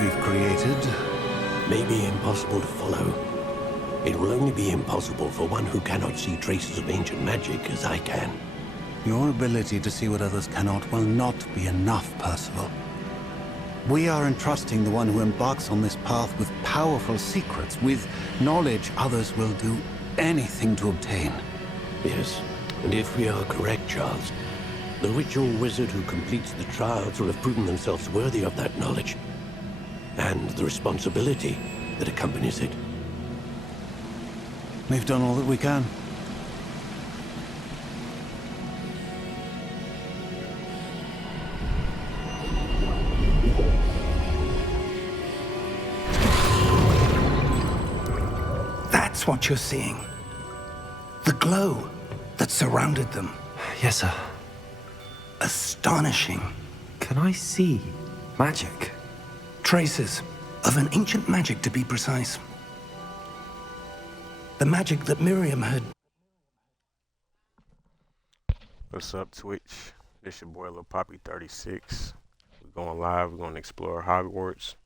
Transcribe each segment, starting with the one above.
we've created may be impossible to follow. It will only be impossible for one who cannot see traces of ancient magic as I can. Your ability to see what others cannot will not be enough, Percival. We are entrusting the one who embarks on this path with powerful secrets, with knowledge others will do anything to obtain. Yes, and if we are correct, Charles, the witch or wizard who completes the trials will have proven themselves worthy of that knowledge, and the responsibility that accompanies it. We've done all that we can. That's what you're seeing. The glow that surrounded them. Yes, sir. Astonishing. Can I see magic? Traces of an ancient magic, to be precise. The magic that Miriam had... What's up, Twitch? This your boy Lil Poppy 36. We're going live. We're going to explore Hogwarts.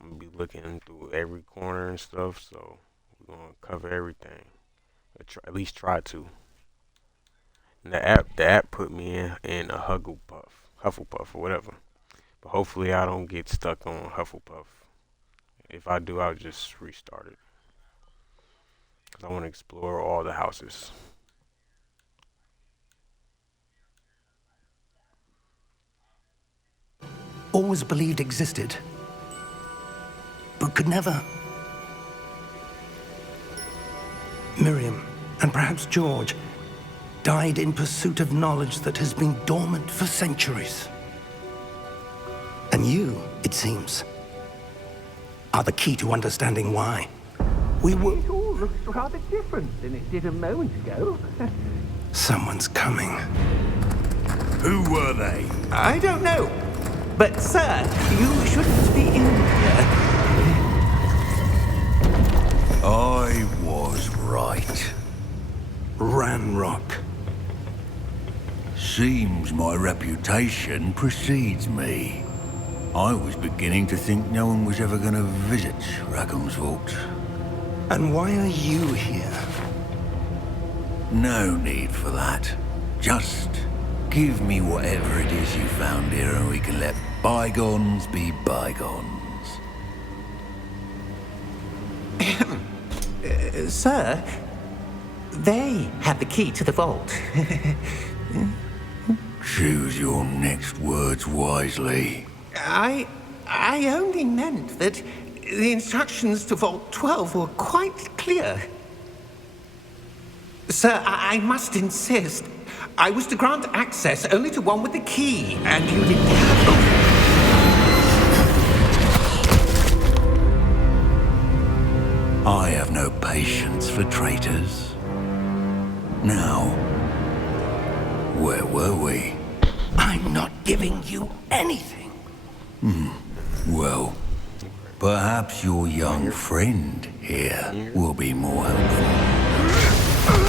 I'm going to be looking through every corner and stuff, so we're going to cover everything. At least try to. And the app put me in a Hufflepuff or whatever. But hopefully I don't get stuck on Hufflepuff. If I do, I'll just restart it. Because I want to explore all the houses. always believed existed, but could never. Miriam, and perhaps George, died in pursuit of knowledge that has been dormant for centuries. And you, it seems, are the key to understanding why. It all looks rather different than it did a moment ago. Someone's coming. Who were they? I don't know. But, sir, you shouldn't be in here. I was right. Ranrock. Seems my reputation precedes me. I was beginning to think no one was ever going to visit Rackham's Vault. And why are you here? No need for that. Just give me whatever it is you found here and we can let bygones be bygones. Sir, they have the key to the vault. Choose your next words wisely. I only meant that the instructions to Vault 12 were quite clear. Sir, I must insist. I was to grant access only to one with the key, and you didn't have... I have no patience for traitors. Now, where were we? I'm not giving you anything. Well, perhaps your young friend here will be more helpful.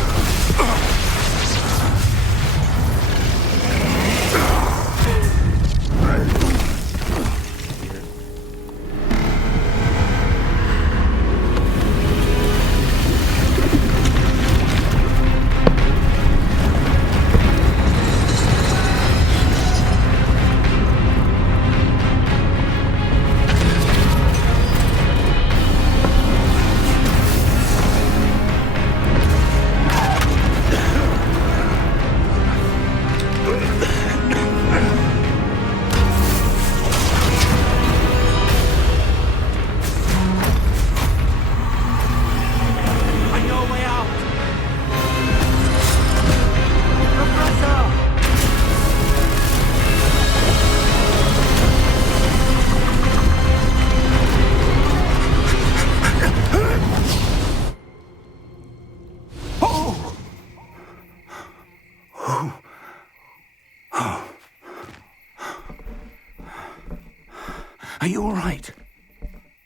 Are you all right?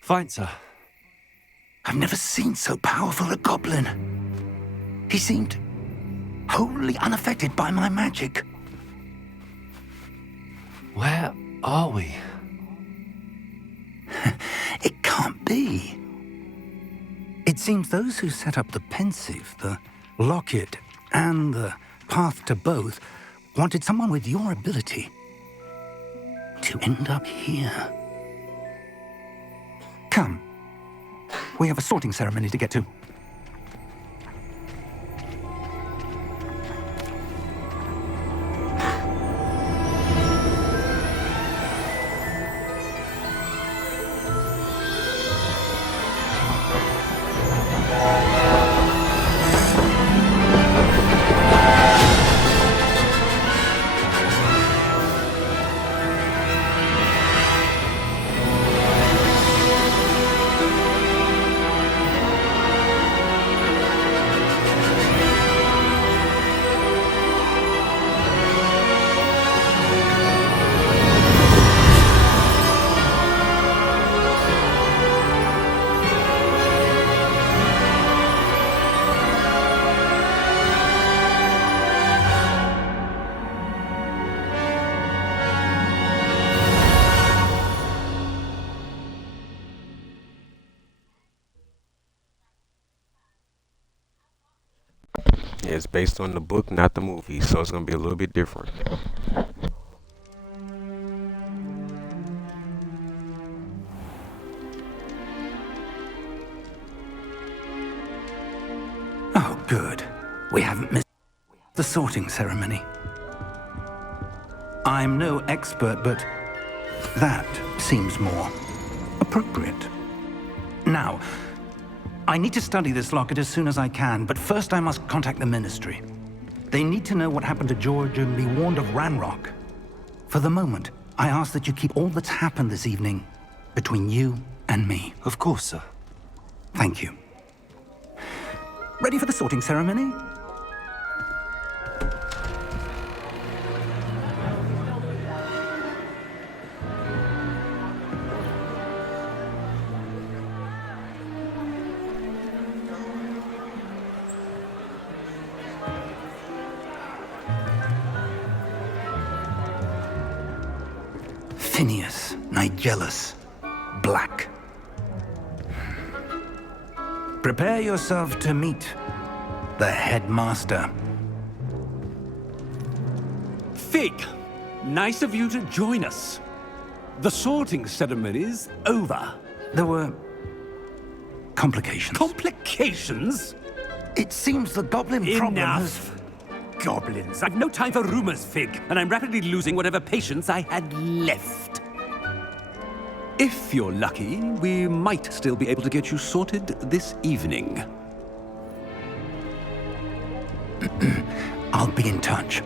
Fine, sir. I've never seen so powerful a goblin. He seemed wholly unaffected by my magic. Where are we? be? It seems those who set up the pensive, the locket, and the path to both wanted someone with your ability to end up here. Come. We have a sorting ceremony to get to. Yeah, it's based on the book, not the movie, so it's gonna be a little bit different. Oh, good. We haven't missed the sorting ceremony. I'm no expert, but that seems more appropriate. Now, I need to study this locket as soon as I can, but first I must contact the Ministry. They need to know what happened to George and be warned of Ranrock. For the moment, I ask that you keep all that's happened this evening between you and me. Of course, sir. Thank you. Ready for the sorting ceremony? Phineas, Nigellus, Black. Prepare yourself to meet the headmaster. Fig, nice of you to join us. The sorting ceremony's over. There were complications. Complications? It seems the goblin problem has... Enough! Goblins. I've no time for rumors, Fig, and I'm rapidly losing whatever patience I had left. If you're lucky, we might still be able to get you sorted this evening. I'll be in touch.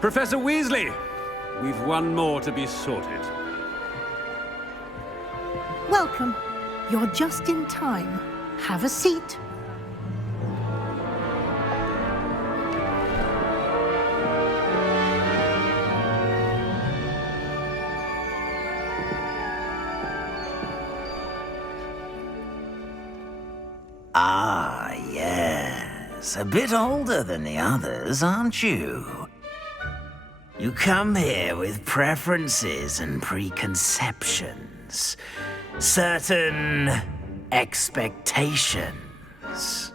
Professor Weasley, we've one more to be sorted. Welcome. You're just in time. Have a seat. Ah, yes. A bit older than the others, aren't you? You come here with preferences and preconceptions. Certain expectations.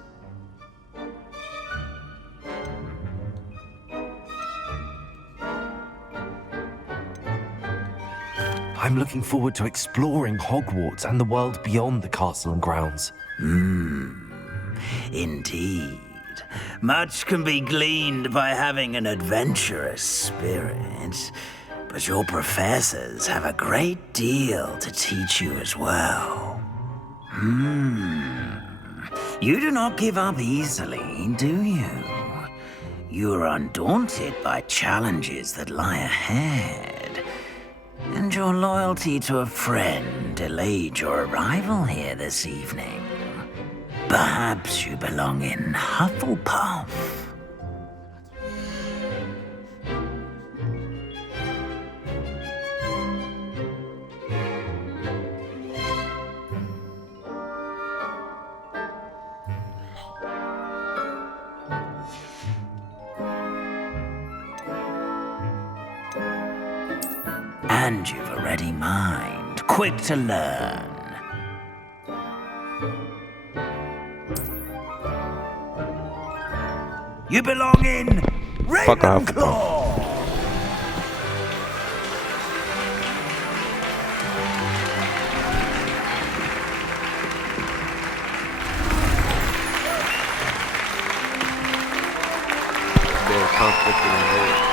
I'm looking forward to exploring Hogwarts and the world beyond the castle and grounds. Indeed. Much can be gleaned by having an adventurous spirit, but your professors have a great deal to teach you as well. You do not give up easily, do you? You are undaunted by challenges that lie ahead, and your loyalty to a friend delayed your arrival here this evening. Perhaps you belong in Hufflepuff. And you've a ready mind, quick to learn. You belong in Fuck off. Ravenclaw! They're conflicted in there.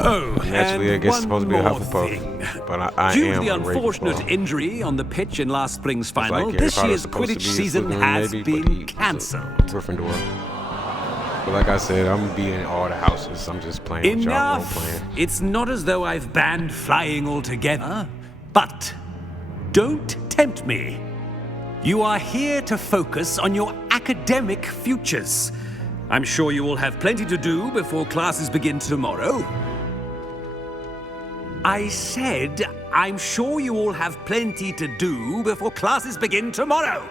Oh, Naturally, I and guess one supposed to be a more Hufflepuff, thing. but I Due am to the a unfortunate Ravenclaw. injury on the pitch in last spring's It's like final, Harry this Potter's year's supposed to Quidditch be a season Slytherin has maybe, but been he was a cancelled. Gryffindor. But like I said, I'm gonna be in all the houses. I'm just playing with y'all, role Enough! playing. It's not as though I've banned flying altogether, but don't tempt me. You are here to focus on your academic futures. I'm sure you will have plenty to do before classes begin tomorrow. I said, I'm sure you all have plenty to do before classes begin tomorrow.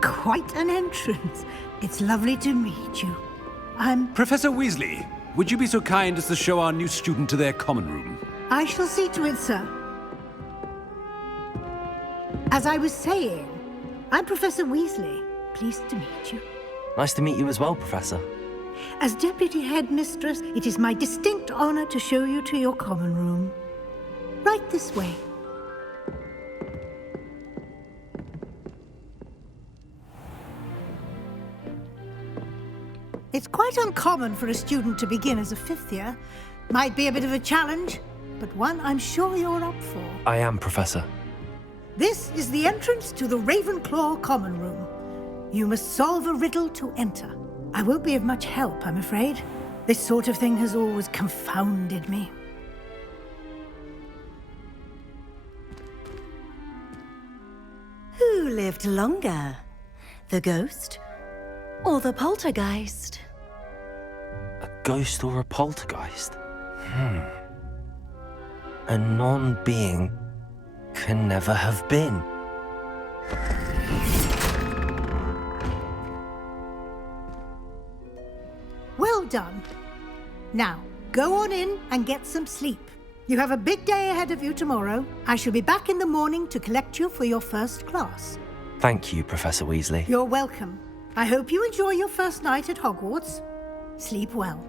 Quite an entrance. It's lovely to meet you. Professor Weasley, would you be so kind as to show our new student to their common room? I shall see to it, sir. As I was saying, I'm Professor Weasley. Pleased to meet you. Nice to meet you as well, Professor. As Deputy Headmistress, it is my distinct honor to show you to your common room. Right this way. It's quite uncommon for a student to begin as a fifth year. Might be a bit of a challenge, but one I'm sure you're up for. I am, Professor. This is the entrance to the Ravenclaw Common Room. You must solve a riddle to enter. I won't be of much help, I'm afraid. This sort of thing has always confounded me. Who lived longer? The ghost or the poltergeist? A ghost or a poltergeist? A non-being can never have been. Well done. Now, go on in and get some sleep. You have a big day ahead of you tomorrow. I shall be back in the morning to collect you for your first class. Thank you, Professor Weasley. You're welcome. I hope you enjoy your first night at Hogwarts. Sleep well.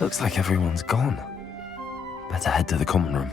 Looks like everyone's gone. Better head to the common room.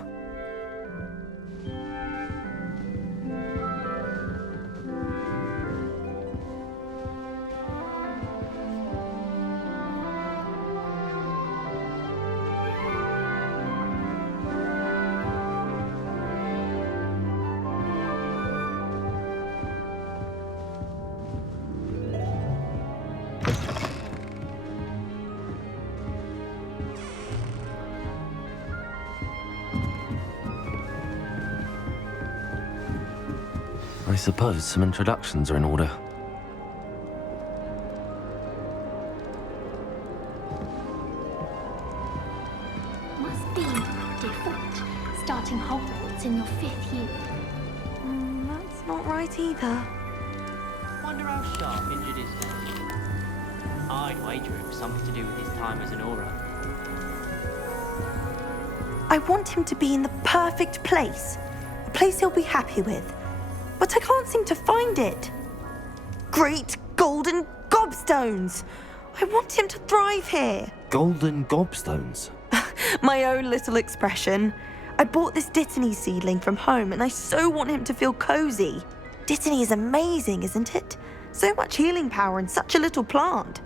I suppose some introductions are in order. Must be default, starting Hogwarts in your 5th year. That's not right either. Wonder how Sharp injured his leg. I'd wager it was something to do with his time as an aura. I want him to be in the perfect place. A place he'll be happy with. But I can't seem to find it. Great golden gobstones! I want him to thrive here. Golden gobstones? My own little expression. I bought this Dittany seedling from home and I so want him to feel cozy. Dittany is amazing, isn't it? So much healing power in such a little plant.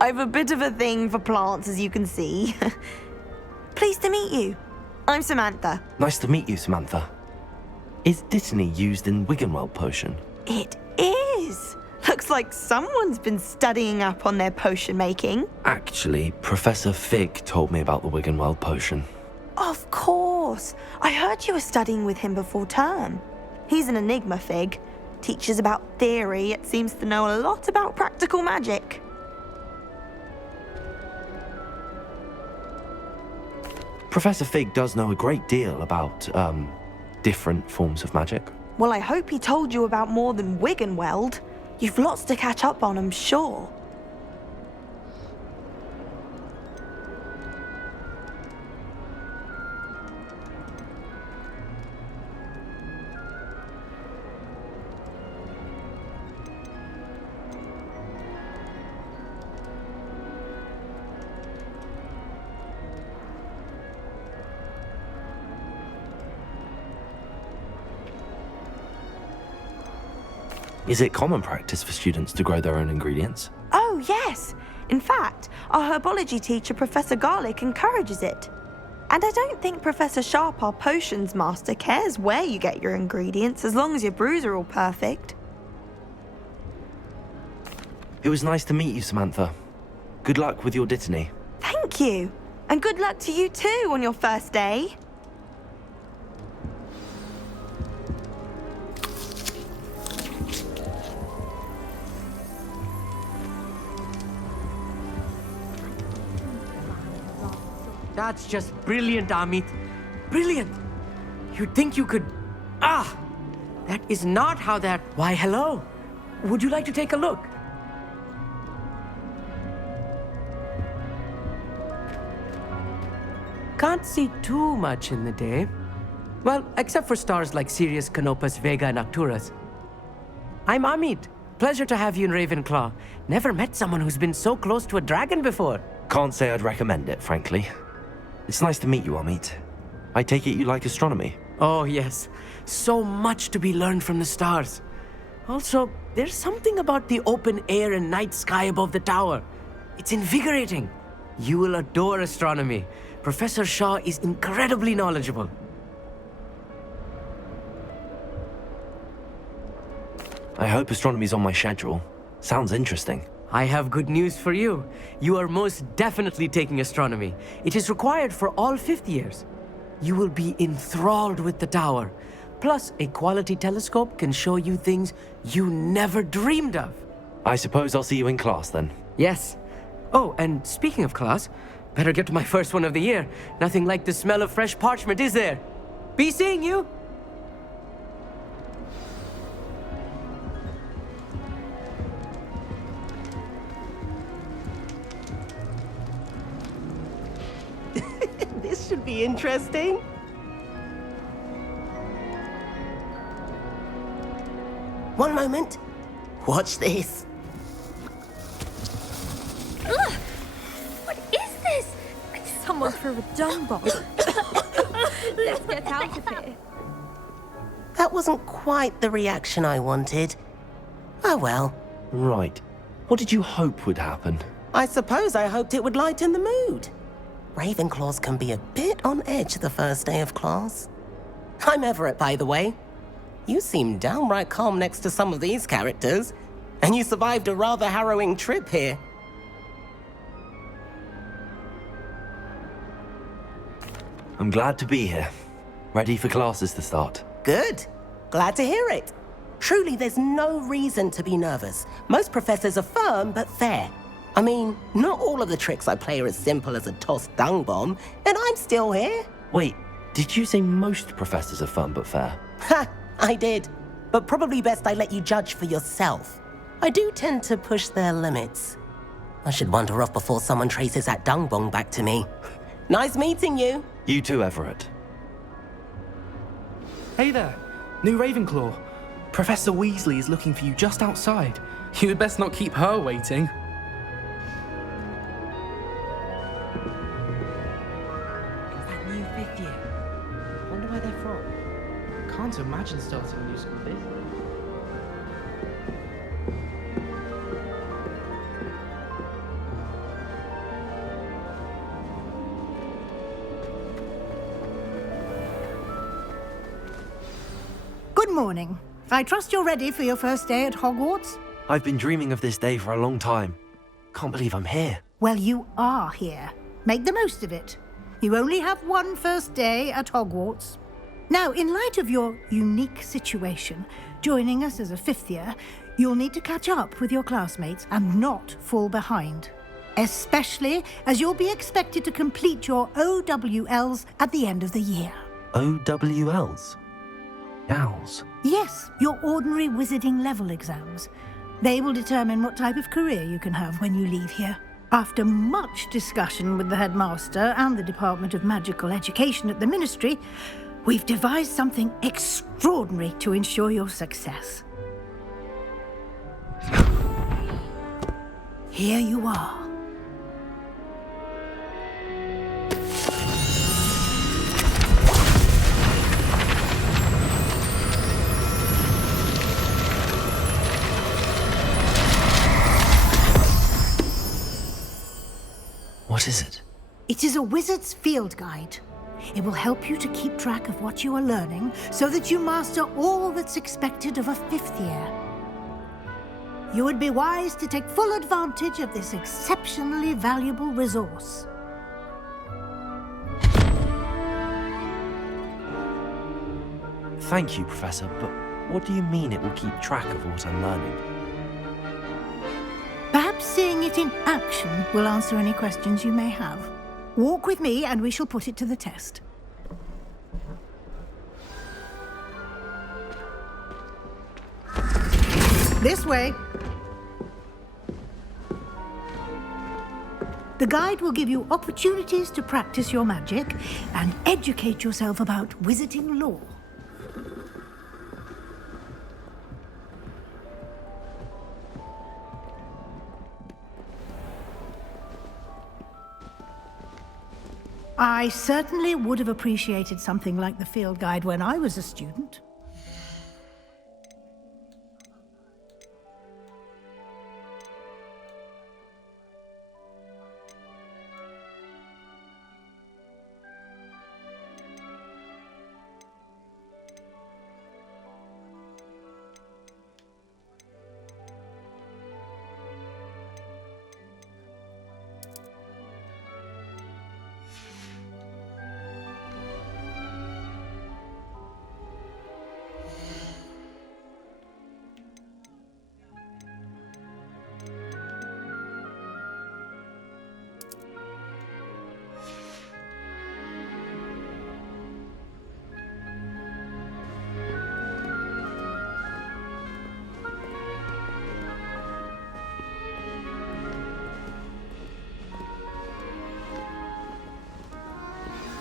I have a bit of a thing for plants, as you can see. Pleased to meet you. I'm Samantha. Nice to meet you, Samantha. Is Dittany used in Wiggenweld potion? It is. Looks like someone's been studying up on their potion making. Actually, Professor Fig told me about the Wiggenweld potion. Of course. I heard you were studying with him before term. He's an enigma, Fig. Teaches about theory, yet seems to know a lot about practical magic. Professor Fig does know a great deal about, different forms of magic. Well, I hope he told you about more than Wiggenweld. You've lots to catch up on, I'm sure. Is it common practice for students to grow their own ingredients? Oh, yes. In fact, our herbology teacher, Professor Garlick, encourages it. And I don't think Professor Sharp, our potions master, cares where you get your ingredients as long as your brews are all perfect. It was nice to meet you, Samantha. Good luck with your dittany. Thank you. And good luck to you too on your first day. That's just brilliant, Amit. Brilliant! You'd think you could... Ah! That is not how that... Why, hello. Would you like to take a look? Can't see too much in the day. Well, except for stars like Sirius, Canopus, Vega, and Arcturus. I'm Amit. Pleasure to have you in Ravenclaw. Never met someone who's been so close to a dragon before. Can't say I'd recommend it, frankly. It's nice to meet you, Amit. I take it you like astronomy? Oh, yes. So much to be learned from the stars. Also, there's something about the open air and night sky above the tower. It's invigorating. You will adore astronomy. Professor Shaw is incredibly knowledgeable. I hope astronomy's on my schedule. Sounds interesting. I have good news for you. You are most definitely taking astronomy. It is required for all fifth years. You will be enthralled with the tower. Plus, a quality telescope can show you things you never dreamed of. I suppose I'll see you in class then. Yes. Oh, and speaking of class, better get to my first one of the year. Nothing like the smell of fresh parchment, is there? Be seeing you! This should be interesting. One moment. Watch this. Ugh! What is this? Someone threw a dung bomb. Let's get out of here. That wasn't quite the reaction I wanted. Oh well. Right. What did you hope would happen? I suppose I hoped it would lighten the mood. Ravenclaws can be a bit on edge the first day of class. I'm Everett, by the way. You seem downright calm next to some of these characters, and you survived a rather harrowing trip here. I'm glad to be here. Ready for classes to start. Good. Glad to hear it. Truly, there's no reason to be nervous. Most professors are firm but fair. I mean, not all of the tricks I play are as simple as a tossed dung bomb, and I'm still here. Wait, did you say most professors are fun but fair? Ha! I did. But probably best I let you judge for yourself. I do tend to push their limits. I should wander off before someone traces that dung bomb back to me. Nice meeting you. You too, Everett. Hey there, new Ravenclaw. Professor Weasley is looking for you just outside. You'd best not keep her waiting. New fifth year. Wonder where they're from. Can't imagine starting a new school this. Good morning. I trust you're ready for your first day at Hogwarts? I've been dreaming of this day for a long time. Can't believe I'm here. Well, you are here. Make the most of it. You only have one first day at Hogwarts. Now, in light of your unique situation, joining us as a fifth year, you'll need to catch up with your classmates and not fall behind. Especially as you'll be expected to complete your OWLs at the end of the year. OWLs? Owls? Yes, your ordinary wizarding level exams. They will determine what type of career you can have when you leave here. After much discussion with the headmaster and the Department of Magical Education at the Ministry, we've devised something extraordinary to ensure your success. Here you are. What is it? It is a wizard's field guide. It will help you to keep track of what you are learning so that you master all that's expected of a fifth year. You would be wise to take full advantage of this exceptionally valuable resource. Thank you, Professor, but what do you mean it will keep track of what I'm learning? Perhaps seeing it in action will answer any questions you may have. Walk with me and we shall put it to the test. This way. The guide will give you opportunities to practice your magic and educate yourself about wizarding lore. I certainly would have appreciated something like the field guide when I was a student.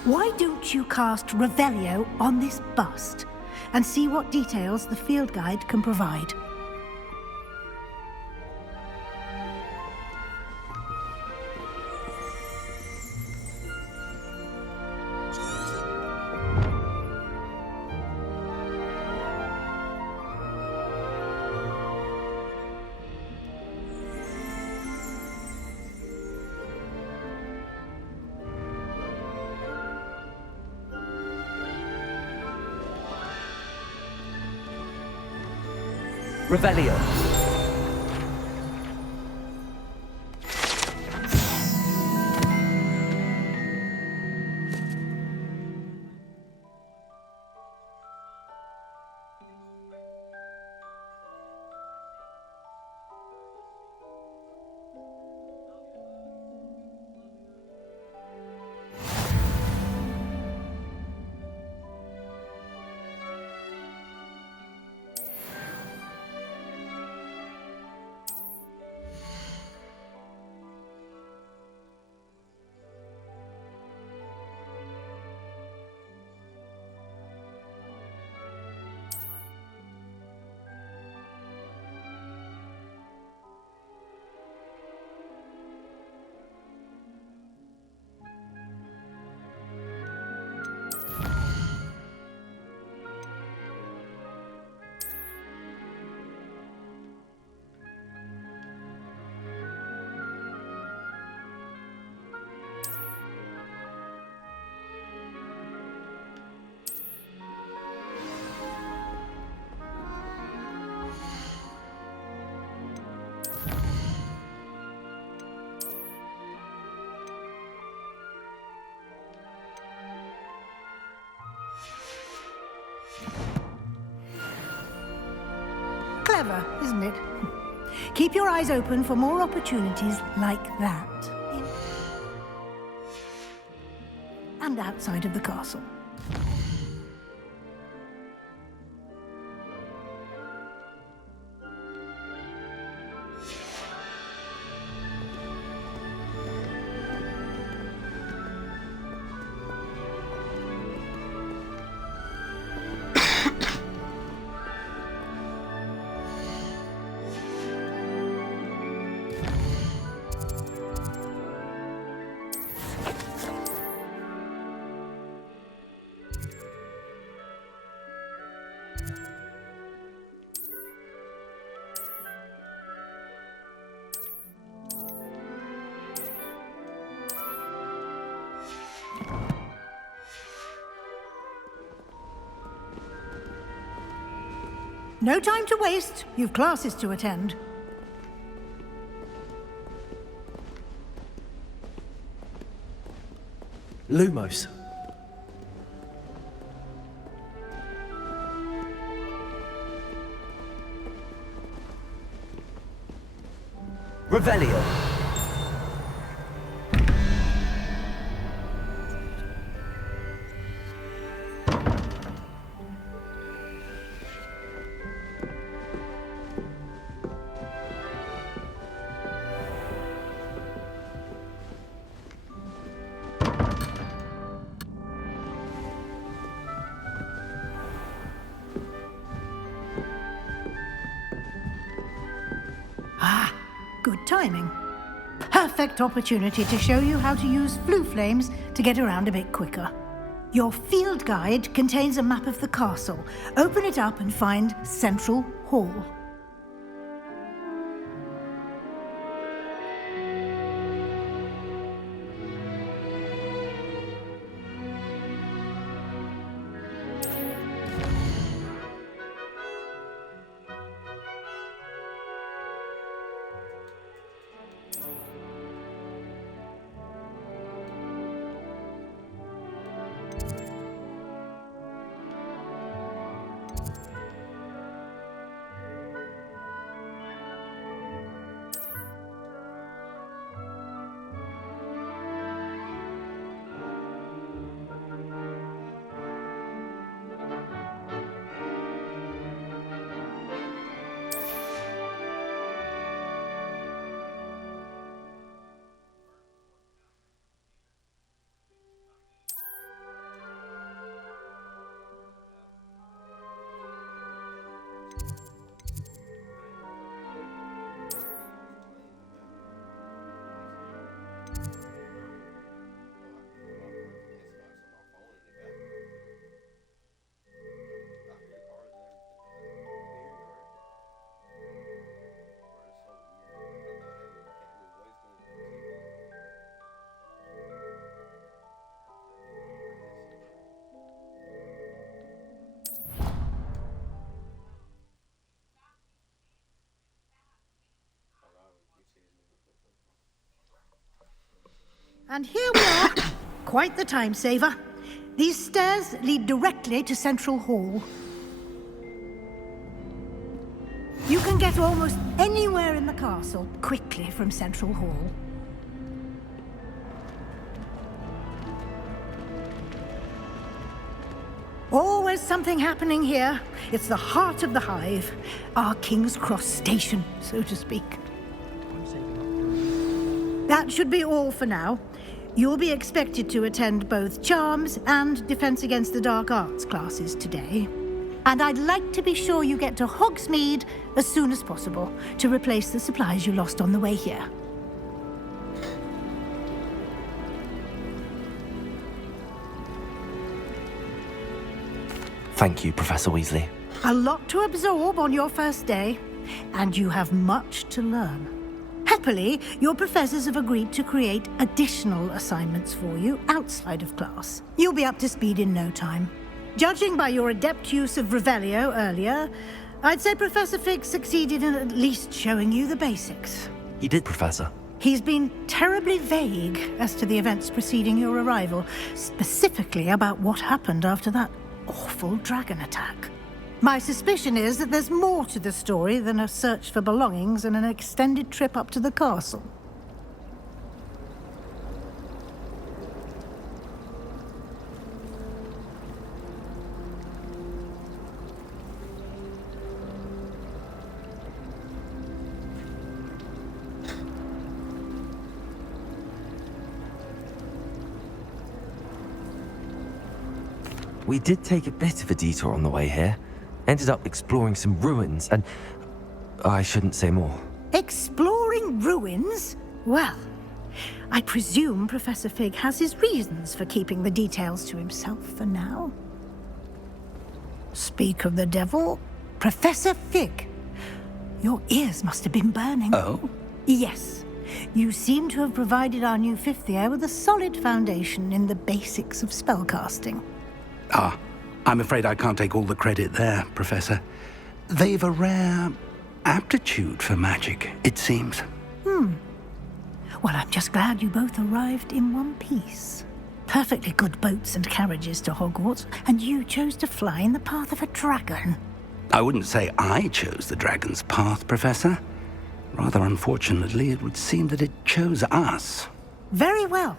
Why don't you cast Revelio on this bust and see what details the field guide can provide? Revelio. Clever, isn't it? Keep your eyes open for more opportunities like that. And outside of the castle. No time to waste. You've classes to attend. Lumos. Revelio. Ah, good timing. Perfect opportunity to show you how to use flue flames to get around a bit quicker. Your field guide contains a map of the castle. Open it up and find Central Hall. And here we are. Quite the time saver. These stairs lead directly to Central Hall. You can get almost anywhere in the castle quickly from Central Hall. Always something happening here. It's the heart of the hive. Our King's Cross station, so to speak. That should be all for now. You'll be expected to attend both Charms and Defense Against the Dark Arts classes today. And I'd like to be sure you get to Hogsmeade as soon as possible to replace the supplies you lost on the way here. Thank you, Professor Weasley. A lot to absorb on your first day, and you have much to learn. Happily, your professors have agreed to create additional assignments for you outside of class. You'll be up to speed in no time. Judging by your adept use of Revelio earlier, I'd say Professor Fig succeeded in at least showing you the basics. He did, Professor. He's been terribly vague as to the events preceding your arrival, specifically about what happened after that awful dragon attack. My suspicion is that there's more to the story than a search for belongings and an extended trip up to the castle. We did take a bit of a detour on the way here. Ended up exploring some ruins and... I shouldn't say more. Exploring ruins? Well, I presume Professor Fig has his reasons for keeping the details to himself for now. Speak of the devil, Professor Fig. Your ears must have been burning. Oh? Yes. You seem to have provided our new fifth year with a solid foundation in the basics of spellcasting. Ah, I'm afraid I can't take all the credit there, Professor. They've a rare aptitude for magic, it seems. Well, I'm just glad you both arrived in one piece. Perfectly good boats and carriages to Hogwarts, and you chose to fly in the path of a dragon. I wouldn't say I chose the dragon's path, Professor. Rather unfortunately, it would seem that it chose us. Very well.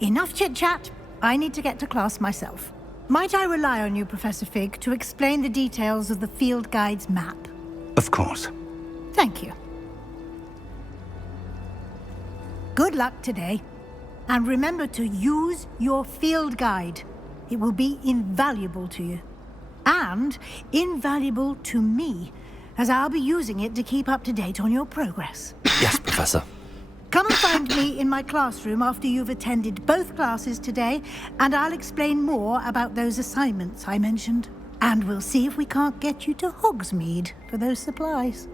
Enough chit-chat. I need to get to class myself. Might I rely on you, Professor Fig, to explain the details of the field guide's map? Of course. Thank you. Good luck today. And remember to use your field guide. It will be invaluable to you. And invaluable to me, as I'll be using it to keep up to date on your progress. Yes, Professor. Come and find me in my classroom after you've attended both classes today, and I'll explain more about those assignments I mentioned. And we'll see if we can't get you to Hogsmeade for those supplies.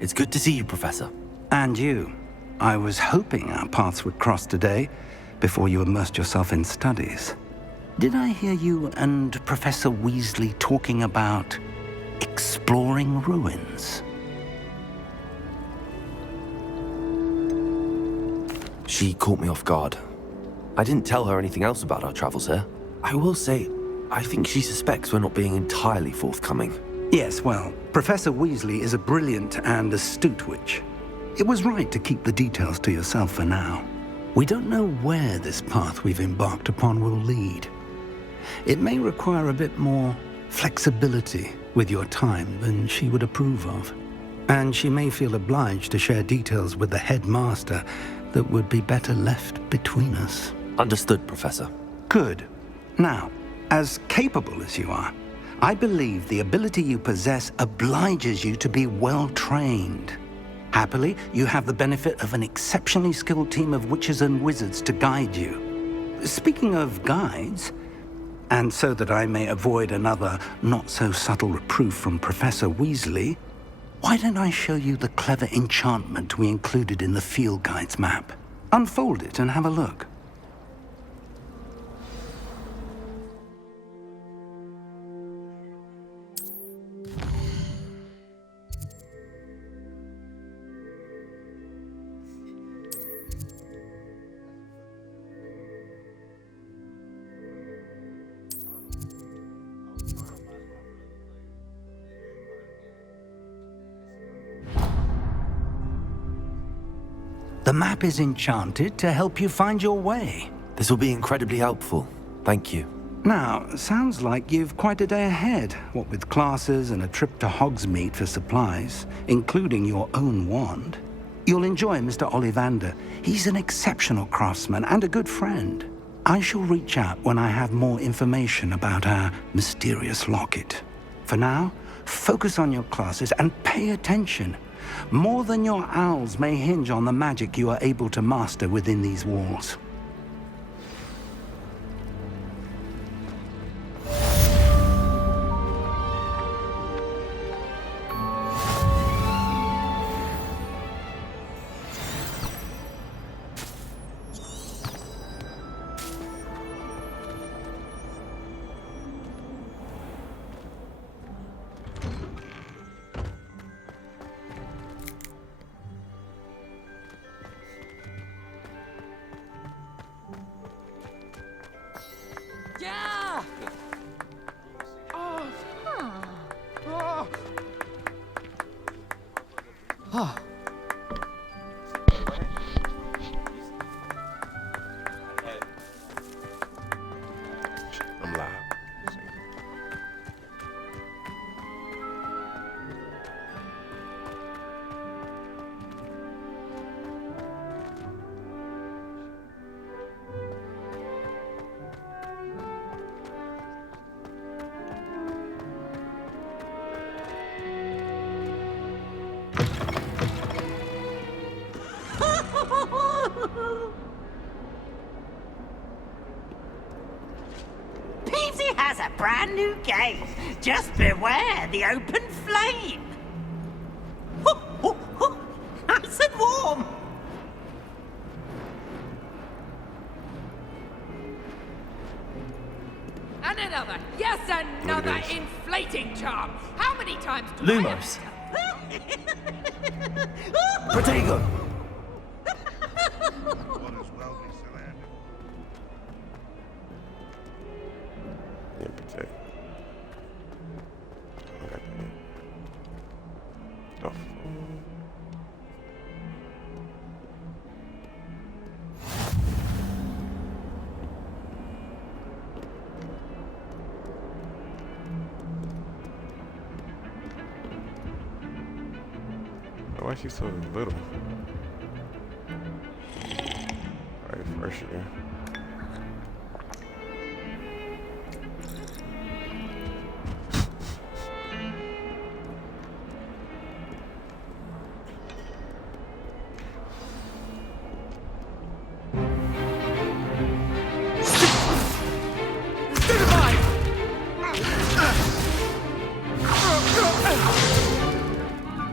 It's good to see you, Professor. And you. I was hoping our paths would cross today, before you immersed yourself in studies. Did I hear you and Professor Weasley talking about exploring ruins? She caught me off guard. I didn't tell her anything else about our travels here. I will say, I think she suspects we're not being entirely forthcoming. Yes, well, Professor Weasley is a brilliant and astute witch. It was right to keep the details to yourself for now. We don't know where this path we've embarked upon will lead. It may require a bit more flexibility with your time than she would approve of. And she may feel obliged to share details with the headmaster that would be better left between us. Understood, Professor. Good. Now, as capable as you are, I believe the ability you possess obliges you to be well-trained. Happily, you have the benefit of an exceptionally skilled team of witches and wizards to guide you. Speaking of guides, and so that I may avoid another not-so-subtle reproof from Professor Weasley, why don't I show you the clever enchantment we included in the field guide's map? Unfold it and have a look. The map is enchanted to help you find your way. This will be incredibly helpful. Thank you. Now, sounds like you've quite a day ahead, what with classes and a trip to Hogsmeade for supplies, including your own wand. You'll enjoy Mr. Ollivander. He's an exceptional craftsman and a good friend. I shall reach out when I have more information about our mysterious locket. For now, focus on your classes and pay attention. More than your owls may hinge on the magic you are able to master within these walls. Ah. I'm live. Peavesy has a brand new game. Just beware the open flame. Nice and warm. And another. Yes, another inflating charm. How many times do Lumos. I Protego. Yeah, protect. I got that. Oh. Why is she so little? Alright, first year.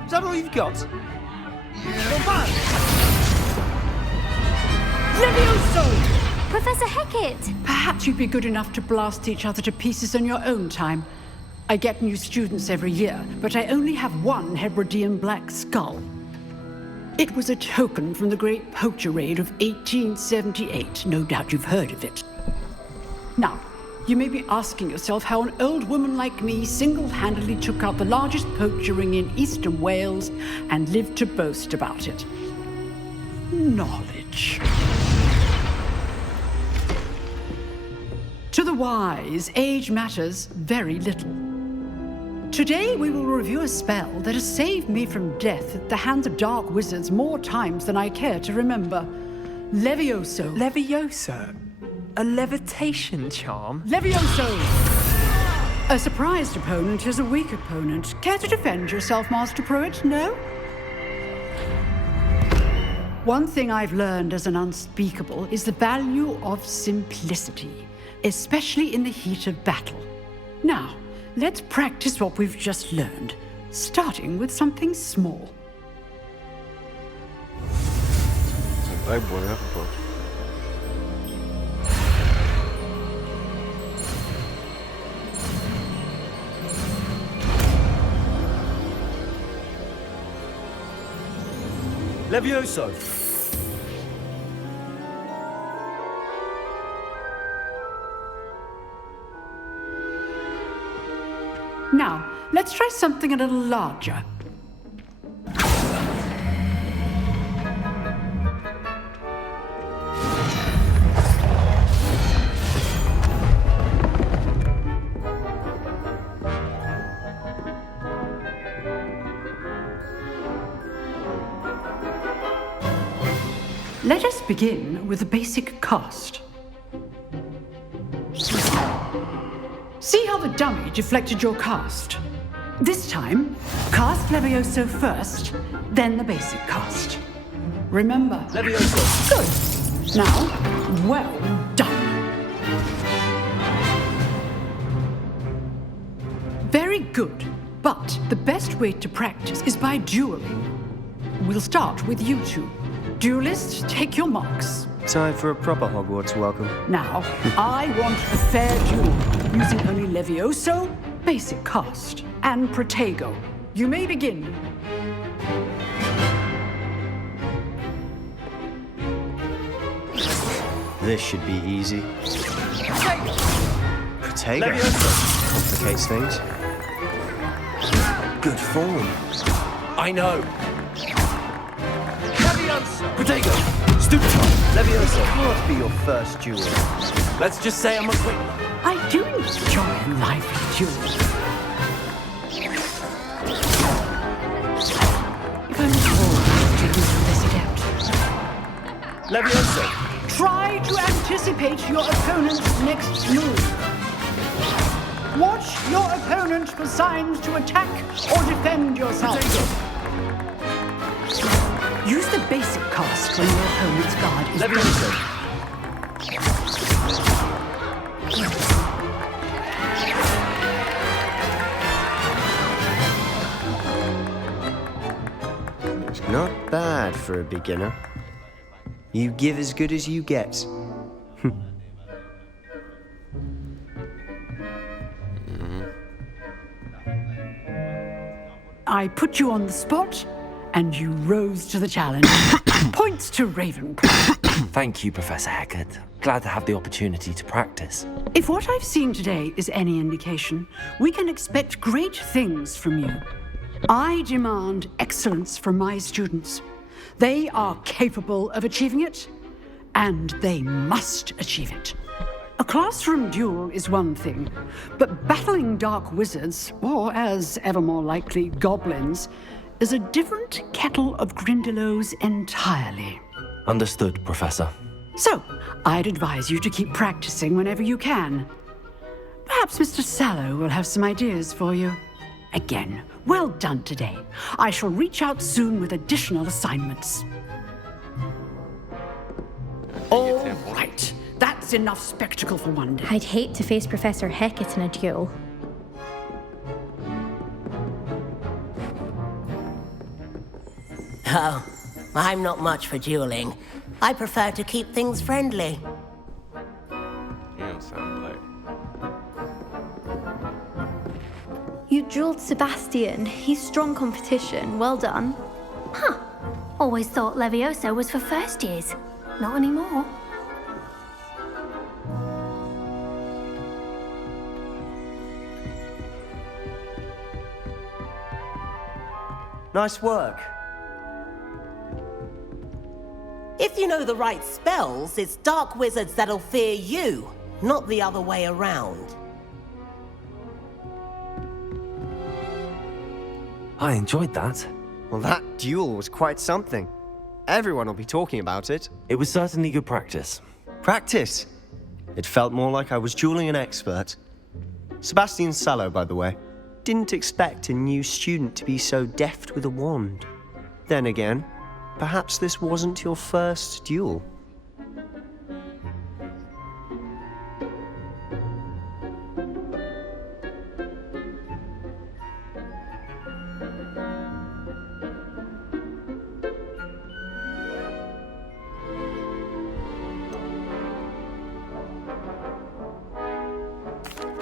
Is that all you've got? Levioso! Professor Hecat! Perhaps you'd be good enough to blast each other to pieces on your own time. I get new students every year, but I only have one Hebridean black skull. It was a token from the Great Poacher Raid of 1878. No doubt you've heard of it. Now, you may be asking yourself how an old woman like me single-handedly took out the largest poacher ring in eastern Wales and lived to boast about it. Knowledge. To the wise, age matters very little. Today we will review a spell that has saved me from death at the hands of dark wizards more times than I care to remember. Levioso. Levioso? A levitation charm? Levioso! A surprised opponent is a weak opponent. Care to defend yourself, Master Pruitt? No? One thing I've learned as an unspeakable is the value of simplicity, especially in the heat of battle. Now, let's practice what we've just learned, starting with something small. Black boy, that's a poacher. Levioso. Now, let's try something a little larger. Let us begin with the basic cast. See how the dummy deflected your cast? This time, cast Levioso first, then the basic cast. Remember. Levioso. Good. Now, well done. Very good. But the best way to practice is by dueling. We'll start with you two. Duelists, take your marks. Time for a proper Hogwarts welcome. Now, I want a fair duel, using only Levioso, basic cast, and Protego. You may begin. This should be easy. Protego complicates things. Good form. I know. Protego! Stupid! Leviosa, can't be your first duel. Let's just say I'm a quick. I do enjoy a lively duel. If only all to use this adept. Leviosa! Try to anticipate your opponent's next move. Watch your opponent for signs to attack or defend yourself. Use the basic cast when your opponent's guard is broken. Not bad for a beginner. You give as good as you get. I put you on the spot, and you rose to the challenge. Points to Ravenclaw. Thank you, Professor Hecat. Glad to have the opportunity to practice. If what I've seen today is any indication, we can expect great things from you. I demand excellence from my students. They are capable of achieving it, and they must achieve it. A classroom duel is one thing, but battling dark wizards, or as ever more likely, goblins, is a different kettle of Grindylows entirely. Understood, Professor. So, I'd advise you to keep practicing whenever you can. Perhaps Mr. Sallow will have some ideas for you. Again, well done today. I shall reach out soon with additional assignments. All right. That's enough spectacle for one day. I'd hate to face Professor Hecat in a duel. Oh, I'm not much for dueling. I prefer to keep things friendly. You don't sound black. You drilled Sebastian. He's strong competition. Well done. Huh. Always thought Leviosa was for first years. Not anymore. Nice work. If you know the right spells, it's dark wizards that'll fear you, not the other way around. I enjoyed that. Well, that duel was quite something. Everyone will be talking about it. It was certainly good practice. Practice? It felt more like I was dueling an expert. Sebastian Sallow, by the way. Didn't expect a new student to be so deft with a wand. Then again, perhaps this wasn't your first duel.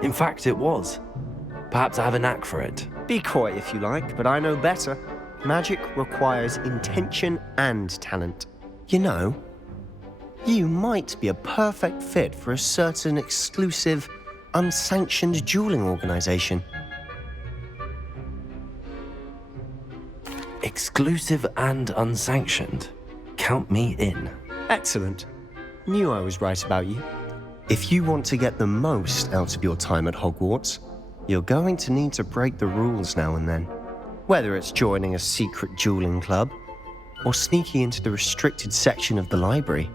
In fact, it was. Perhaps I have a knack for it. Be coy if you like, but I know better. Magic requires intention and talent. You know, you might be a perfect fit for a certain exclusive, unsanctioned dueling organization. Exclusive and unsanctioned. Count me in. Excellent. Knew I was right about you. If you want to get the most out of your time at Hogwarts, you're going to need to break the rules now and then. Whether it's joining a secret dueling club, or sneaking into the restricted section of the library,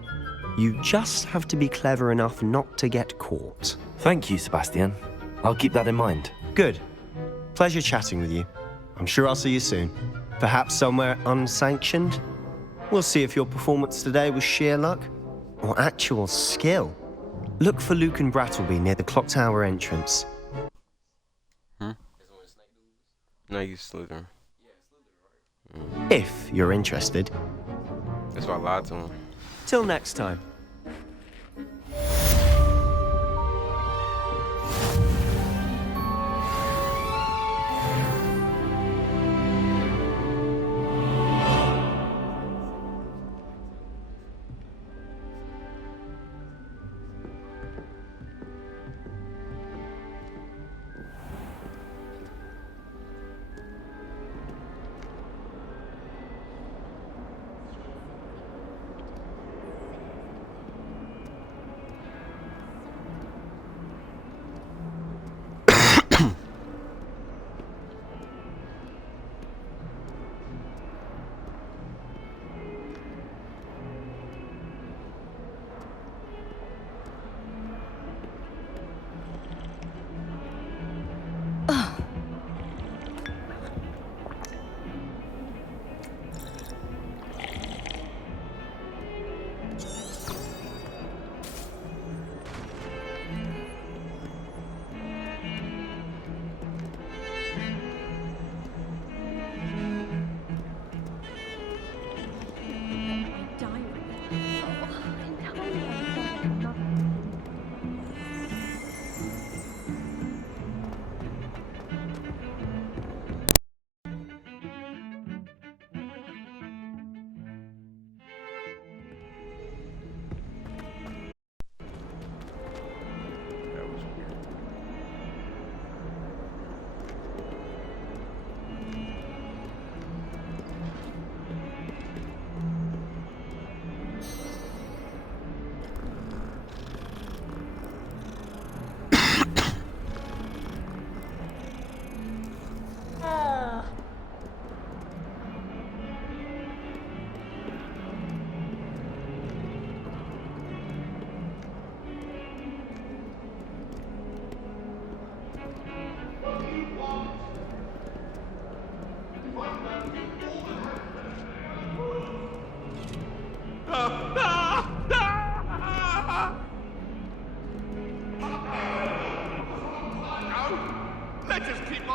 you just have to be clever enough not to get caught. Thank you, Sebastian. I'll keep that in mind. Good. Pleasure chatting with you. I'm sure I'll see you soon. Perhaps somewhere unsanctioned? We'll see if your performance today was sheer luck, or actual skill. Look for Luke and Brattleby near the clock tower entrance. No, you Slytherin. If you're interested. That's why I lied to him. Till next time.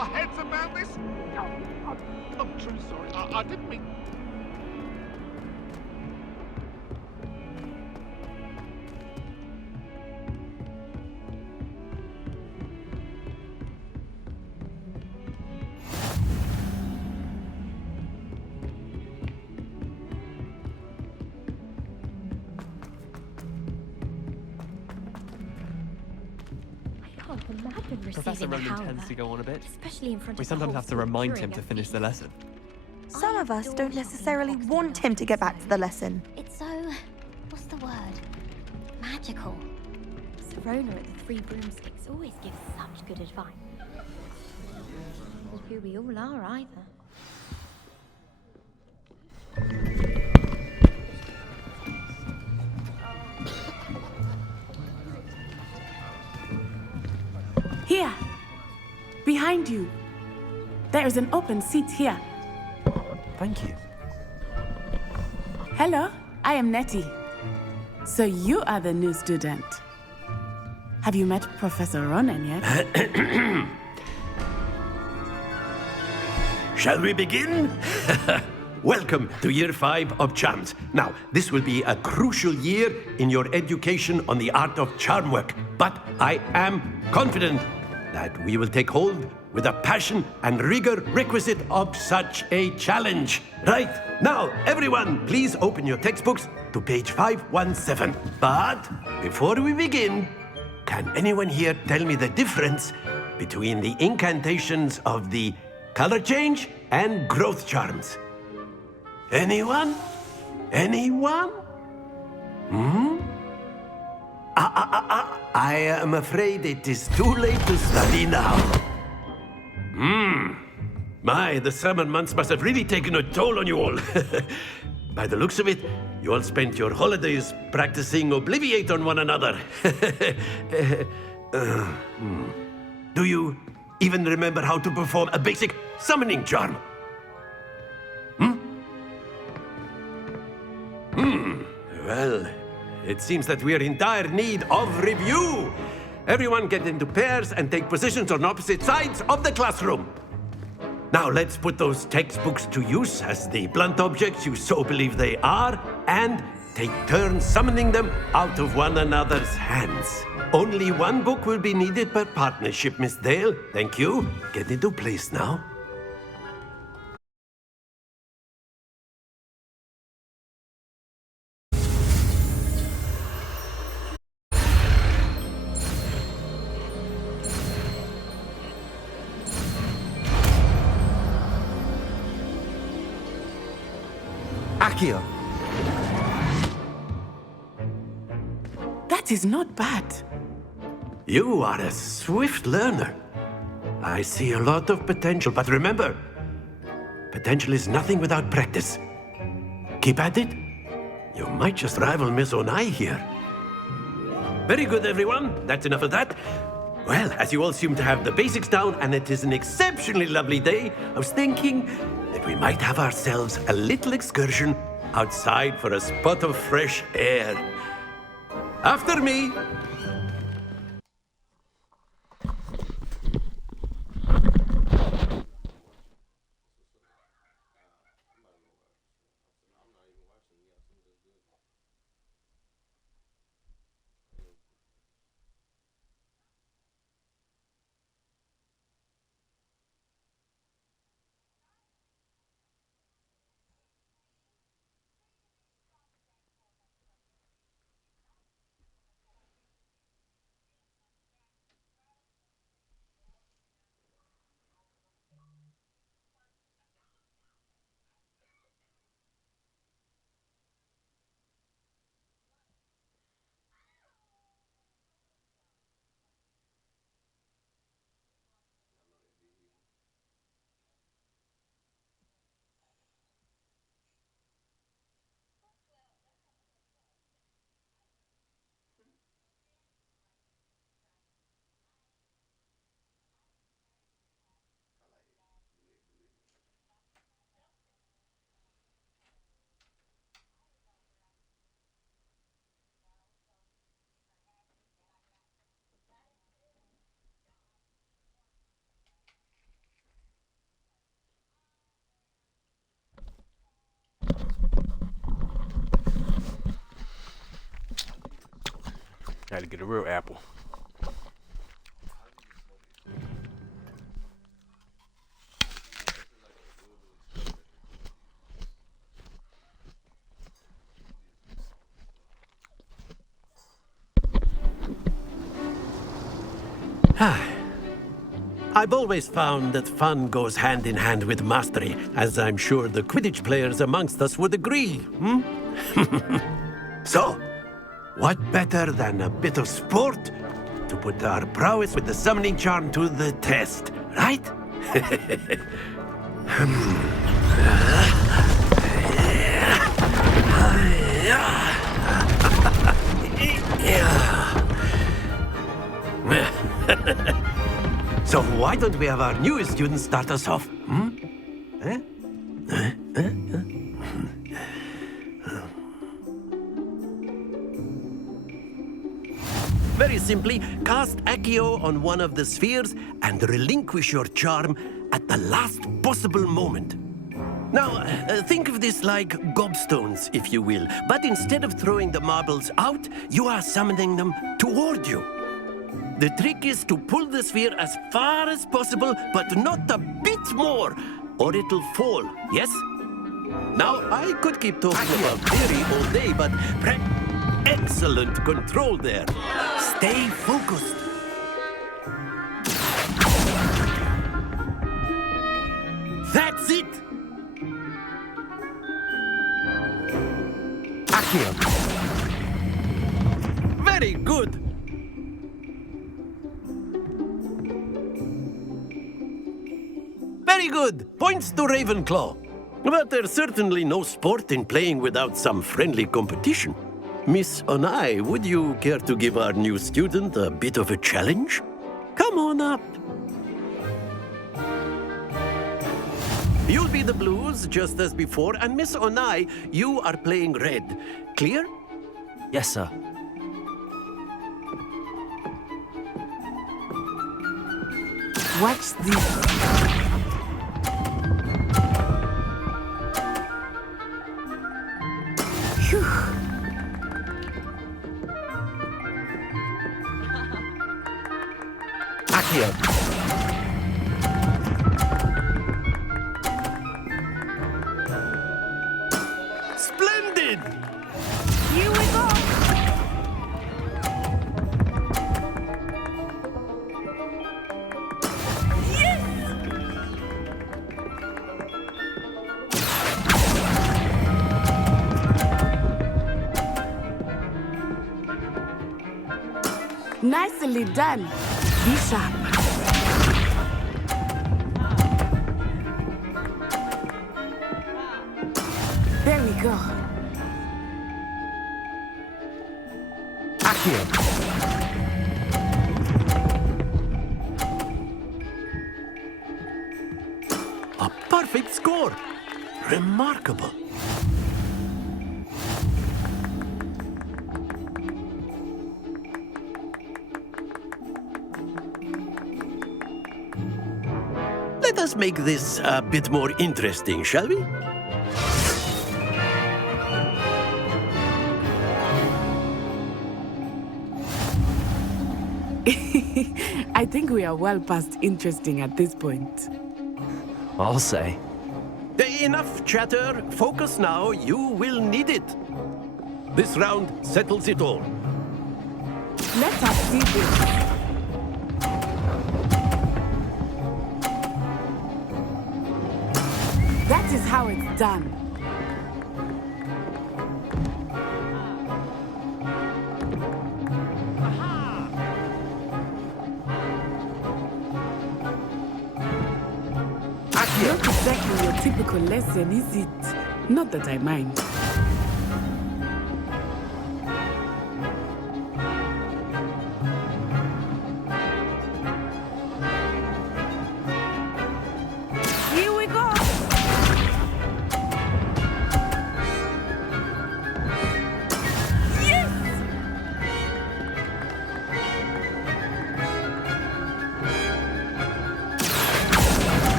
our heads about this? I'm truly sorry. I didn't mean... Professor Ronan tends to go on a bit. Especially in front We of sometimes have to remind him to finish the lesson. Some of us don't necessarily want him to get back to the lesson. It's so... what's the word? Magical. Serona at the Three Broomsticks always gives such good advice. Not who we all are either. Here! Behind you! There is an open seat here. Thank you. Hello, I am Nettie. So you are the new student. Have you met Professor Ronan yet? Shall we begin? Welcome to Year 5 of Charms. Now, this will be a crucial year in your education on the art of charm work, but I am confident that we will take hold with the passion and rigor requisite of such a challenge. Right, now, everyone, please open your textbooks to page 517. But before we begin, can anyone here tell me the difference between the incantations of the color change and growth charms? Anyone? Anyone? I am afraid it is too late to study now. My, the summer months must have really taken a toll on you all. By the looks of it, you all spent your holidays practicing Obliviate on one another. Do you even remember how to perform a basic summoning charm? Well, it seems that we are in dire need of review. Everyone get into pairs and take positions on opposite sides of the classroom. Now let's put those textbooks to use as the blunt objects you so believe they are, and take turns summoning them out of one another's hands. Only one book will be needed per partnership, Miss Dale. Thank you. Get into place now. Accio. That is not bad. You are a swift learner. I see a lot of potential, but remember, potential is nothing without practice. Keep at it. You might just rival Miss Onai here. Very good, everyone. That's enough of that. Well, as you all seem to have the basics down, and it is an exceptionally lovely day, I was thinking that we might have ourselves a little excursion outside for a spot of fresh air. After me. get a real apple. I've always found that fun goes hand in hand with mastery, as I'm sure the Quidditch players amongst us would agree, So, what better than a bit of sport to put our prowess with the summoning charm to the test, right? So why don't we have our newest student start us off? Very simply, cast Accio on one of the spheres and relinquish your charm at the last possible moment. Now, think of this like gobstones, if you will, but instead of throwing the marbles out, you are summoning them toward you. The trick is to pull the sphere as far as possible, but not a bit more, or it'll fall, yes? Now, I could keep talking about theory all day, but excellent control there. Stay focused. That's it! Accio. Very good. Very good. Points to Ravenclaw. But there's certainly no sport in playing without some friendly competition. Miss Onai, would you care to give our new student a bit of a challenge? Come on up. You'll be the blues, just as before, and Miss Onai, you are playing red. Clear? Yes, sir. Watch this. Phew. Accio. Splendid! Here we go. Nicely done. Be sharp. There we go. Accio. A perfect score. Remarkable. Let us make this a bit more interesting, shall we? I think we are well past interesting at this point. I'll say. Enough chatter. Focus now. You will need it. This round settles it all. Let us see this. That is how it's done. Not exactly your typical lesson, is it? Not that I mind. Here we go! Yes!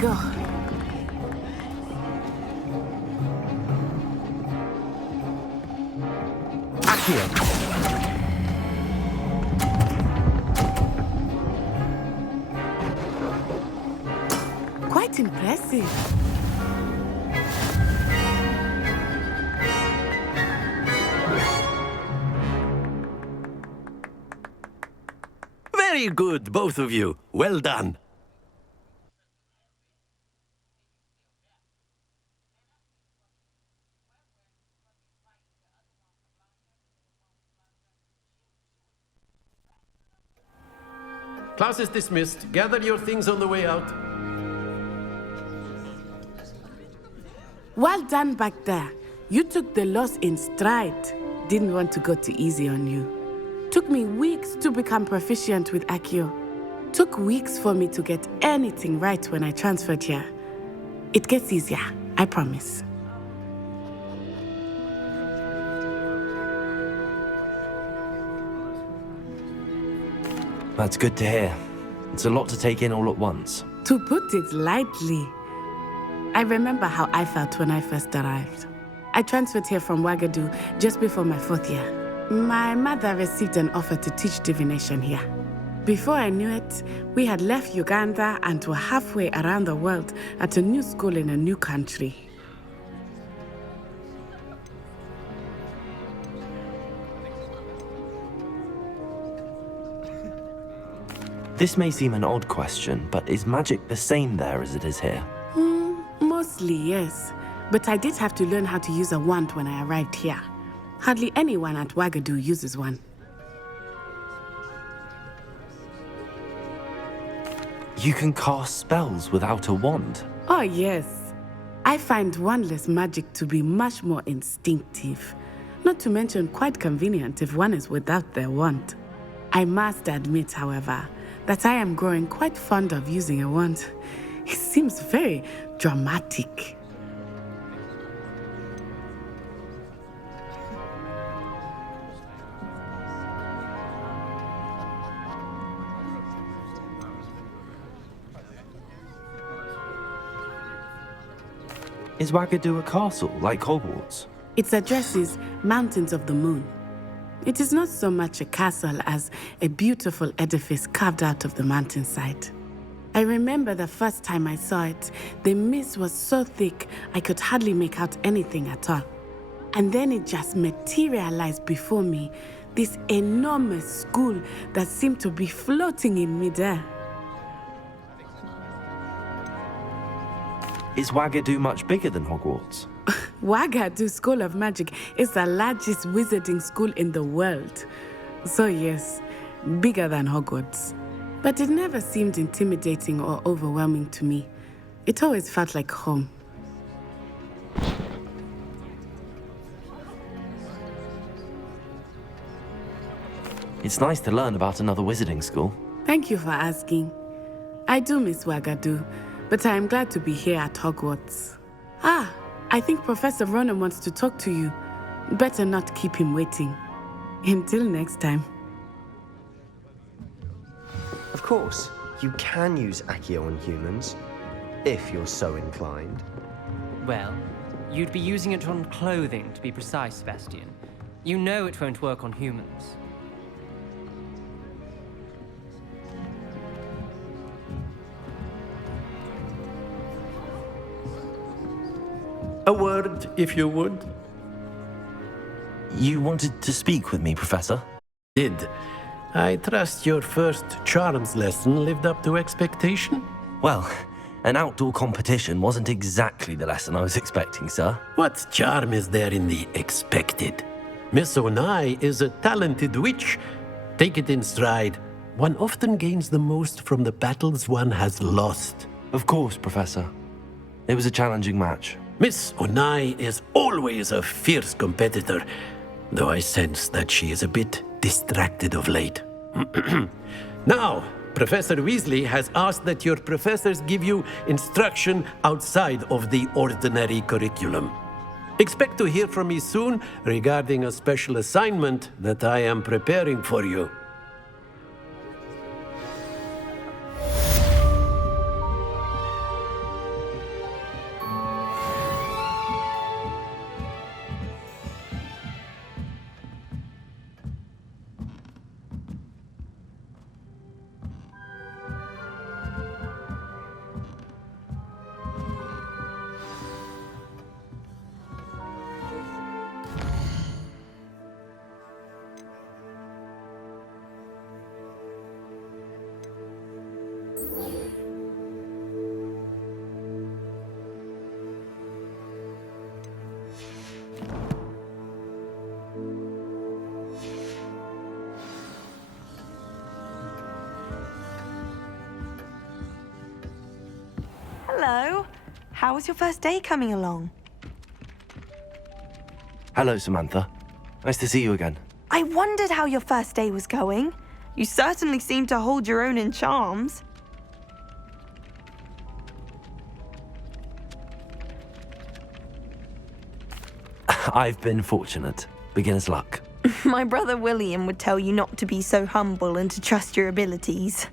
go. Accio! Quite impressive. Very good, both of you. Well done. Class is dismissed. Gather your things on the way out. Well done back there. You took the loss in stride. Didn't want to go too easy on you. Took me weeks to become proficient with Accio. Took weeks for me to get anything right when I transferred here. It gets easier, I promise. That's good to hear. It's a lot to take in all at once. To put it lightly, I remember how I felt when I first arrived. I transferred here from Ouagadougou just before my 4th year. My mother received an offer to teach divination here. Before I knew it, we had left Uganda and were halfway around the world at a new school in a new country. This may seem an odd question, but is magic the same there as it is here? Mostly, yes. But I did have to learn how to use a wand when I arrived here. Hardly anyone at Ouagadougou uses one. You can cast spells without a wand? Oh, yes. I find wandless magic to be much more instinctive. Not to mention quite convenient if one is without their wand. I must admit, however, that I am growing quite fond of using a wand. It seems very dramatic. Is Ouagadougou a castle, like Hogwarts? Its address is Mountains of the Moon. It is not so much a castle as a beautiful edifice carved out of the mountainside. I remember the first time I saw it, the mist was so thick I could hardly make out anything at all. And then it just materialized before me, this enormous school that seemed to be floating in midair. Is Ouagadougou much bigger than Hogwarts? Ouagadougou School of Magic is the largest wizarding school in the world. So yes, bigger than Hogwarts. But it never seemed intimidating or overwhelming to me. It always felt like home. It's nice to learn about another wizarding school. Thank you for asking. I do miss Ouagadougou, but I am glad to be here at Hogwarts. I think Professor Ronan wants to talk to you. Better not keep him waiting. Until next time. Of course, you can use Accio on humans, if you're so inclined. Well, you'd be using it on clothing, to be precise, Sebastian. You know it won't work on humans. A word, if you would. You wanted to speak with me, Professor? Did. I trust your first charms lesson lived up to expectation? Well, an outdoor competition wasn't exactly the lesson I was expecting, sir. What charm is there in the expected? Miss Onai is a talented witch. Take it in stride. One often gains the most from the battles one has lost. Of course, Professor. It was a challenging match. Miss Onai is always a fierce competitor, though I sense that she is a bit distracted of late. Now, Professor Weasley has asked that your professors give you instruction outside of the ordinary curriculum. Expect to hear from me soon regarding a special assignment that I am preparing for you. Hello. How was your first day coming along? Hello, Samantha. Nice to see you again. I wondered how your first day was going. You certainly seem to hold your own in charms. I've been fortunate. Beginner's luck. My brother William would tell you not to be so humble and to trust your abilities.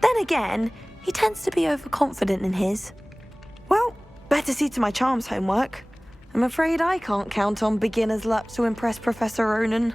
Then again, he tends to be overconfident in his. Well, better see to my charms homework. I'm afraid I can't count on beginner's luck to impress Professor Ronan.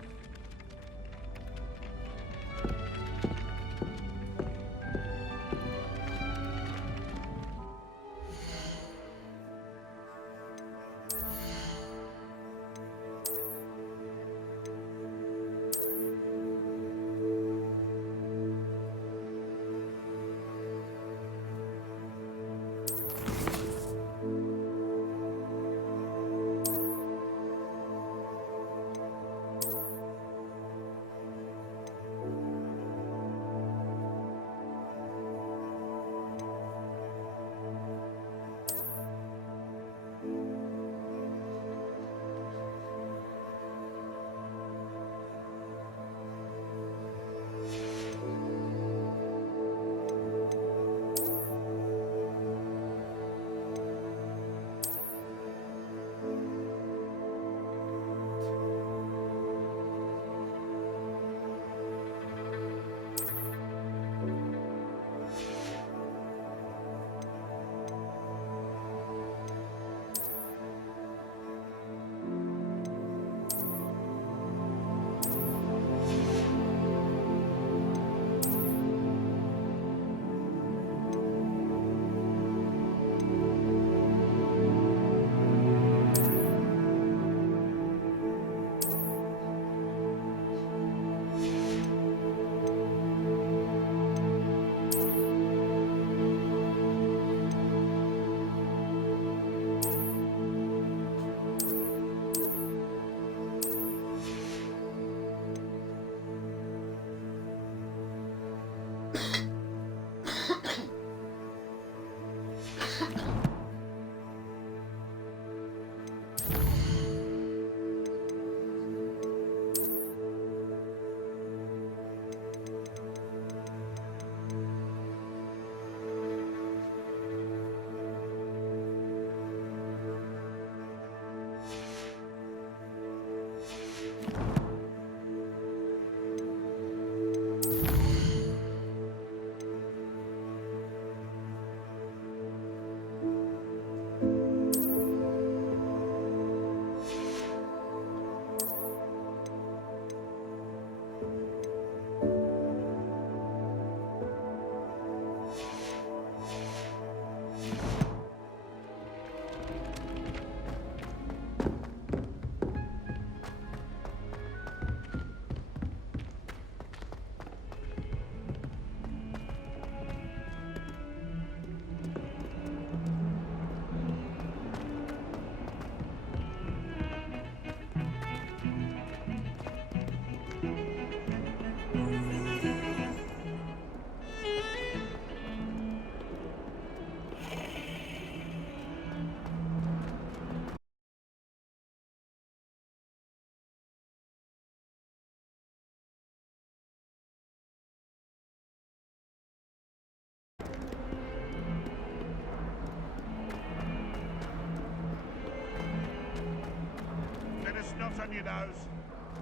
Snot on your nose.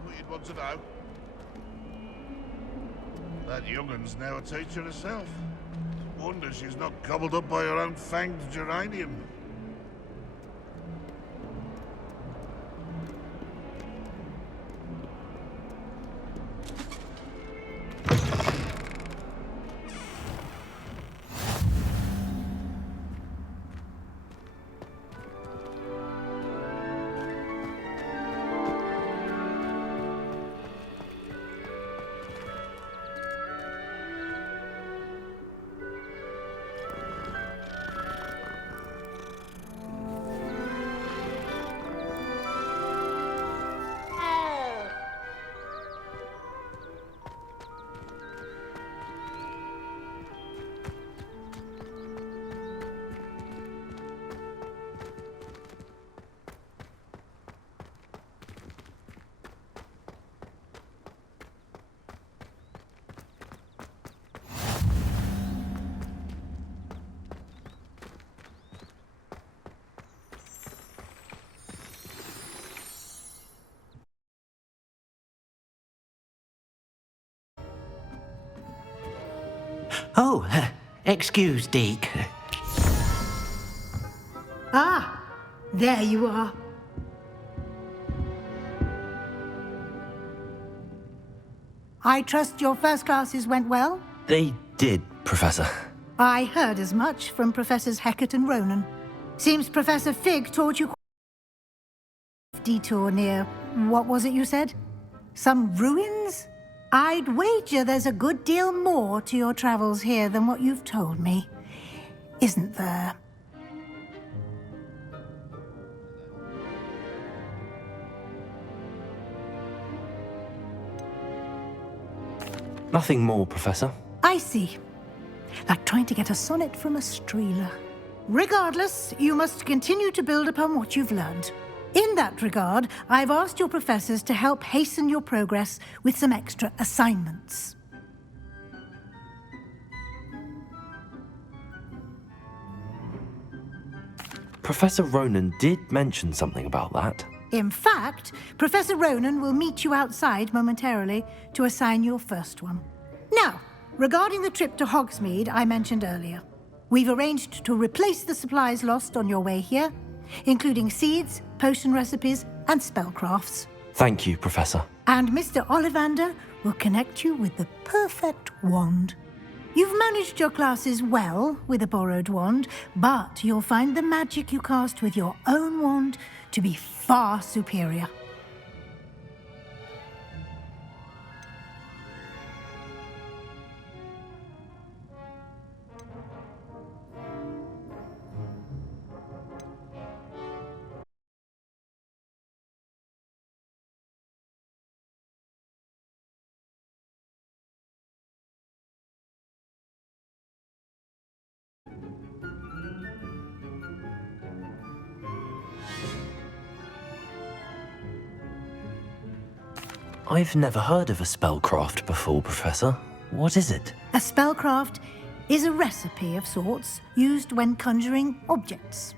What you'd want to know. That young'un's now a teacher herself. Wonder she's not gobbled up by her own fanged geranium. Oh, excuse, Deke. Ah, there you are. I trust your first classes went well? They did, Professor. I heard as much from Professors Hecat and Ronan. Seems Professor Fig taught you detour near, what was it you said? Some ruins? I'd wager there's a good deal more to your travels here than what you've told me. Isn't there? Nothing more, Professor. I see. Like trying to get a sonnet from a streeler. Regardless, you must continue to build upon what you've learned. In that regard, I've asked your professors to help hasten your progress with some extra assignments. Professor Ronan did mention something about that. In fact, Professor Ronan will meet you outside momentarily to assign your first one. Now, regarding the trip to Hogsmeade I mentioned earlier, we've arranged to replace the supplies lost on your way here, including seeds, potion recipes, and spellcrafts. Thank you, Professor. And Mr. Ollivander will connect you with the perfect wand. You've managed your classes well with a borrowed wand, but you'll find the magic you cast with your own wand to be far superior. I've never heard of a spellcraft before, Professor. What is it? A spellcraft is a recipe of sorts used when conjuring objects.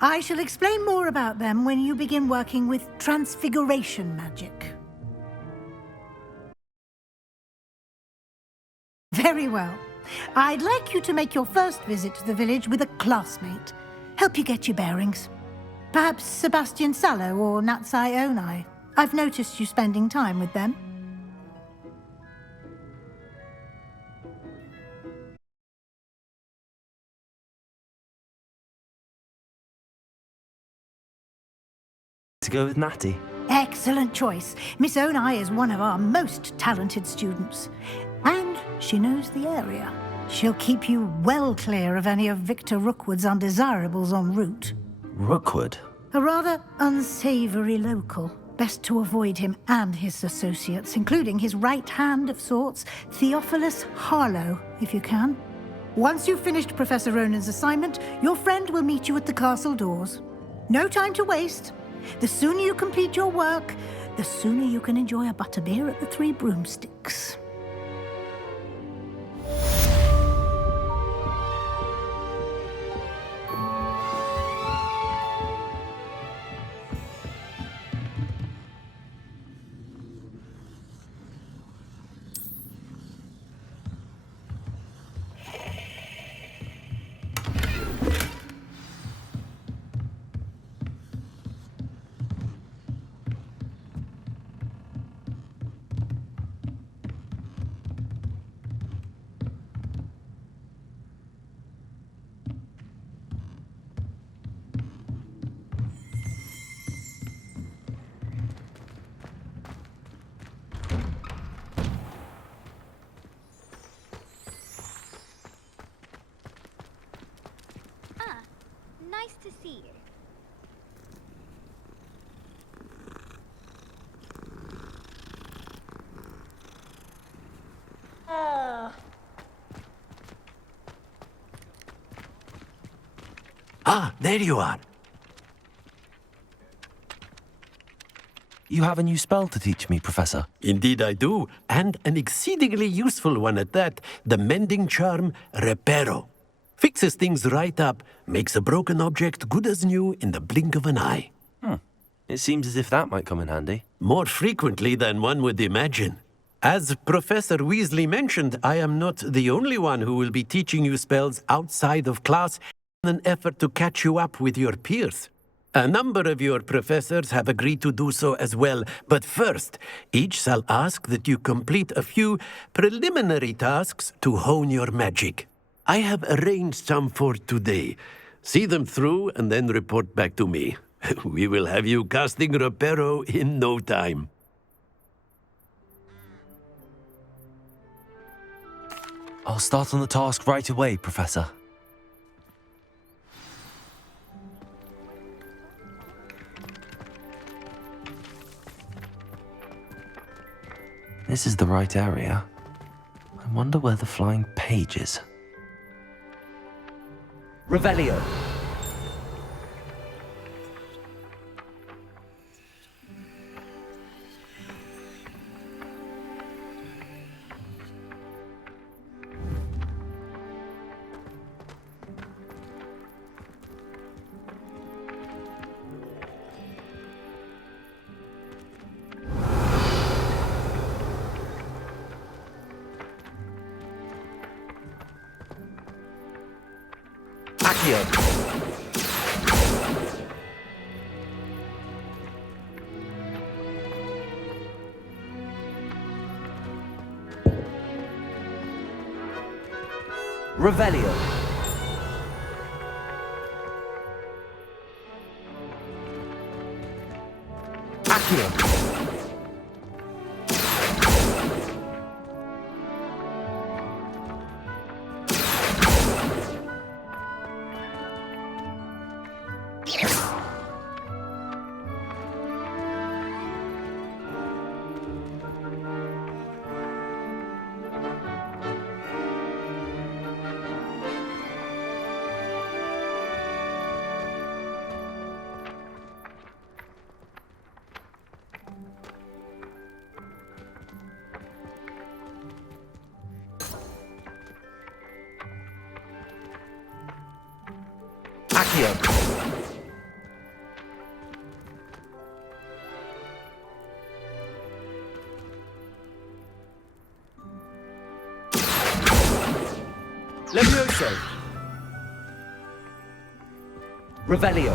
I shall explain more about them when you begin working with transfiguration magic. Very well. I'd like you to make your first visit to the village with a classmate. Help you get your bearings. Perhaps Sebastian Sallow or Natsai Onai. I've noticed you spending time with them. To go with Natty? Excellent choice. Miss Onai is one of our most talented students. And she knows the area. She'll keep you well clear of any of Victor Rookwood's undesirables en route. Rookwood? A rather unsavory local. Best to avoid him and his associates, including his right hand of sorts, Theophilus Harlow, if you can. Once you've finished Professor Ronan's assignment, your friend will meet you at the castle doors. No time to waste. The sooner you complete your work, the sooner you can enjoy a butterbeer at the Three Broomsticks. Nice to see you. Ah, there you are. You have a new spell to teach me, Professor. Indeed I do, and an exceedingly useful one at that. The mending charm, Reparo. Fixes things right up, makes a broken object good as new in the blink of an eye. It seems as if that might come in handy. More frequently than one would imagine. As Professor Weasley mentioned, I am not the only one who will be teaching you spells outside of class in an effort to catch you up with your peers. A number of your professors have agreed to do so as well, but first, each shall ask that you complete a few preliminary tasks to hone your magic. I have arranged some for today. See them through and then report back to me. We will have you casting Reparo in no time. I'll start on the task right away, Professor. This is the right area. I wonder where the flying page is. Revelio. Accio. Revelio. Accio. Accio. Levioso. Revelio.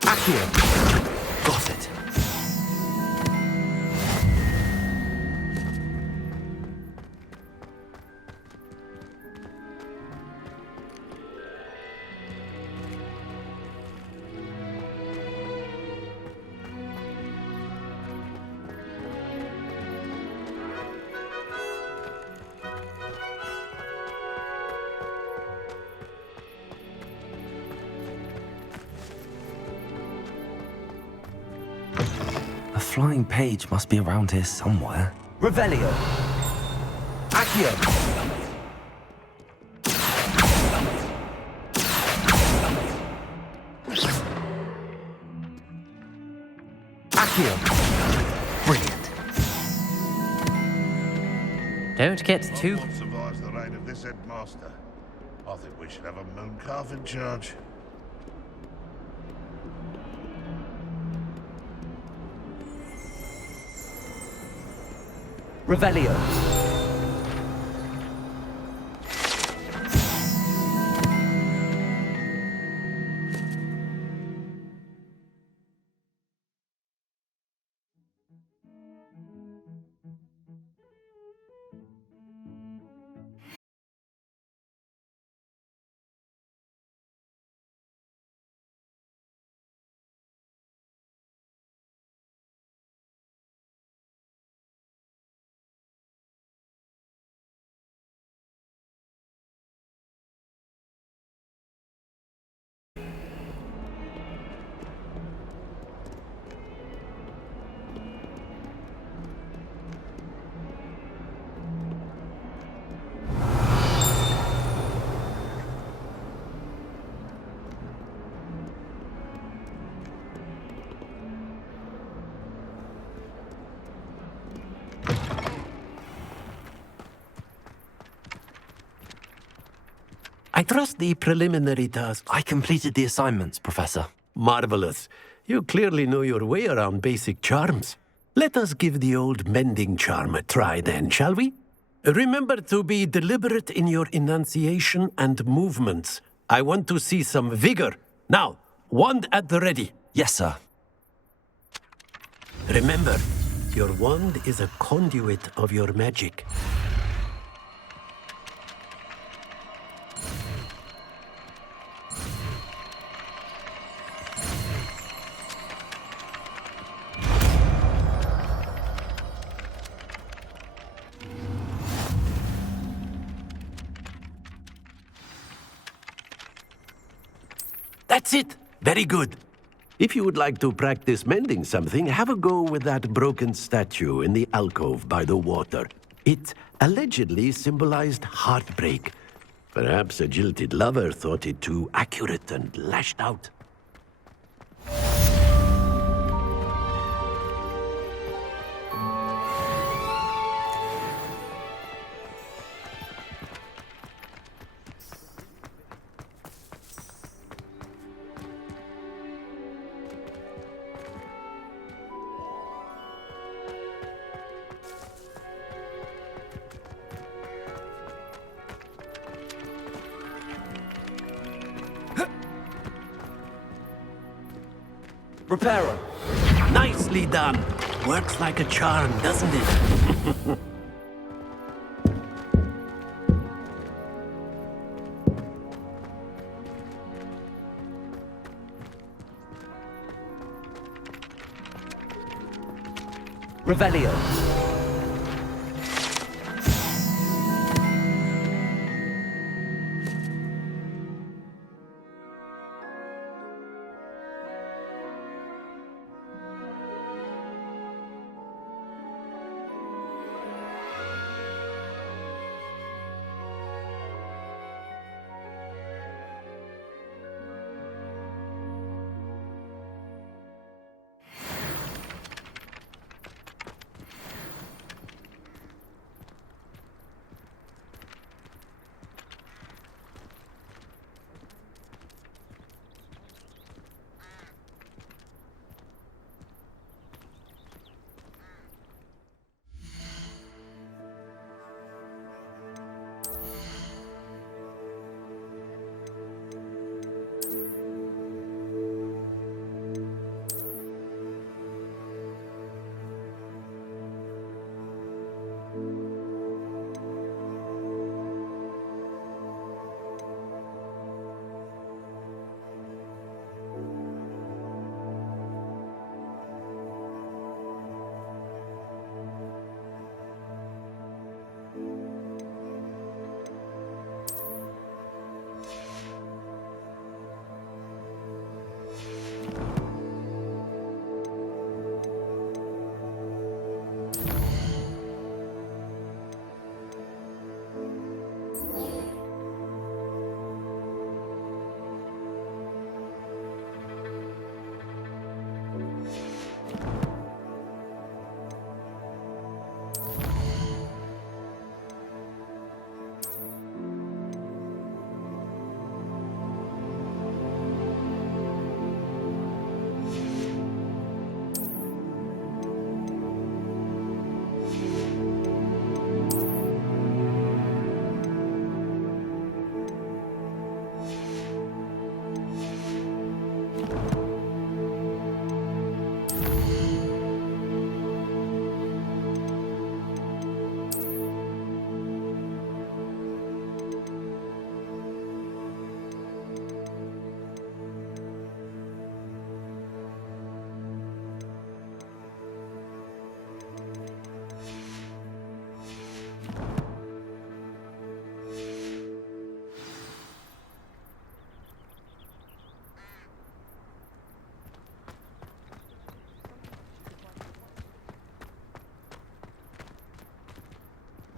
Accio. Got it. A flying page must be around here somewhere. Revelio. Accio. Accio. Brilliant. Don't get too... What survives the reign of this headmaster? I think we should have a moon calf in charge. Revelio. I trust the preliminary tasks. I completed the assignments, Professor. Marvelous. You clearly know your way around basic charms. Let us give the old mending charm a try then, shall we? Remember to be deliberate in your enunciation and movements. I want to see some vigor. Now, wand at the ready. Yes, sir. Remember, your wand is a conduit of your magic. That's it. Very good. If you would like to practice mending something, have a go with that broken statue in the alcove by the water. It allegedly symbolized heartbreak. Perhaps a jilted lover thought it too accurate and lashed out. Reparo. Nicely done. Works like a charm, doesn't it? Revelio.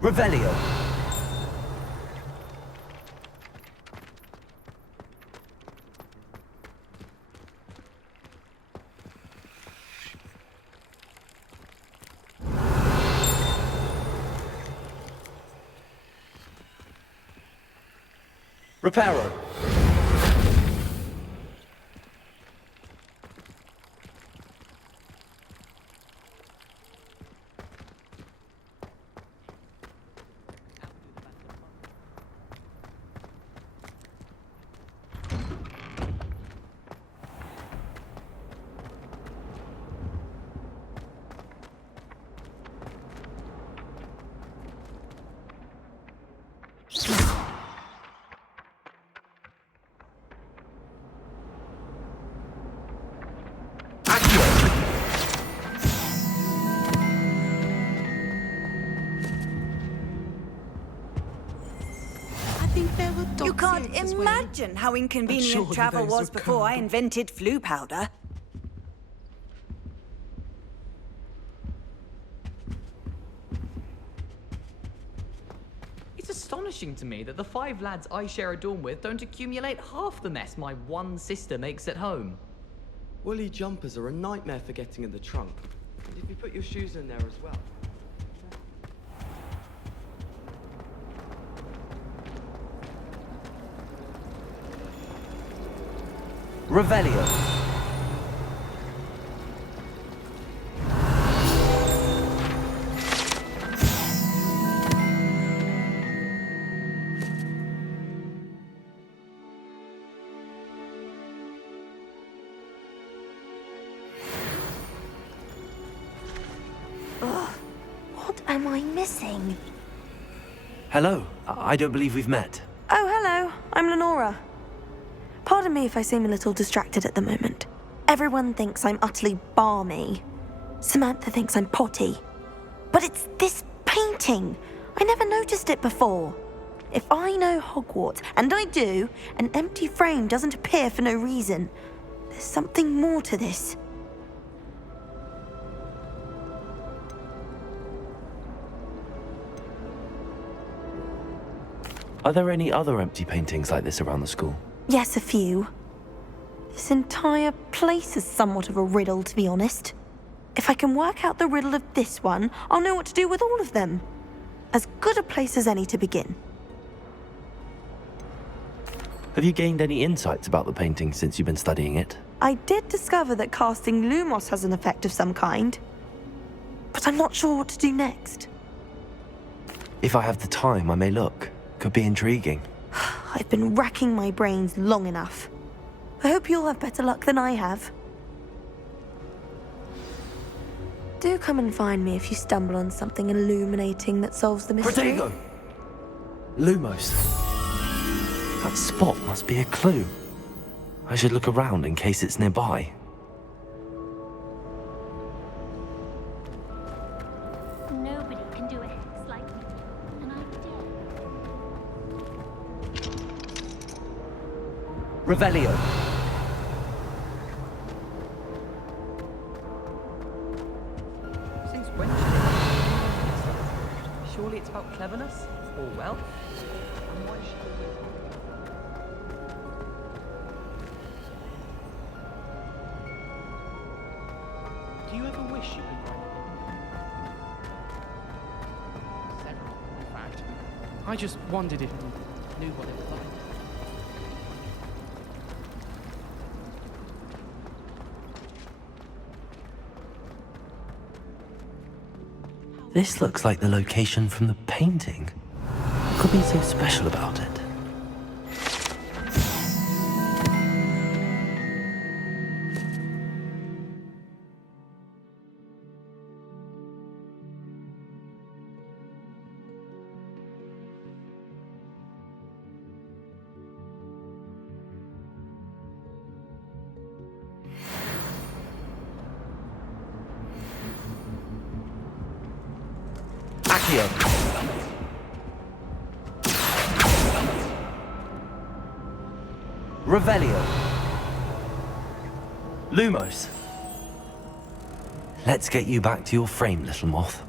Revelio. Reparo. You can't imagine how inconvenient travel was before I invented flu powder. It's astonishing to me that the 5 lads I share a dorm with don't accumulate half the mess my one sister makes at home. Woolly jumpers are a nightmare for getting in the trunk. And if you put your shoes in there as well. Revelio. Ugh. What am I missing? Hello. I don't believe we've met. Oh, hello. I'm Lenora. Pardon me if I seem a little distracted at the moment. Everyone thinks I'm utterly balmy. Samantha thinks I'm potty. But it's this painting. I never noticed it before. If I know Hogwarts, and I do, an empty frame doesn't appear for no reason. There's something more to this. Are there any other empty paintings like this around the school? Yes, a few. This entire place is somewhat of a riddle, to be honest. If I can work out the riddle of this one, I'll know what to do with all of them. As good a place as any to begin. Have you gained any insights about the painting since you've been studying it? I did discover that casting Lumos has an effect of some kind. But I'm not sure what to do next. If I have the time, I may look. Could be intriguing. I've been racking my brains long enough. I hope you'll have better luck than I have. Do come and find me if you stumble on something illuminating that solves the mystery. Protego! Lumos. That spot must be a clue. I should look around in case it's nearby. Nobody can do a hex like me, and I did. Revelio. Since when surely it's about cleverness or wealth? And why should Do you ever wish you could write several, in fact? I just wondered if you knew what it was like. This looks like the location from the painting. What could be so special about it? Revelio. Lumos. Let's get you back to your frame, little moth.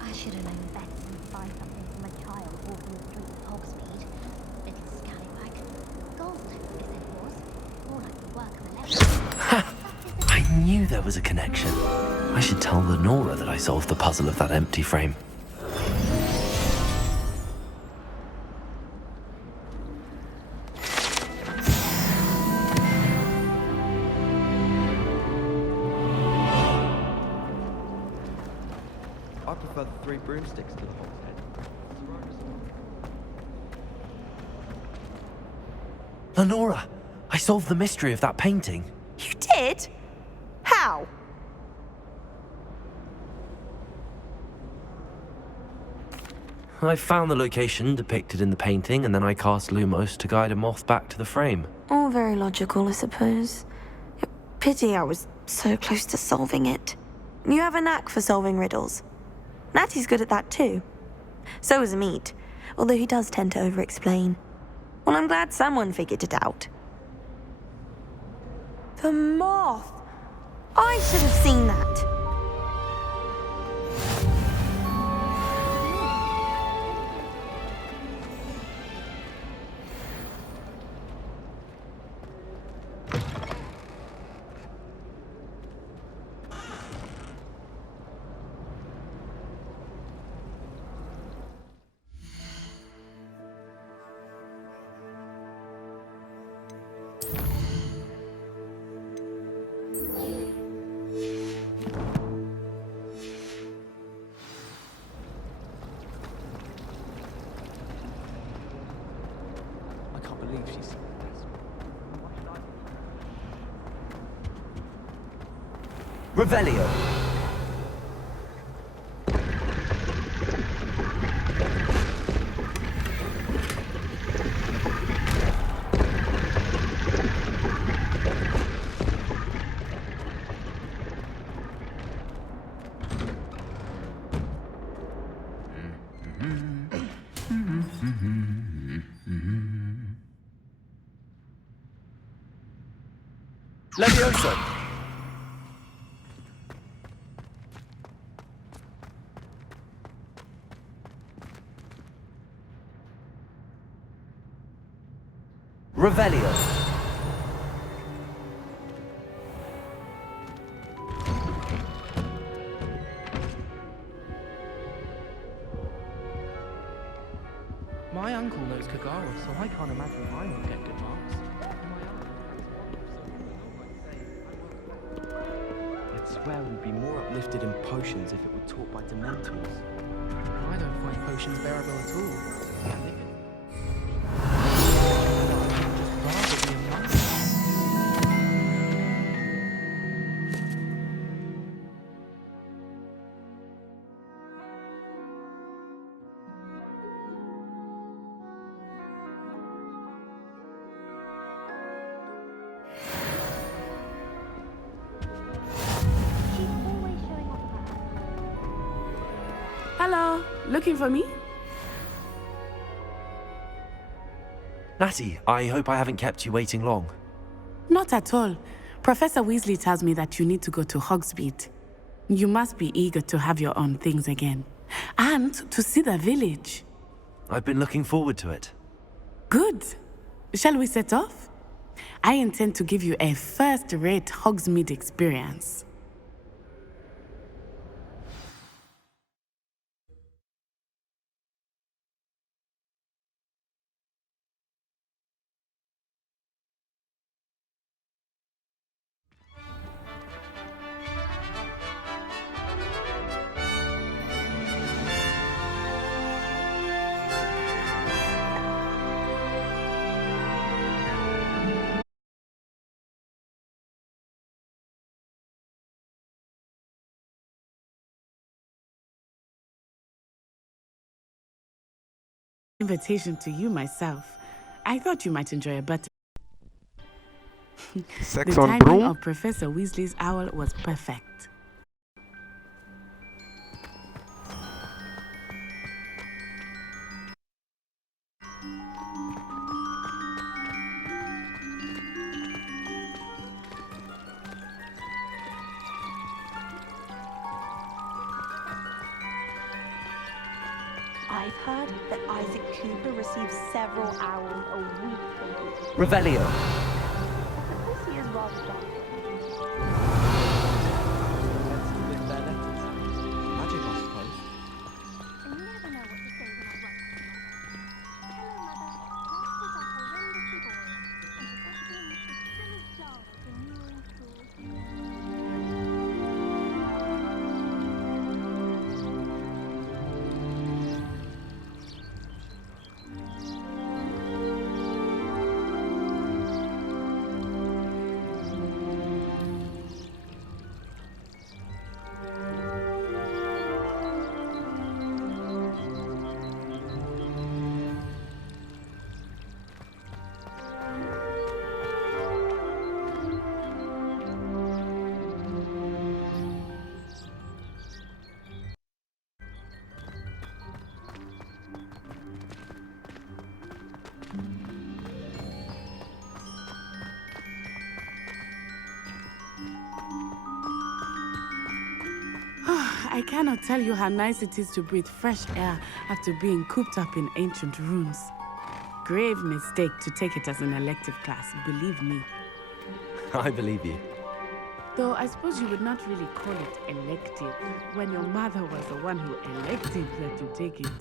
I should have known better than to buy something from a child I knew there was a connection. I should tell Lenora that I solved the puzzle of that empty frame. I prefer the 3 broomsticks to the Hog's Head. Lenora, I solved the mystery of that painting. You did? How? I found the location depicted in the painting, and then I cast Lumos to guide a moth back to the frame. All very logical, I suppose. Pity I was so close to solving it. You have a knack for solving riddles. Natty's good at that too. So is Amit, although he does tend to over-explain. Well, I'm glad someone figured it out. The moth! I should have seen that. I can't believe she's so desperate. Revelio. Levioso. Revelio. My uncle knows Kagawa, so I can't imagine I won't get good marks. I'd swear we'd be more uplifted in potions if it were taught by Dementors. I don't find potions bearable at all. I'd just rather be a monk. Hello, looking for me? Natty, I hope I haven't kept you waiting long. Not at all. Professor Weasley tells me that you need to go to Hogsmeade. You must be eager to have your own things again. And to see the village. I've been looking forward to it. Good. Shall we set off? I intend to give you a first-rate Hogsmeade experience. Invitation to you myself. I thought you might enjoy a better. Sex the on timing broom? of Professor Weasley's owl was perfect. I've heard that Isaac Cooper receives several hours a week from Revelio. I suppose he is rather dark. With their letters. Magic, I suppose. I never know what to say when I write to you. Hello, Mother. Masters are horrendously boring. And Sebastian is the silliest child when you were in school. I cannot tell you how nice it is to breathe fresh air after being cooped up in ancient rooms. Grave mistake to take it as an elective class, believe me. I believe you. Though I suppose you would not really call it elective when your mother was the one who elected that you take it.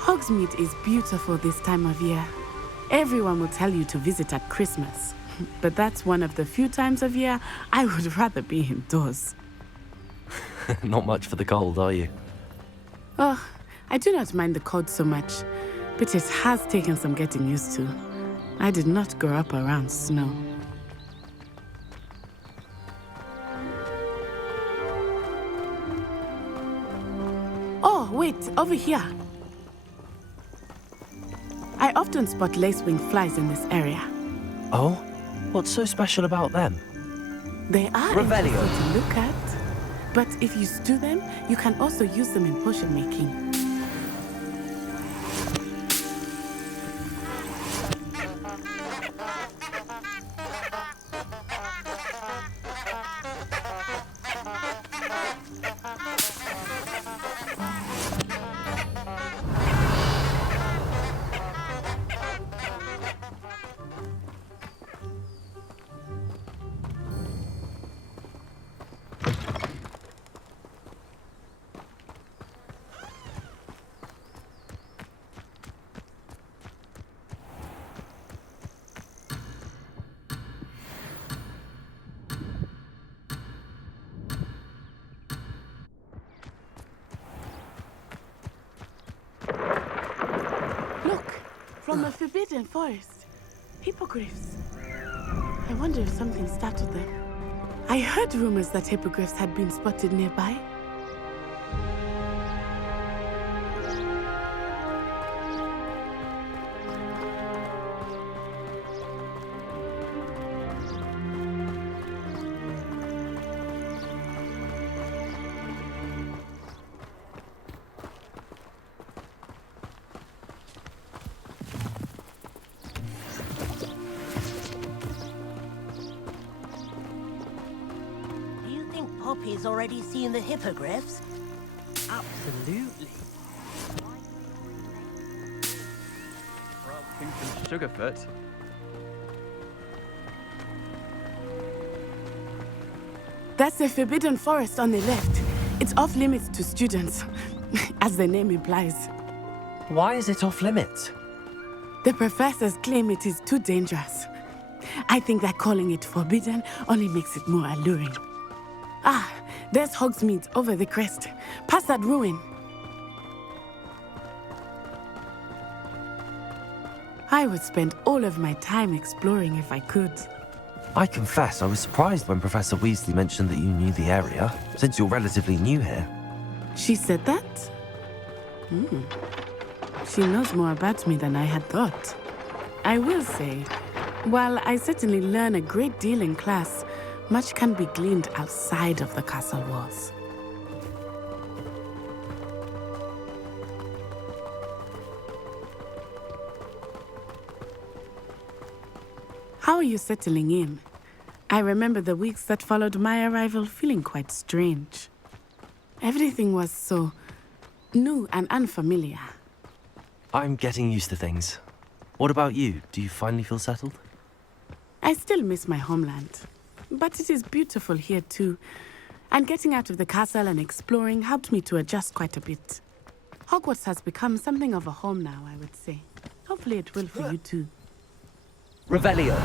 Hogsmeade is beautiful this time of year. Everyone will tell you to visit at Christmas, but that's one of the few times of year I would rather be indoors. Not much for the cold, are you? Oh, I do not mind the cold so much, but it has taken some getting used to. I did not grow up around snow. Oh, wait, over here. I often spot lacewing flies in this area. Oh? What's so special about them? They are Revelio. interesting to look at, but if you stew them, you can also use them in potion making. From a forbidden forest. Hippogriffs. I wonder if something startled them. I heard rumors that hippogriffs had been spotted nearby. Poppy's already seen the hippogriffs? Absolutely. Pink and Sugarfoot. That's the forbidden forest on the left. It's off limits to students, as the name implies. Why is it off limits? The professors claim it is too dangerous. I think that calling it forbidden only makes it more alluring. Ah, there's Hogsmeade over the crest. Past that ruin. I would spend all of my time exploring if I could. I confess, I was surprised when Professor Weasley mentioned that you knew the area, since you're relatively new here. She said that? She knows more about me than I had thought. I will say, while I certainly learn a great deal in class, much can be gleaned outside of the castle walls. How are you settling in? I remember the weeks that followed my arrival feeling quite strange. Everything was so new and unfamiliar. I'm getting used to things. What about you? Do you finally feel settled? I still miss my homeland, but it is beautiful here too. And getting out of the castle and exploring helped me to adjust quite a bit. Hogwarts has become something of a home now, I would say. Hopefully it will for you too. Revelio.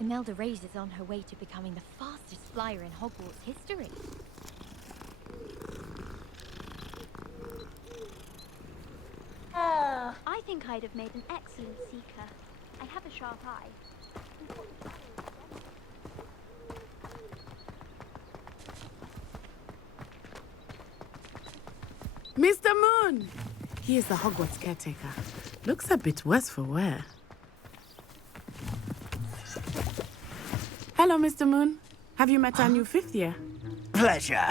Imelda Reyes is on her way to becoming the fastest flyer in Hogwarts history. I think I'd have made an excellent seeker. I have a sharp eye. Mr. Moon! He is the Hogwarts caretaker. Looks a bit worse for wear. Hello, Mr. Moon. Have you met our new fifth year? Pleasure.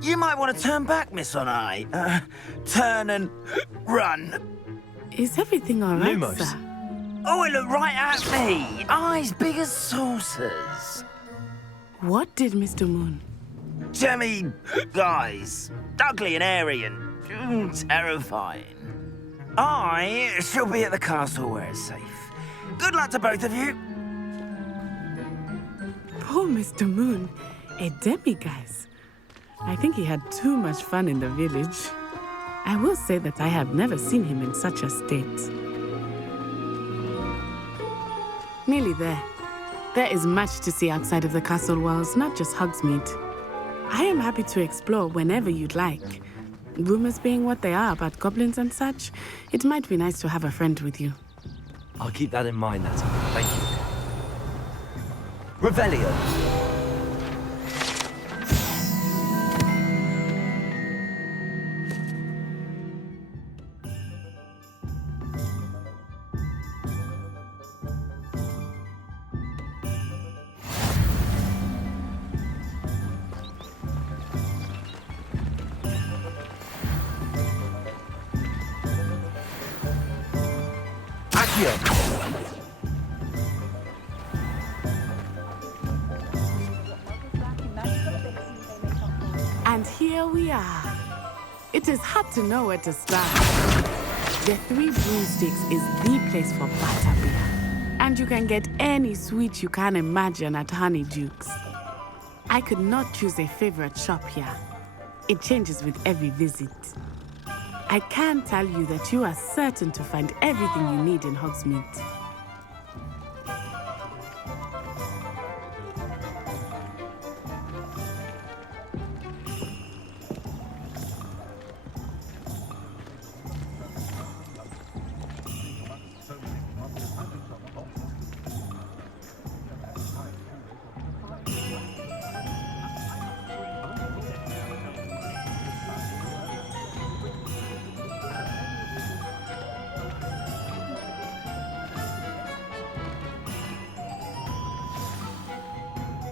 You might want to turn back, Miss On-Eye. Turn and run. Is everything all right, Lumos. sir? Oh, it looked right at me. Eyes big as saucers. What did Mr. Moon? Jemmy guys. Ugly and airy and terrifying. I shall be at the castle where it's safe. Good luck to both of you. Poor Mr. Moon. A demiguise. I think he had too much fun in the village. I will say that I have never seen him in such a state. Nearly there. There is much to see outside of the castle walls, not just Hogsmeade. I am happy to explore whenever you'd like. Rumors being what they are about goblins and such, it might be nice to have a friend with you. I'll keep that in mind, Natty. Thank you. Revelio. And here we are. It is hard to know where to start. The Three Broomsticks is the place for butterbeer. And you can get any sweet you can imagine at Honeydukes. I could not choose a favorite shop here. It changes with every visit. I can tell you that you are certain to find everything you need in Hogsmeade.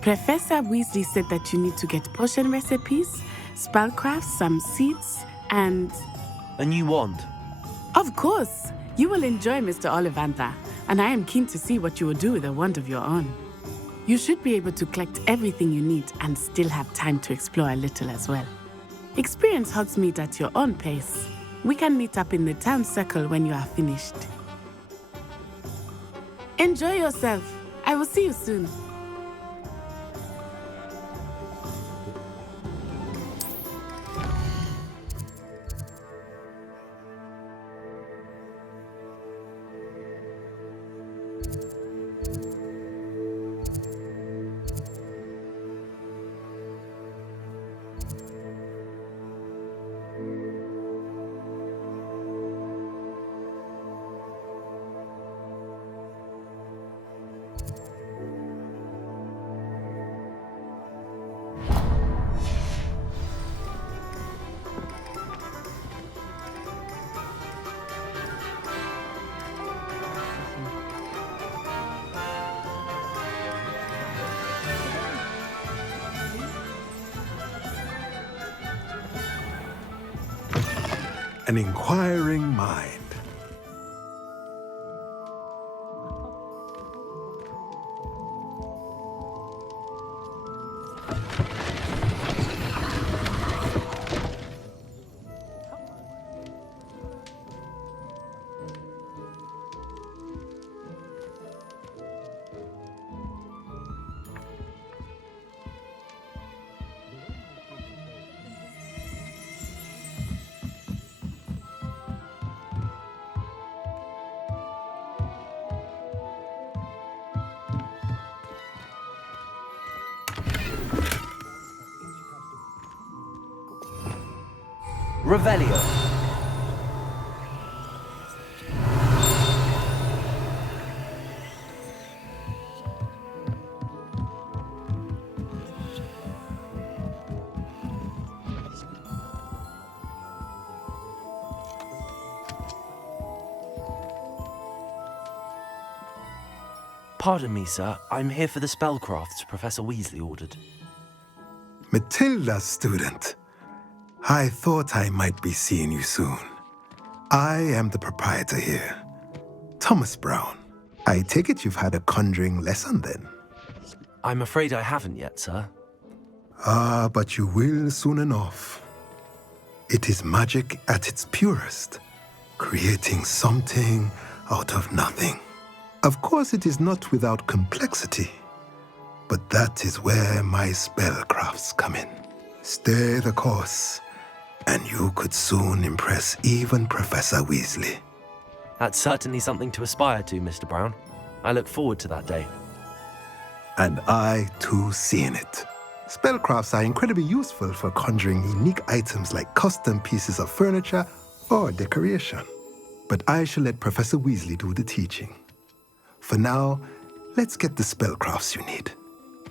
Professor Weasley said that you need to get potion recipes, spellcrafts, some seeds, and... A new wand. Of course! You will enjoy Mr. Ollivandar, and I am keen to see what you will do with a wand of your own. You should be able to collect everything you need and still have time to explore a little as well. Experience Hogsmeade at your own pace. We can meet up in the town circle when you are finished. Enjoy yourself. I will see you soon. an inquiring mind. Revelio. Pardon me, sir. I'm here for the spellcrafts Professor Weasley ordered. Matilda's student. I thought I might be seeing you soon. I am the proprietor here, Thomas Brown. I take it you've had a conjuring lesson then? I'm afraid I haven't yet, sir. Ah, but you will soon enough. It is magic at its purest, creating something out of nothing. Of course, it is not without complexity, but that is where my spellcrafts come in. Stay the course, and you could soon impress even Professor Weasley. That's certainly something to aspire to, Mr. Brown. I look forward to that day. And I, too, seeing it. Spellcrafts are incredibly useful for conjuring unique items like custom pieces of furniture or decoration. But I shall let Professor Weasley do the teaching. For now, let's get the spellcrafts you need.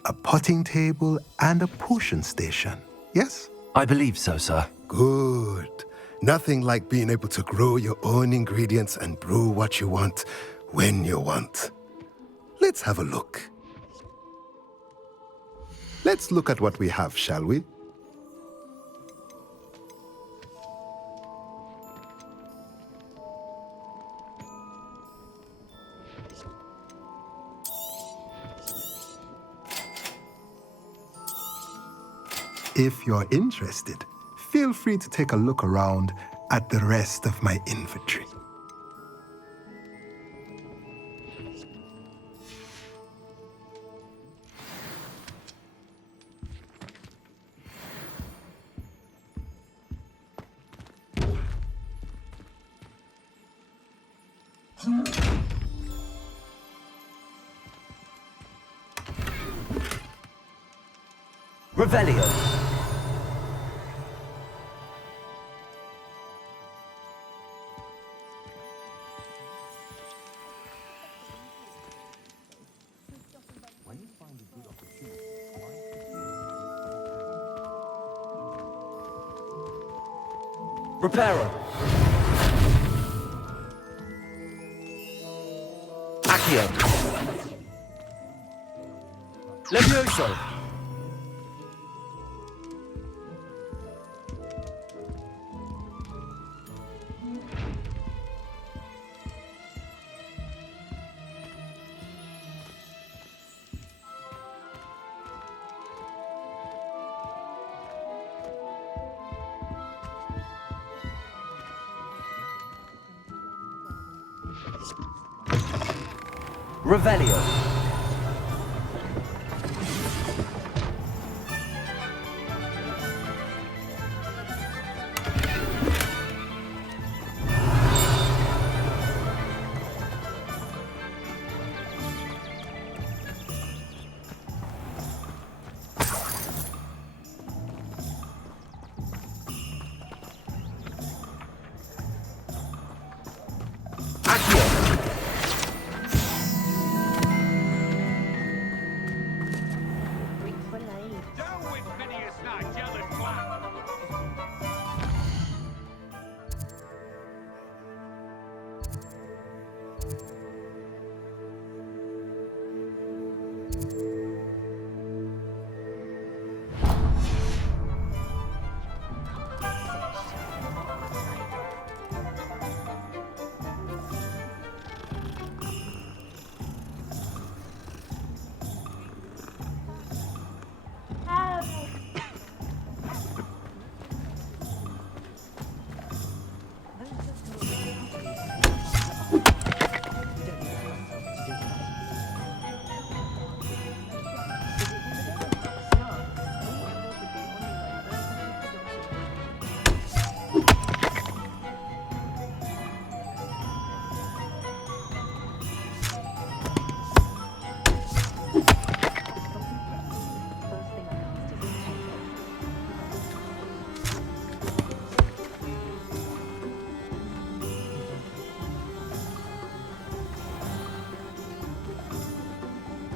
A potting table and a potion station, yes? I believe so, sir. Good. Nothing like being able to grow your own ingredients and brew what you want, when you want. Let's have a look. Let's look at what we have, shall we? If you're interested, feel free to take a look around at the rest of my inventory. Revelio. Reparo. Accio. Levioso. Revelio.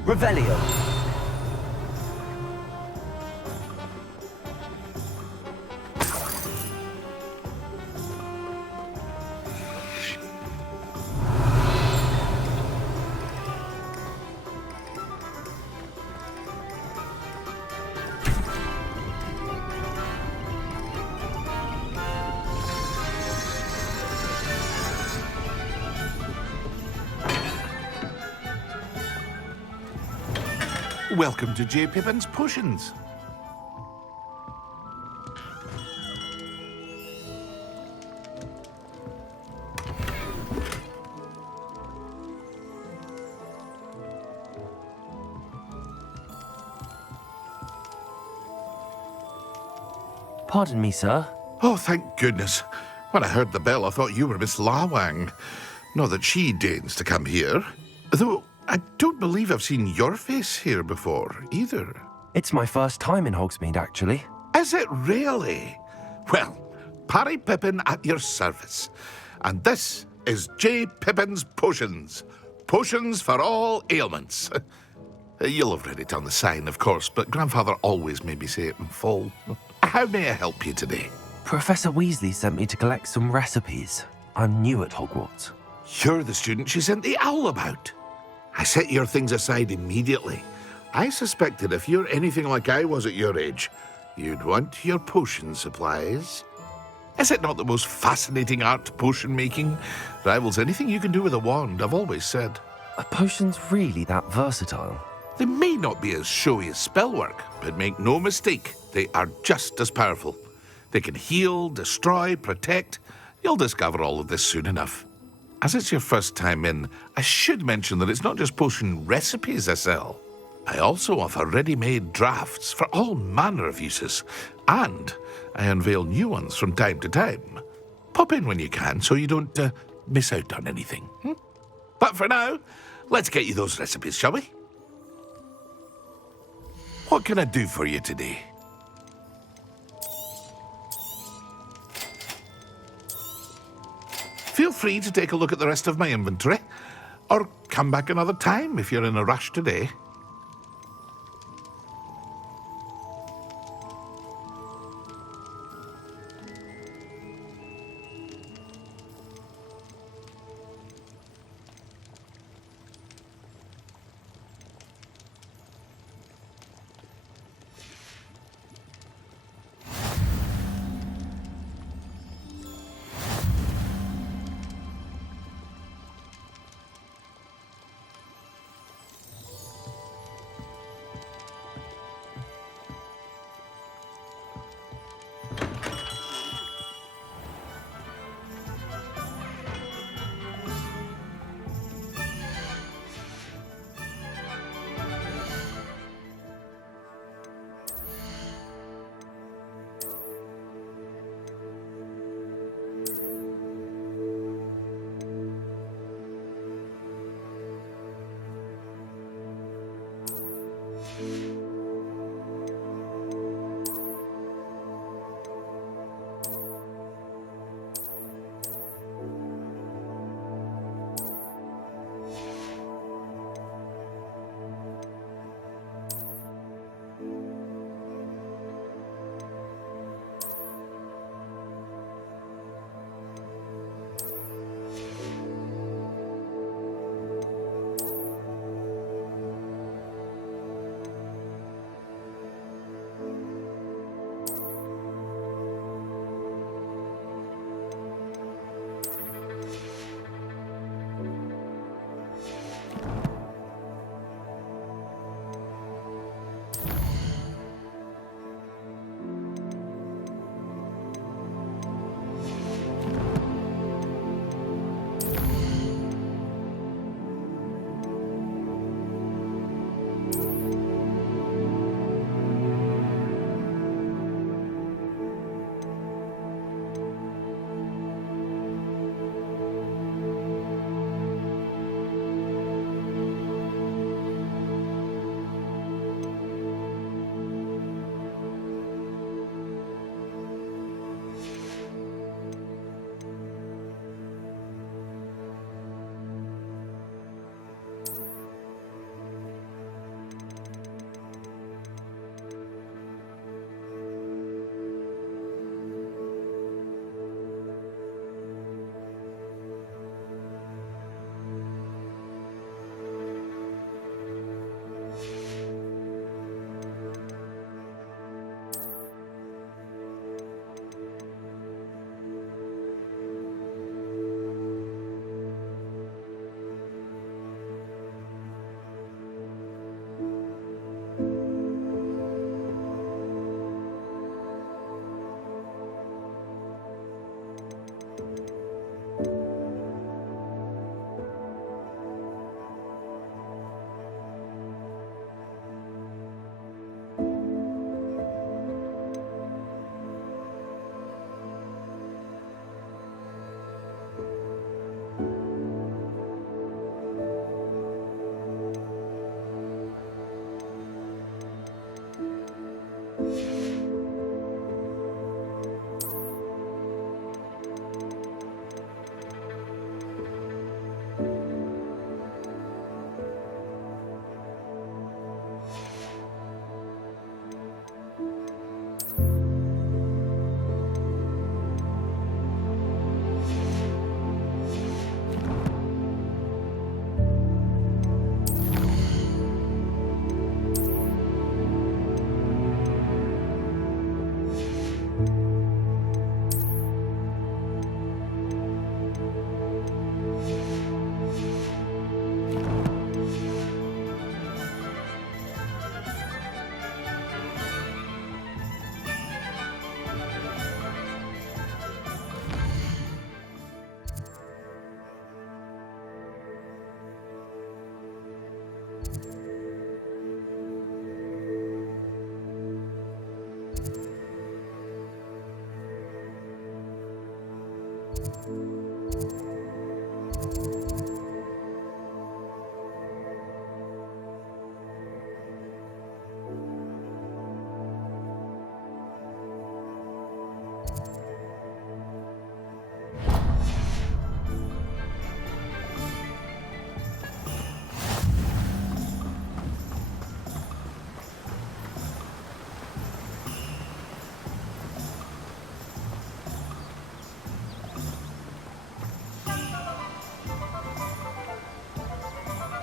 Revelio. Welcome to J. Pippin's Potions. Pardon me, sir. Oh, thank goodness. When I heard the bell, I thought you were Miss Lawang. Not that she deigns to come here. Though I don't believe I've seen your face here before, either. It's my first time in Hogsmeade, actually. Is it really? Well, Parry Pippin at your service. And this is J. Pippin's Potions. Potions for all ailments. You'll have read it on the sign, of course, but Grandfather always made me say it in full. How may I help you today? Professor Weasley sent me to collect some recipes. I'm new at Hogwarts. You're the student she sent the owl about. I set your things aside immediately. I suspected if you're anything like I was at your age, you'd want your potion supplies. Is it not the most fascinating art, potion making? Rivals anything you can do with a wand, I've always said. Are potions really that versatile? They may not be as showy as spellwork, but make no mistake, they are just as powerful. They can heal, destroy, protect. You'll discover all of this soon enough. As it's your first time in, I should mention that it's not just potion recipes I sell. I also offer ready-made drafts for all manner of uses, and I unveil new ones from time to time. Pop in when you can so you don't miss out on anything. But for now, let's get you those recipes, shall we? What can I do for you today? Feel free to take a look at the rest of my inventory, or come back another time if you're in a rush today.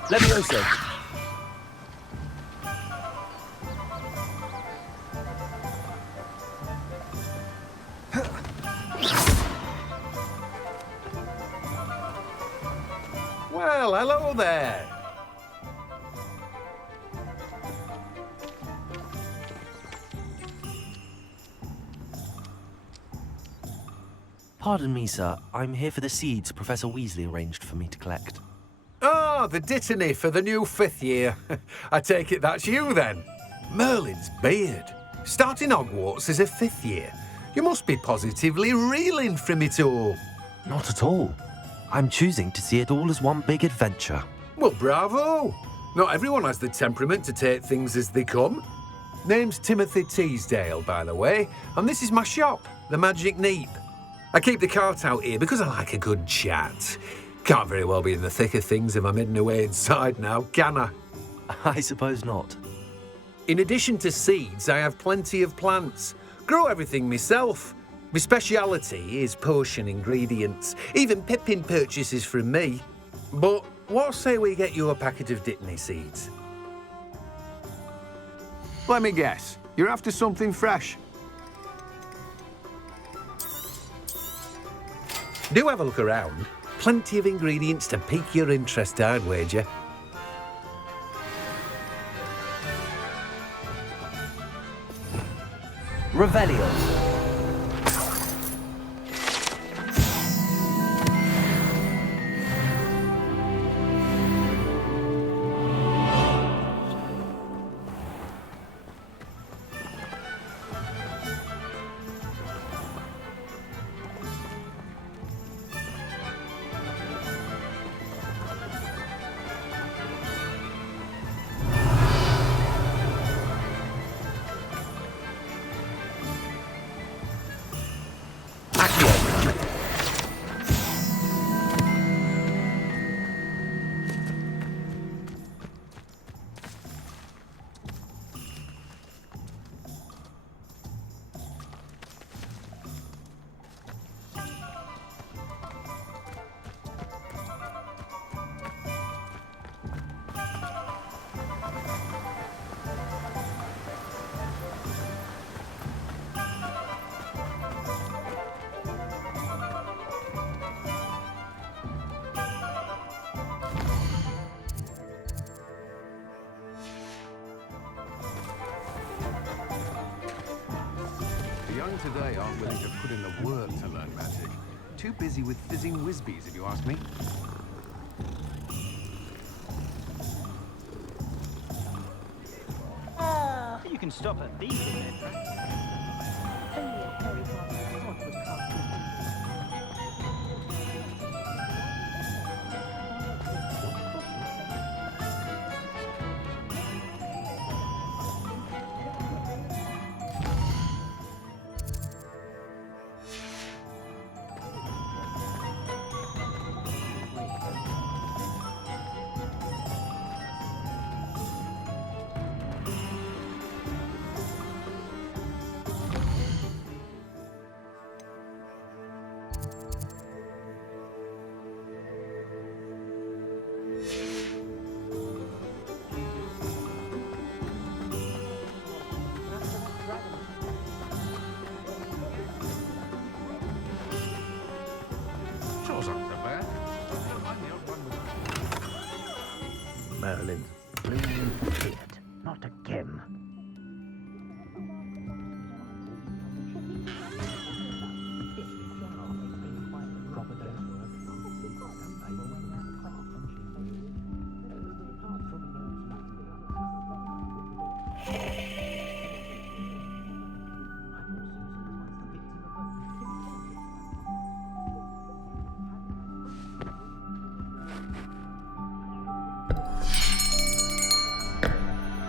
Levioso! Well, hello there. Pardon me, sir. I'm here for the seeds Professor Weasley arranged for me to collect. Ah, the dittany for the new 5th year. I take it that's you, then. Merlin's beard. Starting Hogwarts as a 5th year. You must be positively reeling from it all. Not at all. I'm choosing to see it all as one big adventure. Well, bravo. Not everyone has the temperament to take things as they come. Name's Timothy Teasdale, by the way, and this is my shop, the Magic Neep. I keep the cart out here because I like a good chat. Can't very well be in the thick of things if I'm hidden away inside now, can I? I suppose not. In addition to seeds, I have plenty of plants. Grow everything myself. My speciality is potion ingredients. Even Pippin purchases from me. But what say we get you a packet of Dittany seeds? Let me guess. You're after something fresh. Do have a look around. Plenty of ingredients to pique your interest, I'd wager. Revelio. Young today aren't willing to put in the work to learn magic. Too busy with fizzing whizbees, if you ask me. You can stop at these then. Merlin, please see it. Not again.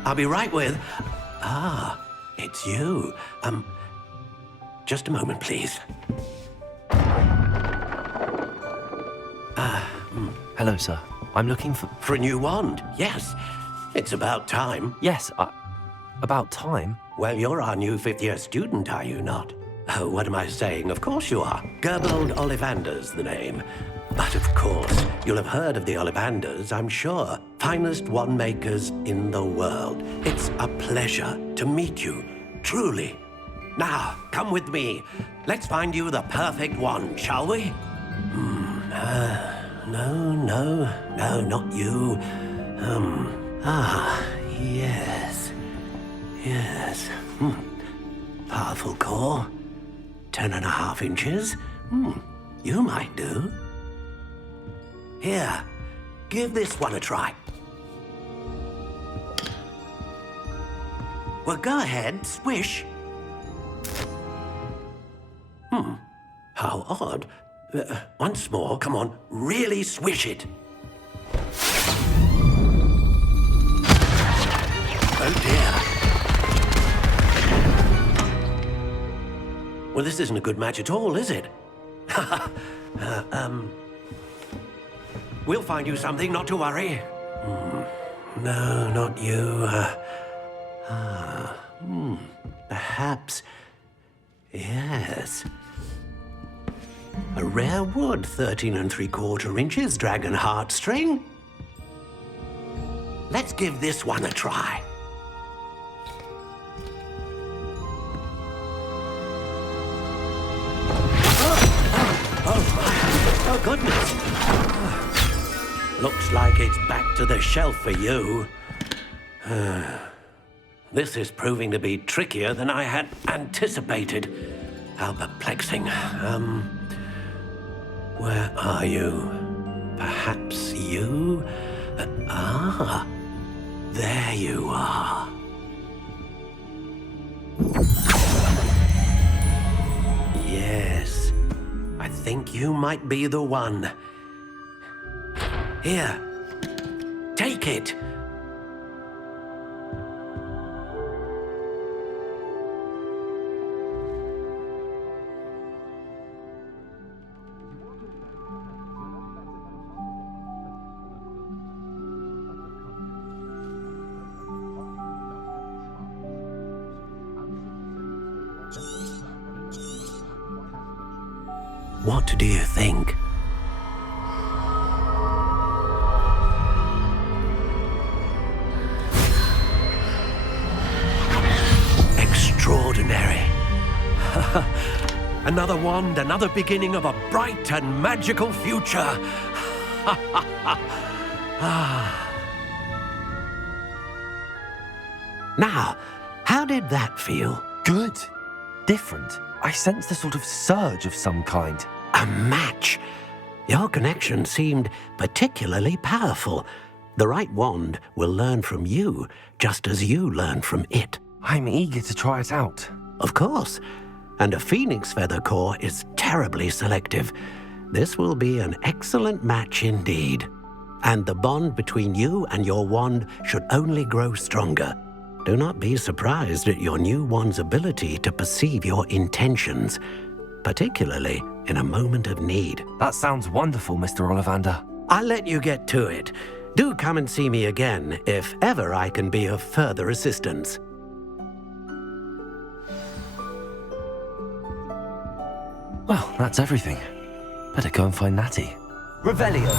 I'll be right with... Ah, it's you. Just a moment, please. Hello, sir. I'm looking for... For a new wand, yes. It's about time. Yes, about time? Well, you're our new 5th-year student, are you not? Oh, what am I saying? Of course you are. Gerbold Ollivander's the name. But of course, you'll have heard of the Ollivanders, I'm sure. Finest wand makers in the world. It's a pleasure to meet you, truly. Now, come with me. Let's find you the perfect wand, shall we? No, not you. Yes. Powerful core. 10.5 inches. You might do. Here, give this one a try. Well, go ahead, swish. How odd. Once more, come on, really swish it. Oh dear. Well, this isn't a good match at all, is it? We'll find you something, not to worry. No, not you. Perhaps. Yes. A rare wood, 13 3/4 inches, dragon heartstring. Let's give this one a try. Oh, goodness. Looks like it's back to the shelf for you. This is proving to be trickier than I had anticipated. How perplexing. Where are you? Perhaps you? There you are. Yes, I think you might be the one. Here, take it. What do you think? Extraordinary. Another wand, another beginning of a bright and magical future. Now, how did that feel? Good. Different. I sensed a sort of surge of some kind. A match. Your connection seemed particularly powerful. The right wand will learn from you, just as you learn from it. I'm eager to try it out. Of course. And a phoenix feather core is terribly selective. This will be an excellent match indeed. And the bond between you and your wand should only grow stronger. Do not be surprised at your new wand's ability to perceive your intentions, particularly in a moment of need. That sounds wonderful, Mr. Ollivander. I'll let you get to it. Do come and see me again if ever I can be of further assistance. Well, that's everything. Better go and find Natty. Revelio.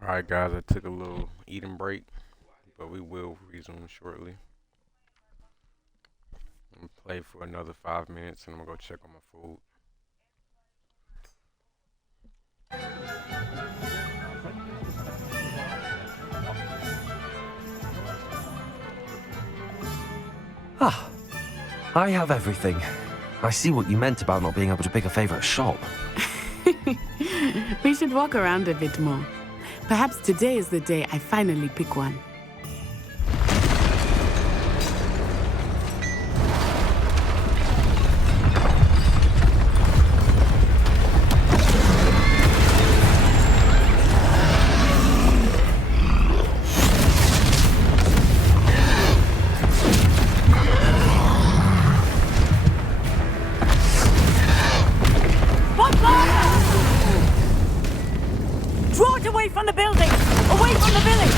Alright, guys, I took a little eating break, but we will resume shortly. I'm gonna play for another 5 minutes and I'm gonna go check on my food. Ah, I have everything. I see what you meant about not being able to pick a favorite shop. We should walk around a bit more. Perhaps today is the day I finally pick one. Draw it away from the building! Away from the village!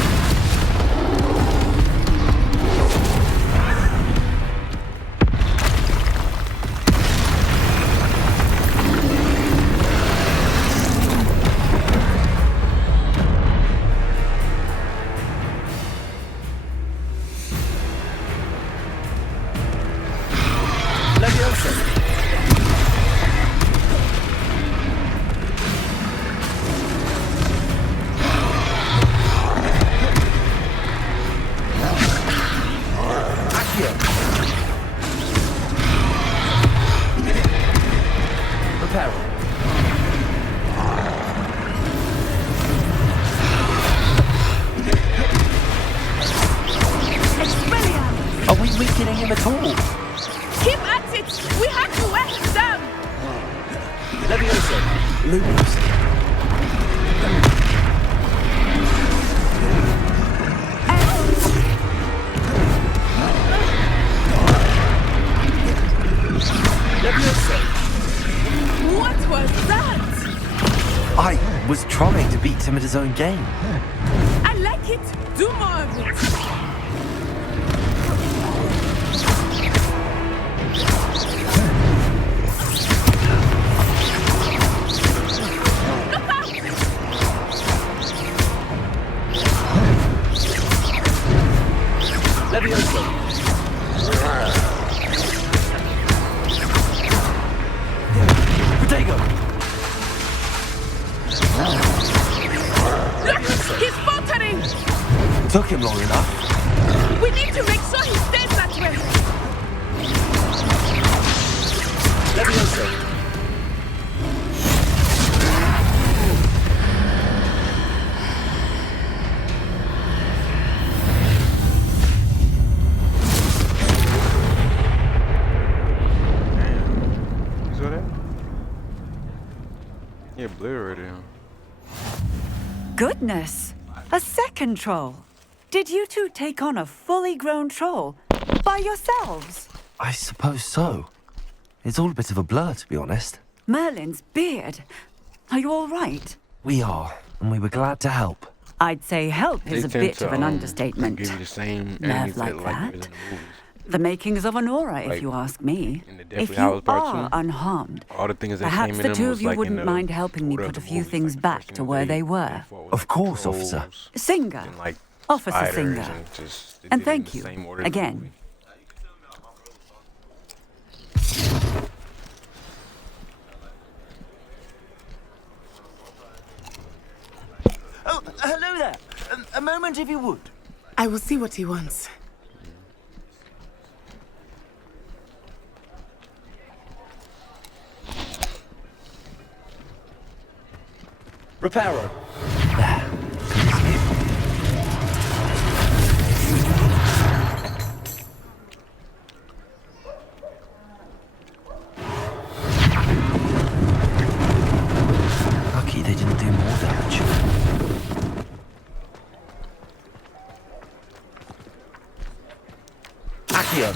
Are we weakening him at all? Keep at it! We have to wear him down! Leviosa! Lumos! Leviosa! What was that? I was trying to beat him at his own game. I like it! Do more of it! Leviosa! Protego! Look! He's faltering! Took him long enough. We need to make sure he stays that way! Leviosa! You saw that? Yeah, obliterated him. Goodness! A second troll! Did you two take on a fully grown troll? By yourselves? I suppose so. It's all a bit of a blur, to be honest. Merlin's beard. Are you all right? We are, and we were glad to help. I'd say help is a They tend bit to, of an understatement. give you the same Nerve enemies like that that. in the movies. The makings of an aura, if Like, you ask me. in the Deathly If you Hallows Part are 2, unharmed, all the things that perhaps came in the them two was of you like in wouldn't the mind helping me order of put a the few movies, things like back first to in where the they day, were. Of course, trolls, officer. Singer, and like Officer spiders, Singer. and just- they And did it in thank the you, same order as the again. movie. Oh, hello there. A moment if you would. I will see what he wants. Reparo. Lucky they didn't do more damage. Accio.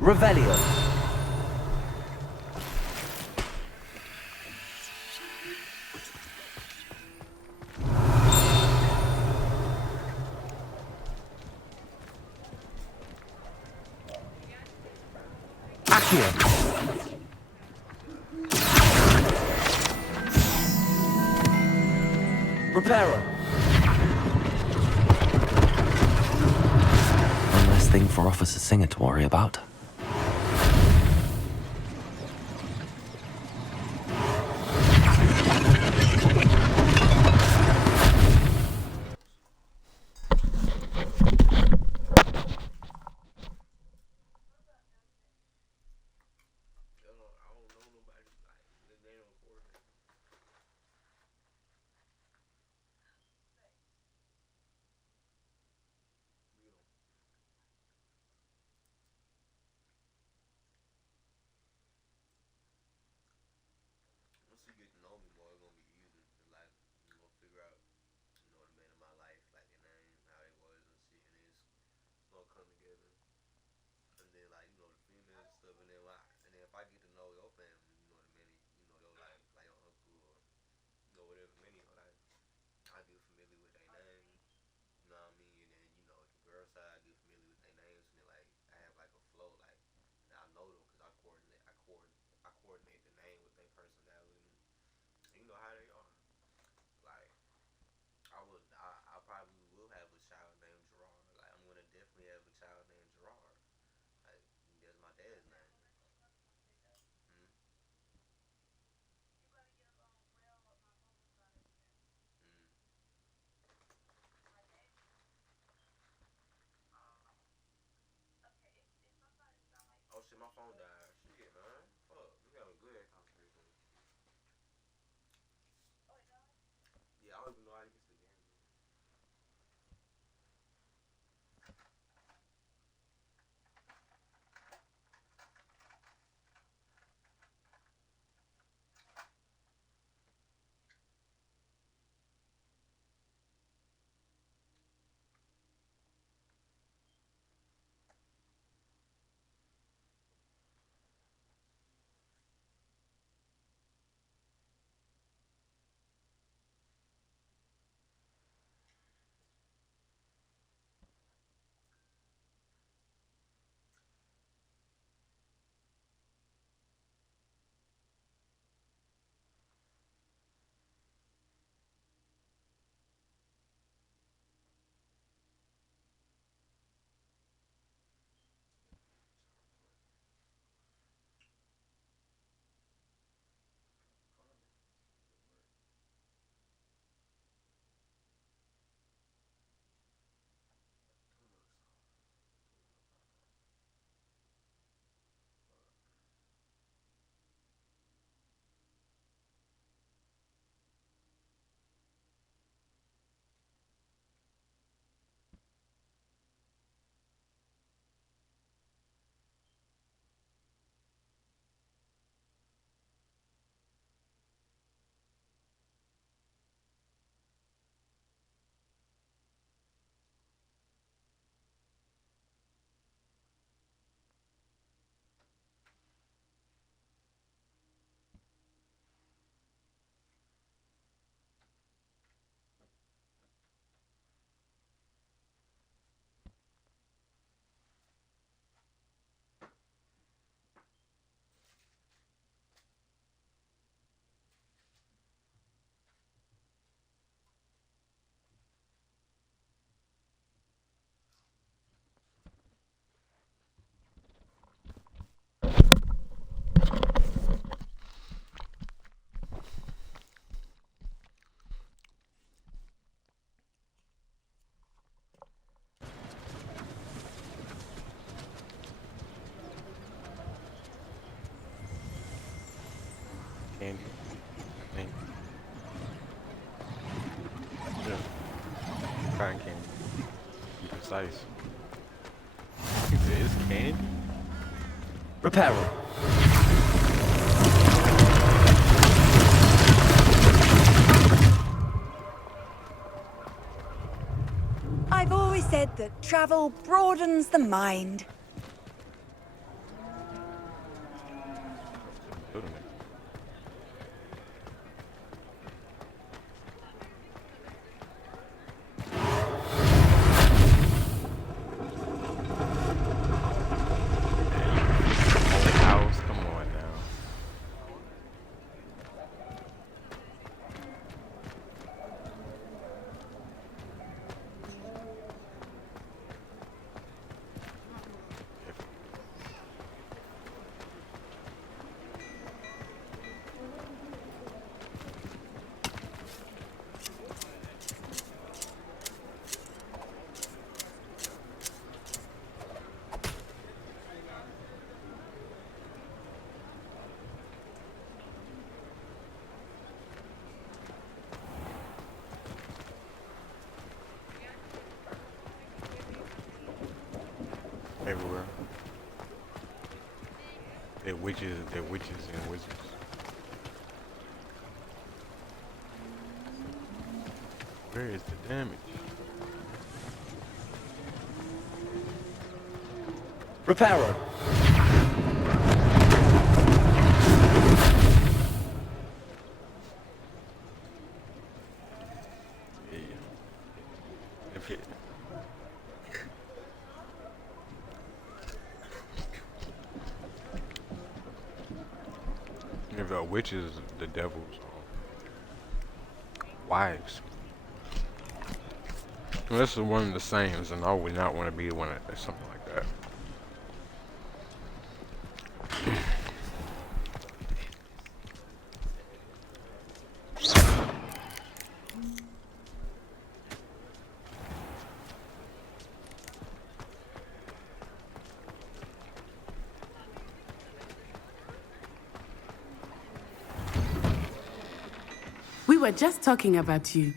Revelio. here. Reparo. One less thing for Officer Singer to worry about. Candy, I think. Yeah. Cotton candy. Be precise. It's candy? Reparo. I've always said that travel broadens the mind. House. witches and wizards. Where is the damage? Reparo. If it, if a witch is the devil's wives, well, this is one of the sayings, and I would not want to be one of something like that. We were just talking about you.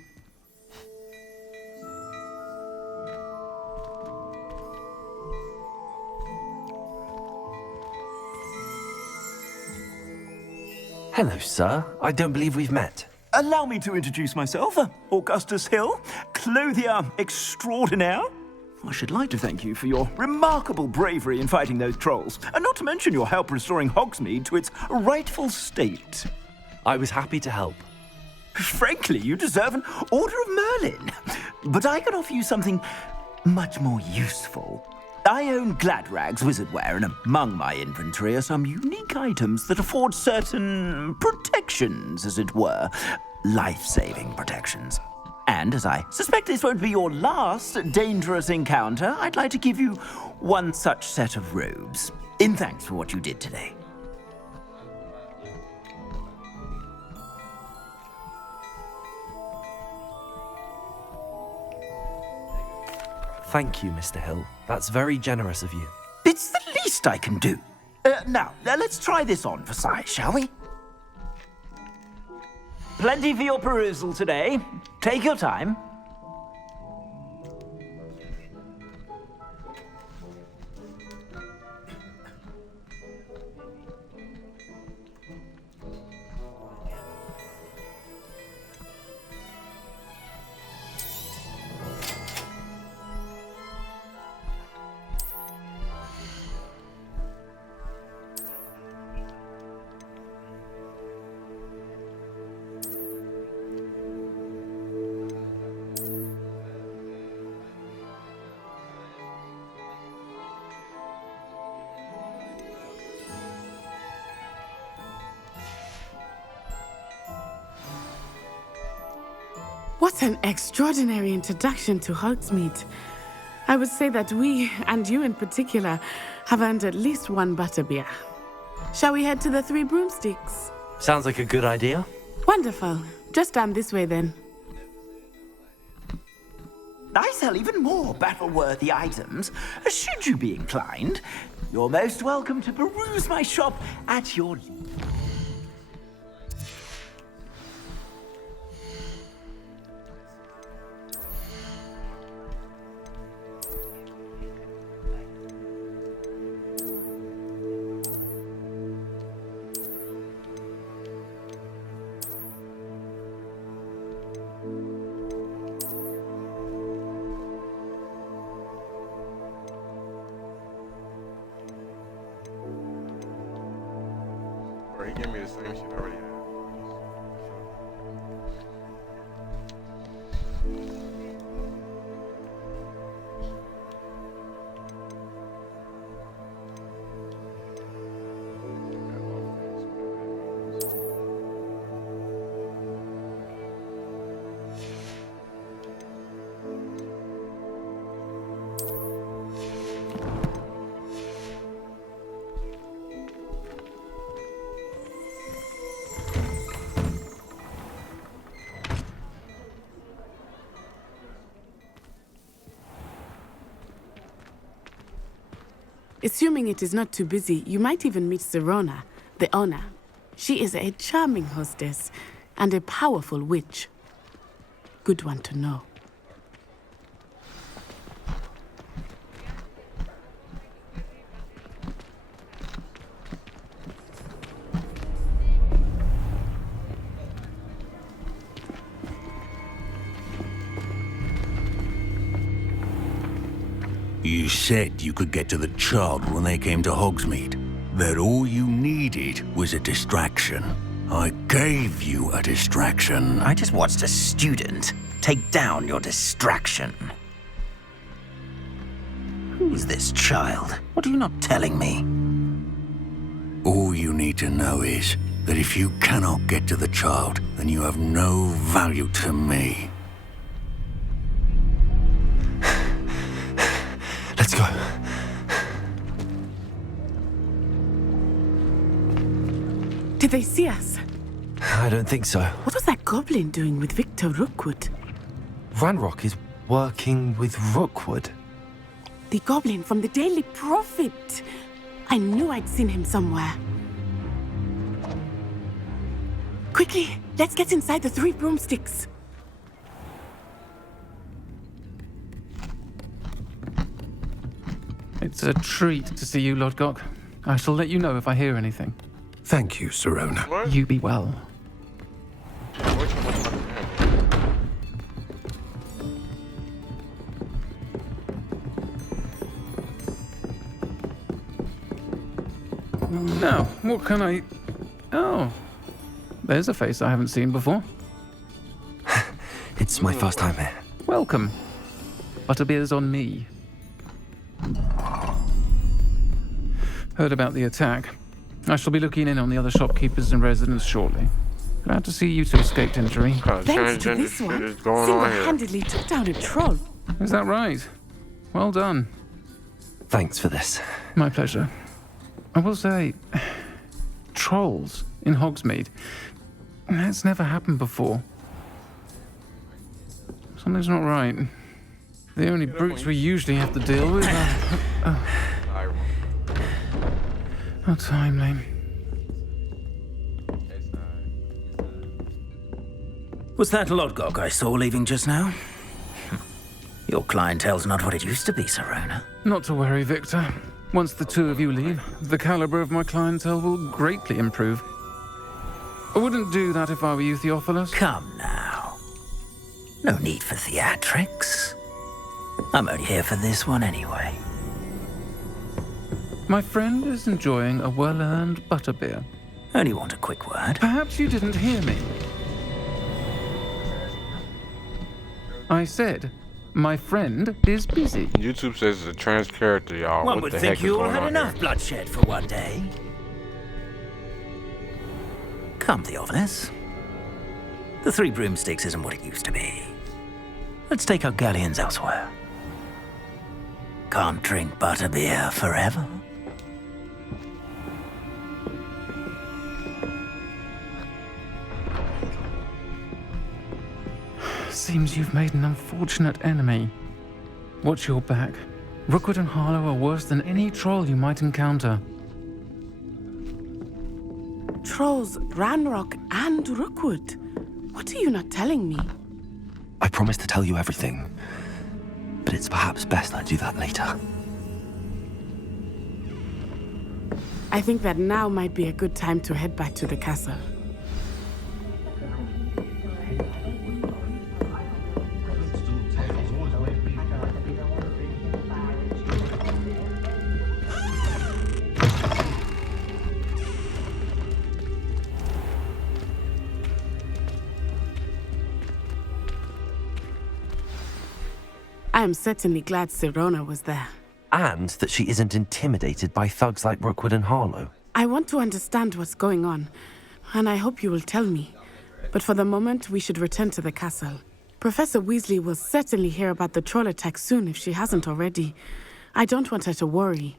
Hello, sir. I don't believe we've met. Allow me to introduce myself, Augustus Hill, clothier extraordinaire. I should like to thank you for your remarkable bravery in fighting those trolls, and not to mention your help restoring Hogsmeade to its rightful state. I was happy to help. Frankly, you deserve an Order of Merlin. But I can offer you something much more useful. I own Gladrag's wizardware, and among my inventory are some unique items that afford certain protections, as it were. Life-saving protections. And as I suspect this won't be your last dangerous encounter, I'd like to give you one such set of robes, in thanks for what you did today. Thank you, Mr. Hill. That's very generous of you. It's the least I can do. Now, let's try this on for size, shall we? Plenty for your perusal today. Take your time. What an extraordinary introduction to Hogsmeade. I would say that we, and you in particular, have earned at least one butterbeer. Shall we head to the Three Broomsticks? Sounds like a good idea. Wonderful. Just down this way then. I sell even more battle-worthy items. Should you be inclined, you're most welcome to peruse my shop at your leisure. Bro, he gave me the same shit I already had. Assuming it is not too busy, you might even meet Serona, the owner. She is a charming hostess and a powerful witch. Good one to know. You said you could get to the child when they came to Hogsmeade. That all you needed was a distraction. I gave you a distraction. I just watched a student take down your distraction. Who's this child? What are you not telling me? All you need to know is that if you cannot get to the child, then you have no value to me. Let's go. Did they see us? I don't think so. What was that goblin doing with Victor Rookwood? Ranrock is working with Rookwood. The goblin from the Daily Prophet. I knew I'd seen him somewhere. Quickly, let's get inside the 3 broomsticks. It's a treat to see you, Lodgok. I shall let you know if I hear anything. Thank you, Serona. You be well. Now, what can I... Oh, there's a face I haven't seen before. It's my first time here. Welcome. Butterbeer's on me. Heard about the attack. I shall be looking in on the other shopkeepers and residents shortly. Glad to see you two escaped injury. Thanks to this one, single-handedly took down a troll. Is that right? Well done. Thanks for this. My pleasure. I will say, trolls in Hogsmeade. That's never happened before. Something's not right. The only brutes we usually have to deal with are... How timely. Was that Lodgok I saw leaving just now? Your clientele's not what it used to be, Serona. Not to worry, Victor. Once the two of you leave, the caliber of my clientele will greatly improve. I wouldn't do that if I were you, Theophilus. Come now. No need for theatrics. I'm only here for this one anyway. My friend is enjoying a well-earned butterbeer. Only want a quick word. Perhaps you didn't hear me. I said, my friend is busy. YouTube says it's a trans character, y'all. One What would the think heck you is all going had on enough here? bloodshed for one day. Come, Theophilus. The 3 broomsticks isn't what it used to be. Let's take our galleons elsewhere. Can't drink butterbeer forever. Seems you've made an unfortunate enemy. Watch your back. Rookwood and Harlow are worse than any troll you might encounter. Trolls, Ranrock, and Rookwood. What are you not telling me? I promise to tell you everything, but it's perhaps best I do that later. I think that now might be a good time to head back to the castle. I am certainly glad Serona was there. And that she isn't intimidated by thugs like Rookwood and Harlow. I want to understand what's going on, and I hope you will tell me. But for the moment, we should return to the castle. Professor Weasley will certainly hear about the troll attack soon if she hasn't already. I don't want her to worry.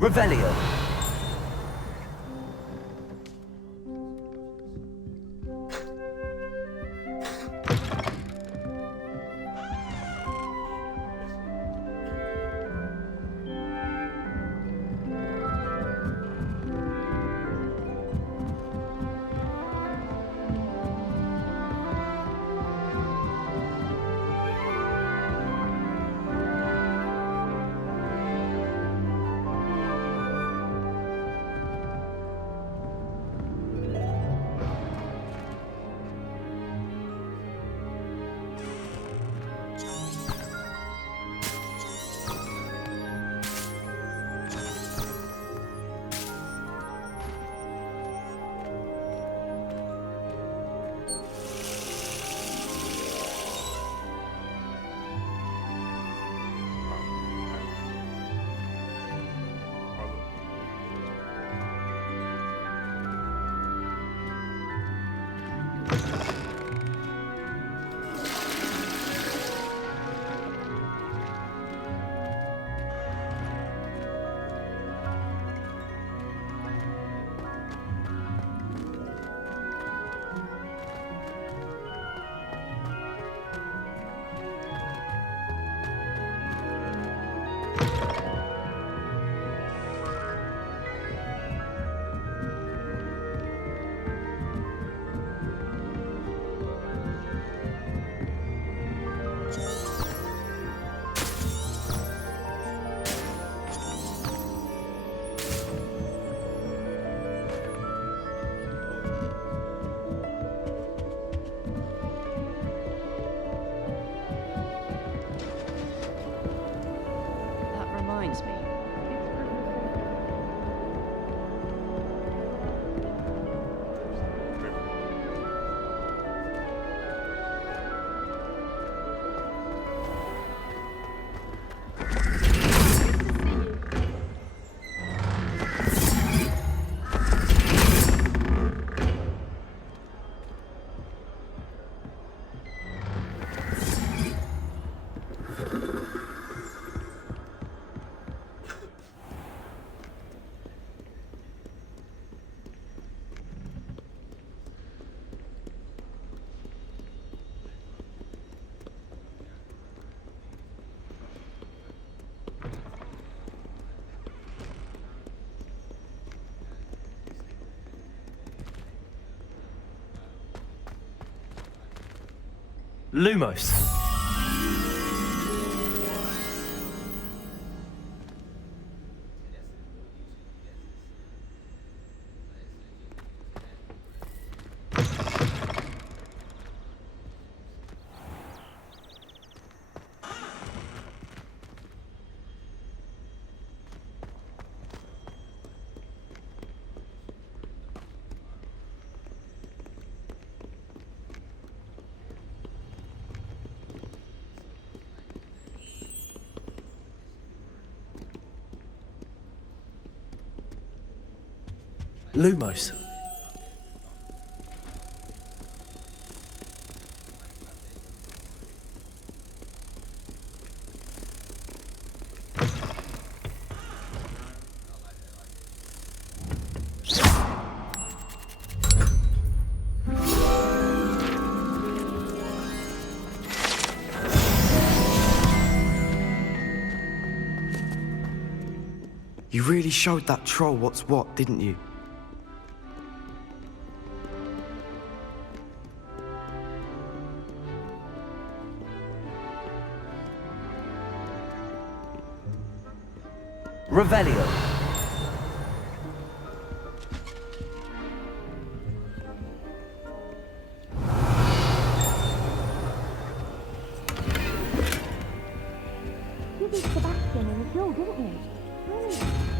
Revelio. Reminds me. Lumos. Lumos. You really showed that troll what's what, didn't you? Revelio. You beat Sebastian in the duel, didn't you? Brilliant.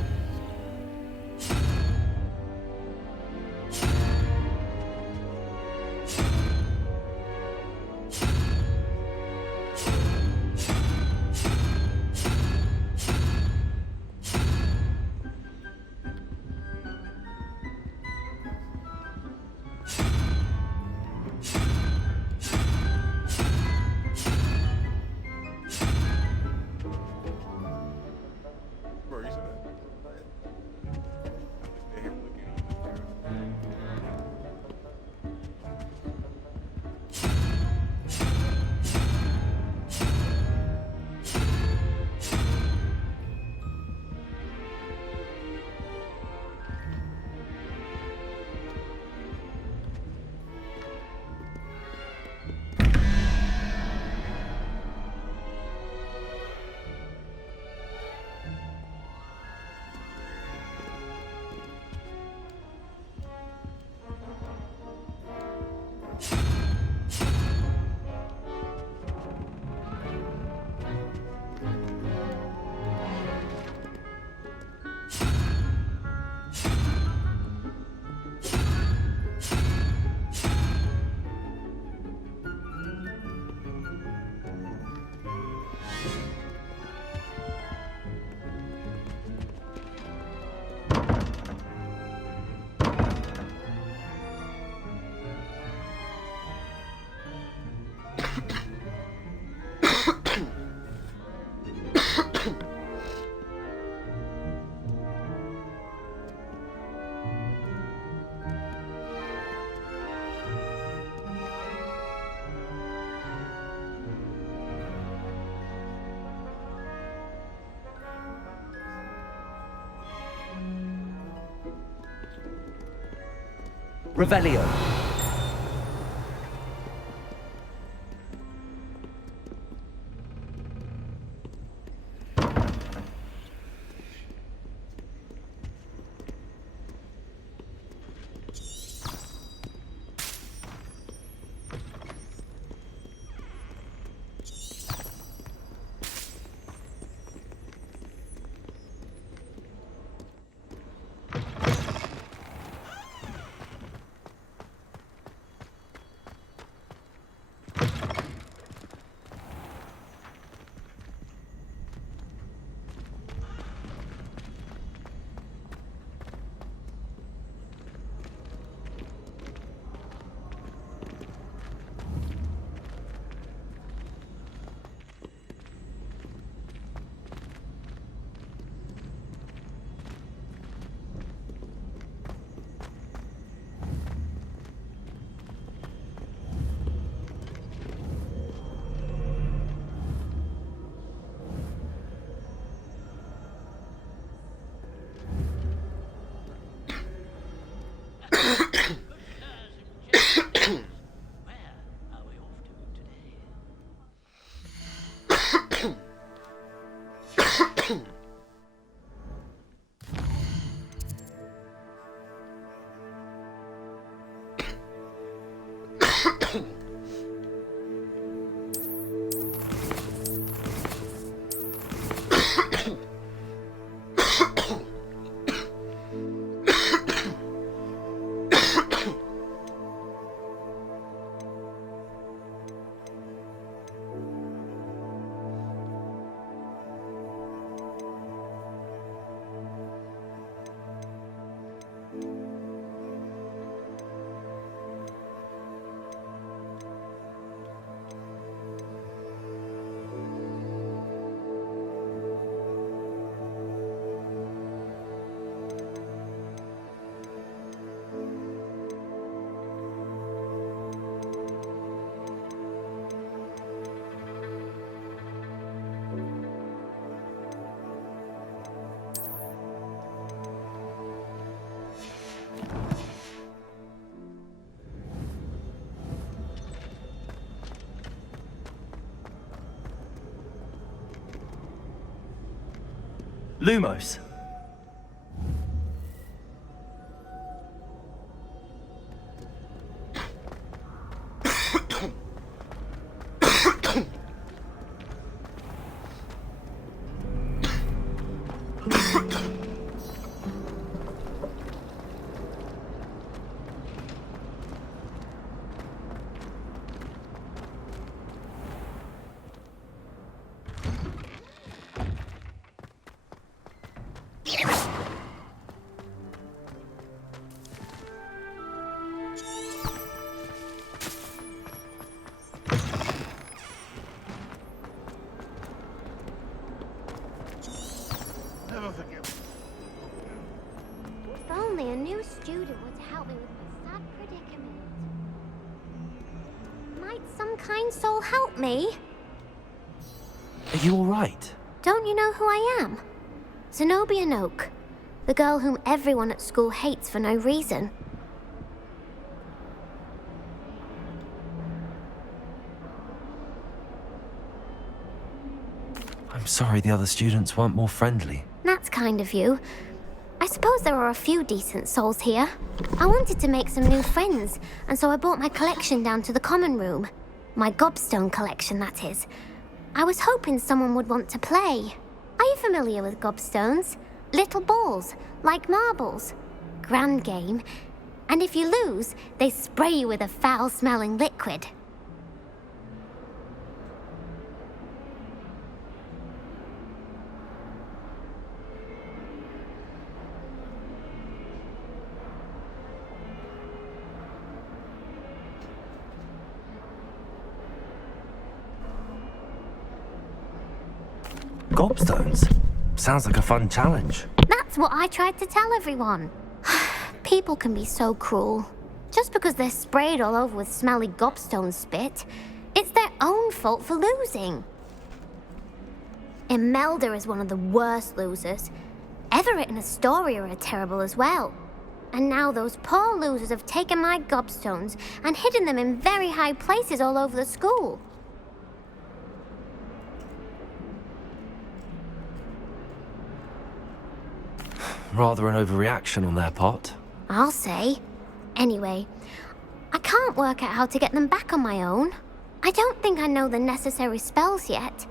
Revelio. Lumos. If only a new student were to help me with my sad predicament. Might some kind soul help me? Are you alright? Don't you know who I am? Zenobia Noak, the girl whom everyone at school hates for no reason. I'm sorry the other students weren't more friendly. That's kind of you. I suppose there are a few decent souls here. I wanted to make some new friends, and so I brought my collection down to the common room. My gobstone collection, that is. I was hoping someone would want to play. Are you familiar with gobstones? Little balls, like marbles. Grand game. And if you lose, they spray you with a foul-smelling liquid. Gobstones? Sounds like a fun challenge. That's what I tried to tell everyone. People can be so cruel. Just because they're sprayed all over with smelly gobstone spit, it's their own fault for losing. Imelda is one of the worst losers. Everett and Astoria are terrible as well. And now those poor losers have taken my gobstones and hidden them in very high places all over the school. Rather an overreaction on their part. I'll say. Anyway, I can't work out how to get them back on my own. I don't think I know the necessary spells yet.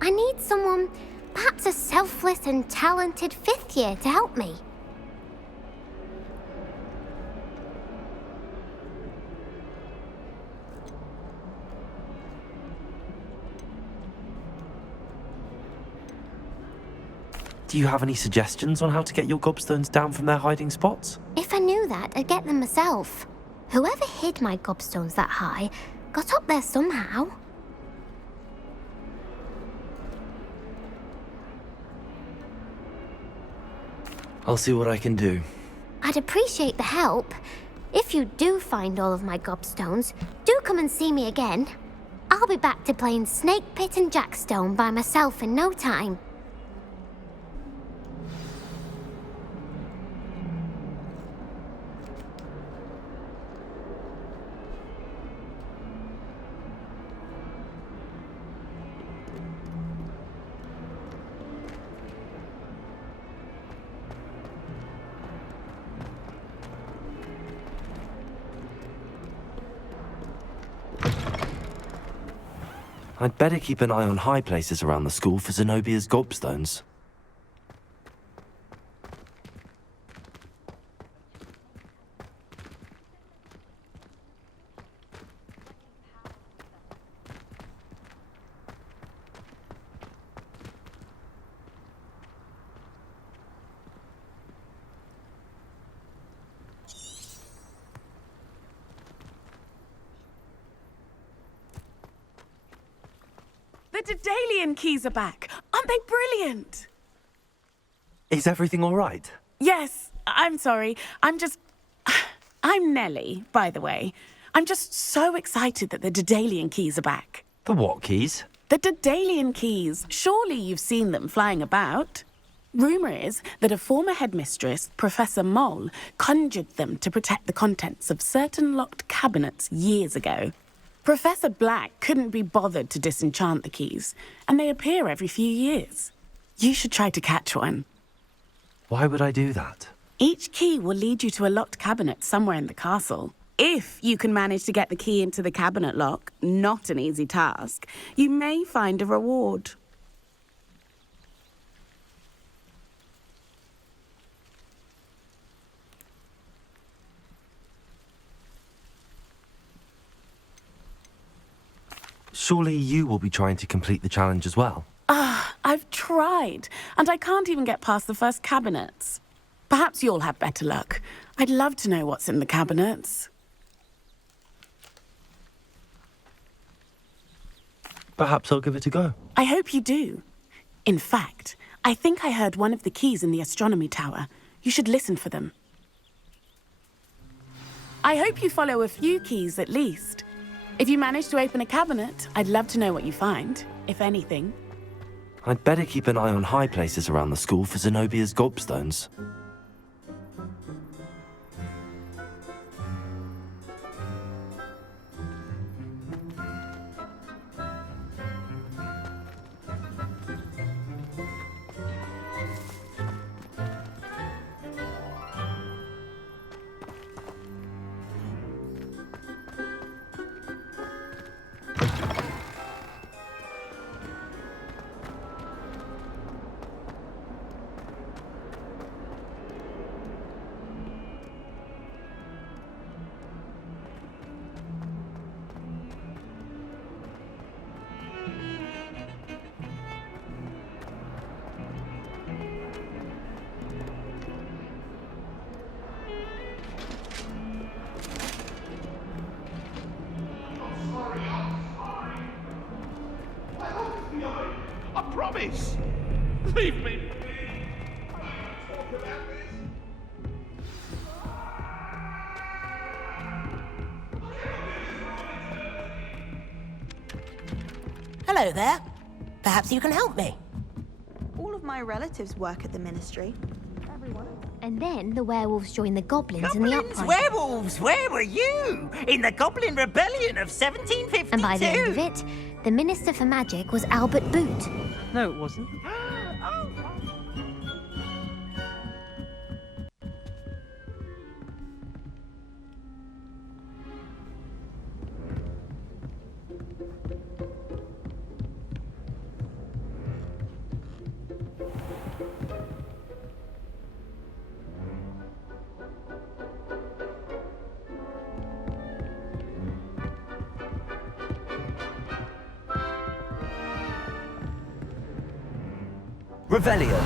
I need someone, perhaps a selfless and talented 5th year to help me. Do you have any suggestions on how to get your gobstones down from their hiding spots? If I knew that, I'd get them myself. Whoever hid my gobstones that high got up there somehow. I'll see what I can do. I'd appreciate the help. If you do find all of my gobstones, do come and see me again. I'll be back to playing Snake Pit and Jackstone by myself in no time. I'd better keep an eye on high places around the school for Zenobia's gobstones. The Daedalian keys are back. Aren't they brilliant? Is everything all right? Yes, I'm sorry. I'm Nellie, by the way. I'm just so excited that the Daedalian keys are back. The what keys? The Daedalian keys. Surely you've seen them flying about. Rumour is that a former headmistress, Professor Moll, conjured them to protect the contents of certain locked cabinets years ago. Professor Black couldn't be bothered to disenchant the keys, and they appear every few years. You should try to catch one. Why would I do that? Each key will lead you to a locked cabinet somewhere in the castle. If you can manage to get the key into the cabinet lock, not an easy task, you may find a reward. Surely you will be trying to complete the challenge as well. I've tried, and I can't even get past the first cabinets. Perhaps you'll have better luck. I'd love to know what's in the cabinets. Perhaps I'll give it a go. I hope you do. In fact, I think I heard one of the keys in the astronomy tower. You should listen for them. I hope you follow a few keys at least. If you manage to open a cabinet, I'd love to know what you find, if anything. I'd better keep an eye on high places around the school for Zenobia's gobstones. I promise! Leave me! Hello there. Perhaps you can help me. All of my relatives work at the ministry. Everyone. And then the werewolves joined the goblins in the uprising. Werewolves, where were you? In the Goblin Rebellion of 1752? And by the end of it, the Minister for Magic was Albert Boot. No, it wasn't. Revelio.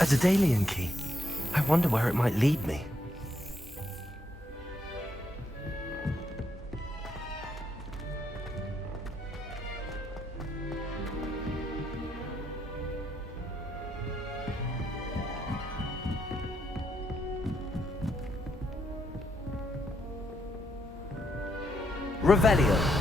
A Daedalian key. I wonder where it might lead me. Revelio.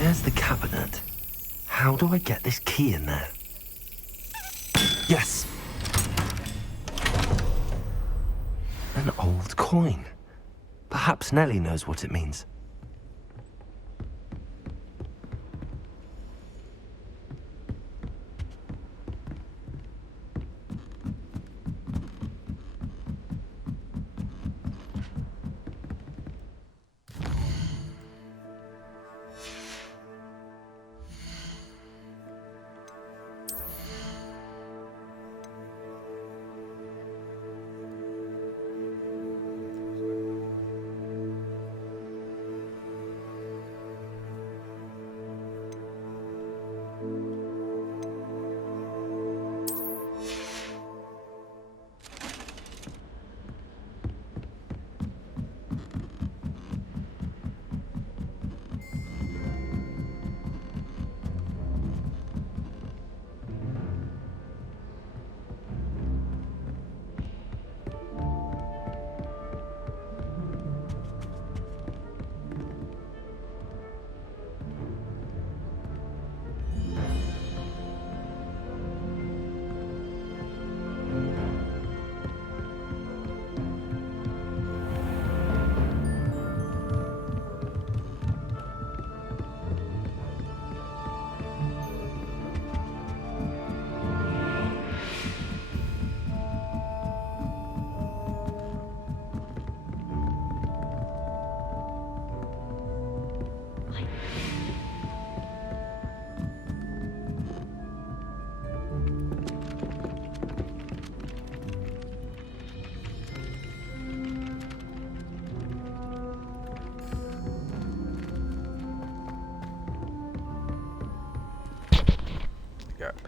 There's the cabinet. How do I get this key in there? Yes! An old coin. Perhaps Nellie knows what it means.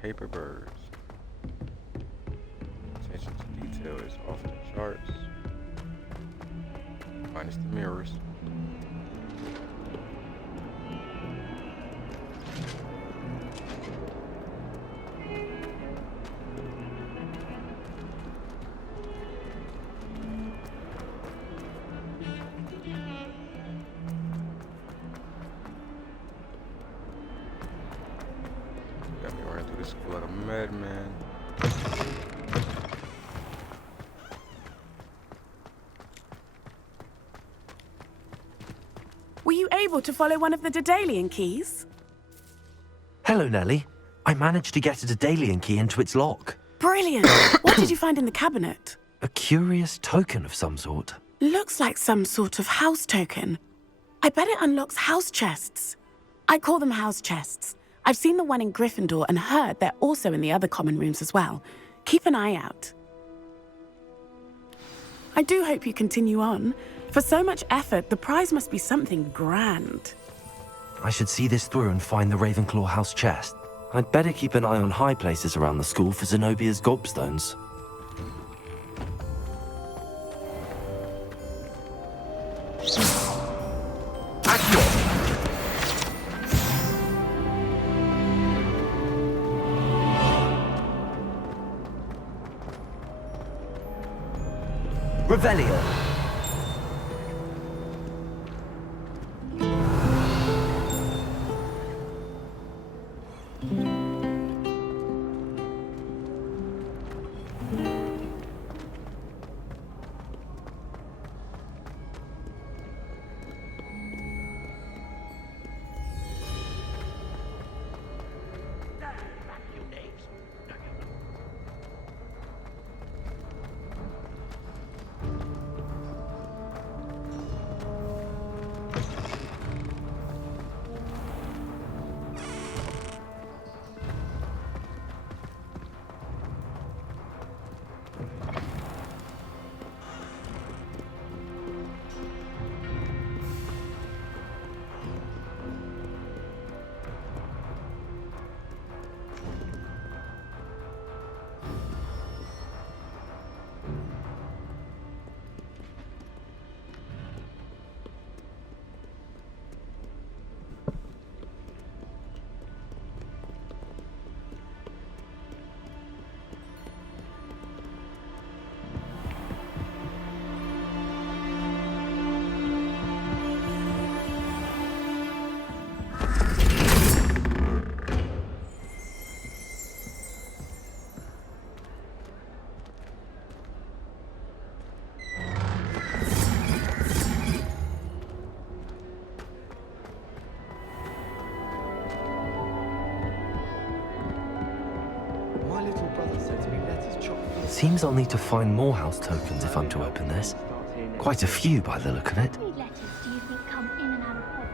paper birds. Attention to detail is off the charts. Minus the mirrors. Got me running through the school like a madman. Were you able to follow one of the Daedalian keys? Hello, Nellie. I managed to get a Daedalian key into its lock. Brilliant! What did you find in the cabinet? A curious token of some sort. Looks like some sort of house token. I bet it unlocks house chests. I call them house chests. I've seen the one in Gryffindor and heard they're also in the other common rooms as well. Keep an eye out. I do hope you continue on. For so much effort, the prize must be something grand. I should see this through and find the Ravenclaw house chest. I'd better keep an eye on high places around the school for Zenobia's gobstones. Revelio. Seems I'll need to find more house tokens if I'm to open this. Quite a few by the look of it. How many letters do you think come in and out of Hogwarts?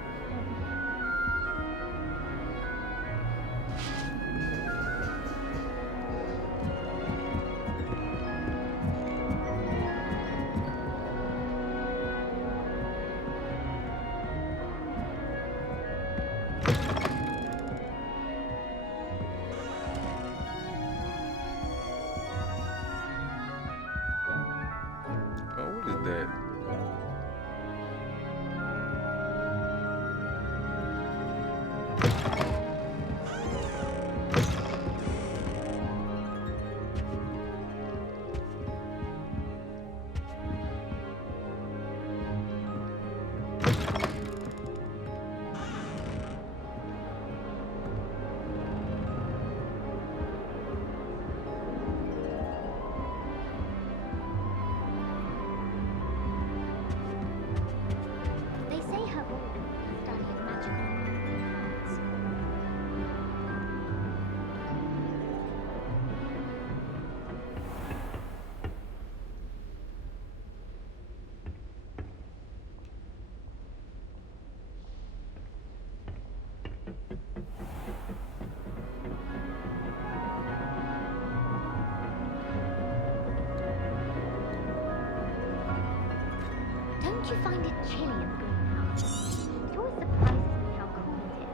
Don't you find it chilly in the greenhouse? It always surprises me how cold it is.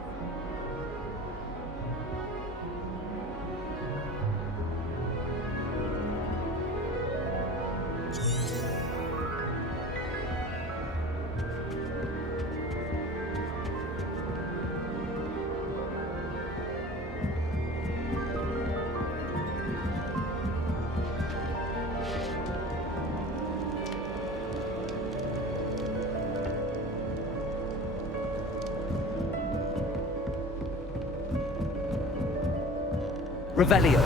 Revelio.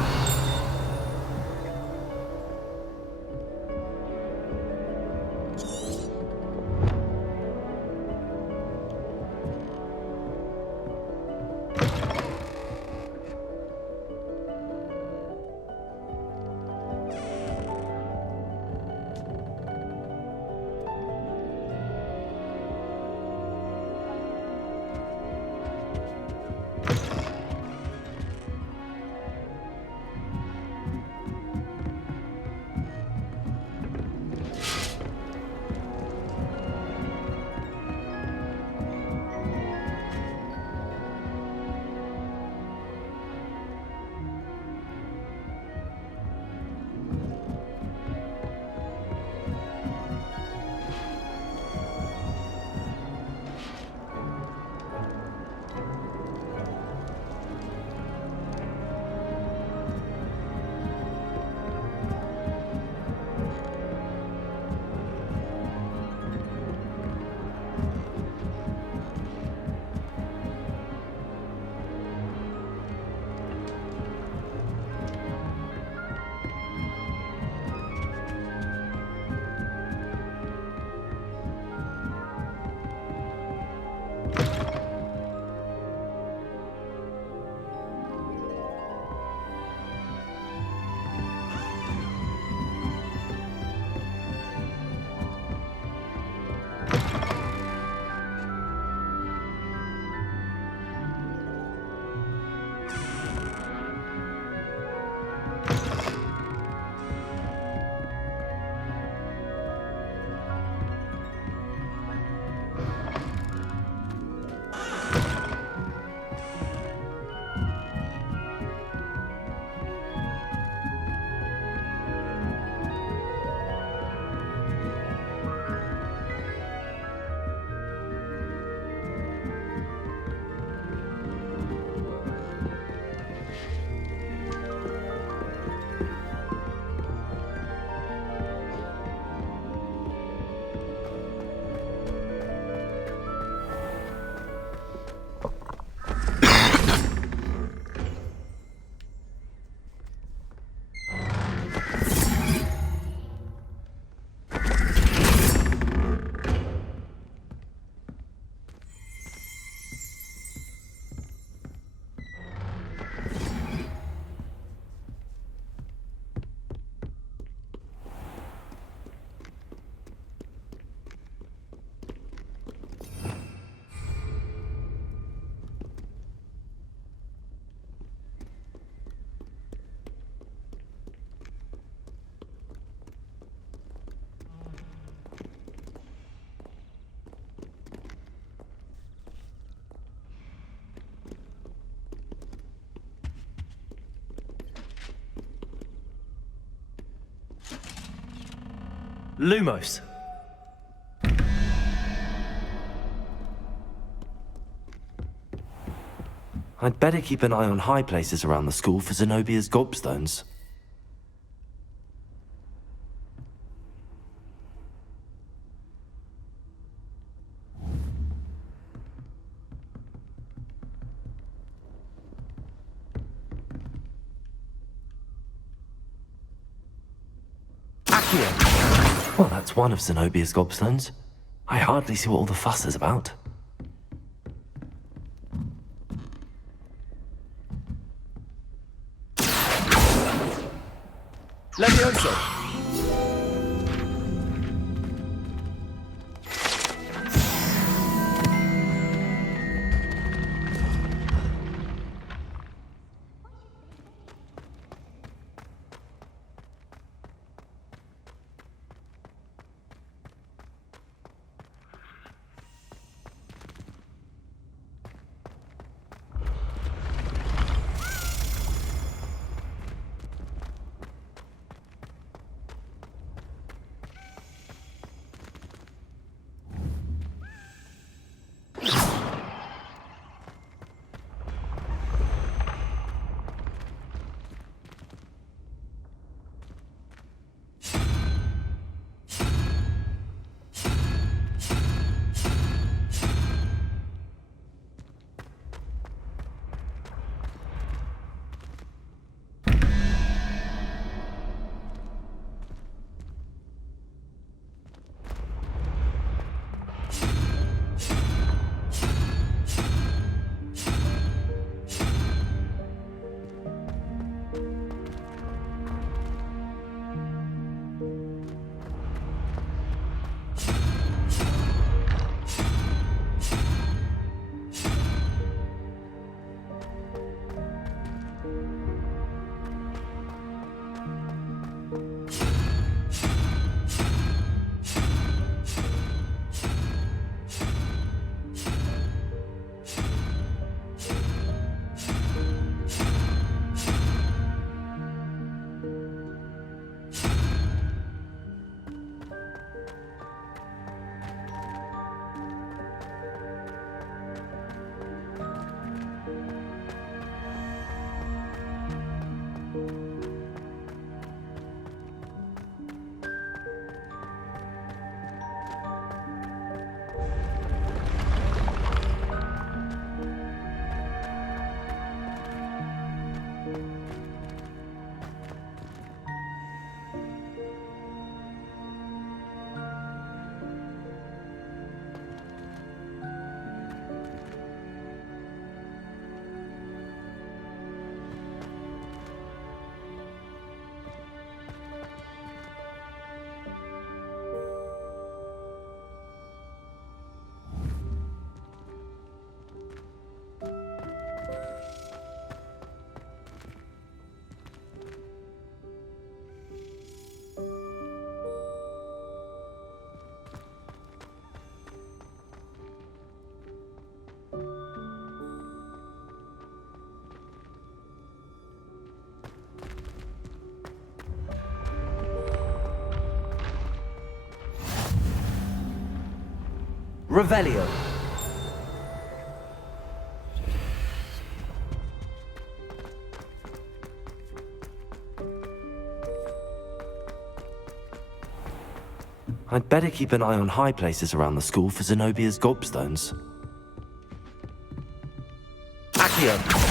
Lumos. I'd better keep an eye on high places around the school for Zenobia's gobstones. Well, that's one of Zenobia's gobstones. I hardly see what all the fuss is about. Levioso. Revelio. I'd better keep an eye on high places around the school for Zenobia's gobstones. Accio!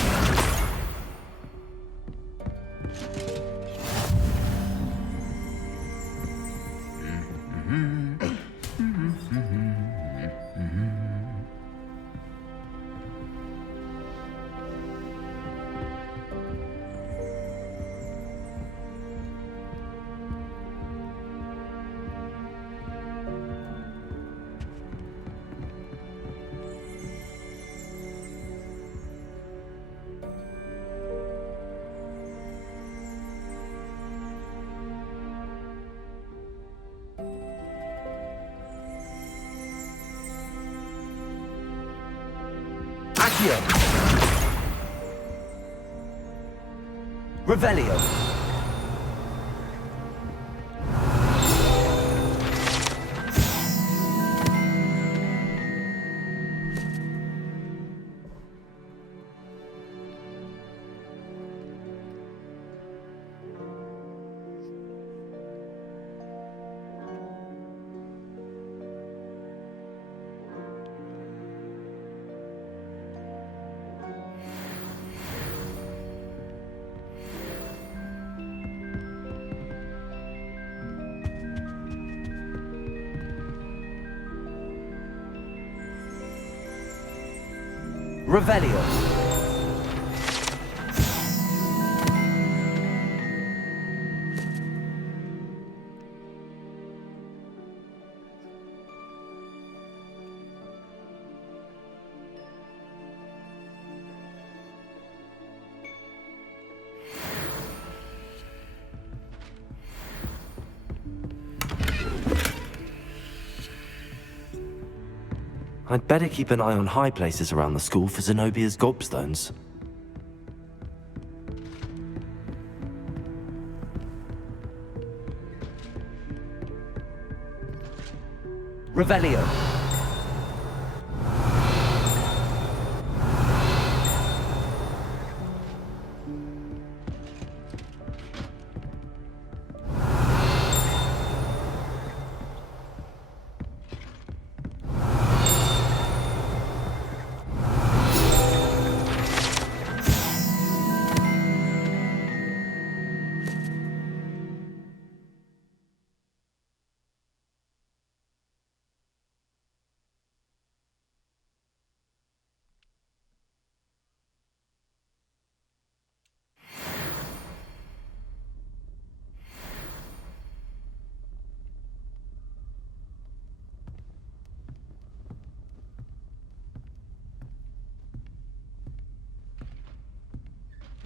Accio! Revelio! Revelio. I'd better keep an eye on high places around the school for Zenobia's gobstones. Revelio.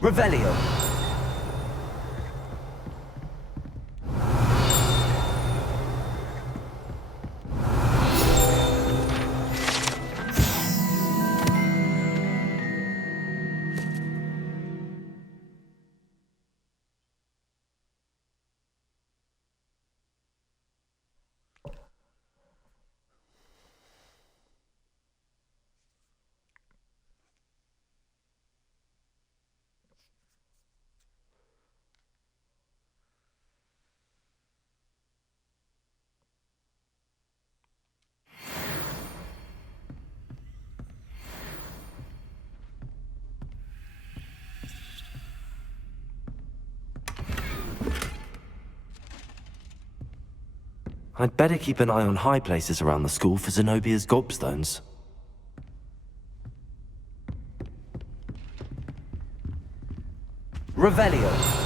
Revelio. I'd better keep an eye on high places around the school for Zenobia's gobstones. Revelio.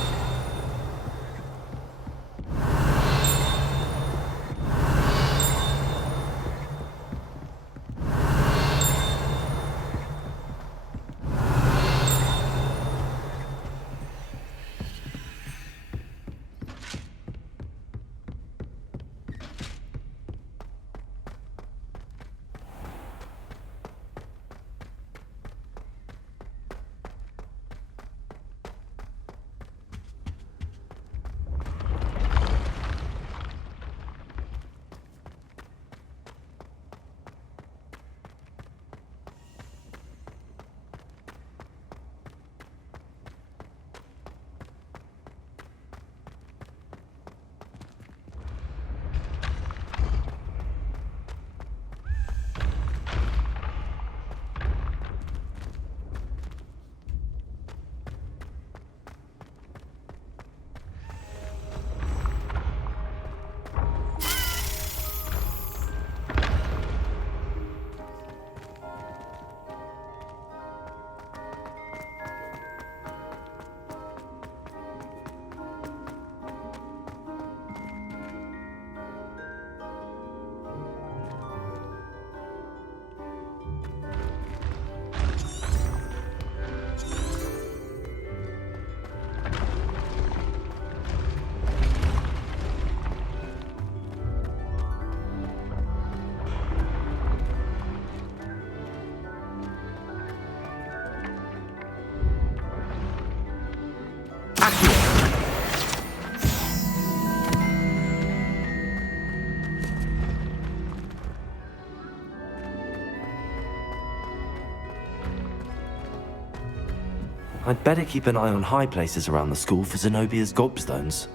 I'd better keep an eye on high places around the school for Zenobia's gobstones.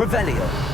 Revelio.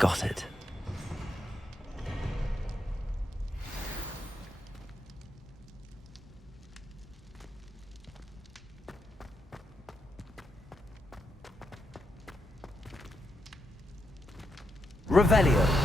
Got it. Revelio.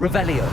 Revelio.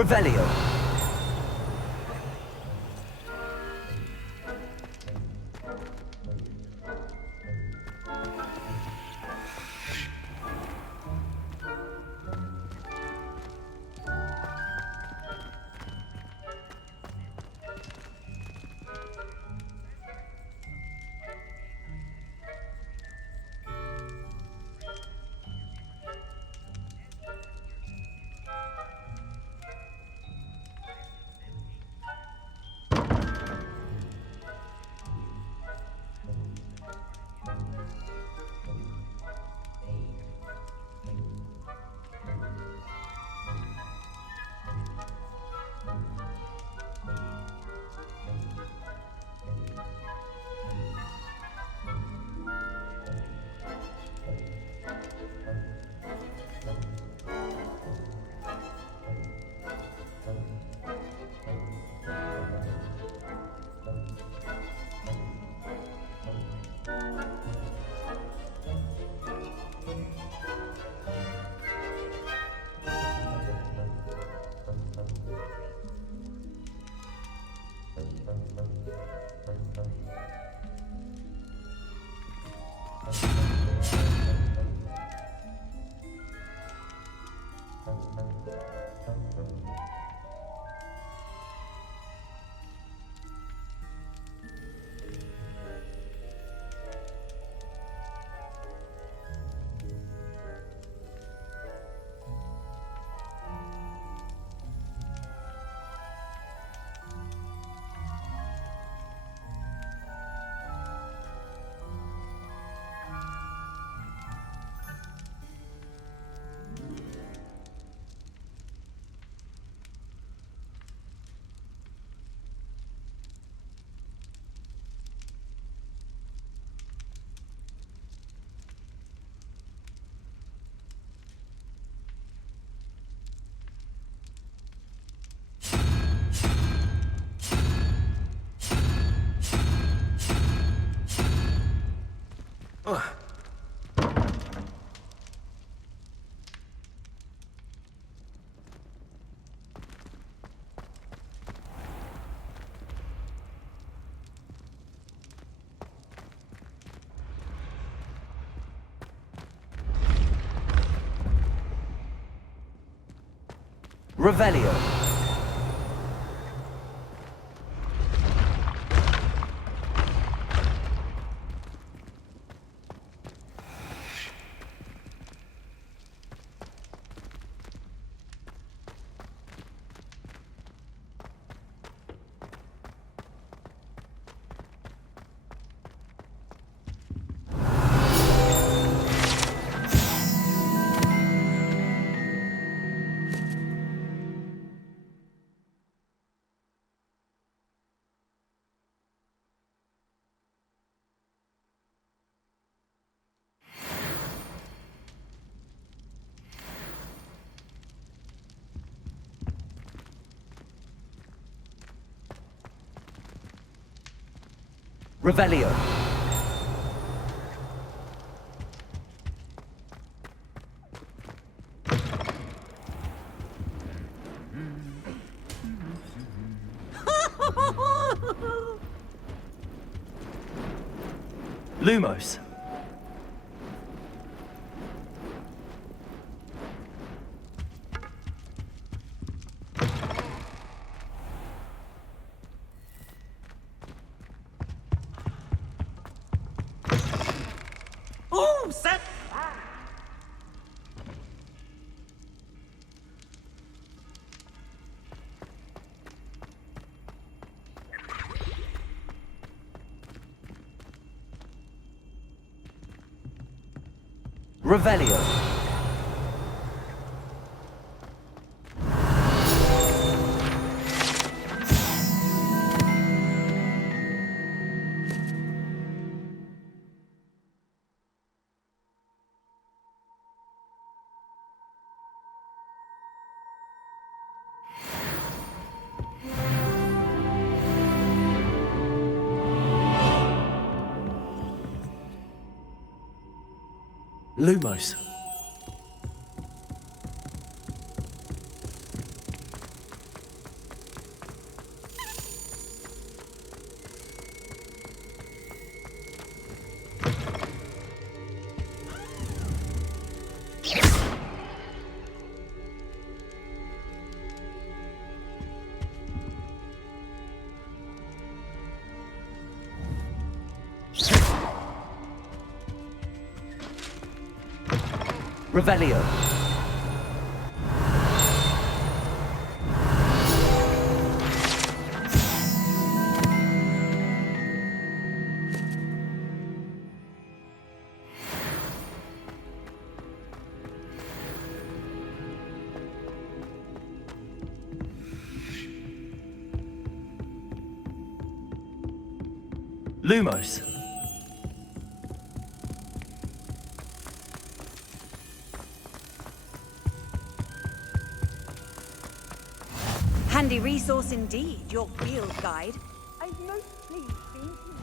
Revelio. Revelio. Revelio. Lumos. Ooh, set! Revelio. Lumos. Revelio. Lumos. Handy resource indeed, your field guide. I've most pleased being here.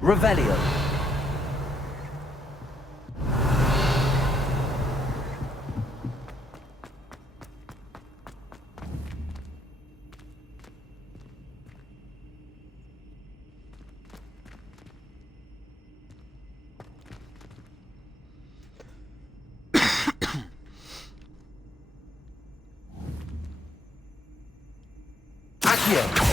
Revelio. Accio.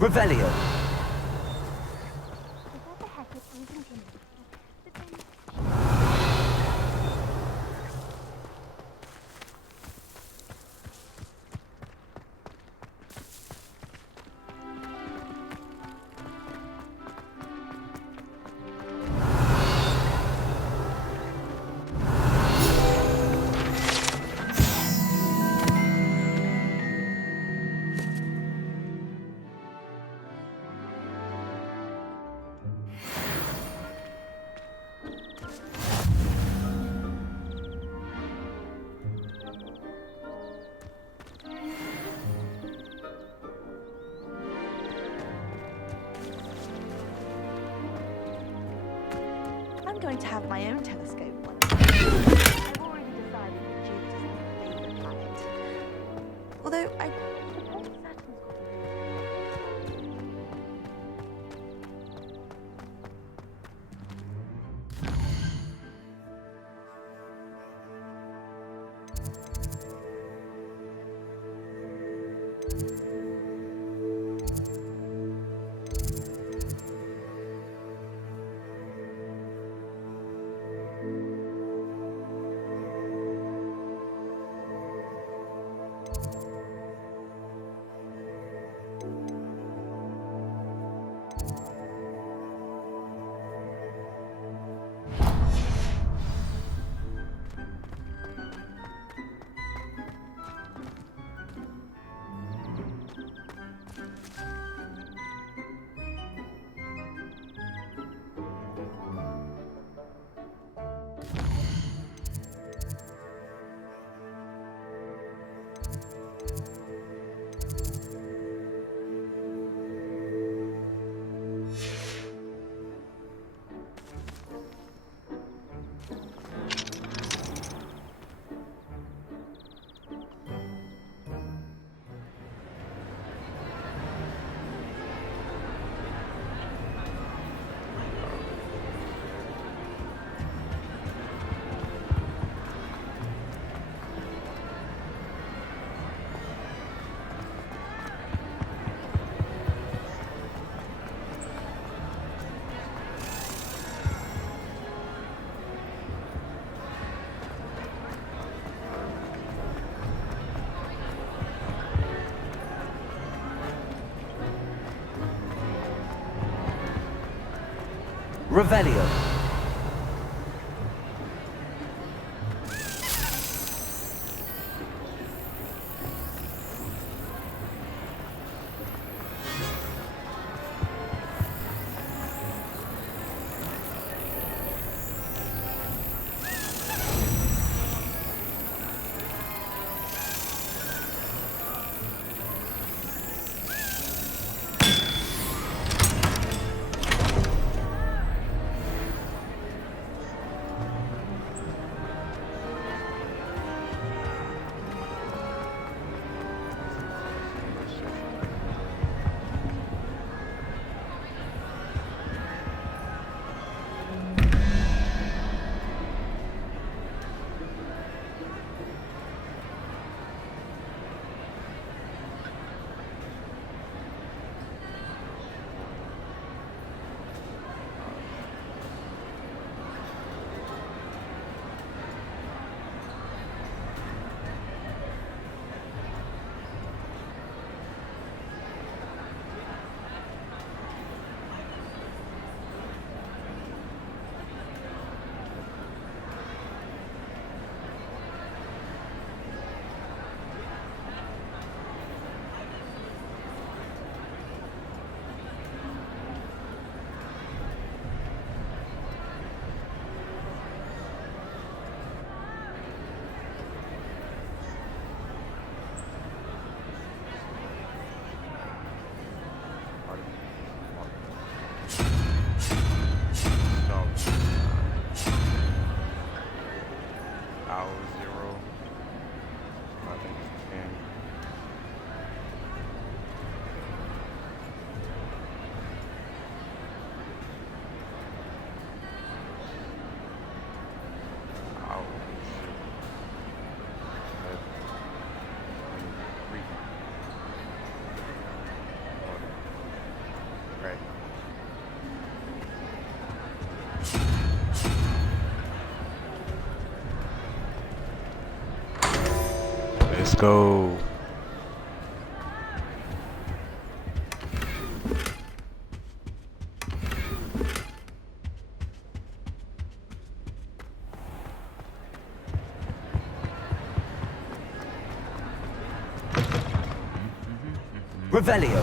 Revelio. Professor Hackett is intimidating, but then I'm going to have my own telescope one of these days. I've already decided that Jupiter's my favorite planet. Although I suppose Saturn's got Revelio. Right. Let's go. Revelio.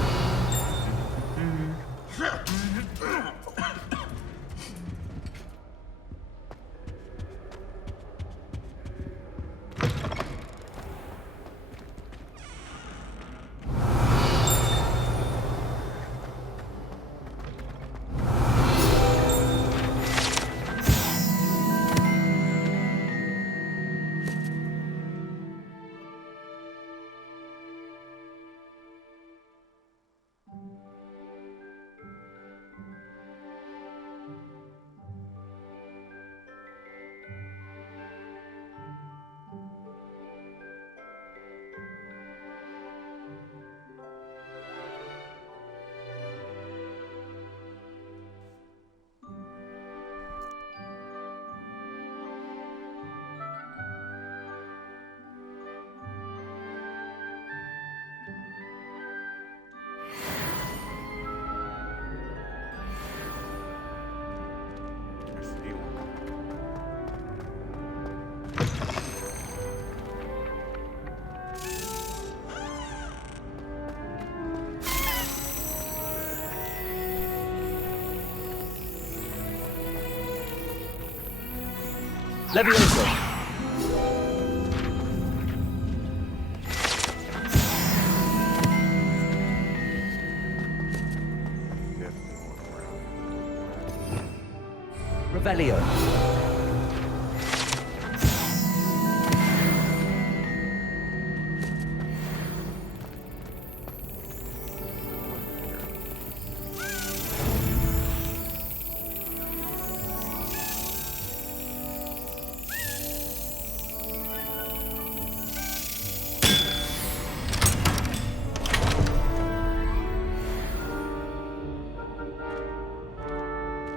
Levioso. Revelio.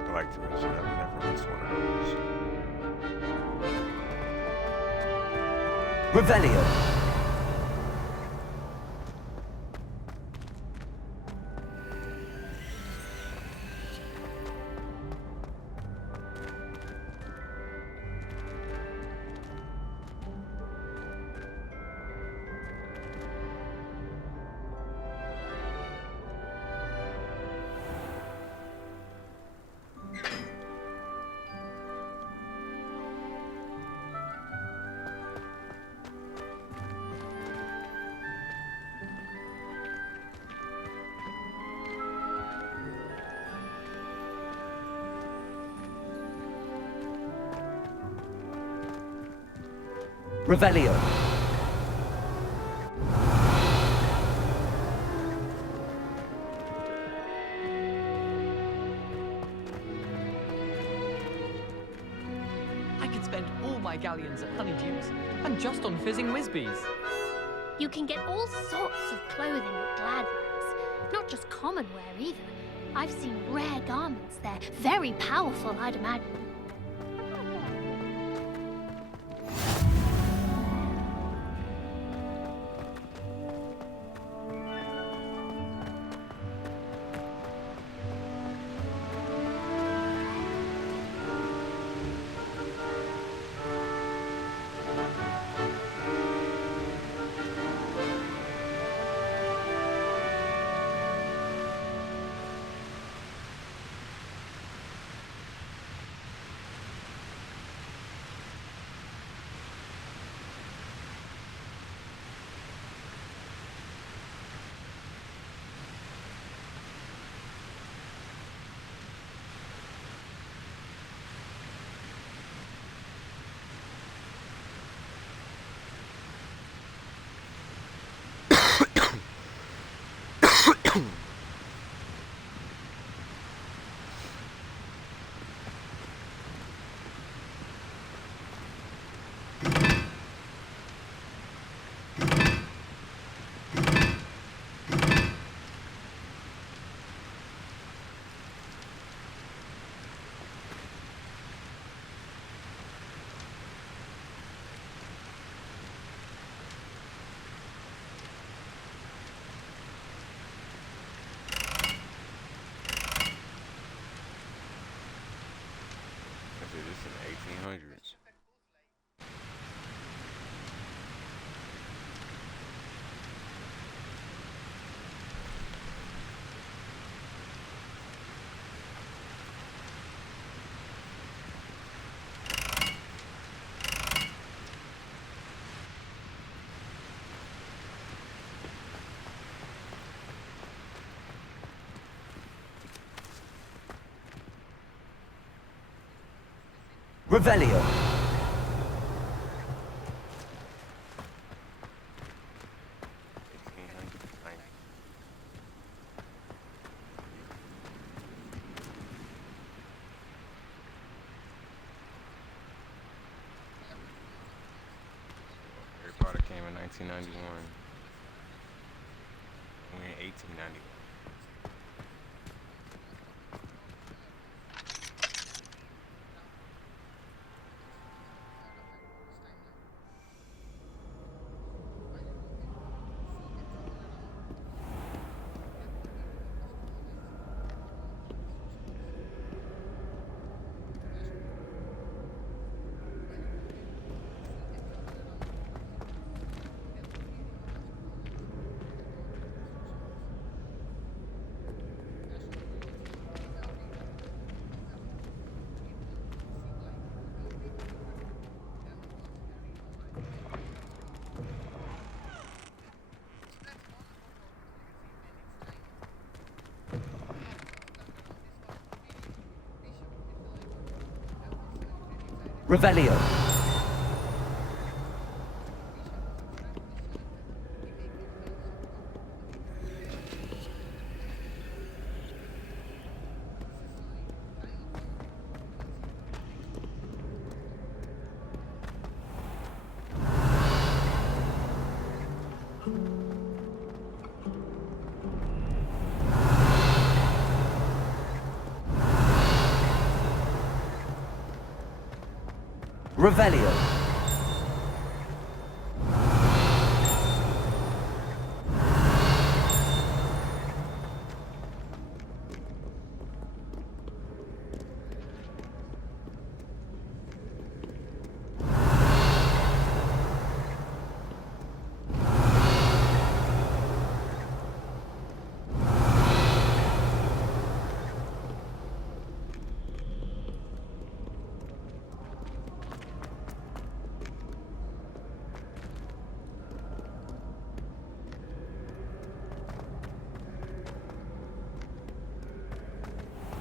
I like to mention I've never missed one of those. Revelio. Revelio. I could spend all my galleons at Honeydews and just on fizzing Whizbees. You can get all sorts of clothing at Glad Rags, not just common wear either. I've seen rare garments there, very powerful, I'd imagine. in the 1800s. Revelio. Harry Potter came in 1991. We're in 1891. Revelio. Revelio.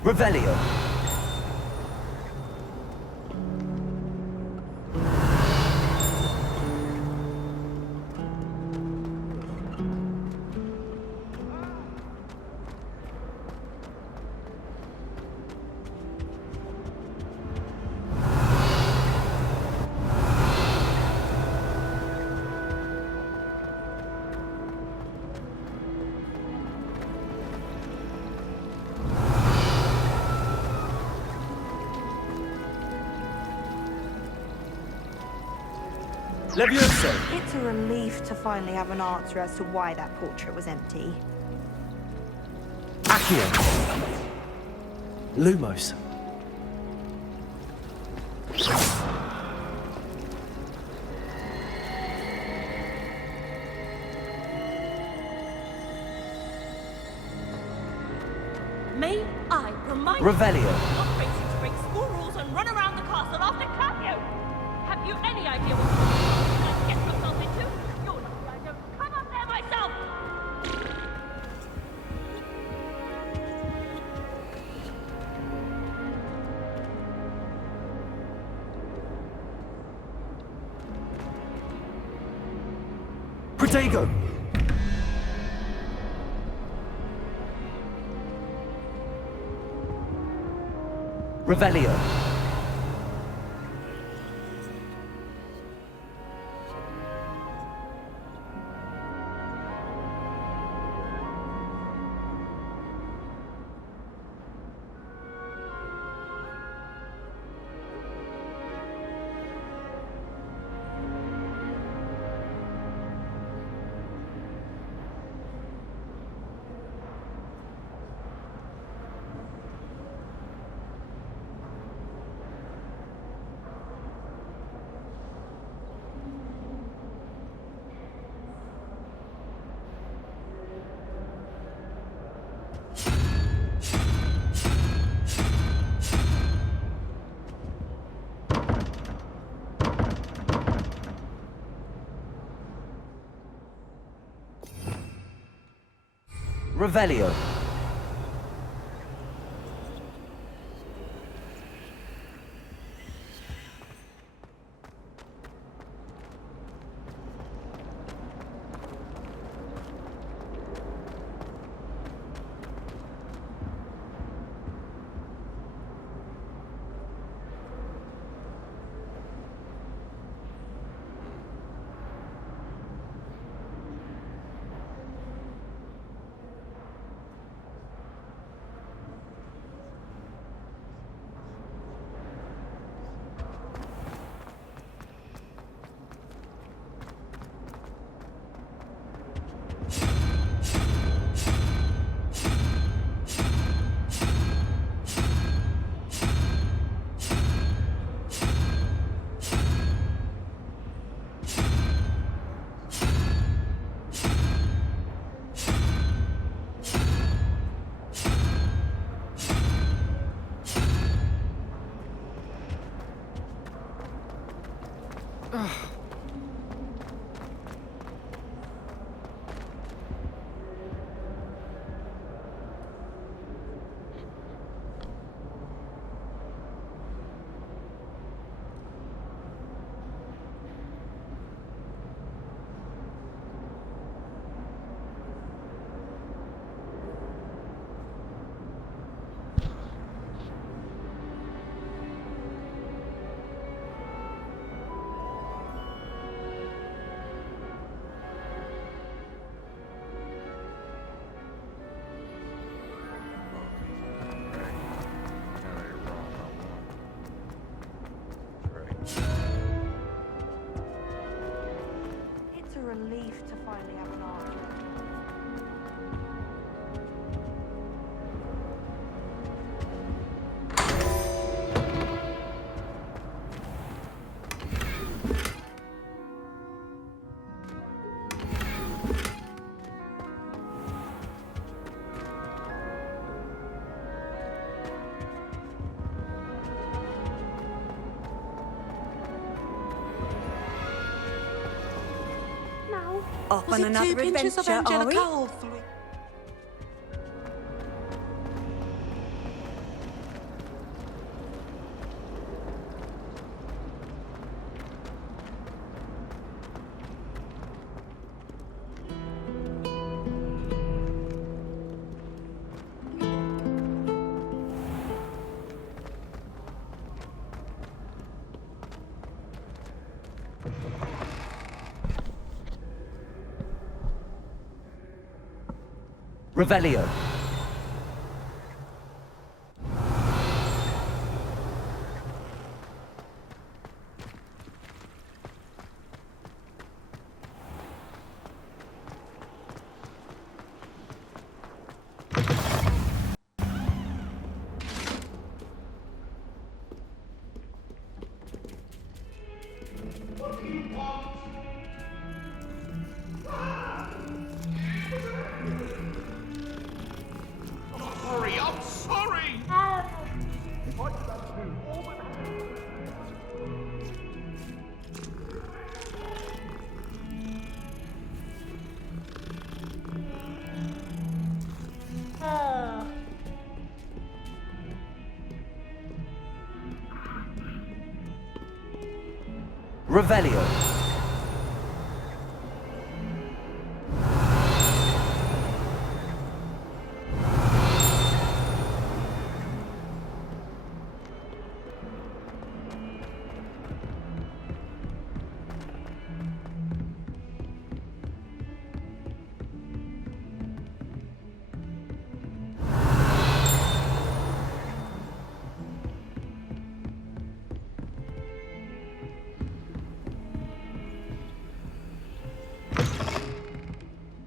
Revelio. Levioso. It's a relief to finally have an answer as to why that portrait was empty. Accio. Lumos. May I remind Revelio. you not racing to break school rules and run around the castle after curfew? Have you any idea what you're trying to get yourself into? You're lucky I don't come up there myself! Protego. Revelio. Revelio. It's a relief to finally have an argument. Off Was on it another 2 pinches of adventure, are we? Angelica or 3? Revelio. Sorry, I'm sorry! Revelio.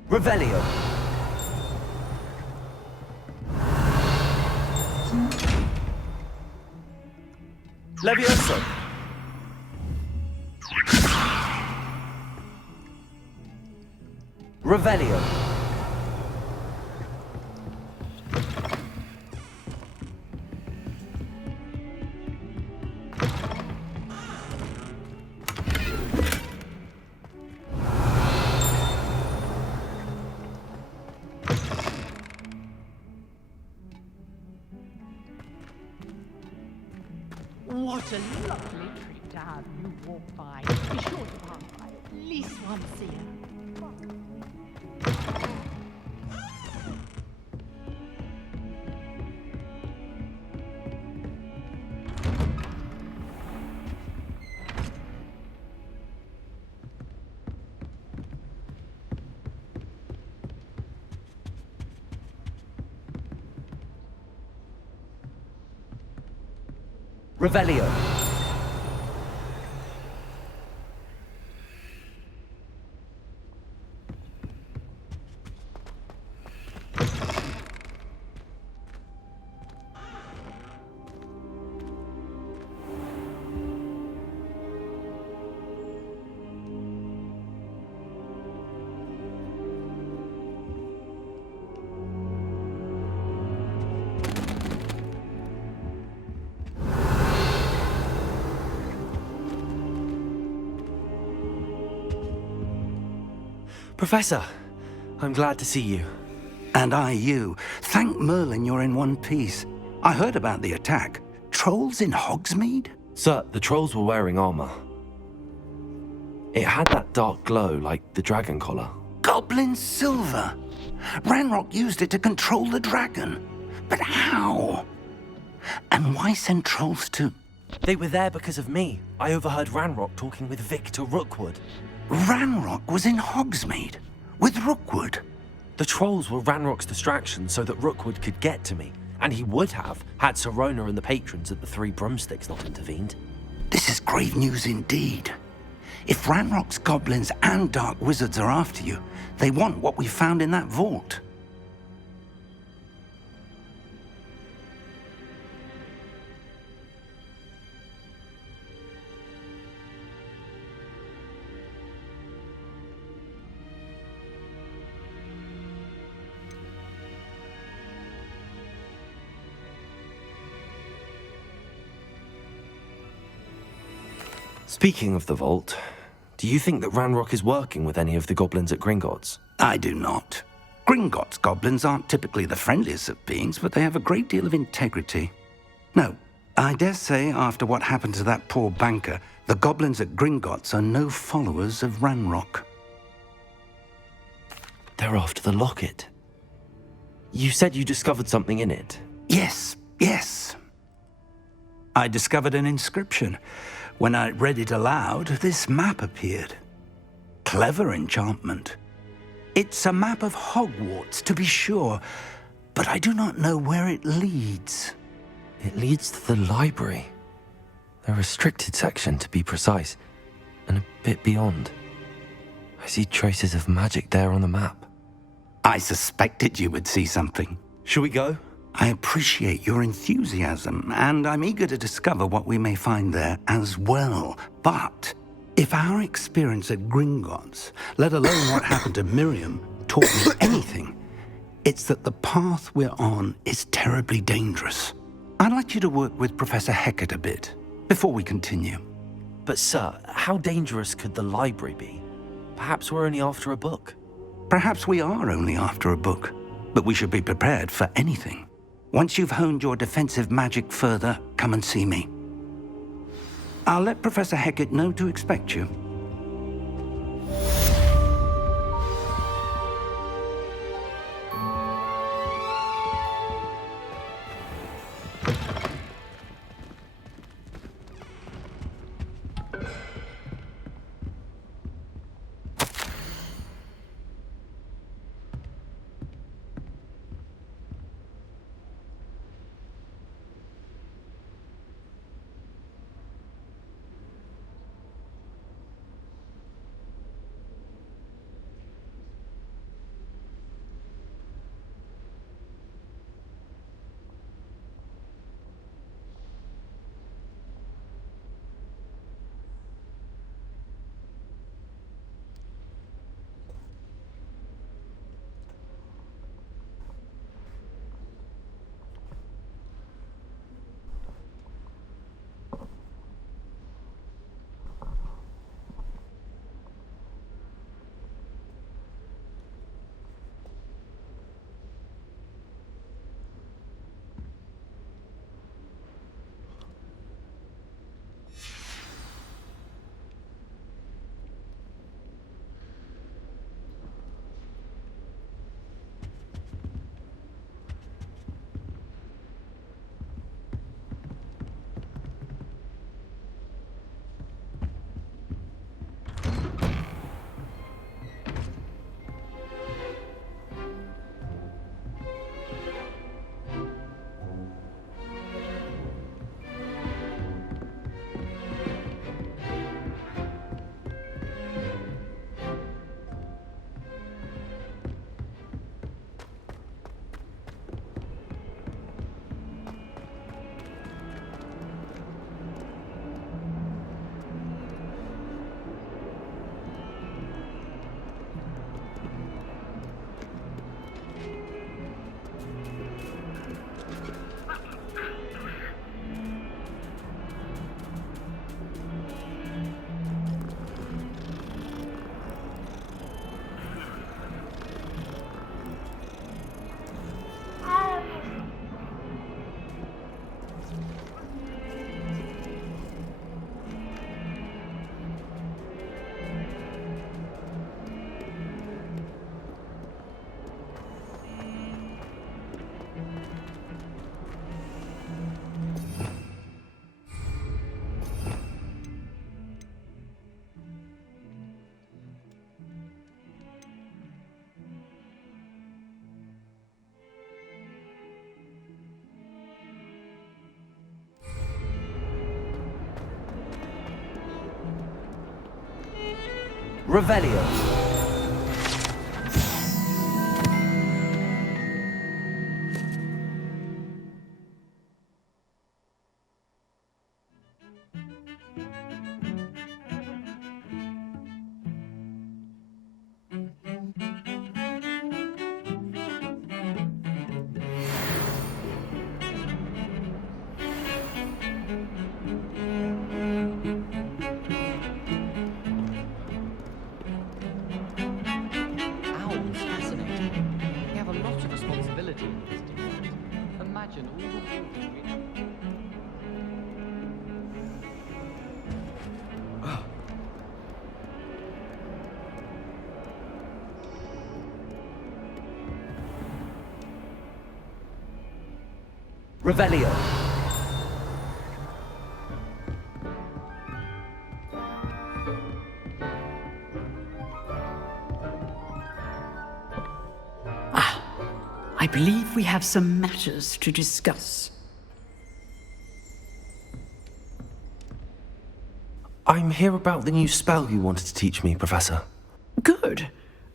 Revelio. Levioso. Revelio. What a lovely treat to have you walk by. Be sure to pass by at least once a year. Revelio. Professor, I'm glad to see you. And I you. Thank Merlin you're in one piece. I heard about the attack. Trolls in Hogsmeade? Sir, the trolls were wearing armor. It had that dark glow like the dragon collar. Goblin silver! Ranrock used it to control the dragon. But how? And why send trolls to... They were there because of me. I overheard Ranrock talking with Victor Rookwood. Ranrock was in Hogsmeade? With Rookwood? The trolls were Ranrock's distraction so that Rookwood could get to me. And he would have, had Sirona and the patrons at the Three Broomsticks not intervened. This is grave news indeed. If Ranrock's goblins and dark wizards are after you, they want what we found in that vault. Speaking of the vault, do you think that Ranrock is working with any of the goblins at Gringotts? I do not. Gringotts goblins aren't typically the friendliest of beings, but they have a great deal of integrity. No, I dare say after what happened to that poor banker, the goblins at Gringotts are no followers of Ranrock. They're after the locket. You said you discovered something in it. Yes. I discovered an inscription. When I read it aloud, this map appeared. Clever enchantment. It's a map of Hogwarts, to be sure, but I do not know where it leads. It leads to the library. The restricted section, to be precise, and a bit beyond. I see traces of magic there on the map. I suspected you would see something. Shall we go? I appreciate your enthusiasm, and I'm eager to discover what we may find there as well. But if our experience at Gringotts, let alone what happened to Miriam, taught me anything, it's that the path we're on is terribly dangerous. I'd like you to work with Professor Hecat a bit before we continue. But sir, how dangerous could the library be? Perhaps we're only after a book. Perhaps we are only after a book, but we should be prepared for anything. Once you've honed your defensive magic further, come and see me. I'll let Professor Hecat know to expect you. Revelio. Owls fascinating. They have a lot of responsibility in this department. Imagine all the water we... Revelio. I believe we have some matters to discuss. I'm here about the new spell you wanted to teach me, Professor. Good.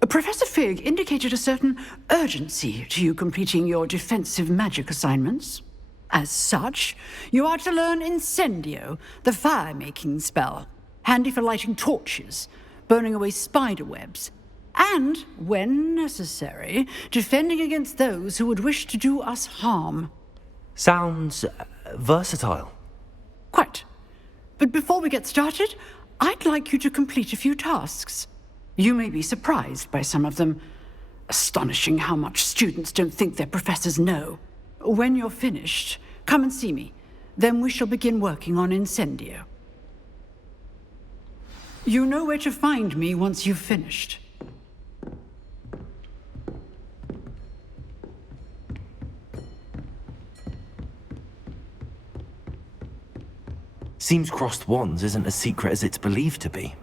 Professor Fig indicated a certain urgency to you completing your defensive magic assignments. As such, you are to learn Incendio, the fire-making spell, handy for lighting torches, burning away spider webs, and, when necessary, defending against those who would wish to do us harm. Sounds versatile. Quite. But before we get started, I'd like you to complete a few tasks. You may be surprised by some of them. Astonishing how much students don't think their professors know. When you're finished, come and see me. Then we shall begin working on Incendio. You know where to find me once you've finished. Seems crossed wands isn't as secret as it's believed to be.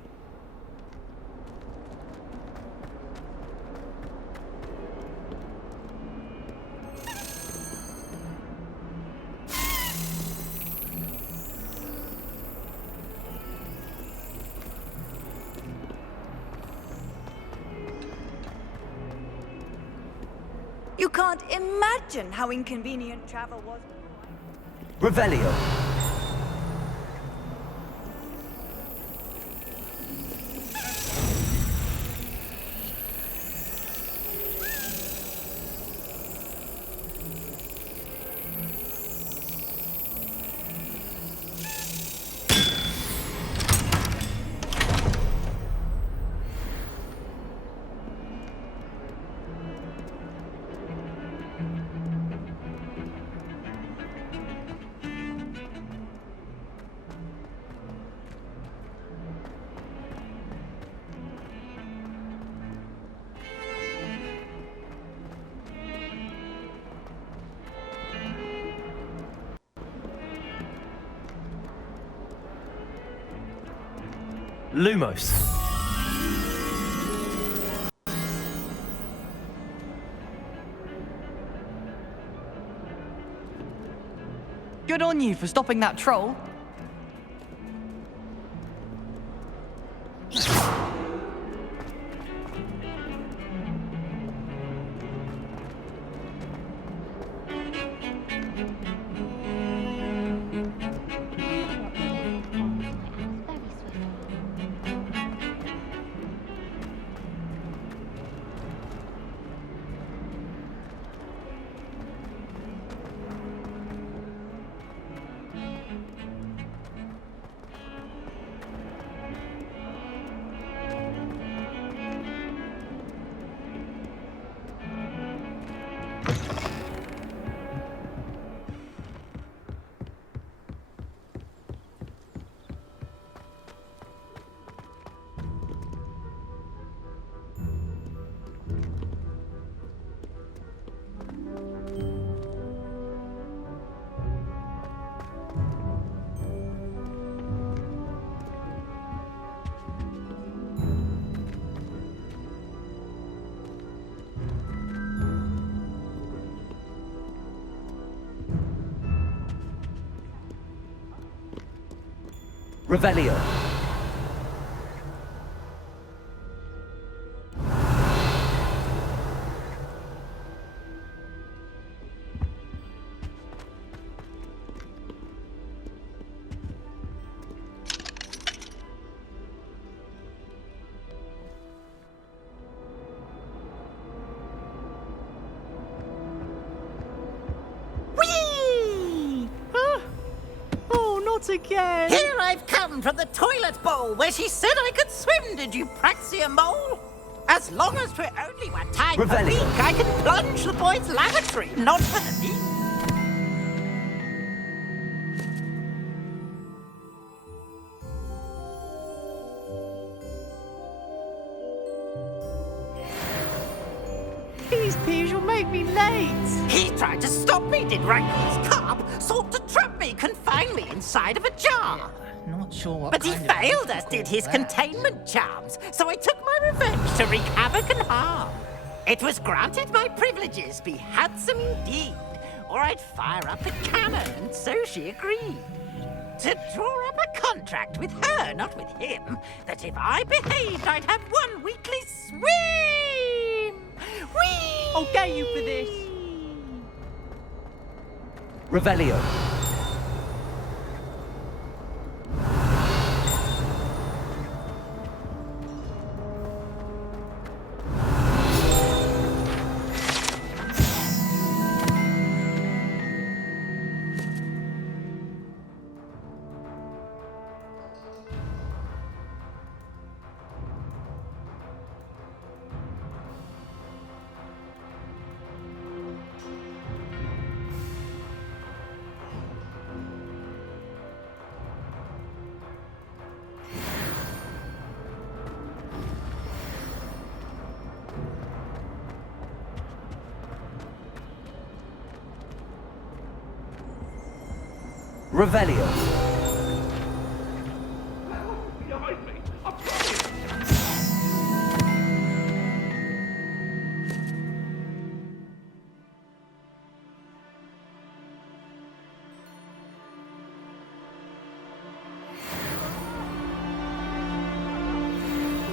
You can't imagine how inconvenient travel was. Revelio. Lumos. Good on you for stopping that troll. Revelio. not again! Here I've come from the toilet bowl where she said I could swim, did you praxia mole? As long as we're only one time per Revelio. week, I can plunge the boys' lavatory, not for the meat. These peas will make me late! He tried to stop me, did Rankle's carp, sought to trap me, confine me inside of a jar. Not sure what But he kind of failed, as did his containment charms, so I took my revenge to wreak havoc and harm. It was granted my privileges be handsome indeed, or I'd fire up the cannon, and so she agreed. To draw up a contract with her, not with him, that if I behaved, I'd have one weekly swim! Whee! I'll get you for this. Revelio. Revelio.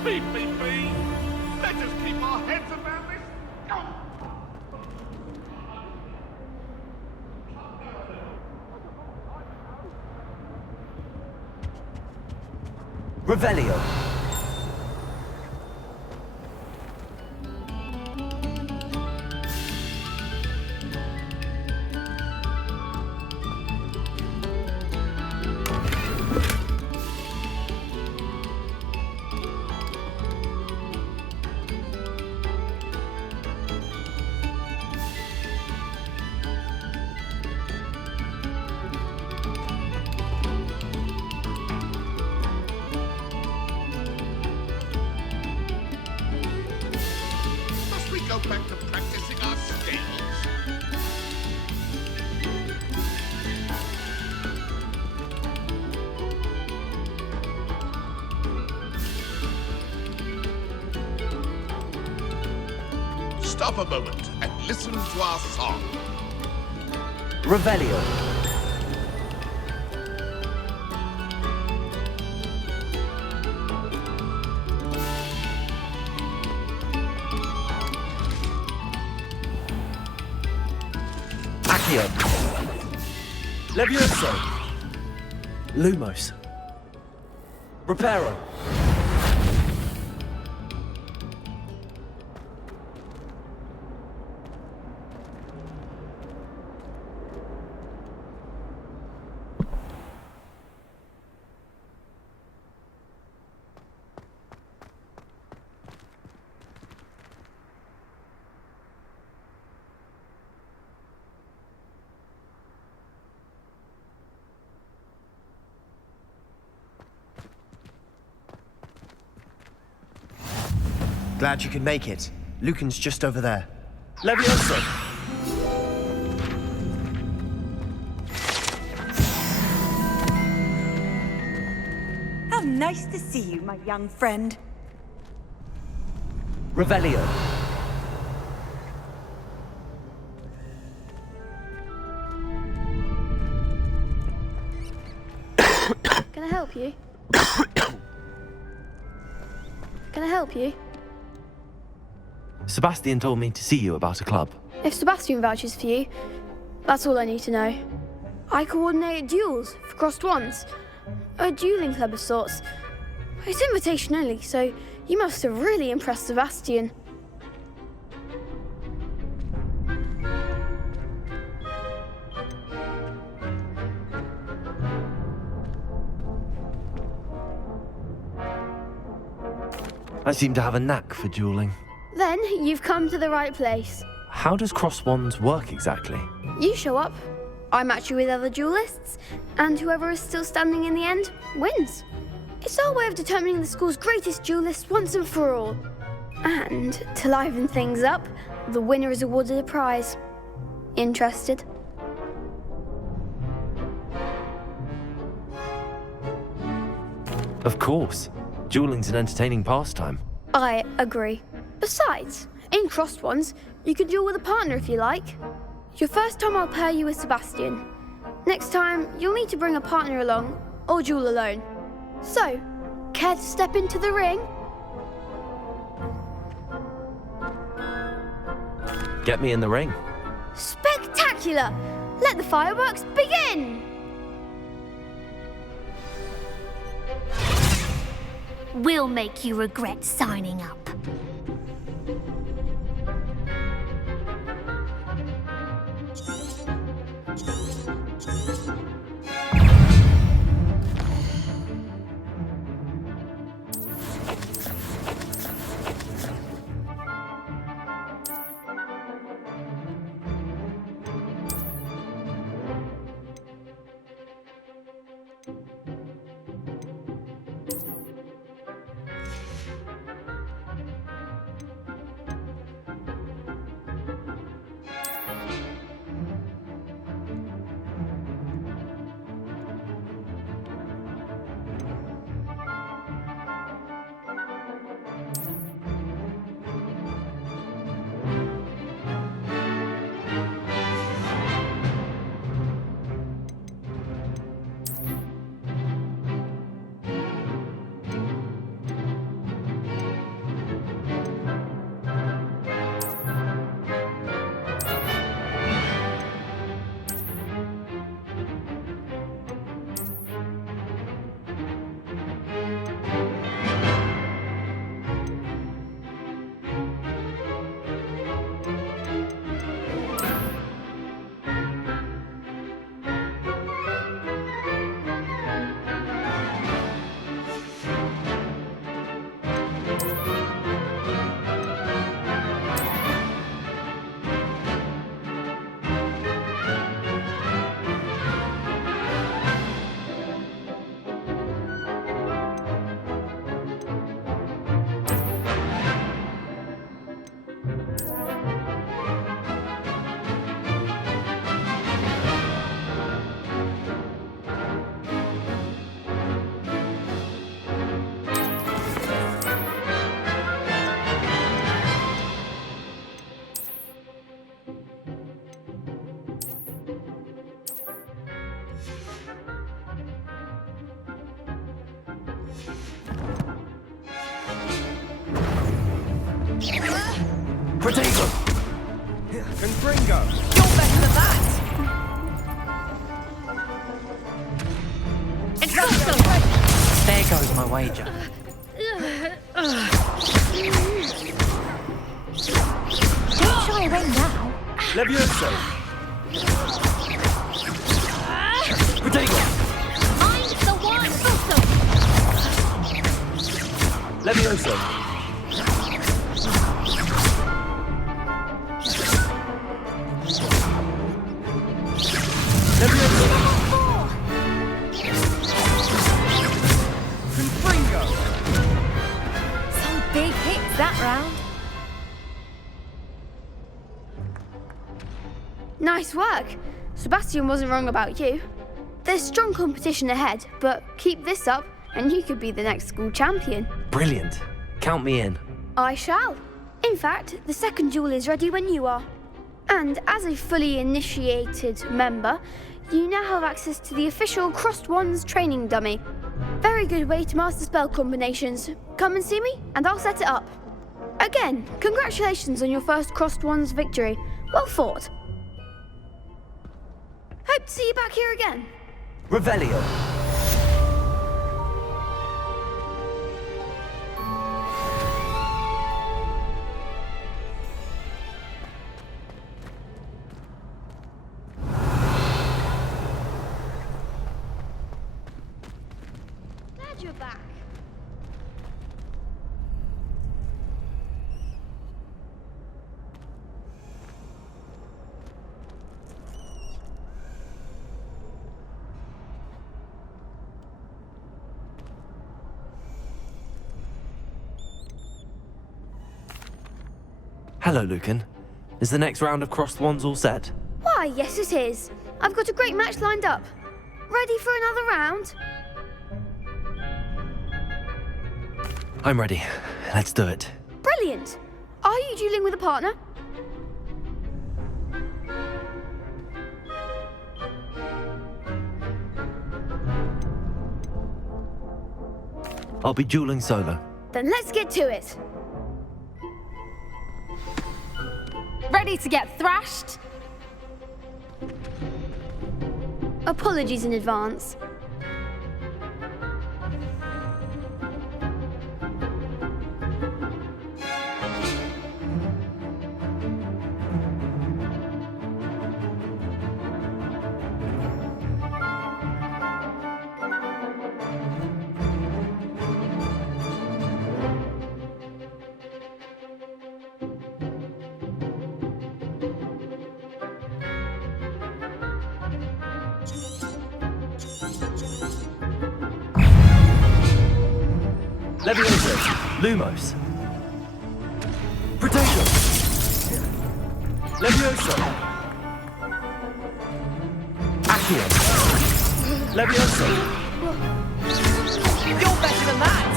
Beep, beep, beep. Let us keep our heads about this. Revelio. Must we go back to practicing our skills? Stop a moment and listen to our song. Revelio. Accio. Levioso. Lumos. Reparo. Glad you could make it. Lucan's just over there. Levioso. How nice to see you, my young friend. Revelio. Can I help you? Can I help you? Sebastian told me to see you about a club. If Sebastian vouches for you, that's all I need to know. I coordinate duels for crossed ones. A dueling club of sorts. It's invitation only, so you must have really impressed Sebastian. I seem to have a knack for dueling. Then you've come to the right place. How does cross wands work exactly? You show up, I match you with other duelists, and whoever is still standing in the end wins. It's our way of determining the school's greatest duelist once and for all. And to liven things up, the winner is awarded a prize. Interested? Of course. Dueling's an entertaining pastime. I agree. Besides, in crossed ones, you can duel with a partner if you like. Your first time I'll pair you with Sebastian. Next time, you'll need to bring a partner along, or duel alone. So, care to step into the ring? Get me in the ring. Spectacular! Let the fireworks begin! We'll make you regret signing up. Protego! Confringo! You're better than that! There goes my wager. Don't shy away now. Levioso! Protego! I'm the one awesome! Levioso! Confringo! Some big hits that round. Nice work. Sebastian wasn't wrong about you. There's strong competition ahead, but keep this up and you could be the next school champion. Brilliant. Count me in. I shall. In fact, the second duel is ready when you are. And as a fully initiated member, you now have access to the official Crossed Wands training dummy. Very good way to master spell combinations. Come and see me, and I'll set it up. Again, congratulations on your first Crossed Wands victory. Well fought. Hope to see you back here again. Revelio! Glad you're back. Hello, Lucan. Is the next round of crossed wands all set? Why, yes it is. I've got a great match lined up. Ready for another round? I'm ready. Let's do it. Brilliant. Are you dueling with a partner? I'll be dueling solo. Then let's get to it. Ready to get thrashed? Apologies in advance. Levioso. Lumos. Protection. Levioso. Accio. Levioso. You're better than that!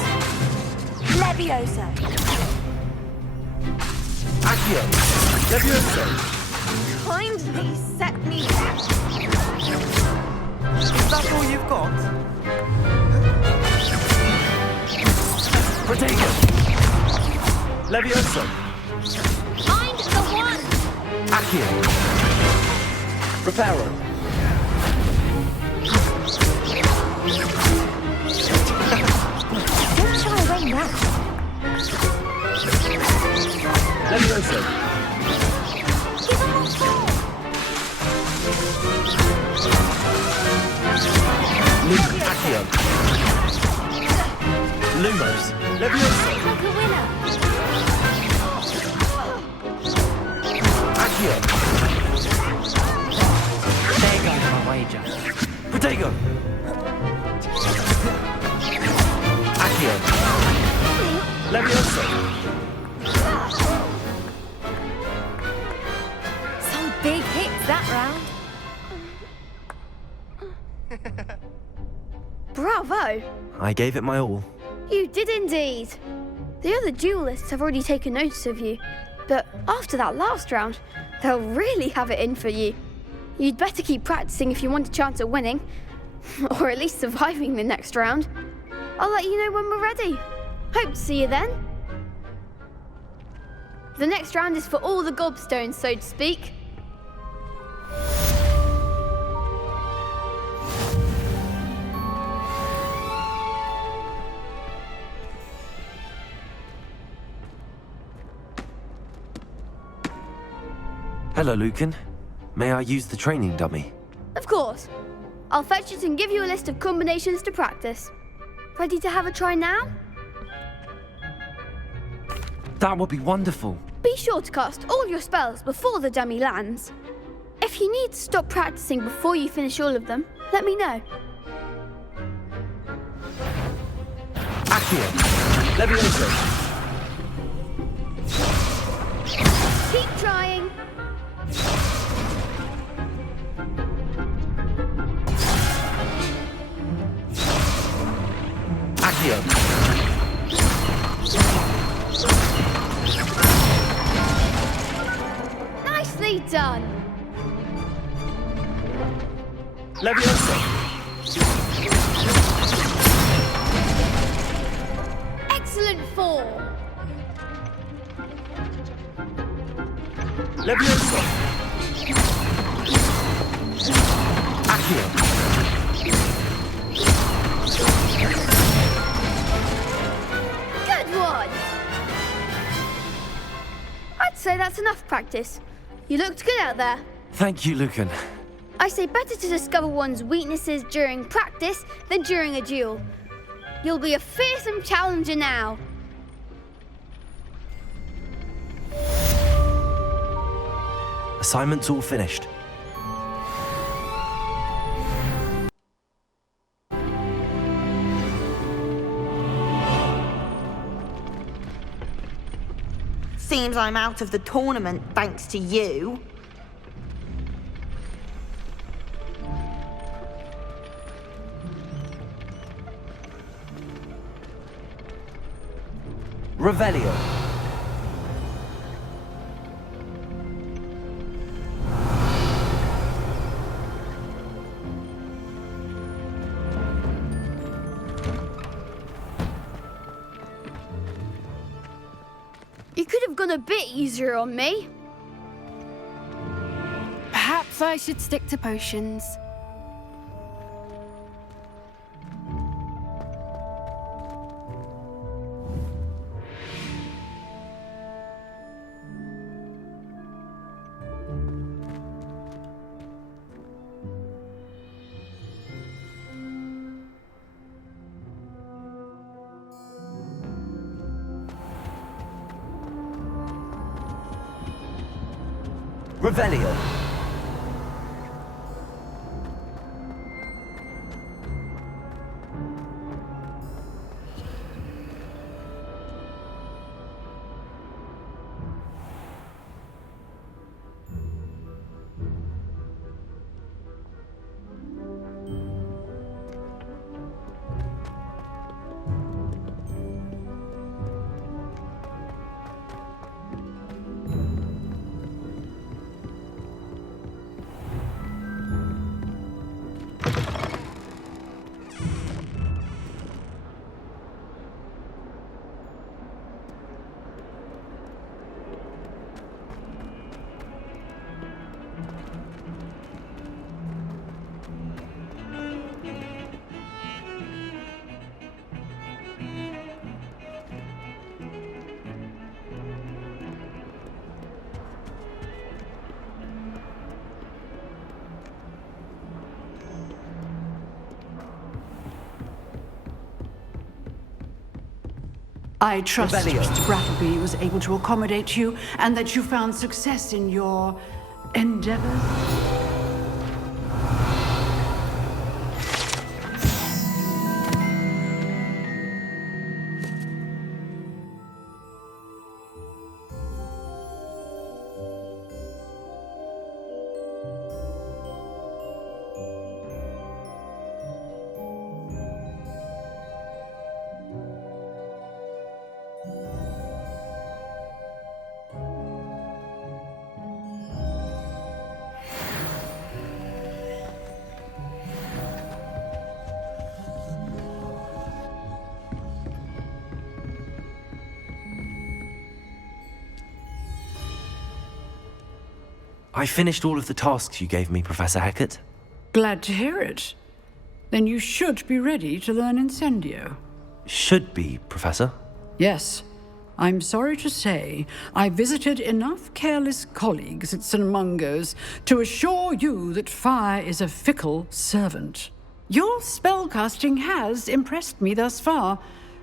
Levioso. Accio. Levioso. Kindly set me. Is that all you've got? Protego. Levioso. Find the one! Accio. Reparo. Don't shy away now. Levioso. Give him more fire. Accio. Lumos. Levioso. Like a winner. Accio. There goes my wager. Protego. Accio. Levioso. Some big hits that round. Bravo! I gave it my all. You did indeed. The other duelists have already taken notice of you, but after that last round, they'll really have it in for you. You'd better keep practicing if you want a chance at winning, or at least surviving the next round. I'll let you know when we're ready. Hope to see you then. The next round is for all the gobstones, so to speak. Hello, Lucan. May I use the training dummy? Of course. I'll fetch it and give you a list of combinations to practice. Ready to have a try now? That would be wonderful. Be sure to cast all your spells before the dummy lands. If you need to stop practicing before you finish all of them, let me know. Accio. Levioso. Keep trying. Accio. Nicely done. Levioso. Excellent form. Levioso. Accio. Good one. I'd say that's enough practice. You looked good out there. Thank you, Lucan. I say better to discover one's weaknesses during practice than during a duel. You'll be a fearsome challenger now. Assignment's all finished. Seems I'm out of the tournament thanks to you. Revelio. You could have gone a bit easier on me. Perhaps I should stick to potions. Revelio. I trust Revelio. Mr. Brattleby was able to accommodate you and that you found success in your endeavors. I finished all of the tasks you gave me, Professor Hackett. Glad to hear it. Then you should be ready to learn Incendio. Should be, Professor. Yes. I'm sorry to say, I visited enough careless colleagues at St. Mungo's to assure you that fire is a fickle servant. Your spellcasting has impressed me thus far,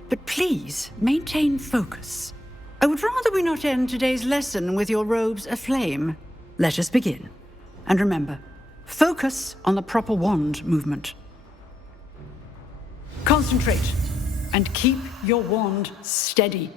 but please maintain focus. I would rather we not end today's lesson with your robes aflame. Let us begin. And remember, focus on the proper wand movement. Concentrate and keep your wand steady.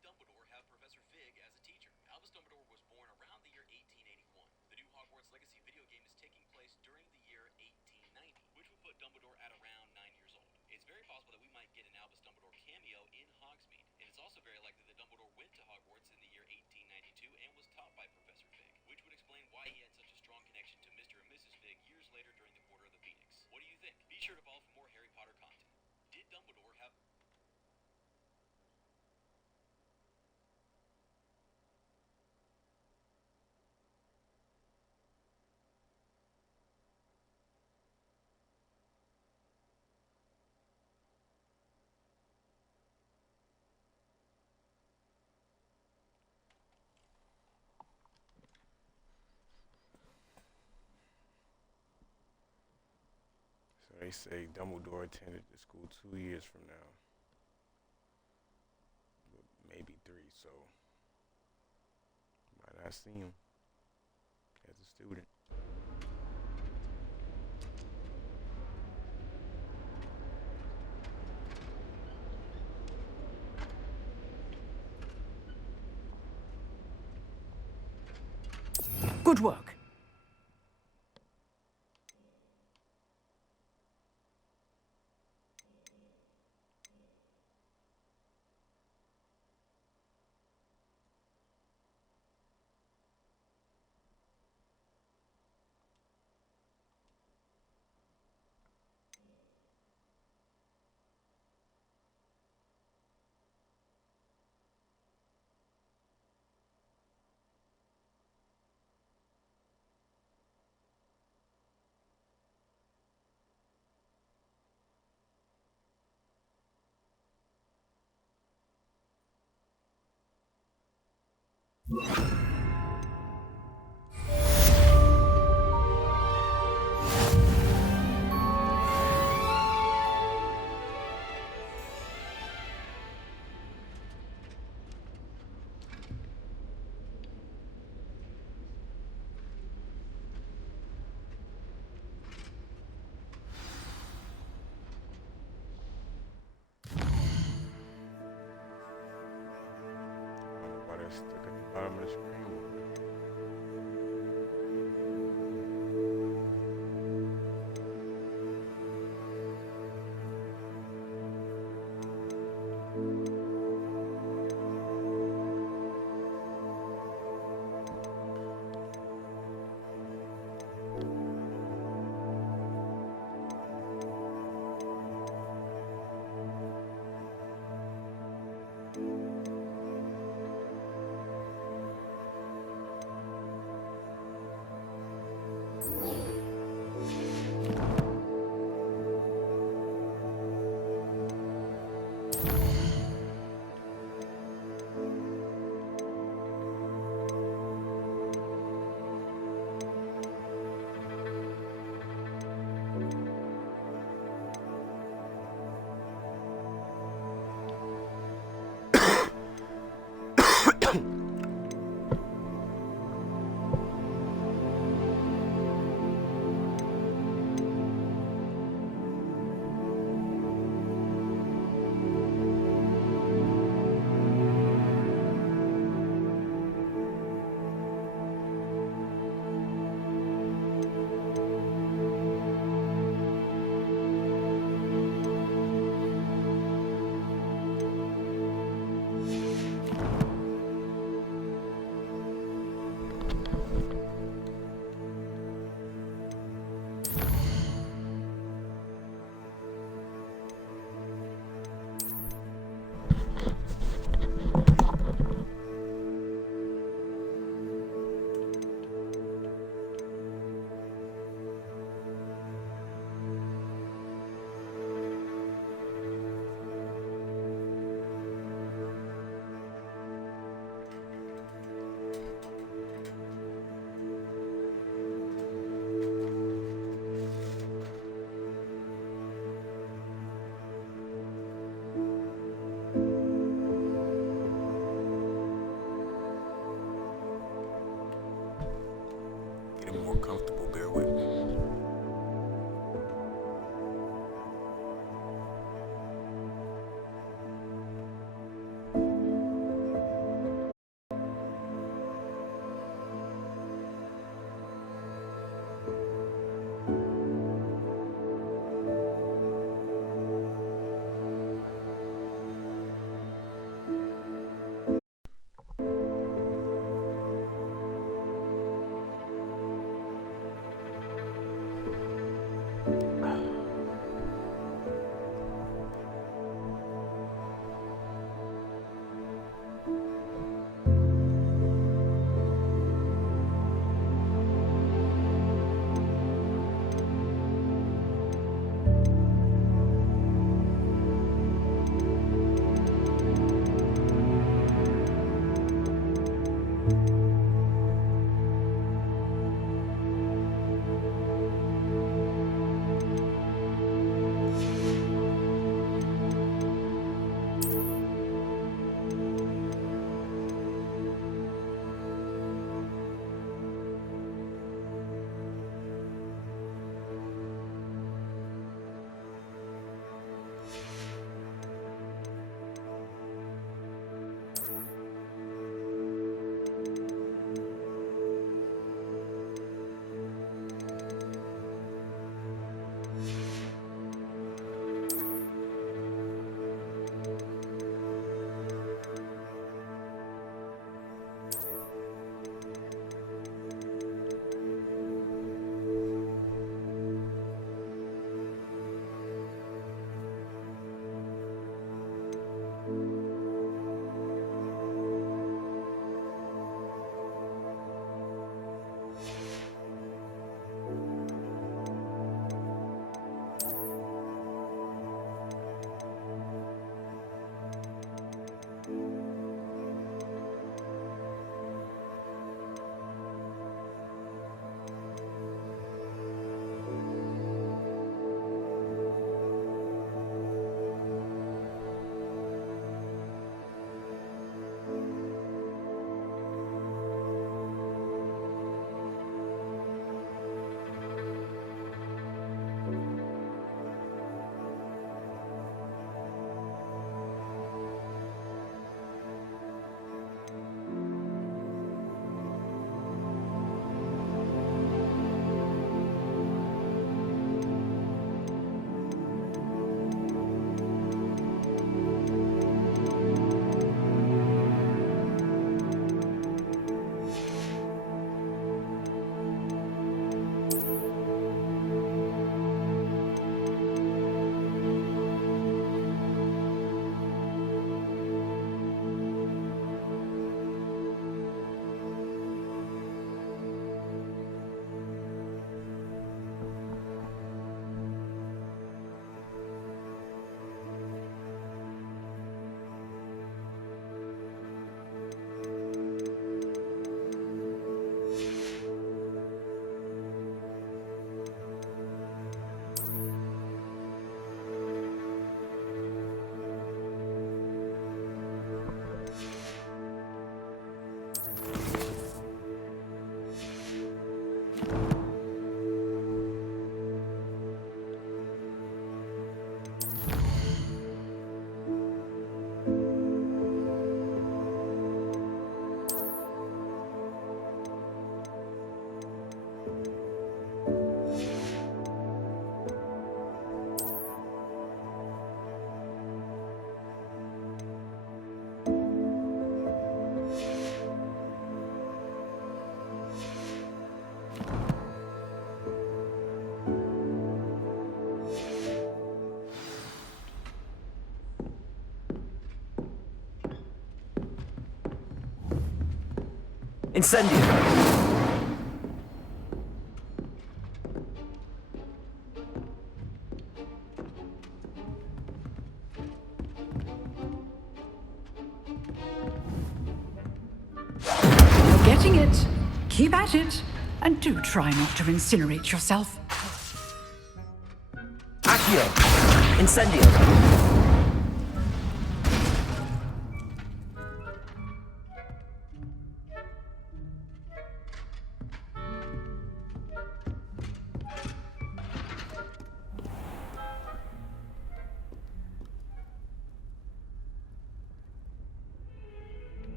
Dumbledore have Professor Fig as a teacher? Albus Dumbledore was born around the year 1881. The new Hogwarts Legacy video game is taking place during the year 1890, which would put Dumbledore at around 9 years old. It's very possible that we might get an Albus Dumbledore cameo in Hogsmeade, and it's also very likely that Dumbledore went to Hogwarts in the year 1892 and was taught by Professor Fig, which would explain why he had such a strong connection to Mr. and Mrs. Fig years later during the Quarter of the Phoenix. They say Dumbledore attended the school 2 years from now, maybe 3. So might not see him as a student. Good work. Wonder why they're stuck at the bottom of the screen. Getting more comfortable, bear with me. Incendio! You're getting it. Keep at it. And do try not to incinerate yourself. Accio! Incendio!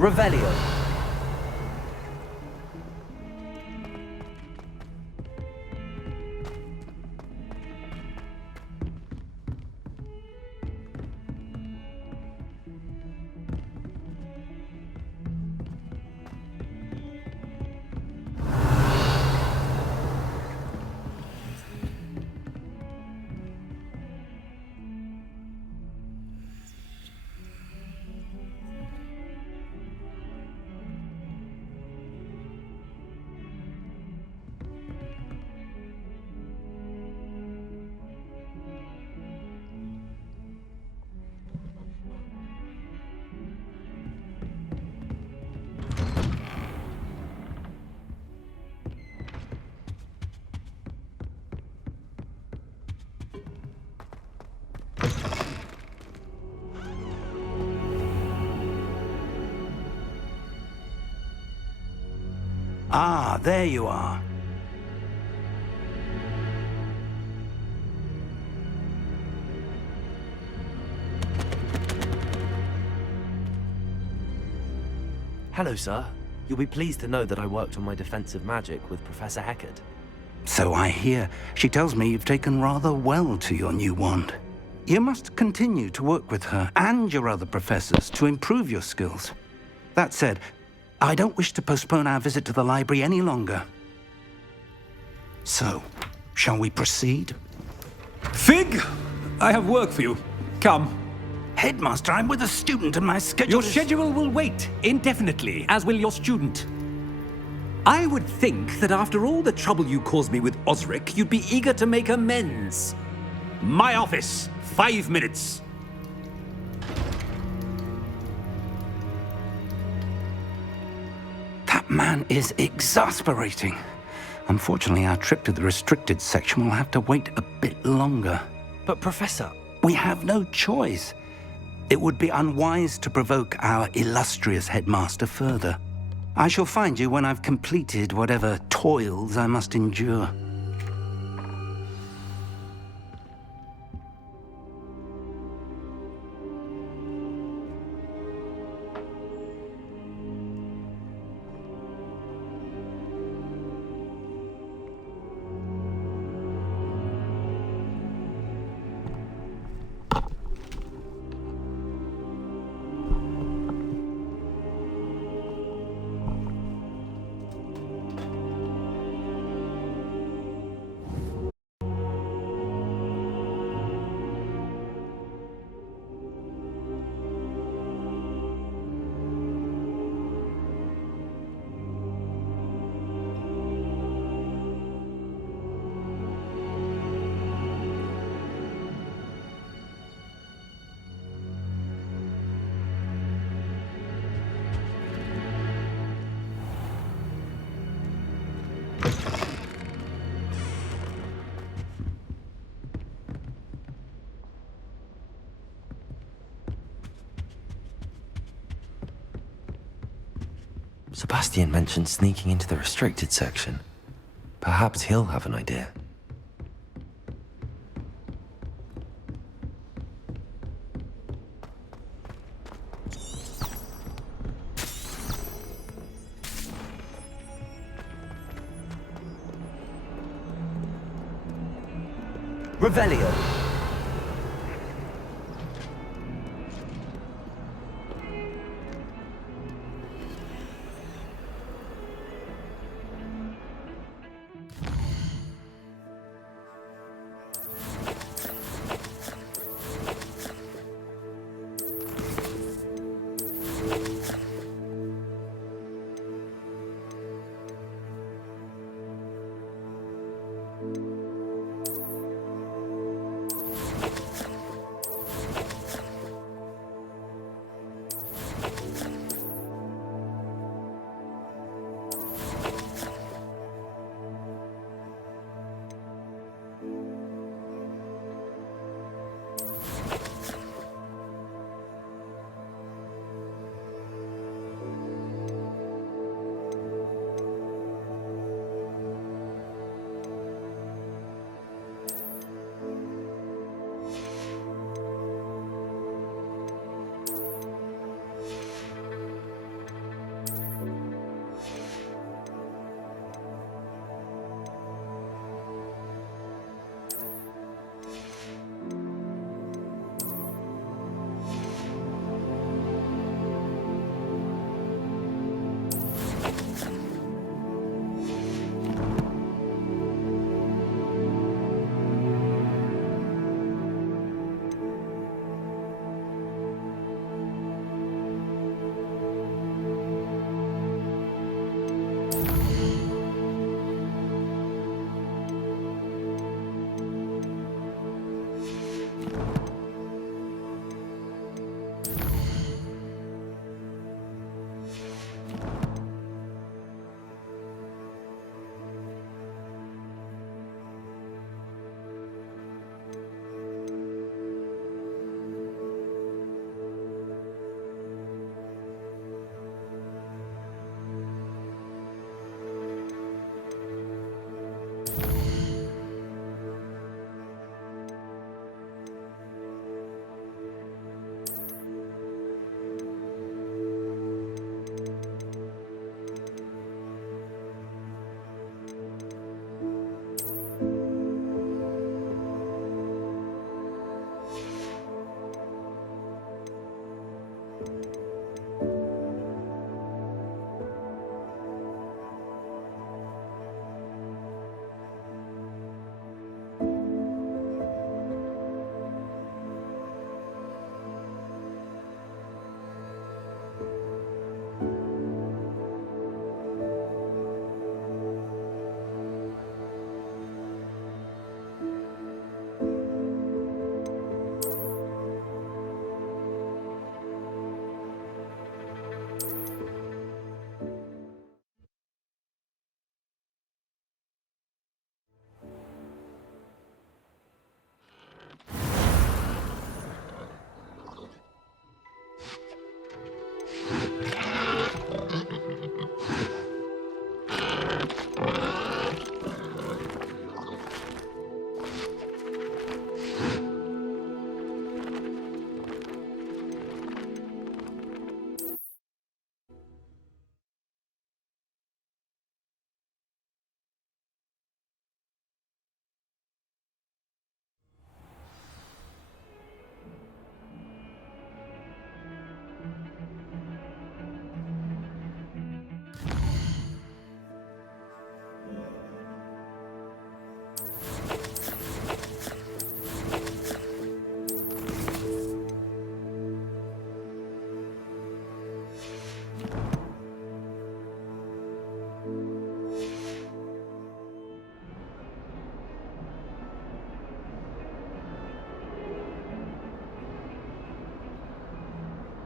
Revelio. Ah, there you are. Hello, sir. You'll be pleased to know that I worked on my defensive magic with Professor Heckard. So I hear. She tells me you've taken rather well to your new wand. You must continue to work with her and your other professors to improve your skills. That said, I don't wish to postpone our visit to the library any longer. So, shall we proceed? Fig! I have work for you. Come. Headmaster, I'm with a student and my schedule Your schedule will wait indefinitely, as will your student. I would think that after all the trouble you caused me with Osric, you'd be eager to make amends. My office, 5 minutes. That man is exasperating. Unfortunately, our trip to the restricted section will have to wait a bit longer. But Professor... We have no choice. It would be unwise to provoke our illustrious headmaster further. I shall find you when I've completed whatever toils I must endure. Sebastian mentioned sneaking into the restricted section. Perhaps he'll have an idea. Revelio.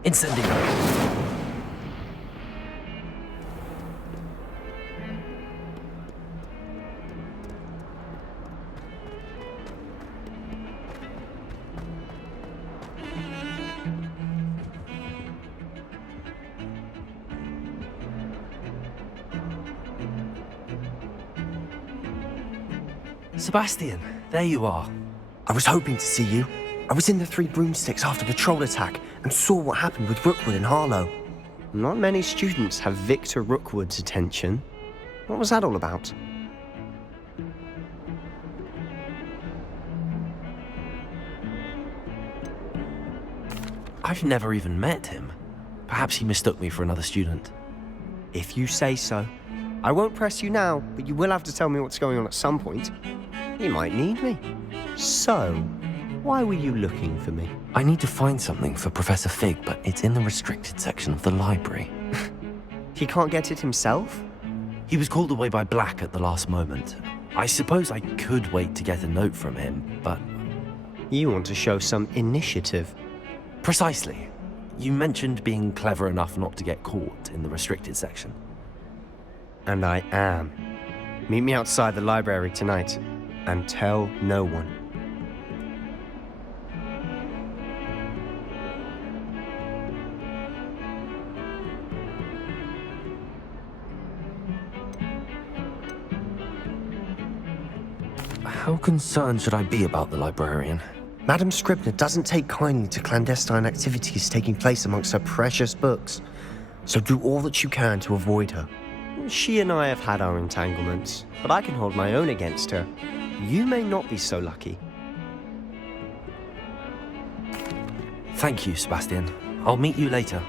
Incendio. Sebastian, there you are. I was hoping to see you. I was in the Three Broomsticks after the troll attack and saw what happened with Rookwood and Harlow. Not many students have Victor Rookwood's attention. What was that all about? I've never even met him. Perhaps he mistook me for another student. If you say so. I won't press you now, but you will have to tell me what's going on at some point. You might need me. So, why were you looking for me? I need to find something for Professor Fig, but it's in the restricted section of the library. He can't get it himself? He was called away by Black at the last moment. I suppose I could wait to get a note from him, but... You want to show some initiative. Precisely. You mentioned being clever enough not to get caught in the restricted section. And I am. Meet me outside the library tonight, and tell no one. How concerned should I be about the librarian? Madam Scribner doesn't take kindly to clandestine activities taking place amongst her precious books, so do all that you can to avoid her. She and I have had our entanglements, but I can hold my own against her. You may not be so lucky. Thank you, Sebastian. I'll meet you later.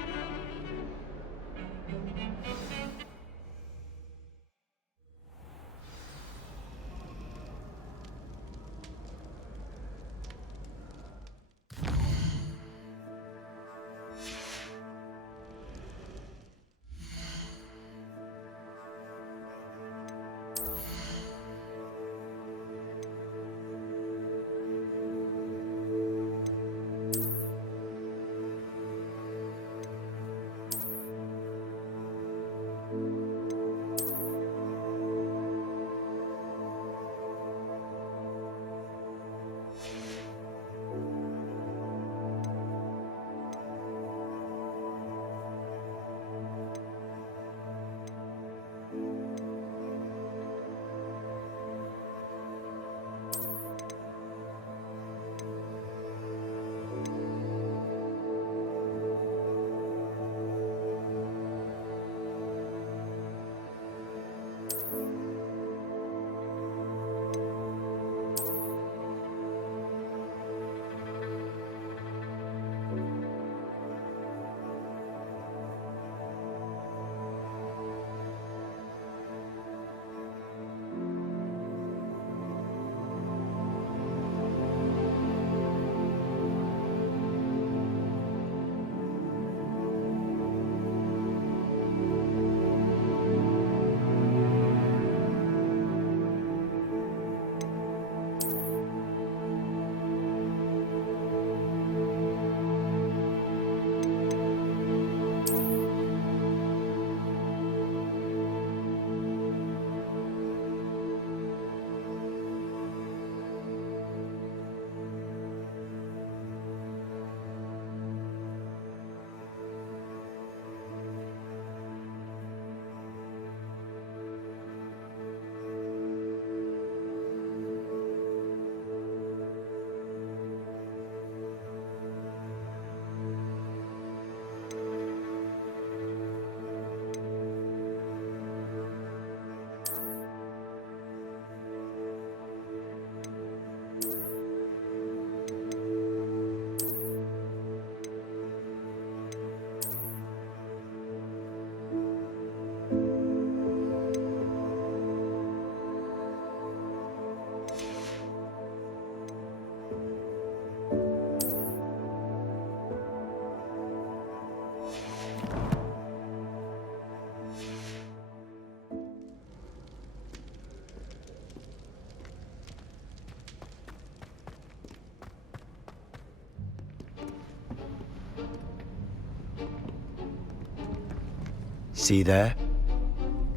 See there?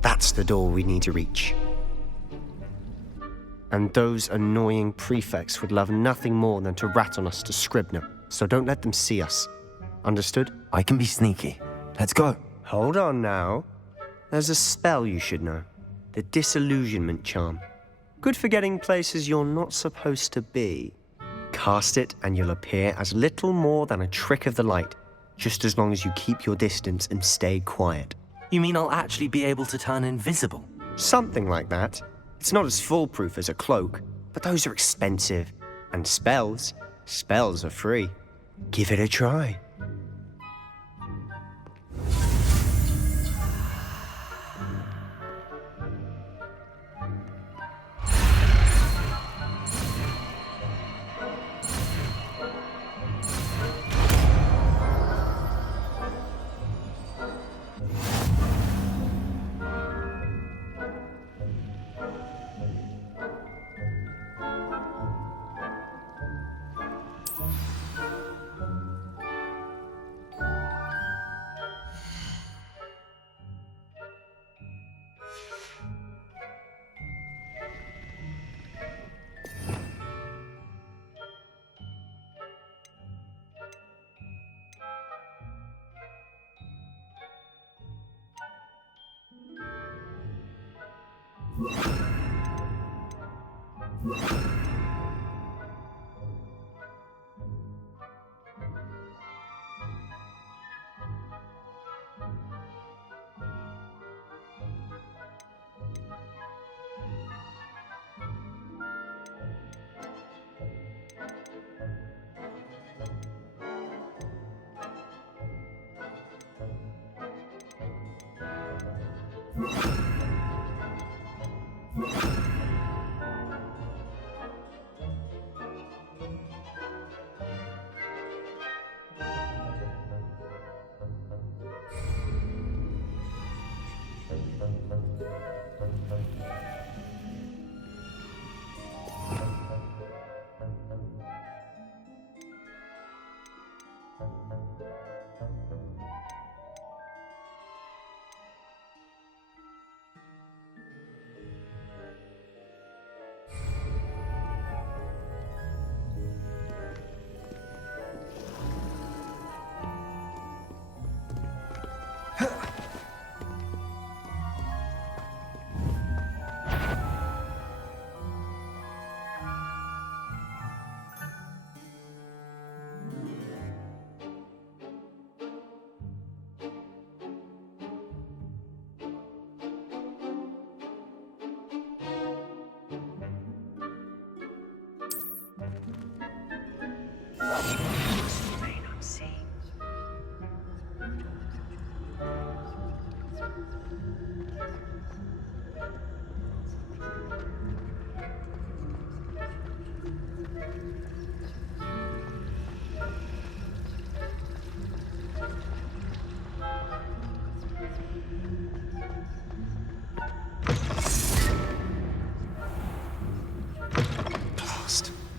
That's the door we need to reach. And those annoying prefects would love nothing more than to rat on us to Scribner, so don't let them see us. Understood? I can be sneaky. Let's go. Hold on now. There's a spell you should know. The disillusionment charm. Good for getting places you're not supposed to be. Cast it and you'll appear as little more than a trick of the light, just as long as you keep your distance and stay quiet. You mean I'll actually be able to turn invisible? Something like that. It's not as foolproof as a cloak, but those are expensive. And spells are free. Give it a try.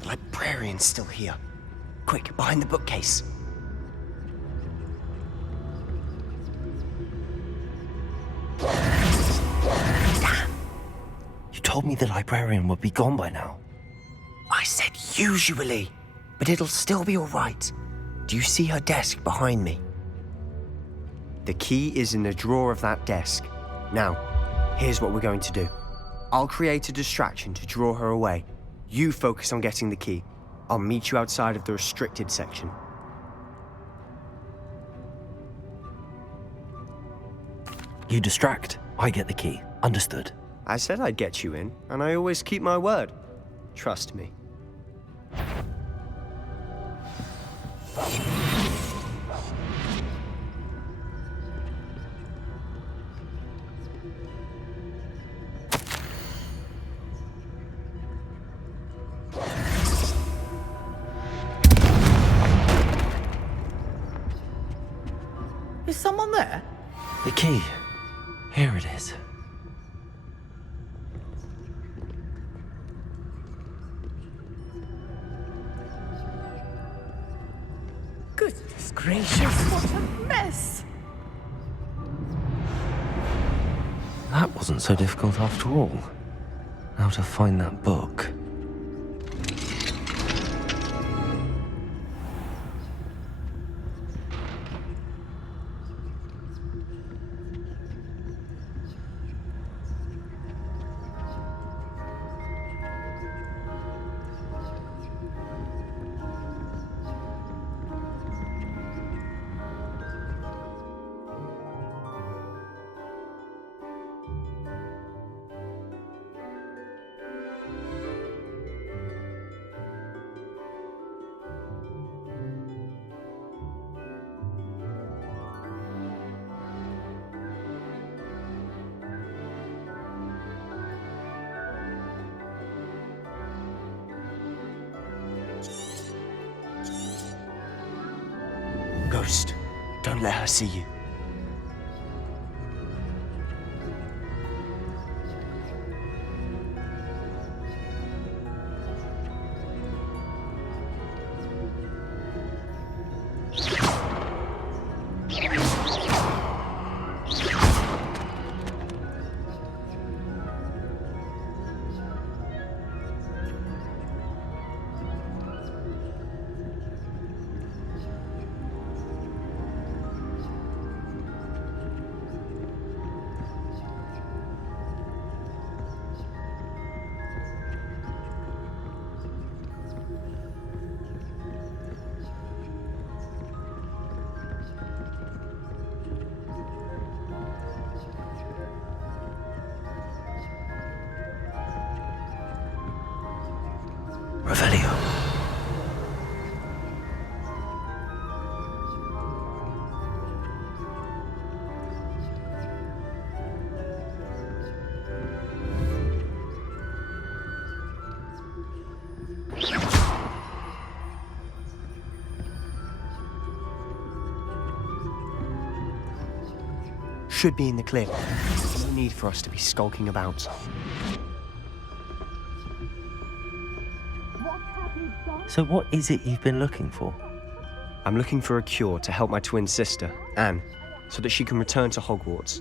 Librarian's still here. Quick, behind the bookcase. Damn! You told me the librarian would be gone by now. I said usually, but it'll still be all right. Do you see her desk behind me? The key is in the drawer of that desk. Now, here's what we're going to do. I'll create a distraction to draw her away. You focus on getting the key. I'll meet you outside of the restricted section. You distract, I get the key. Understood. I said I'd get you in, and I always keep my word. Trust me. Is someone there? The key. Here it is. Goodness gracious, what a mess! That wasn't so difficult after all. Now to find that book. Ghost, don't let her see you. Revelio. Should be in the clear. There's no need for us to be skulking about. So what is it you've been looking for? I'm looking for a cure to help my twin sister, Anne, so that she can return to Hogwarts.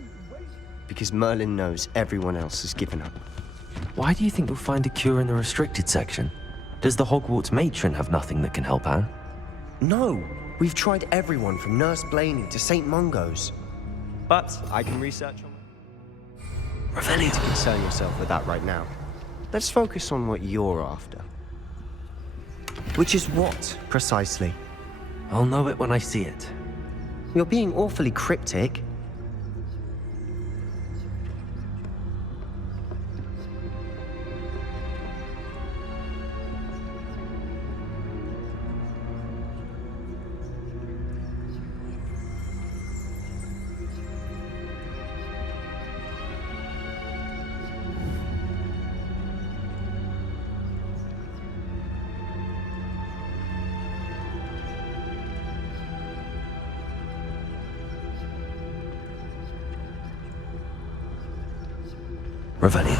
Because Merlin knows everyone else has given up. Why do you think you'll find a cure in the restricted section? Does the Hogwarts matron have nothing that can help Anne? No! We've tried everyone from Nurse Blaney to St. Mungo's. But I can research on it. You need to concern yourself with that right now. Let's focus on what you're after. Which is what, precisely? I'll know it when I see it. You're being awfully cryptic. Revelio.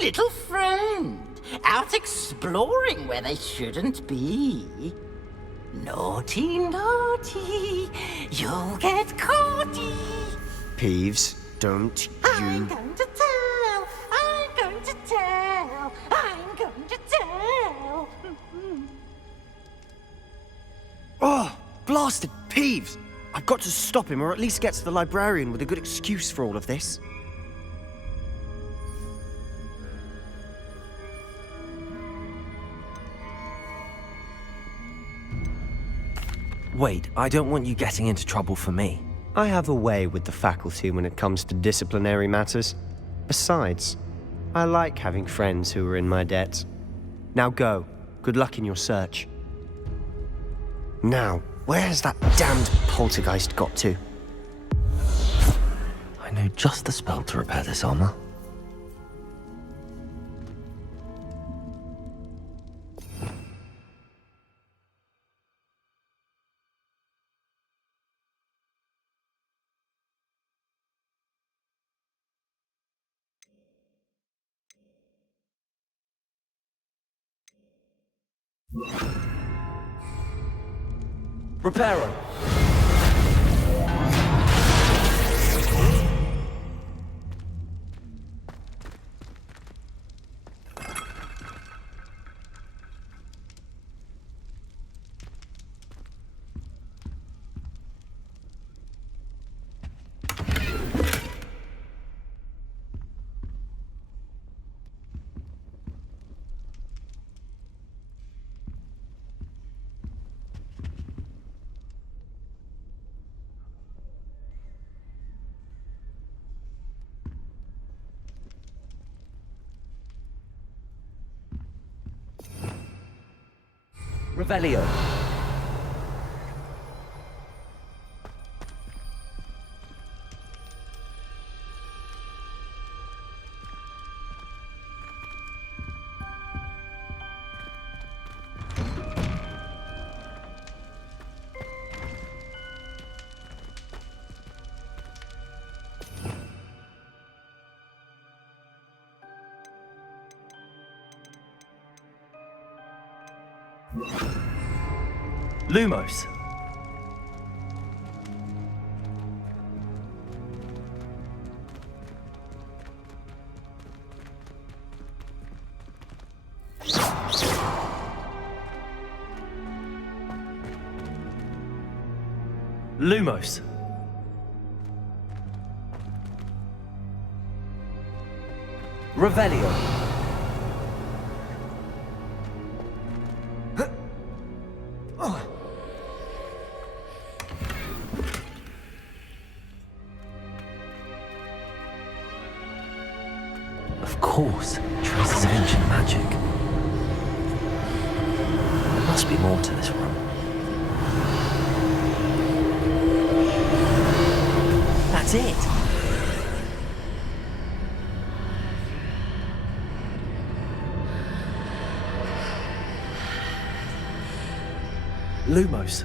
Little friend, out exploring where they shouldn't be. Naughty, naughty, you'll get caughty. Peeves, don't you... I'm going to tell, I'm going to tell, I'm going to tell. Oh, blasted Peeves! I've got to stop him, or at least get to the librarian with a good excuse for all of this. Wait, I don't want you getting into trouble for me. I have a way with the faculty when it comes to disciplinary matters. Besides, I like having friends who are in my debt. Now go. Good luck in your search. Now, where has that damned poltergeist got to? I know just the spell to repair this armor. Reparo. Revelio. Lumos. Lumos. Revelio. Of course, traces of ancient magic. There must be more to this room. That's it. Lumos.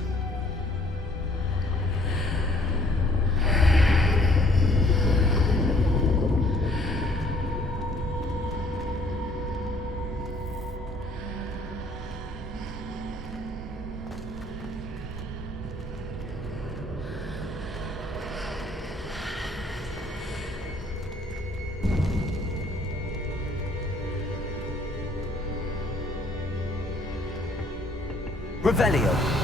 Revelio.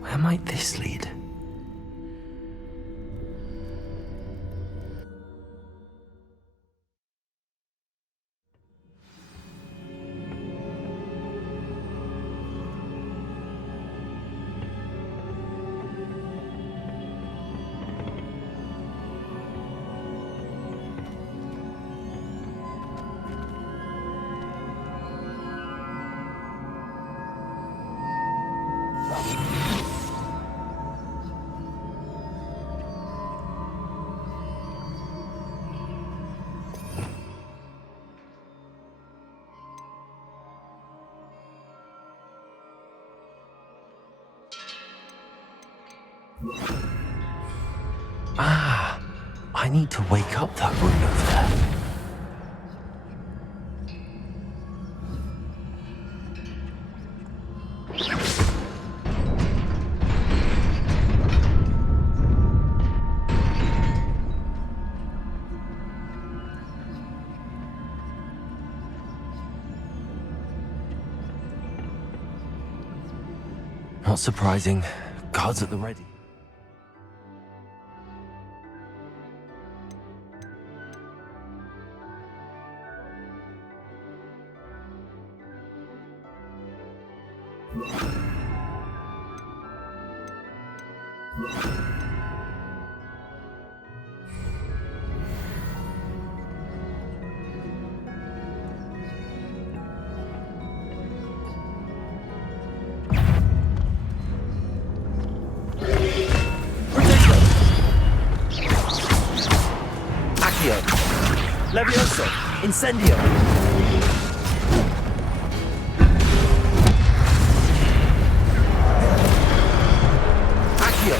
Where might this lead? Ah, I need to wake up that rune over there. Not surprising. Guards at the ready. Levioso! Incendio! Accio!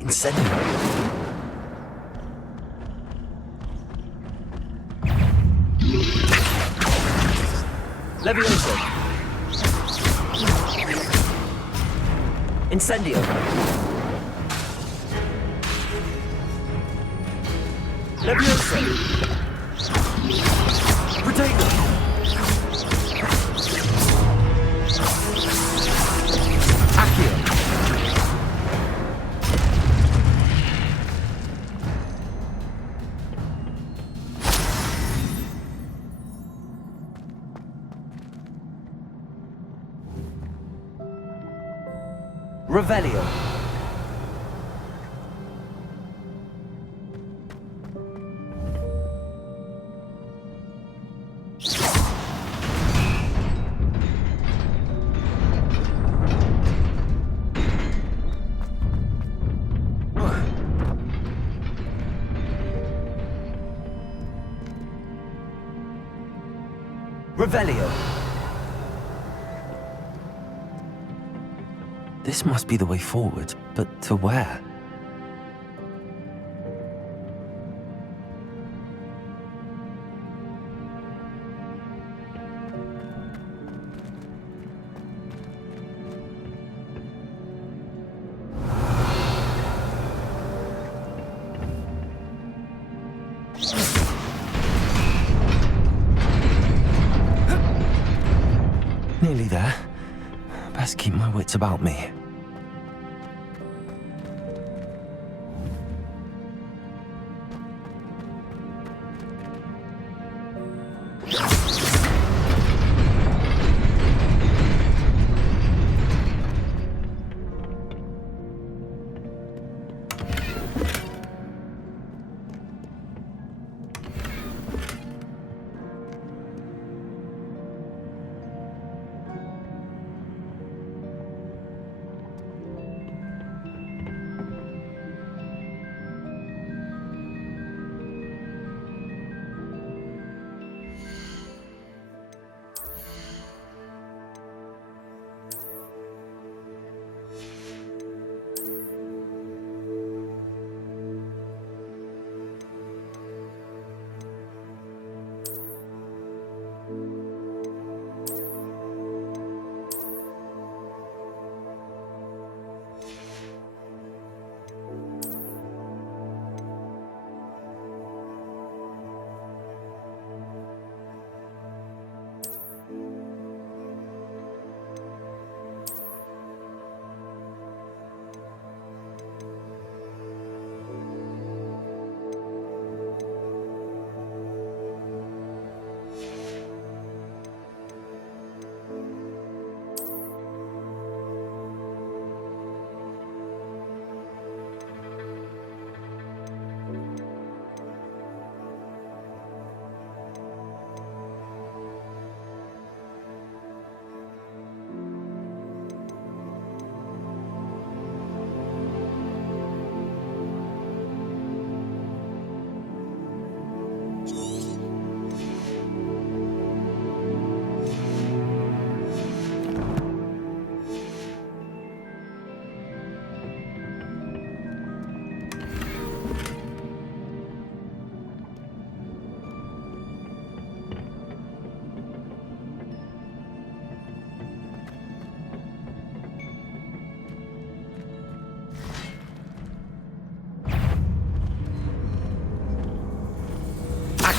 Incendio! Levioso! Incendio! Levioso! Protego! Accio! Revelio. Revelio. This must be the way forward, but to where? Nearly there. Best keep my wits about me.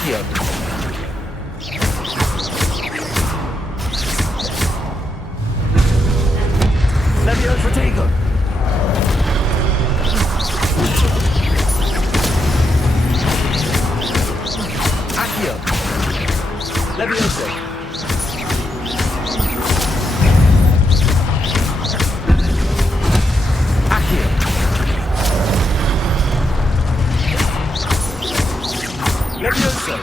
Accio. Levio Protego. Accio. Levioso. Accio. Levioso.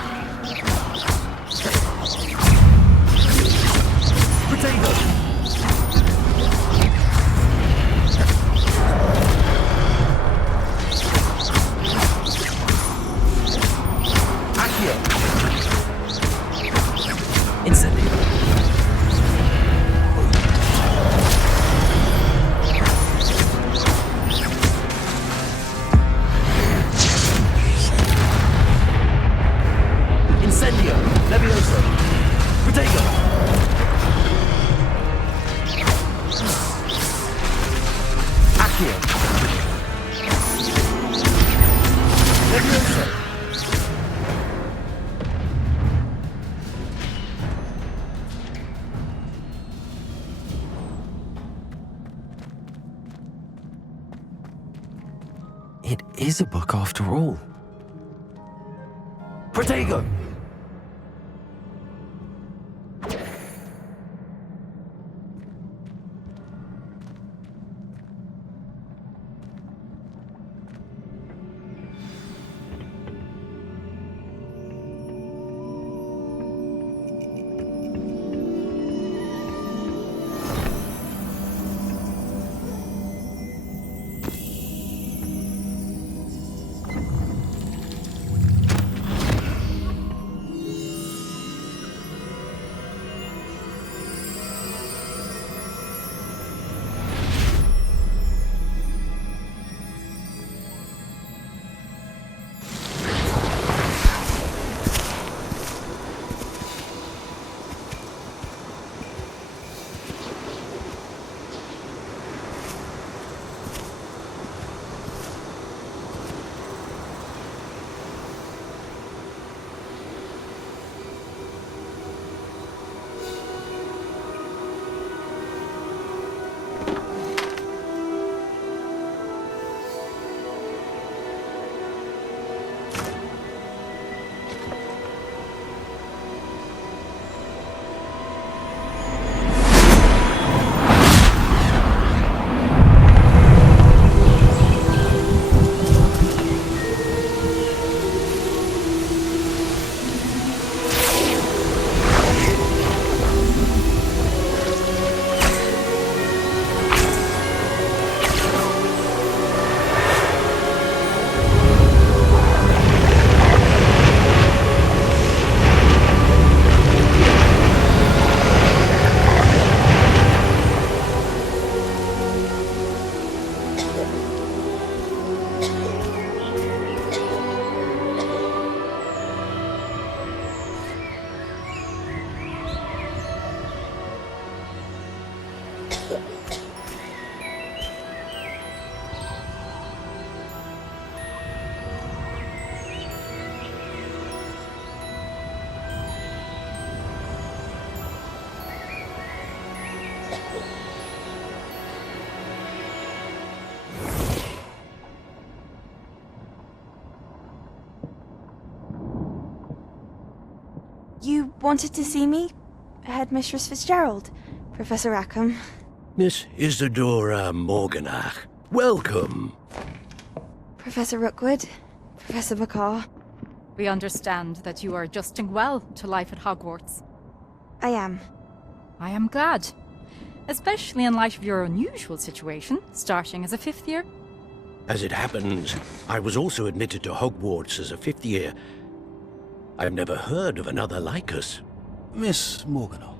Protego. Accio. Incendio. Incendio. Levioso. Protego. Accio. Levioso. It is a book after all. Protego. You wanted to see me? Headmistress Fitzgerald? Professor Rackham? Miss Isadora Morganach, welcome. Professor Rookwood? Professor Bakar? We understand that you are adjusting well to life at Hogwarts. I am. I am glad. Especially in light of your unusual situation, starting as a 5th year. As it happens, I was also admitted to Hogwarts as a 5th year. I've never heard of another like us. Miss Morganach,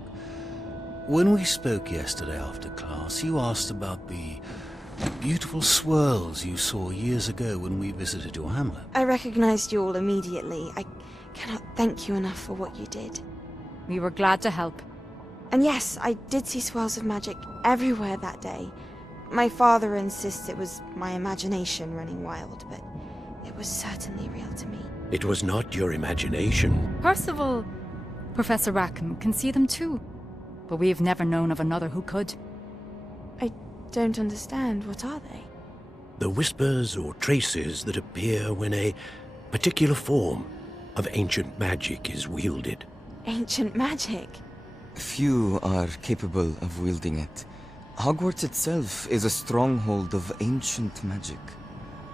when we spoke yesterday after class, you asked about the beautiful swirls you saw years ago when we visited your hamlet. I recognized you all immediately. I cannot thank you enough for what you did. We were glad to help. And yes, I did see swirls of magic everywhere that day. My father insists it was my imagination running wild, but it was certainly real to me. It was not your imagination. Percival, Professor Rackham can see them too. But we've never known of another who could. I don't understand. What are they? The whispers or traces that appear when a particular form of ancient magic is wielded. Ancient magic? Few are capable of wielding it. Hogwarts itself is a stronghold of ancient magic.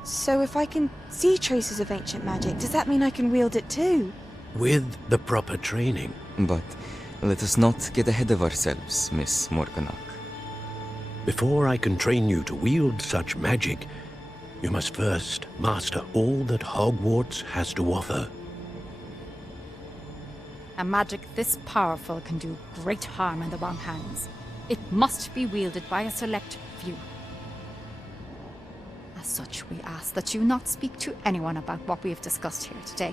So if I can see traces of ancient magic, does that mean I can wield it too? With the proper training. But let us not get ahead of ourselves, Miss Morganach. Before I can train you to wield such magic, you must first master all that Hogwarts has to offer. A magic this powerful can do great harm in the wrong hands. It must be wielded by a select few. As such, we ask that you not speak to anyone about what we have discussed here today.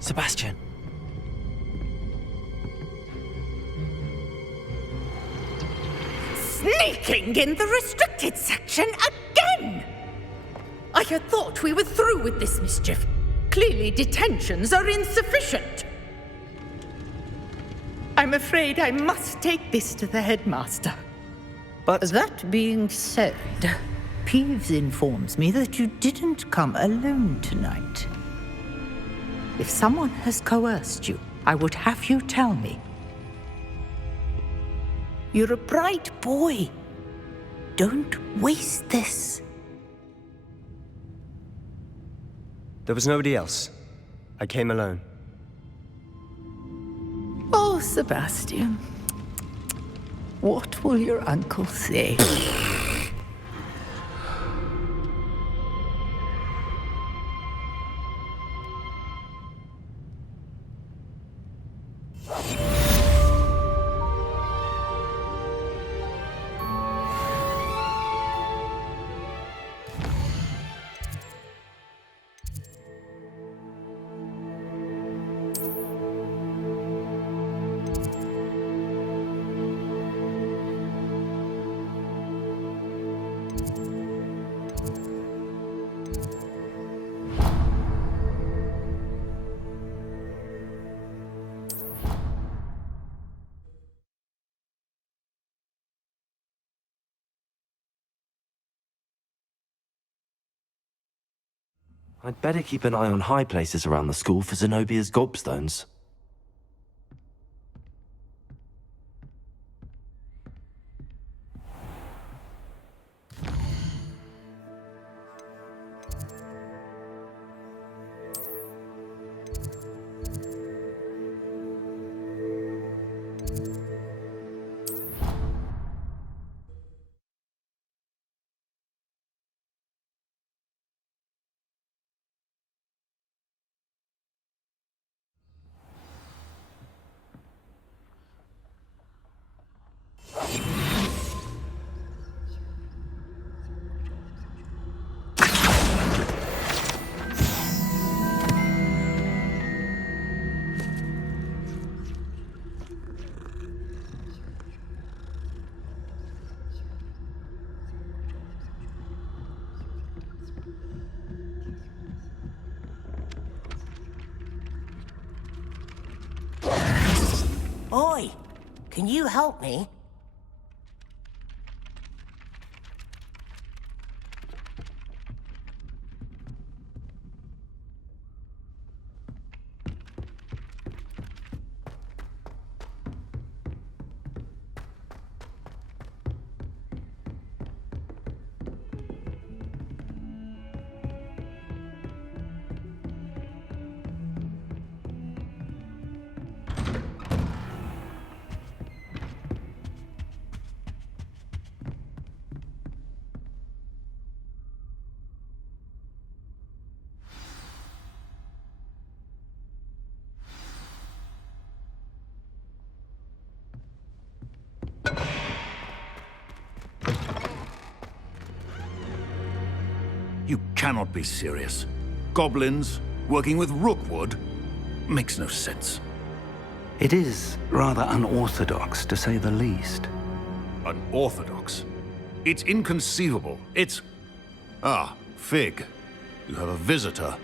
Sebastian. Sneaking in the restricted section again! I had thought we were through with this mischief. Clearly detentions are insufficient. I'm afraid I must take this to the headmaster. But that being said, Peeves informs me that you didn't come alone tonight. If someone has coerced you, I would have you tell me. You're a bright boy. Don't waste this. There was nobody else. I came alone. Oh, Sebastian. What will your uncle say? I'd better keep an eye on high places around the school for Zenobia's gobstones. Oi, can you help me? cannot be serious. Goblins working with Rookwood makes no sense. It is rather unorthodox, to say the least. Unorthodox? It's inconceivable. It's... Ah, Fig. You have a visitor.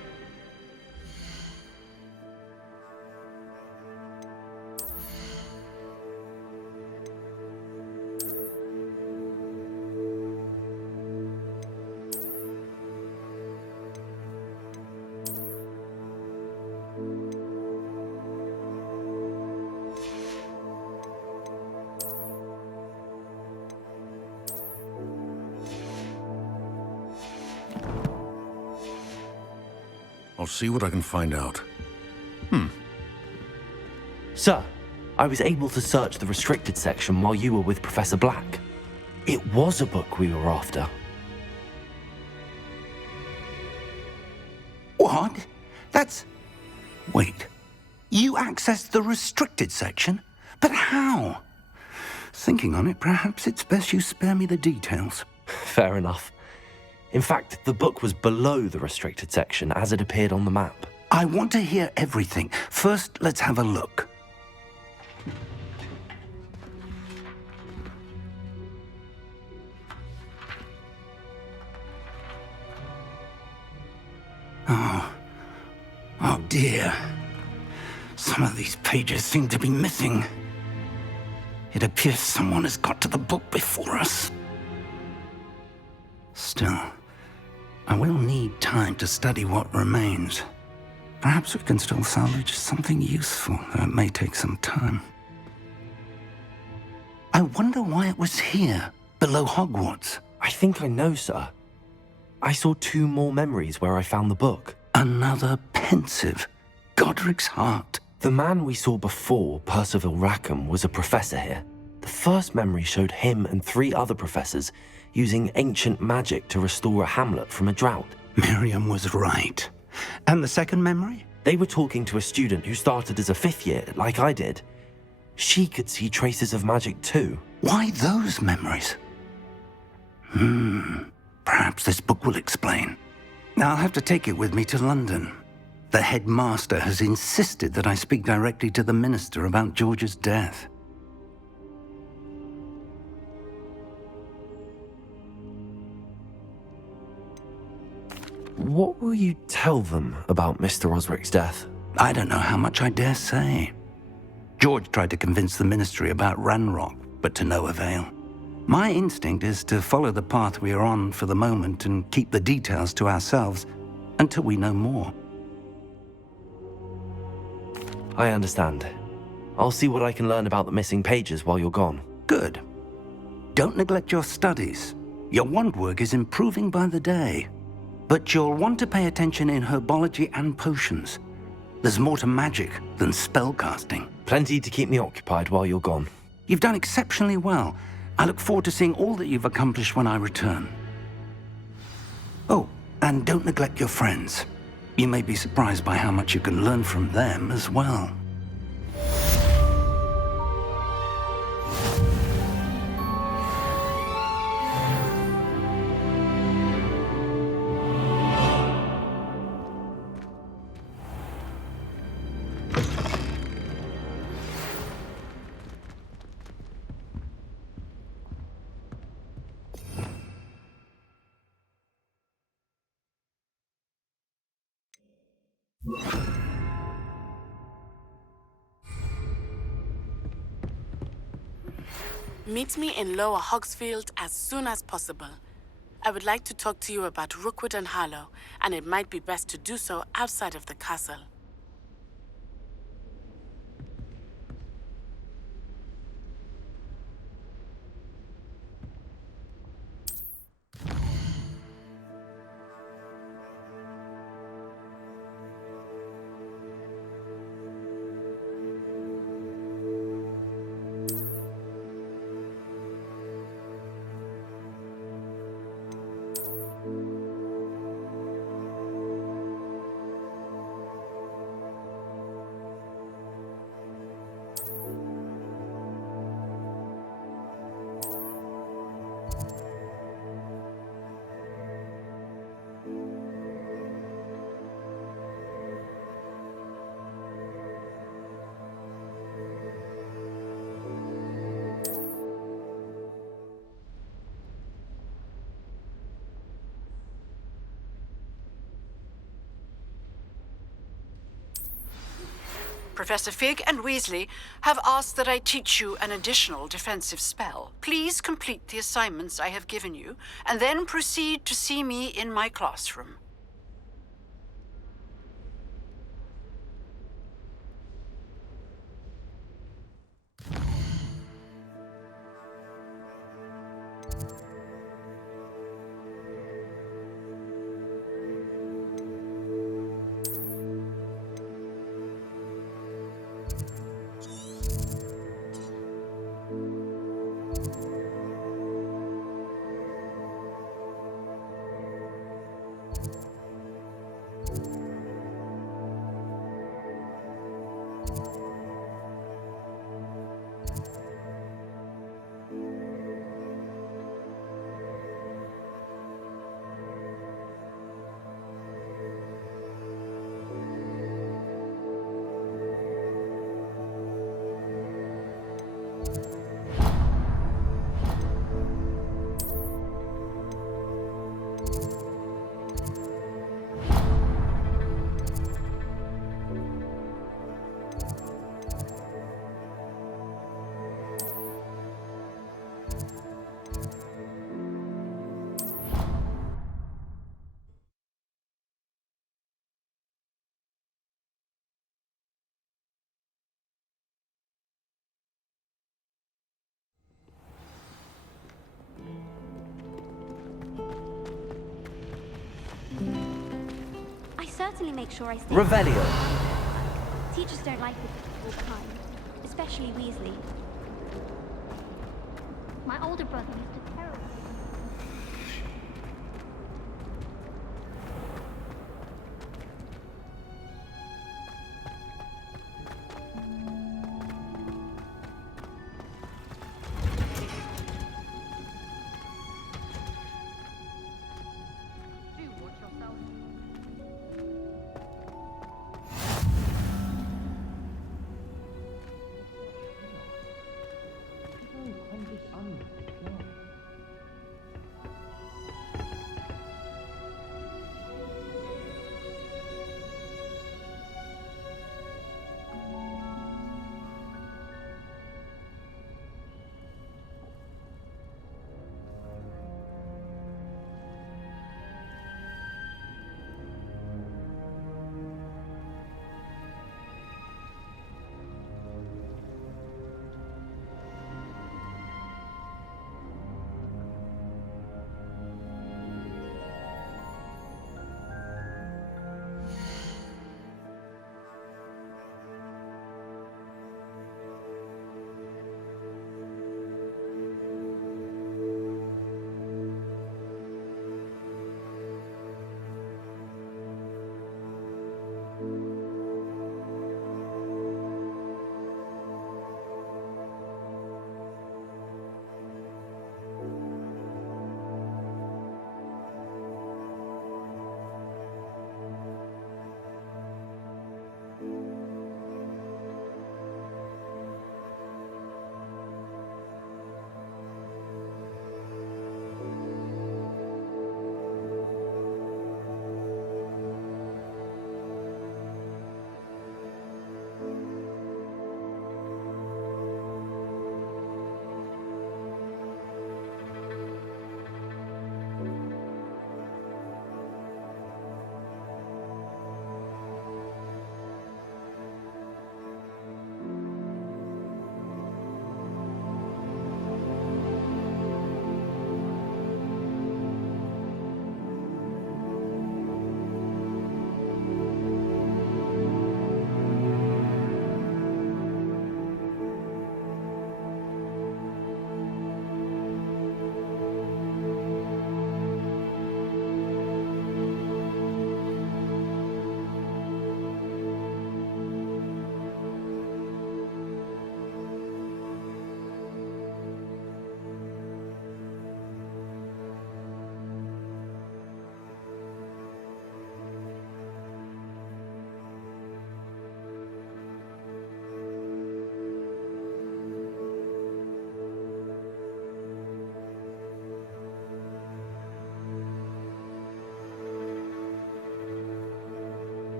I'll see what I can find out. Sir, I was able to search the restricted section while you were with Professor Black. It was a book we were after. What? That's... Wait. You accessed the restricted section? But how? Thinking on it, perhaps it's best you spare me the details. Fair enough. In fact, the book was below the restricted section as it appeared on the map. I want to hear everything. First, let's have a look. Oh dear. Some of these pages seem to be missing. It appears someone has got to the book before us. Still, I will need time to study what remains. Perhaps we can still salvage something useful, though it may take some time. I wonder why it was here, below Hogwarts. I think I know, sir. I saw 2 more memories where I found the book. Another pensive. Godric's heart. The man we saw before, Percival Rackham, was a professor here. The first memory showed him and 3 other professors using ancient magic to restore a hamlet from a drought. Miriam was right. And the second memory? They were talking to a student who started as a 5th year, like I did. She could see traces of magic too. Why those memories? Perhaps this book will explain. I'll have to take it with me to London. The headmaster has insisted that I speak directly to the minister about George's death. What will you tell them about Mr. Osric's death? I don't know how much I dare say. George tried to convince the ministry about Ranrock, but to no avail. My instinct is to follow the path we are on for the moment and keep the details to ourselves until we know more. I understand. I'll see what I can learn about the missing pages while you're gone. Good. Don't neglect your studies. Your wand work is improving by the day. But you'll want to pay attention in herbology and potions. There's more to magic than spellcasting. Plenty to keep me occupied while you're gone. You've done exceptionally well. I look forward to seeing all that you've accomplished when I return. Oh, and don't neglect your friends. You may be surprised by how much you can learn from them as well. Meet me in Lower Hogsfield as soon as possible. I would like to talk to you about Rookwood and Harlow, and it might be best to do so outside of the castle. Professor Fig and Weasley have asked that I teach you an additional defensive spell. Please complete the assignments I have given you, and then proceed to see me in my classroom. I certainly make sure I stay. Revelio. Teachers don't like the difficult kind, especially Weasley. My older brother used to terrorize.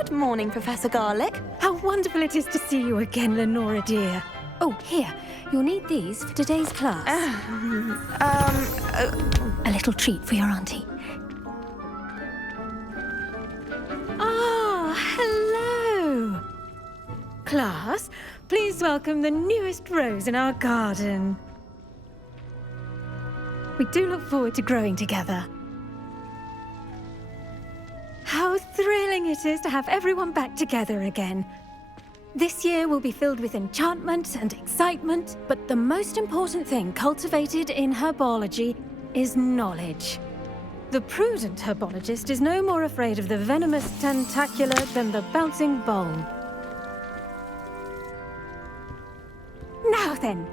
Good morning, Professor Garlic. How wonderful it is to see you again, Lenora dear. Oh, here. You'll need these for today's class. A little treat for your auntie. Ah, hello. Class, please welcome the newest rose in our garden. We do look forward to growing together. How thrilling it is to have everyone back together again. This year will be filled with enchantment and excitement, but the most important thing cultivated in herbology is knowledge. The prudent herbologist is no more afraid of the venomous tentacula than the bouncing bulb. Now then,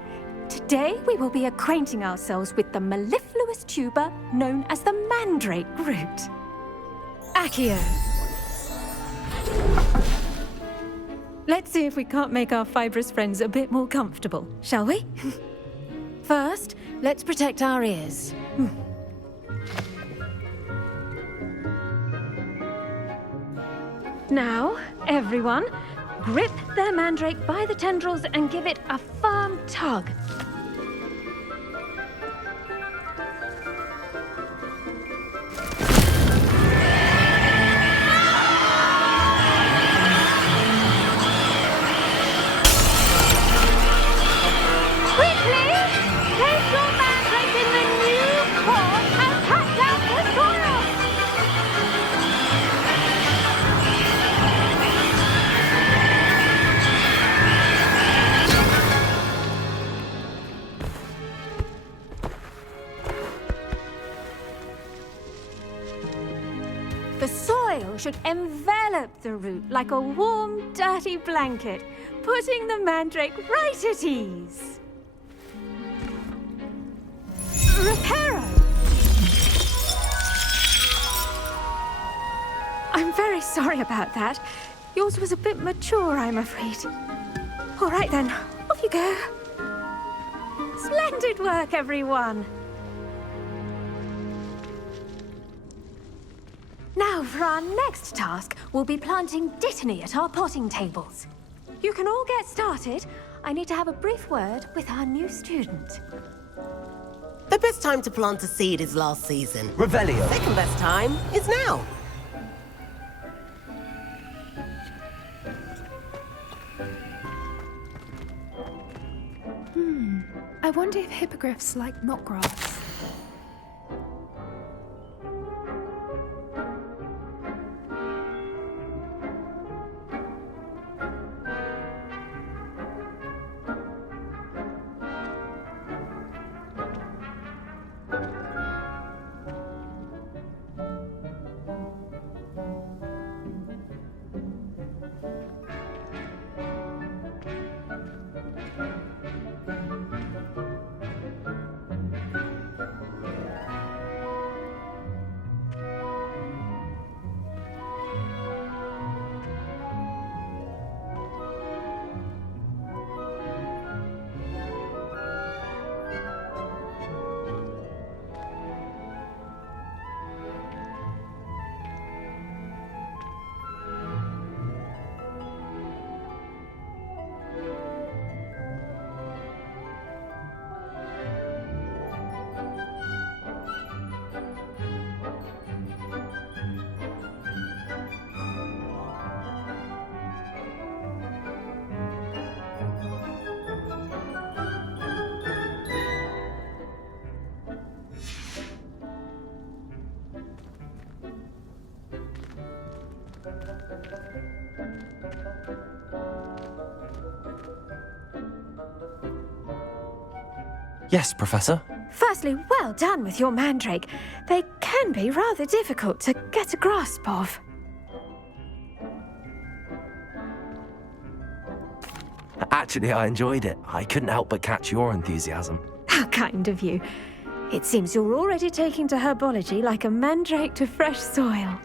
today we will be acquainting ourselves with the mellifluous tuber known as the mandrake root. Accio. Let's see if we can't make our fibrous friends a bit more comfortable, shall we? First, let's protect our ears. Now, everyone, grip their mandrake by the tendrils and give it a firm tug. The soil should envelop the root like a warm, dirty blanket, putting the mandrake right at ease. Reparo! I'm very sorry about that. Yours was a bit mature, I'm afraid. All right then, off you go. Splendid work, everyone. Now, for our next task, we'll be planting dittany at our potting tables. You can all get started. I need to have a brief word with our new student. The best time to plant a seed is last season. Revelio. Second best time is now. I wonder if hippogriffs like knotgrass. Yes, Professor. Firstly, well done with your mandrake. They can be rather difficult to get a grasp of. Actually, I enjoyed it. I couldn't help but catch your enthusiasm. How kind of you. It seems you're already taking to herbology like a mandrake to fresh soil.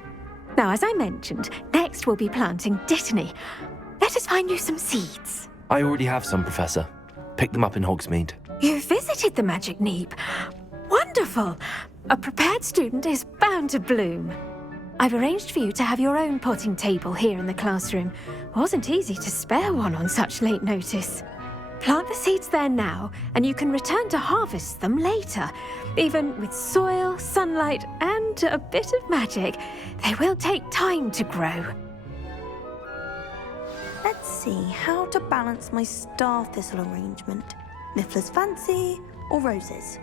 Now, as I mentioned, next we'll be planting dittany. Let us find you some seeds. I already have some, Professor. Picked them up in Hogsmeade. You visited the Magic Neep. Wonderful! A prepared student is bound to bloom. I've arranged for you to have your own potting table here in the classroom. Wasn't easy to spare one on such late notice. Plant the seeds there now, and you can return to harvest them later. Even with soil, sunlight, and a bit of magic, they will take time to grow. Let's see how to balance my star thistle arrangement. Niffler's fancy or roses?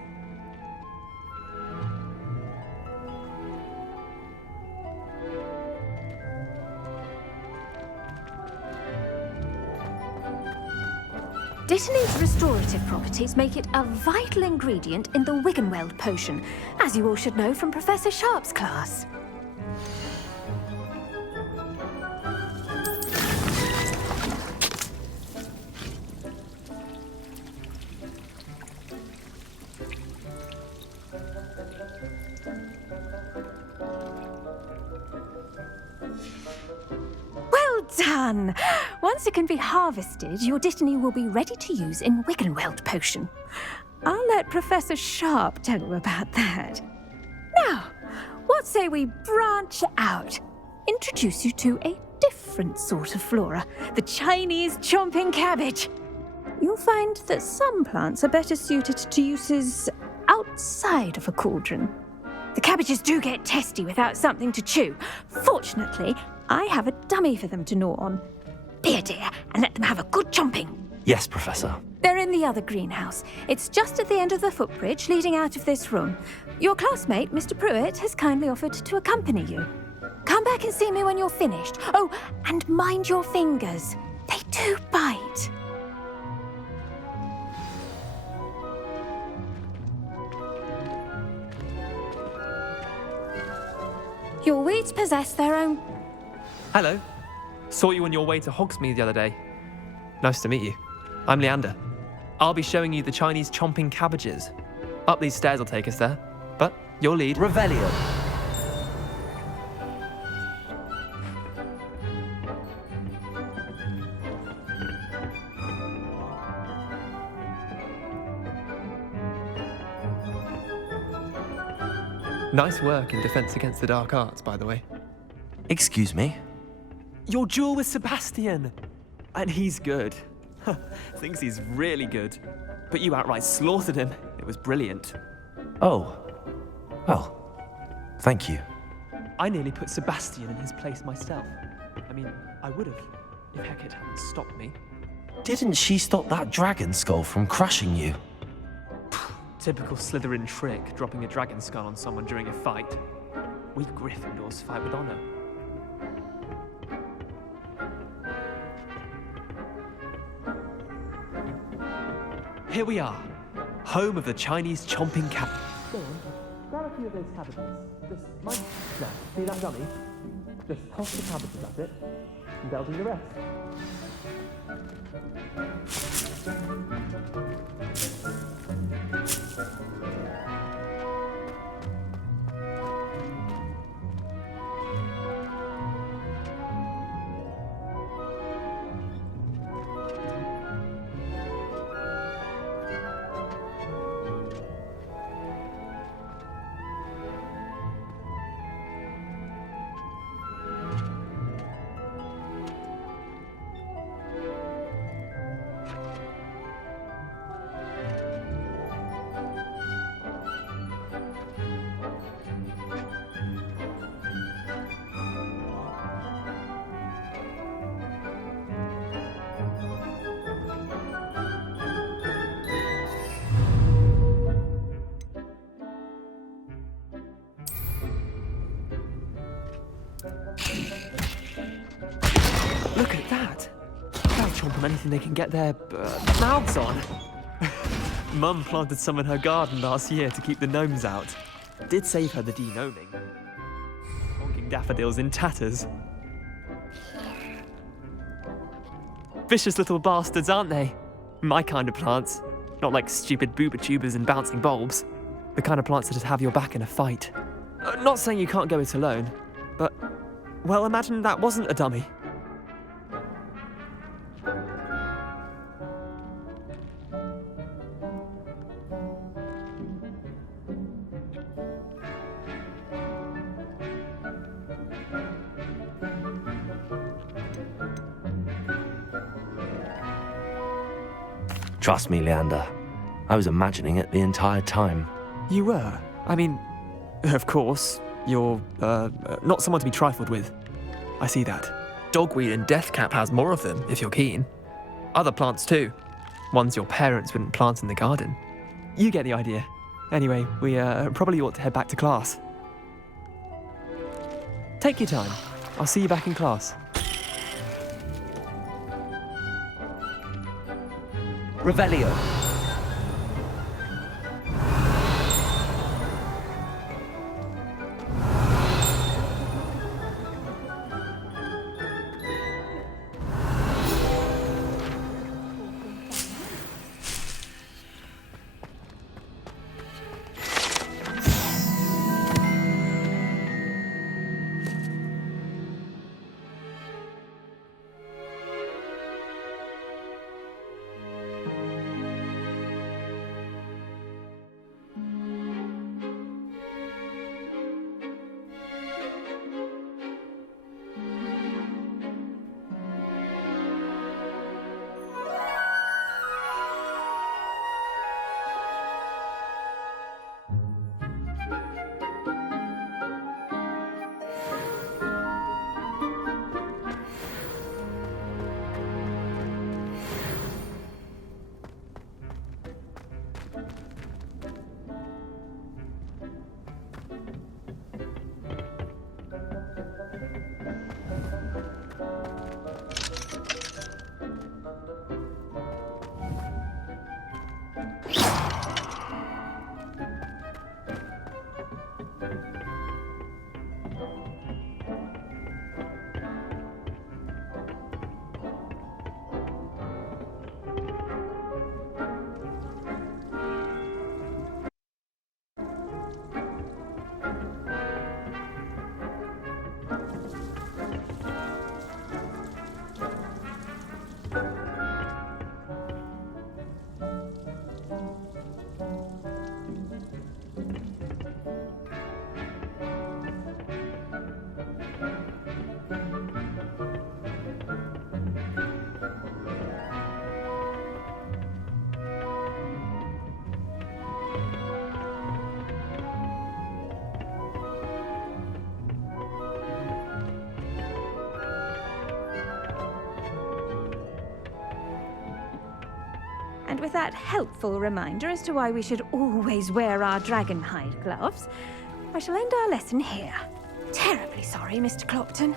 Dittany's restorative properties make it a vital ingredient in the Wiggenweld potion, as you all should know from Professor Sharp's class. Well done! Once it can be harvested, your Dittany will be ready to use in Wiggenweld potion. I'll let Professor Sharp tell you about that. Now, what say we branch out? Introduce you to a different sort of flora, the Chinese chomping cabbage. You'll find that some plants are better suited to uses outside of a cauldron. The cabbages do get testy without something to chew. Fortunately, I have a dummy for them to gnaw on. Be a dear and let them have a good chomping. Yes, Professor. They're in the other greenhouse. It's just at the end of the footbridge leading out of this room. Your classmate, Mr. Pruitt, has kindly offered to accompany you. Come back and see me when you're finished. Oh, and mind your fingers. They do bite. Your weeds possess their own... Hello. Saw you on your way to Hogsmeade the other day. Nice to meet you. I'm Leander. I'll be showing you the Chinese chomping cabbages. Up these stairs will take us there. But your lead. Revelio. Nice work in Defense Against the Dark Arts, by the way. Excuse me? Your duel with Sebastian! And he's good. Thinks he's really good. But you outright slaughtered him. It was brilliant. Oh. Well, thank you. I nearly put Sebastian in his place myself. I mean, I would have, if Hecate hadn't stopped me. Didn't she stop that dragon skull from crushing you? Typical Slytherin trick, dropping a dragon skull on someone during a fight. We Gryffindors fight with honor. Here we are, home of the Chinese chomping cat. Go on, grab a few of those cabbages. Just mind now, see that dummy? Just toss the cabbages at it, and they'll do the rest. Look at that! They'll chomp on anything they can get their mouths on. Mum planted some in her garden last year to keep the gnomes out. Did save her the de-gnoming. Honking daffodils in tatters. Vicious little bastards, aren't they? My kind of plants. Not like stupid booba tubers and bouncing bulbs. The kind of plants that just have your back in a fight. Not saying you can't go it alone, but... well, imagine that wasn't a dummy. Trust me, Leander. I was imagining it the entire time. You were? I mean, of course, you're, not someone to be trifled with. I see that. Dogweed and deathcap has more of them, if you're keen. Other plants too. Ones your parents wouldn't plant in the garden. You get the idea. Anyway, we probably ought to head back to class. Take your time. I'll see you back in class. Revelio. And with that helpful reminder as to why we should always wear our dragon hide gloves, I shall end our lesson here. Terribly sorry, Mr. Clopton.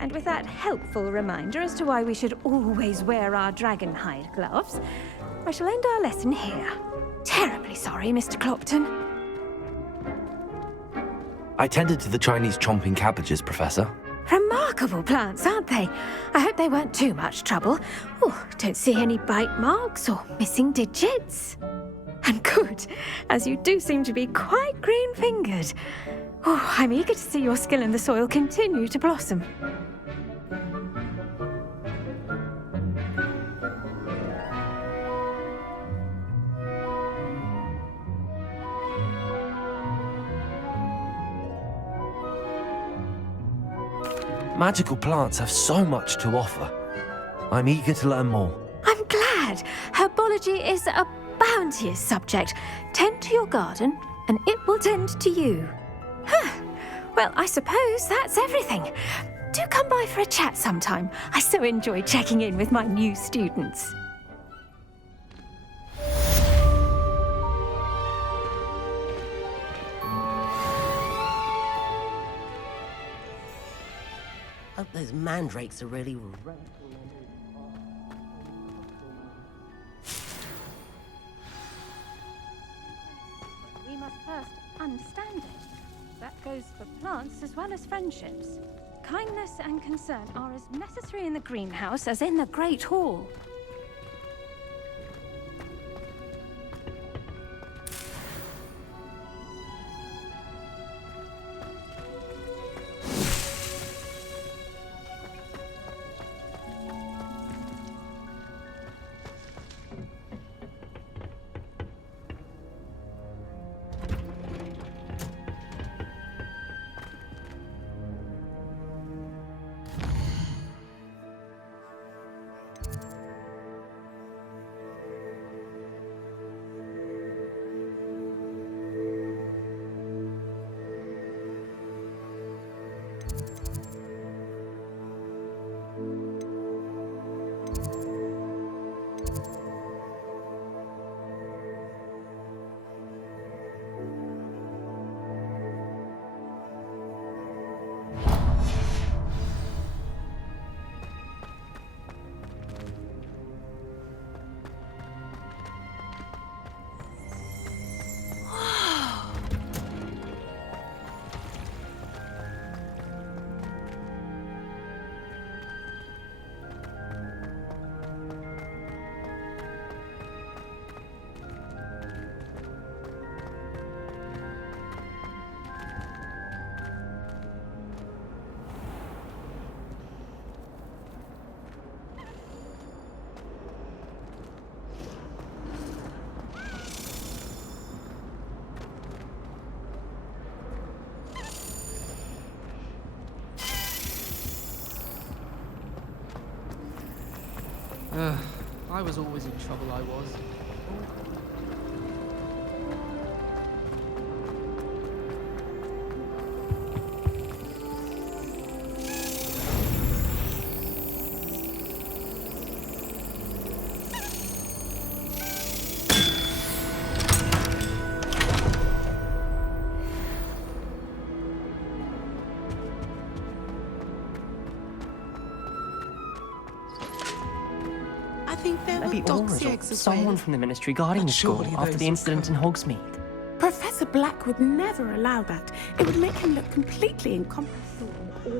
And with that helpful reminder as to why we should always wear our dragon hide gloves, I shall end our lesson here. Terribly sorry, Mr. Clopton. I tended to the Chinese chomping cabbages, Professor. Remarkable plants, aren't they? I hope they weren't too much trouble. Oh, don't see any bite marks or missing digits. And good, as you do seem to be quite green-fingered. Oh, I'm eager to see your skill in the soil continue to blossom. Magical plants have so much to offer. I'm eager to learn more. I'm glad. Herbology is a bounteous subject. Tend to your garden, and it will tend to you. Well, I suppose that's everything. Do come by for a chat sometime. I so enjoy checking in with my new students. Hope those mandrakes are really We must first understand it. That goes for plants as well as friendships. Kindness and concern are as necessary in the greenhouse as in the Great Hall. I was always in trouble, I was. I think there Maybe were dogs Aura's or eggs as someone well. from the Ministry guarding the school surely after those the incident in Hogsmeade. Professor Black would never allow that. It would make him look completely incompetent. I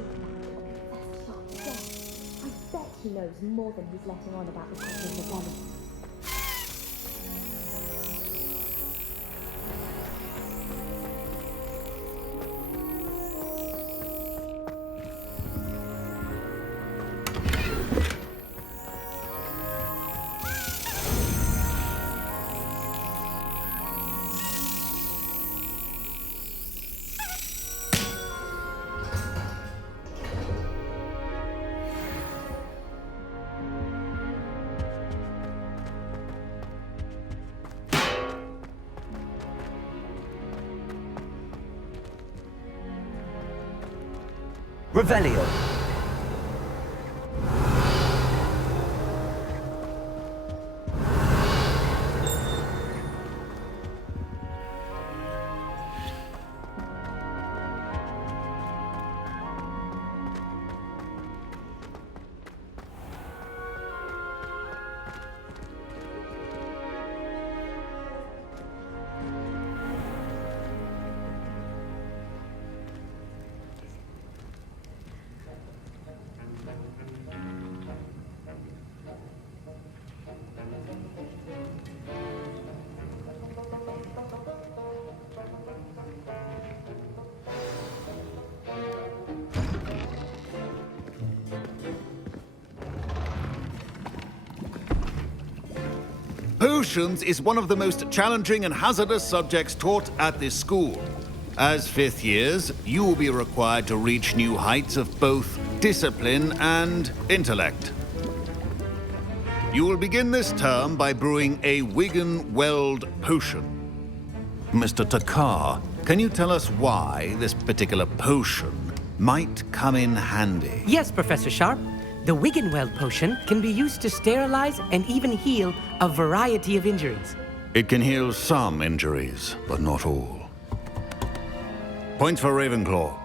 bet he knows more than he's letting on about the problem in the belly. Revelio. Potions is one of the most challenging and hazardous subjects taught at this school. As fifth years, you will be required to reach new heights of both discipline and intellect. You will begin this term by brewing a Wiggenweld potion. Mr. Takar, can you tell us why this particular potion might come in handy? Yes, Professor Sharp. The Wiggenweld potion can be used to sterilize and even heal a variety of injuries. It can heal some injuries, but not all. Points for Ravenclaw.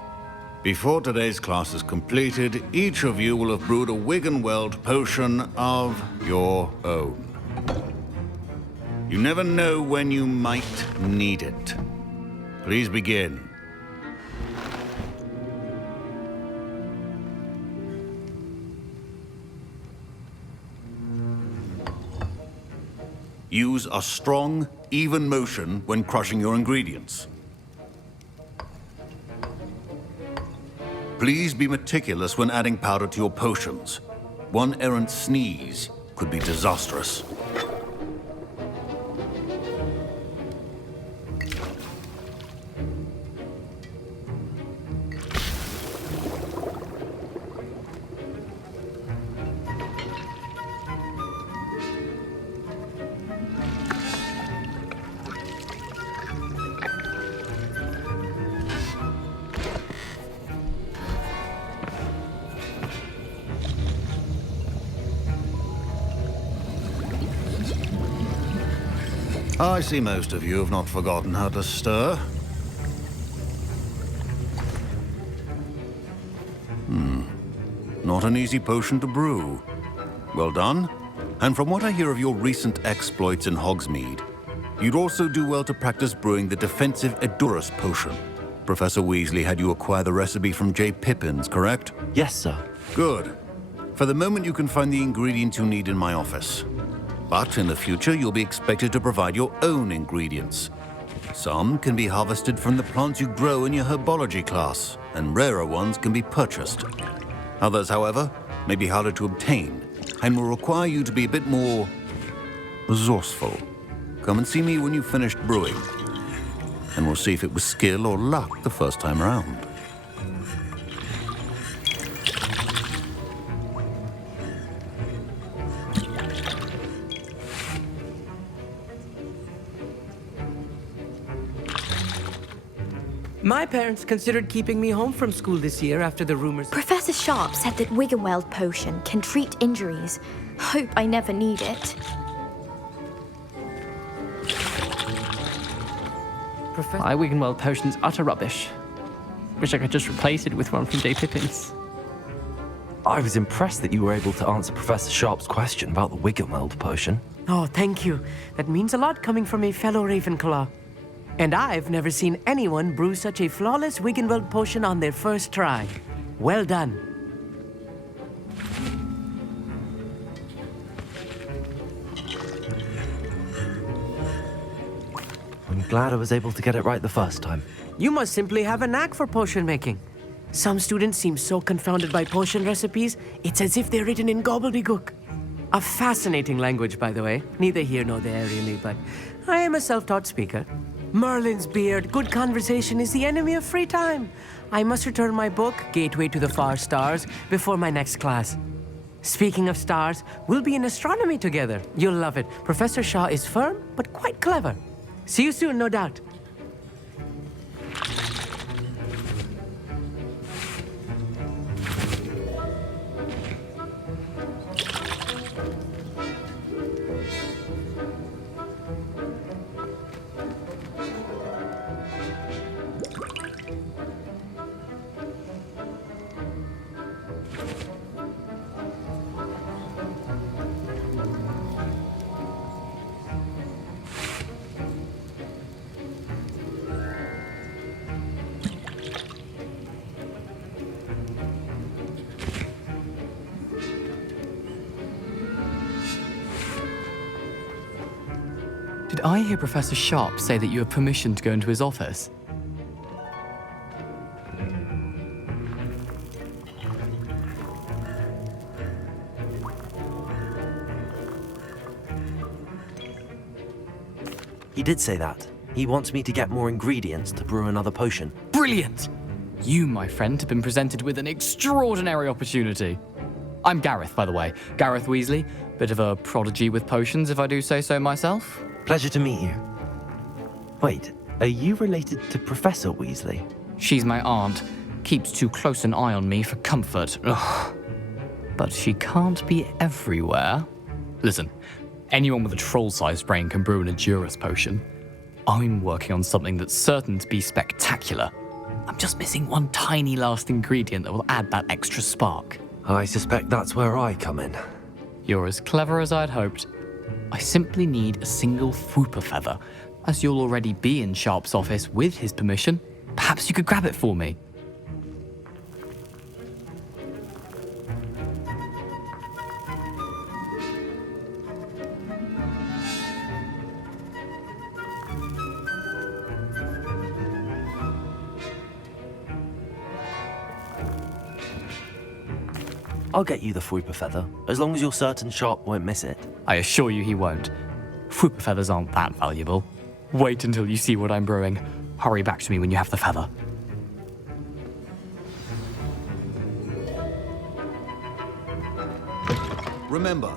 Before today's class is completed, each of you will have brewed a Wiggenweld potion of your own. You never know when you might need it. Please begin. Use a strong, even motion when crushing your ingredients. Please be meticulous when adding powder to your potions. One errant sneeze could be disastrous. I see most of you have not forgotten how to stir. Not an easy potion to brew. Well done. And from what I hear of your recent exploits in Hogsmeade, you'd also do well to practice brewing the defensive Edurus potion. Professor Weasley had you acquire the recipe from J. Pippins, correct? Yes, sir. Good. For the moment, you can find the ingredients you need in my office. But in the future, you'll be expected to provide your own ingredients. Some can be harvested from the plants you grow in your herbology class, and rarer ones can be purchased. Others, however, may be harder to obtain, and will require you to be a bit more resourceful. Come and see me when you've finished brewing, and we'll see if it was skill or luck the first time around. My parents considered keeping me home from school this year after the rumors. Professor Sharp said that Wiggenweld potion can treat injuries. Hope I never need it. My Wiggenweld potion's utter rubbish. Wish I could just replace it with one from J. Pippins. I was impressed that you were able to answer Professor Sharp's question about the Wiggenweld potion. Oh, thank you. That means a lot coming from a fellow Ravenclaw. And I've never seen anyone brew such a flawless Wiggenweld potion on their first try. Well done. I'm glad I was able to get it right the first time. You must simply have a knack for potion making. Some students seem so confounded by potion recipes, it's as if they're written in gobbledygook. A fascinating language, by the way. Neither here nor there, really, but I am a self-taught speaker. Merlin's beard, good conversation is the enemy of free time. I must return my book, Gateway to the Far Stars, before my next class. Speaking of stars, we'll be in astronomy together. You'll love it. Professor Shaw is firm, but quite clever. See you soon, no doubt. Did I hear Professor Sharp say that you have permission to go into his office? He did say that. He wants me to get more ingredients to brew another potion. Brilliant! You, my friend, have been presented with an extraordinary opportunity. I'm Gareth, by the way. Gareth Weasley. Bit of a prodigy with potions, if I do say so myself. Pleasure to meet you. Wait, are you related to Professor Weasley? She's my aunt. Keeps too close an eye on me for comfort. Ugh. But she can't be everywhere. Listen, anyone with a troll-sized brain can brew an Edurus potion. I'm working on something that's certain to be spectacular. I'm just missing one tiny last ingredient that will add that extra spark. I suspect that's where I come in. You're as clever as I'd hoped. I simply need a single Fwooper feather. As you'll already be in Sharp's office with his permission, perhaps you could grab it for me. I'll get you the Fwooper feather, as long as you're certain Sharp won't miss it. I assure you he won't. Fwooper feathers aren't that valuable. Wait until you see what I'm brewing. Hurry back to me when you have the feather. Remember,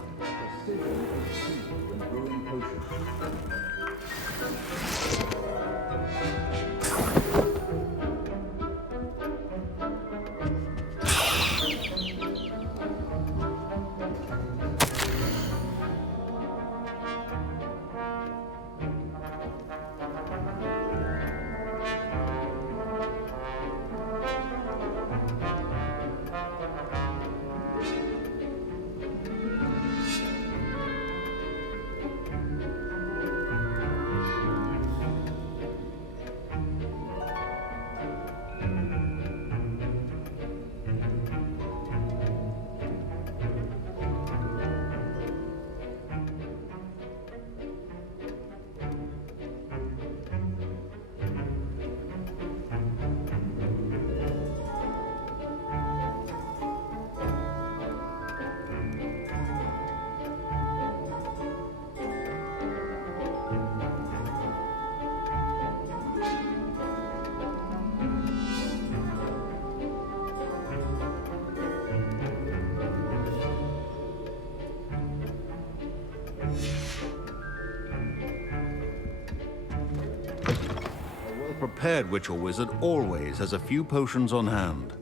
prepared witch or wizard always has a few potions on hand.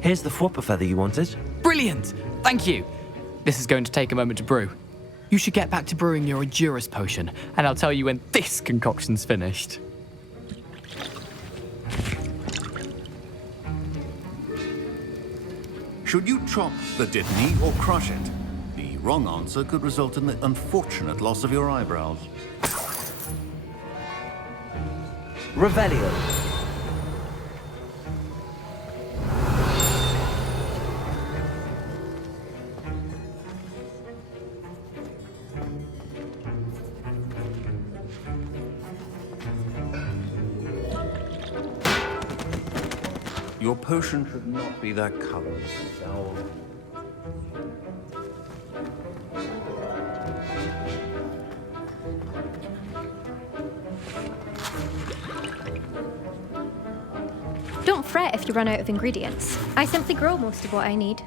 Here's the Fwooper feather you wanted. Brilliant! Thank you! This is going to take a moment to brew. You should get back to brewing your Edurus potion, and I'll tell you when this concoction's finished. Should you chop the dittany or crush it? The wrong answer could result in the unfortunate loss of your eyebrows. Revelio. Your potion should not be that color, Mrs. Owl. Don't fret if you run out of ingredients. I simply grow most of what I need.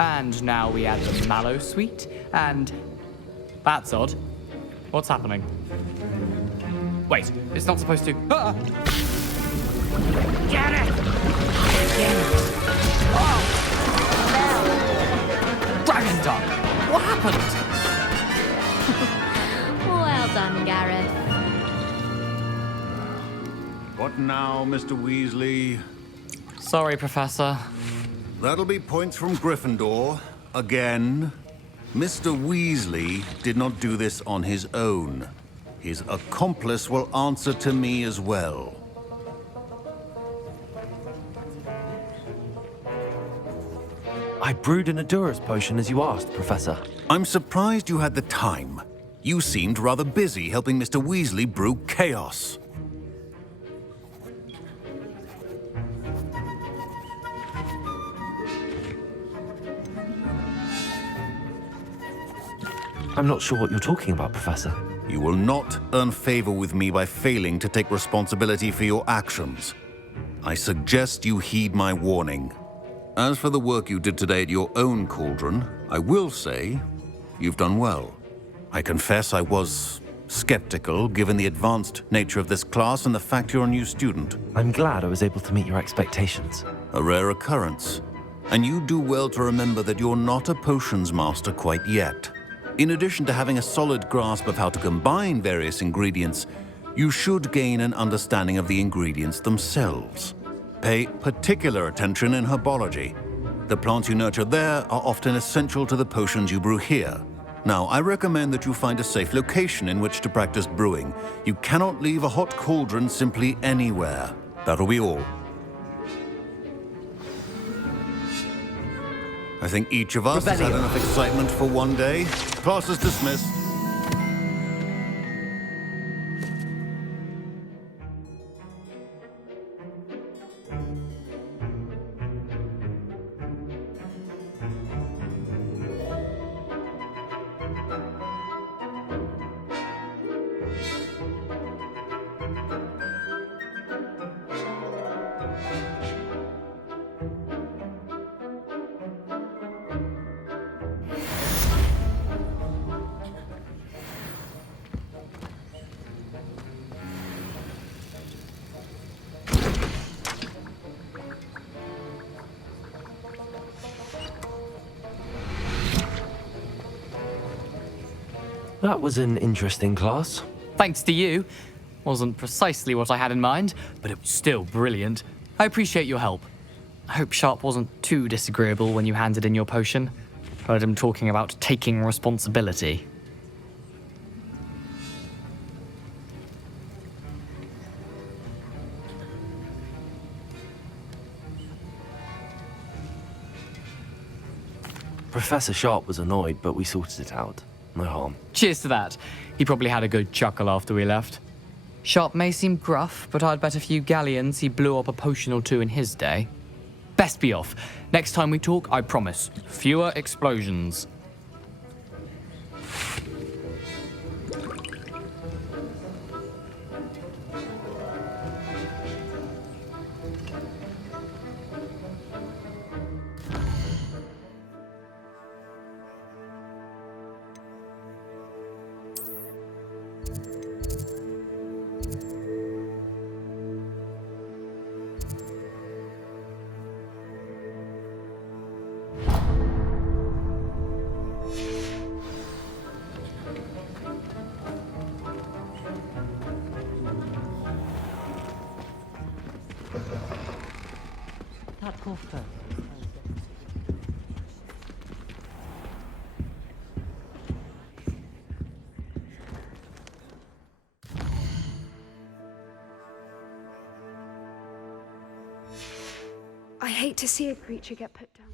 And now we add the mallow sweet, and... That's odd. What's happening? Wait, it's not supposed to... Ah! Get it! Dragon Duck! What happened? Well done, Gareth. What now, Mr. Weasley? Sorry, Professor. That'll be points from Gryffindor. Again. Mr. Weasley did not do this on his own. His accomplice will answer to me as well. I brewed an Adurus potion as you asked, Professor. I'm surprised you had the time. You seemed rather busy helping Mr. Weasley brew chaos. I'm not sure what you're talking about, Professor. You will not earn favor with me by failing to take responsibility for your actions. I suggest you heed my warning. As for the work you did today at your own cauldron, I will say you've done well. I confess I was skeptical, given the advanced nature of this class and the fact you're a new student. I'm glad I was able to meet your expectations. A rare occurrence. And you do well to remember that you're not a potions master quite yet. In addition to having a solid grasp of how to combine various ingredients, you should gain an understanding of the ingredients themselves. Pay particular attention in herbology. The plants you nurture there are often essential to the potions you brew here. Now, I recommend that you find a safe location in which to practice brewing. You cannot leave a hot cauldron simply anywhere. That'll be all. I think each of us has had enough excitement for one day. Class is dismissed. That was an interesting class. Thanks to you. Wasn't precisely what I had in mind, but it was still brilliant. I appreciate your help. I hope Sharp wasn't too disagreeable when you handed in your potion. Heard him talking about taking responsibility. Professor Sharp was annoyed, but we sorted it out. No harm. Cheers to that. He probably had a good chuckle after we left. Sharp may seem gruff, but I'd bet a few galleons he blew up a potion or two in his day. Best be off. Next time we talk, I promise, fewer explosions. I hate to see a creature get put down.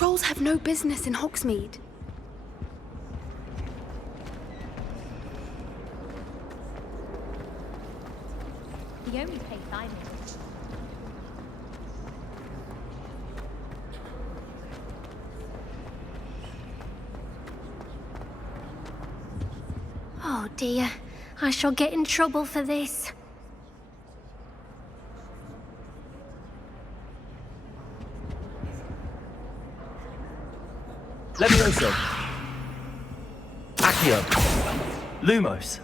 trolls have no business in Hogsmeade. The only place I'm in. Oh dear, I shall get in trouble for this. Levioso. Accio. Lumos.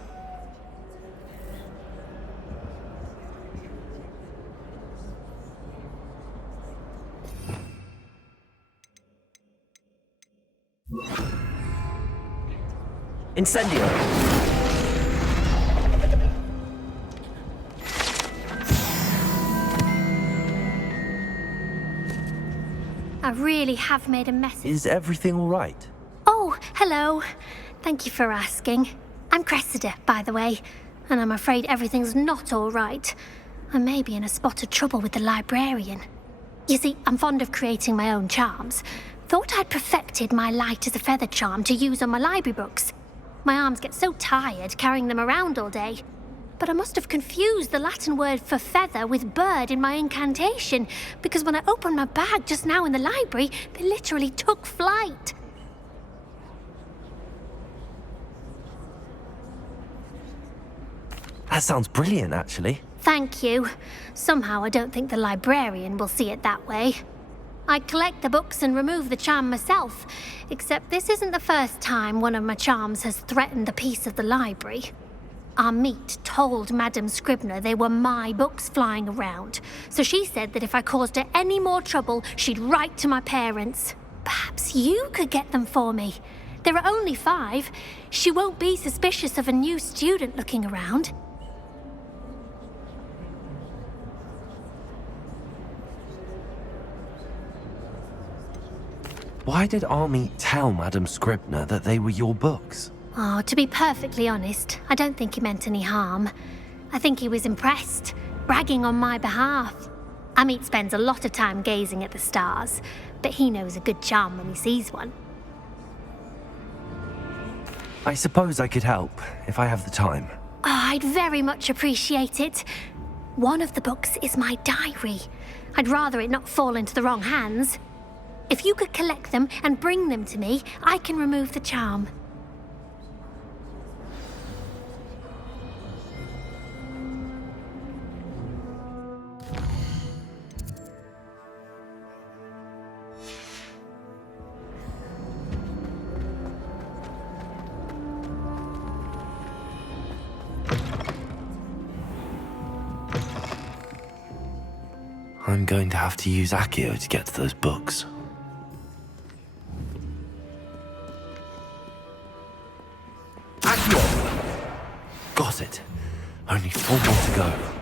Incendio. I really have made a mess. Is everything all right? Oh, hello. Thank you for asking. I'm Cressida, by the way, and I'm afraid everything's not all right. I may be in a spot of trouble with the librarian. You see, I'm fond of creating my own charms. Thought I'd perfected my light as a feather charm to use on my library books. My arms get so tired carrying them around all day. But I must have confused the Latin word for feather with bird in my incantation, because when I opened my bag just now in the library, they literally took flight. That sounds brilliant, actually. Thank you. Somehow I don't think the librarian will see it that way. I collect the books and remove the charm myself, except this isn't the first time one of my charms has threatened the peace of the library. Our meet told Madame Scribner they were my books flying around, so she said that if I caused her any more trouble, she'd write to my parents. Perhaps you could get them for me. There are only 5. She won't be suspicious of a new student looking around. Why did Army tell Madame Scribner that they were your books? Oh, to be perfectly honest, I don't think he meant any harm. I think he was impressed, bragging on my behalf. Amit spends a lot of time gazing at the stars, but he knows a good charm when he sees one. I suppose I could help, if I have the time. Oh, I'd very much appreciate it. One of the books is my diary. I'd rather it not fall into the wrong hands. If you could collect them and bring them to me, I can remove the charm. I'm going to have to use Accio to get to those books. Accio! Got it. Only 4 more to go.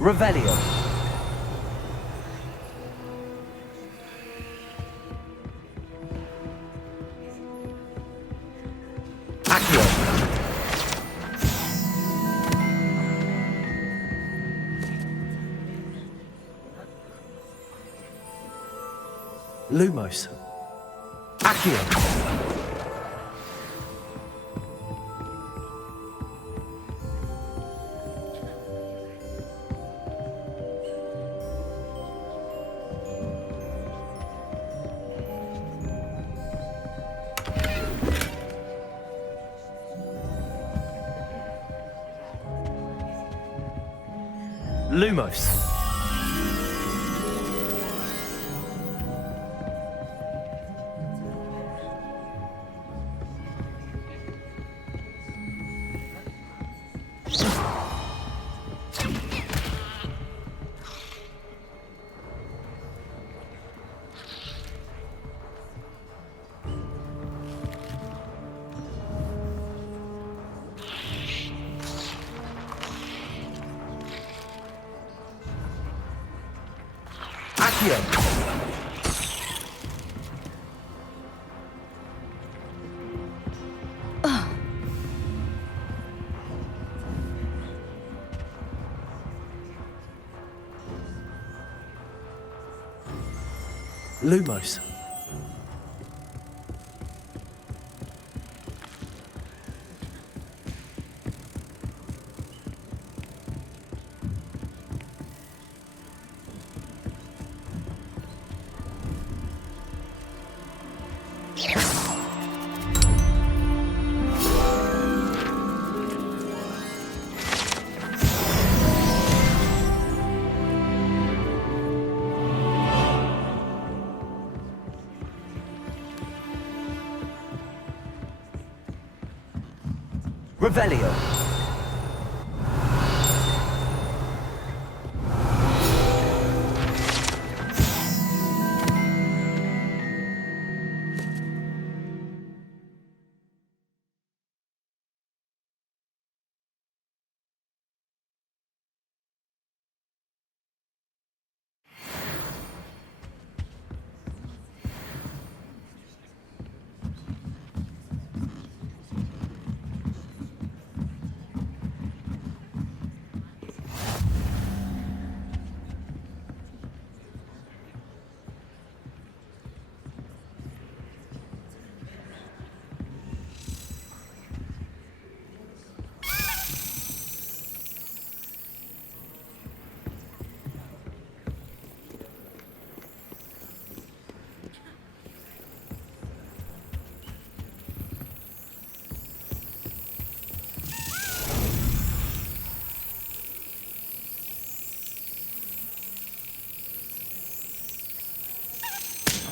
Revelio. Accio. Lumos. Accio. Lumos. Accio! Lumos. Revelio.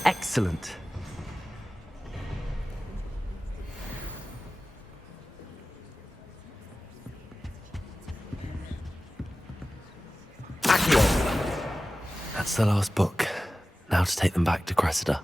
Excellent. Accio. That's the last book. Now to take them back to Cressida.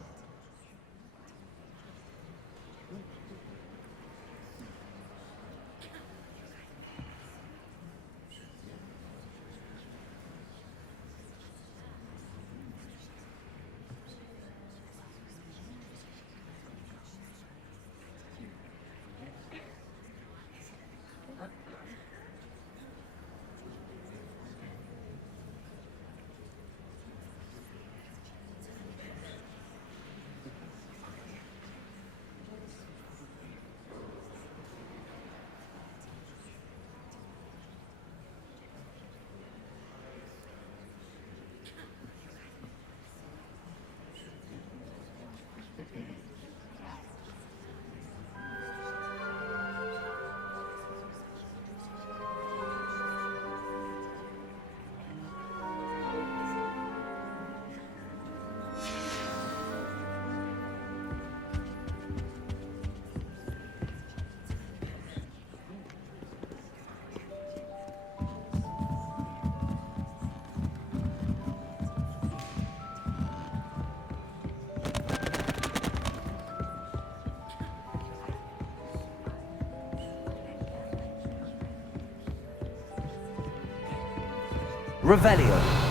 Revelio.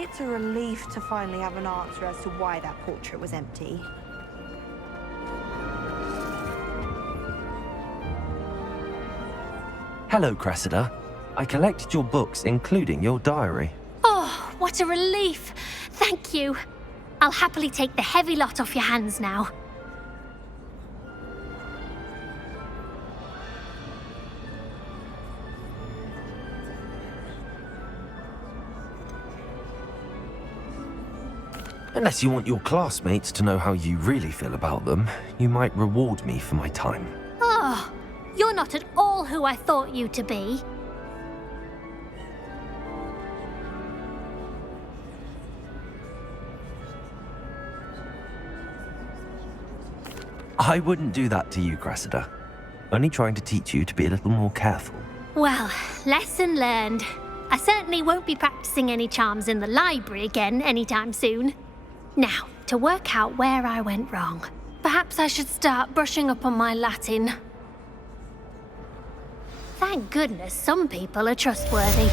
It's a relief to finally have an answer as to why that portrait was empty. Hello, Cressida. I collected your books, including your diary. Oh, what a relief! Thank you. I'll happily take the heavy lot off your hands now. Unless you want your classmates to know how you really feel about them, you might reward me for my time. Oh, you're not at all who I thought you to be. I wouldn't do that to you, Cressida. Only trying to teach you to be a little more careful. Well, lesson learned. I certainly won't be practicing any charms in the library again anytime soon. Now, to work out where I went wrong. Perhaps I should start brushing up on my Latin. Thank goodness some people are trustworthy.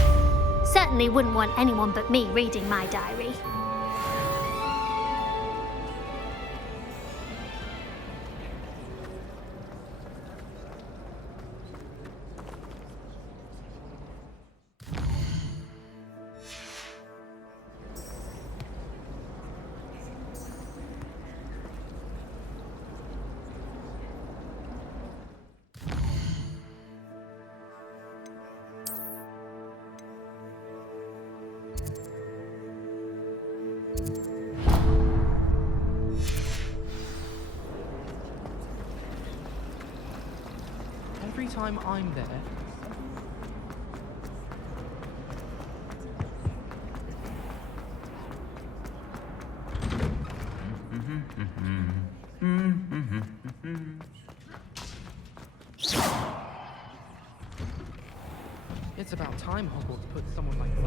Certainly wouldn't want anyone but me reading my diary. Every time I'm there, it's about time Hogwarts put someone like that.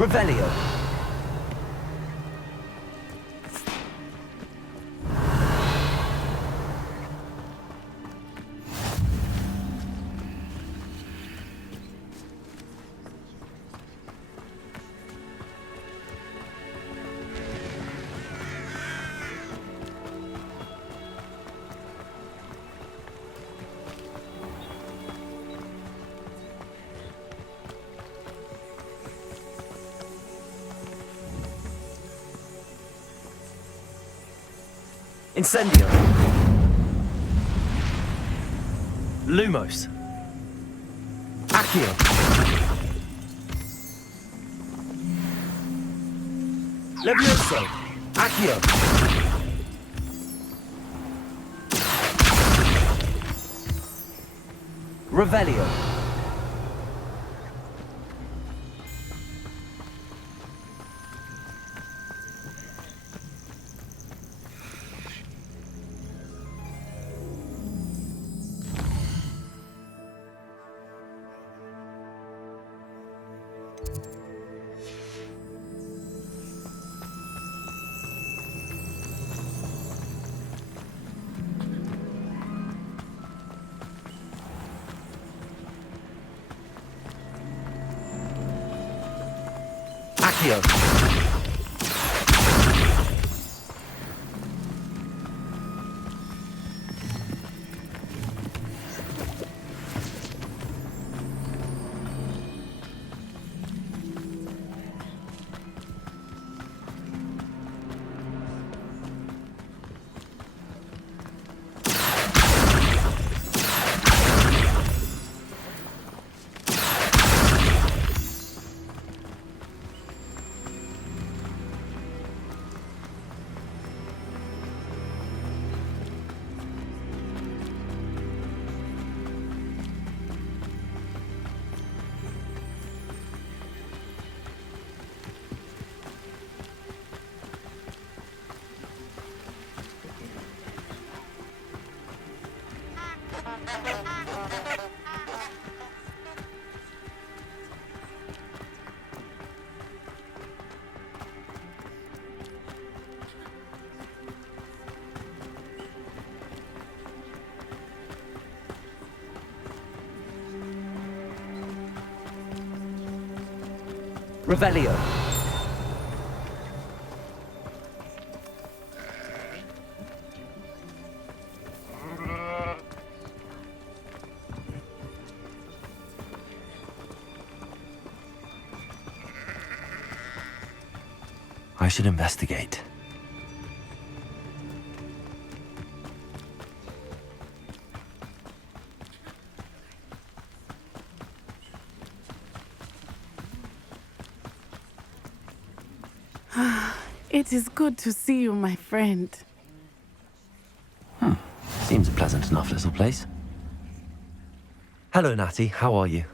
Revelio. Incendio. Lumos. Accio. Levioso. Accio. Revelio. Accio. Revelio. I should investigate. It is good to see you, my friend. Seems a pleasant enough little place. Hello, Natty. How are you?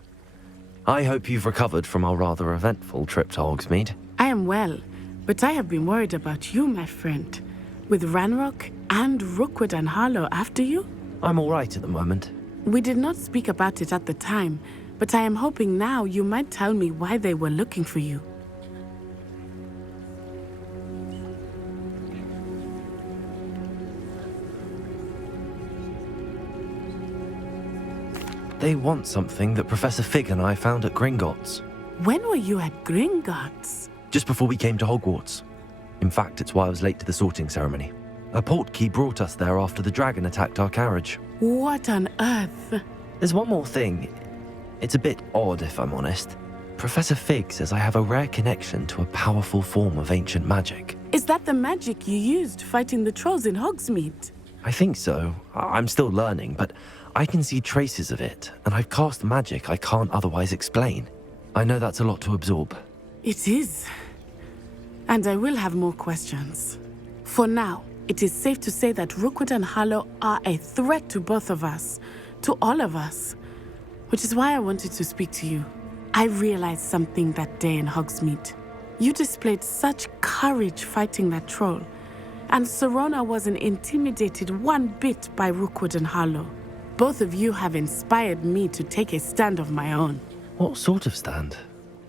I hope you've recovered from our rather eventful trip to Hogsmeade. I am well, but I have been worried about you, my friend. With Ranrock and Rookwood and Harlow after you? I'm all right at the moment. We did not speak about it at the time, but I am hoping now you might tell me why they were looking for you. They want something that Professor Fig and I found at Gringotts. When were you at Gringotts? Just before we came to Hogwarts. In fact, it's why I was late to the sorting ceremony. A portkey brought us there after the dragon attacked our carriage. What on earth? There's one more thing. It's a bit odd, if I'm honest. Professor Fig says I have a rare connection to a powerful form of ancient magic. Is that the magic you used fighting the trolls in Hogsmeade? I think so. I'm still learning, but I can see traces of it, and I've cast magic I can't otherwise explain. I know that's a lot to absorb. It is. And I will have more questions. For now, it is safe to say that Rookwood and Harlow are a threat to both of us, to all of us, which is why I wanted to speak to you. I realized something that day in Hogsmeade. You displayed such courage fighting that troll, and Serona wasn't intimidated one bit by Rookwood and Harlow. Both of you have inspired me to take a stand of my own. What sort of stand?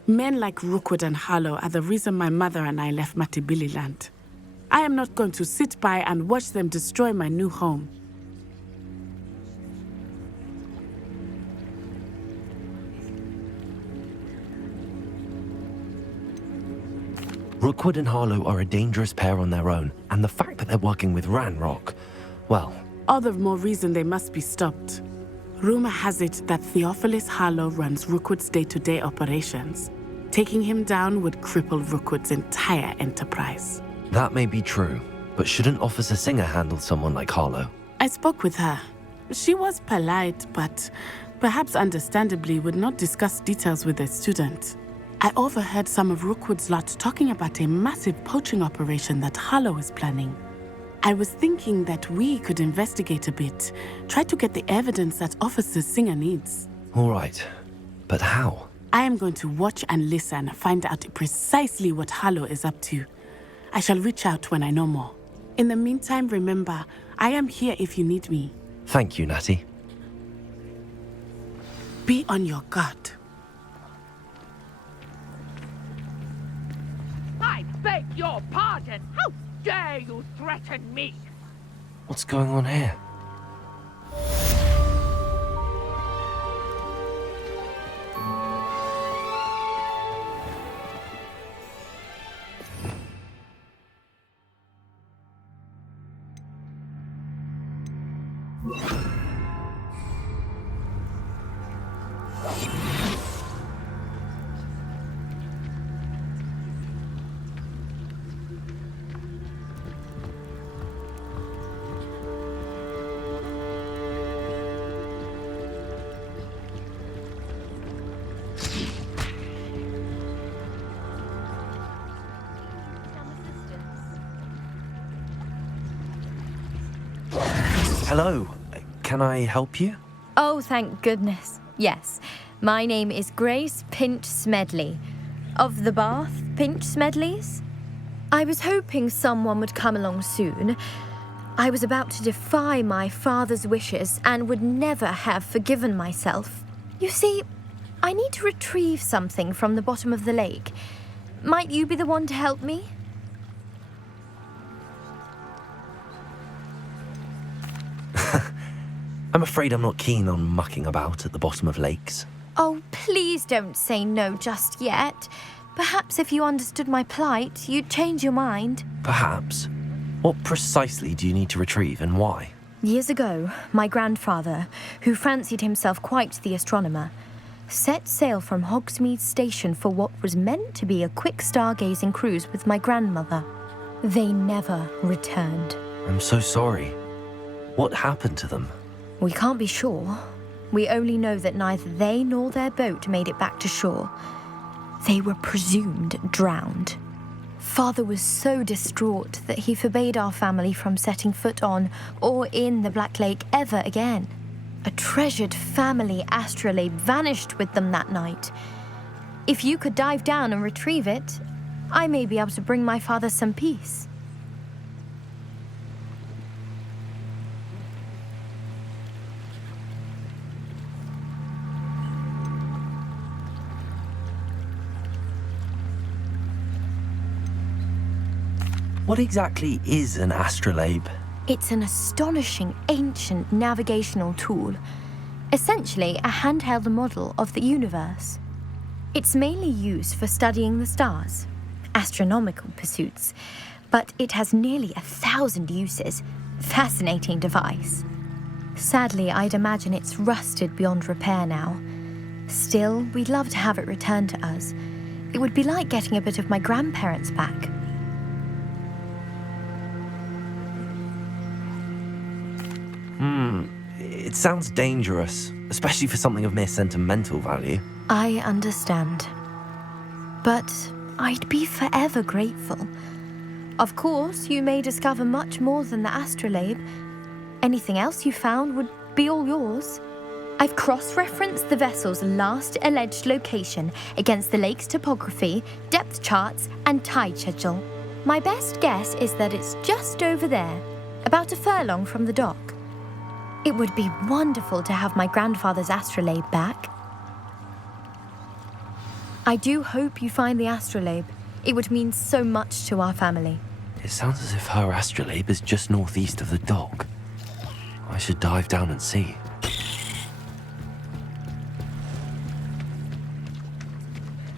Men like Rookwood and Harlow are the reason my mother and I left Matabeleland. I am not going to sit by and watch them destroy my new home. Rookwood and Harlow are a dangerous pair on their own, and the fact that they're working with Ranrock, well... All the more reason they must be stopped. Rumor has it that Theophilus Harlow runs Rookwood's day-to-day operations. Taking him down would cripple Rookwood's entire enterprise. That may be true, but shouldn't Officer Singer handle someone like Harlow? I spoke with her. She was polite, but perhaps understandably would not discuss details with a student. I overheard some of Rookwood's lot talking about a massive poaching operation that Harlow is planning. I was thinking that we could investigate a bit, try to get the evidence that Officer Singer needs. All right, but how? I am going to watch and listen, find out precisely what Harlow is up to. I shall reach out when I know more. In the meantime, remember, I am here if you need me. Thank you, Natty. Be on your guard. I beg your pardon! How dare you threaten me? What's going on here? Hello. Can I help you? Oh, thank goodness. Yes. My name is Grace Pinch Smedley. Of the Bath Pinch Smedleys? I was hoping someone would come along soon. I was about to defy my father's wishes and would never have forgiven myself. You see, I need to retrieve something from the bottom of the lake. Might you be the one to help me? I'm afraid I'm not keen on mucking about at the bottom of lakes. Oh, please don't say no just yet. Perhaps if you understood my plight, you'd change your mind. Perhaps. What precisely do you need to retrieve and why? Years ago, my grandfather, who fancied himself quite the astronomer, set sail from Hogsmeade Station for what was meant to be a quick stargazing cruise with my grandmother. They never returned. I'm so sorry. What happened to them? We can't be sure. We only know that neither they nor their boat made it back to shore. They were presumed drowned. Father was so distraught that he forbade our family from setting foot on or in the Black Lake ever again. A treasured family astrolabe vanished with them that night. If you could dive down and retrieve it, I may be able to bring my father some peace. What exactly is an astrolabe? It's an astonishing ancient navigational tool, essentially a handheld model of the universe. It's mainly used for studying the stars, astronomical pursuits, but it has nearly 1,000 uses. Fascinating device. Sadly, I'd imagine it's rusted beyond repair now. Still, we'd love to have it returned to us. It would be like getting a bit of my grandparents back. It sounds dangerous, especially for something of mere sentimental value. I understand. But I'd be forever grateful. Of course, you may discover much more than the astrolabe. Anything else you found would be all yours. I've cross-referenced the vessel's last alleged location against the lake's topography, depth charts, and tide schedule. My best guess is that it's just over there, about a furlong from the dock. It would be wonderful to have my grandfather's astrolabe back. I do hope you find the astrolabe. It would mean so much to our family. It sounds as if her astrolabe is just northeast of the dock. I should dive down and see.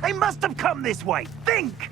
They must have come this way. Think!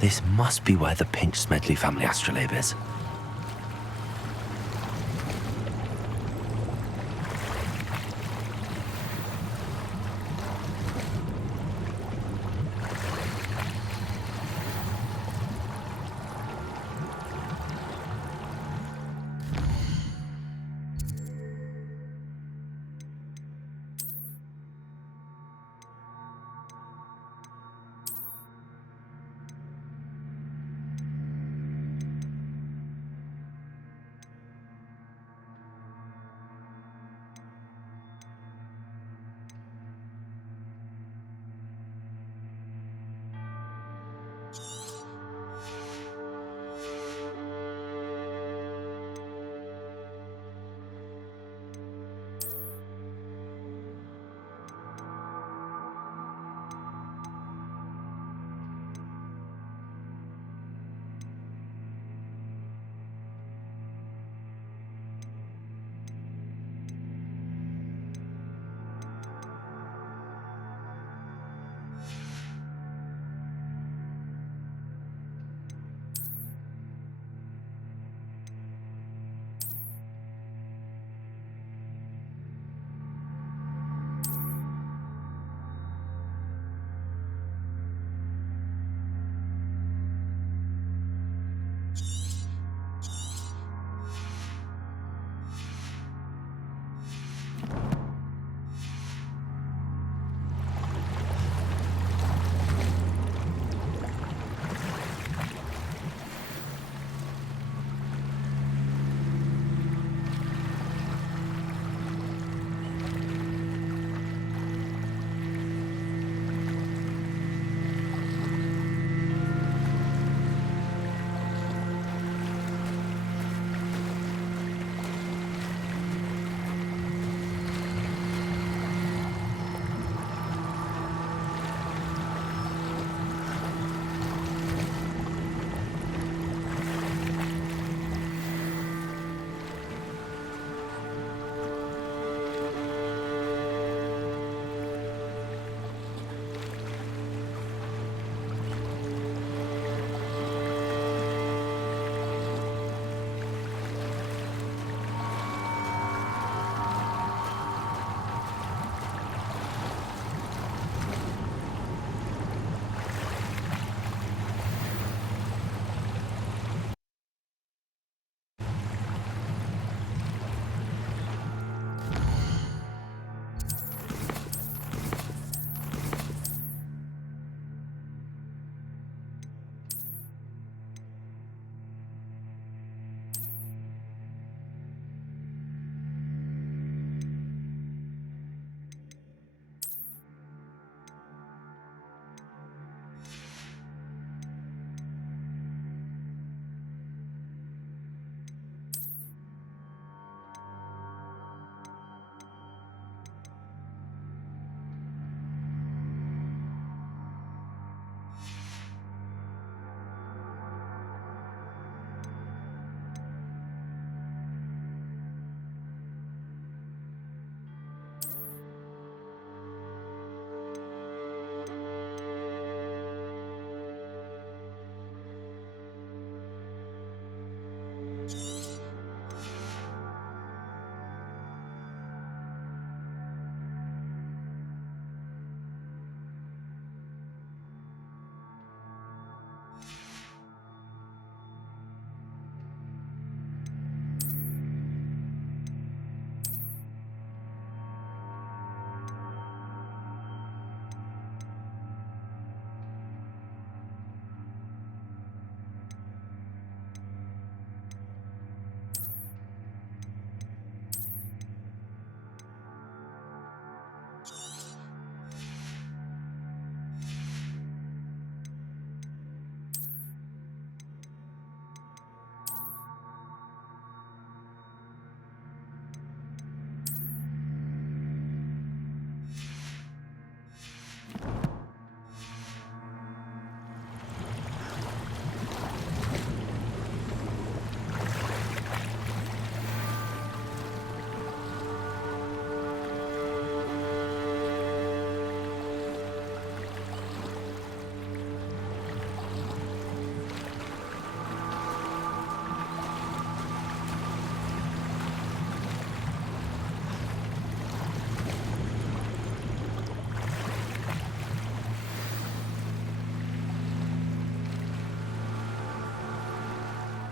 This must be where the Pinch Smedley family astrolabe is.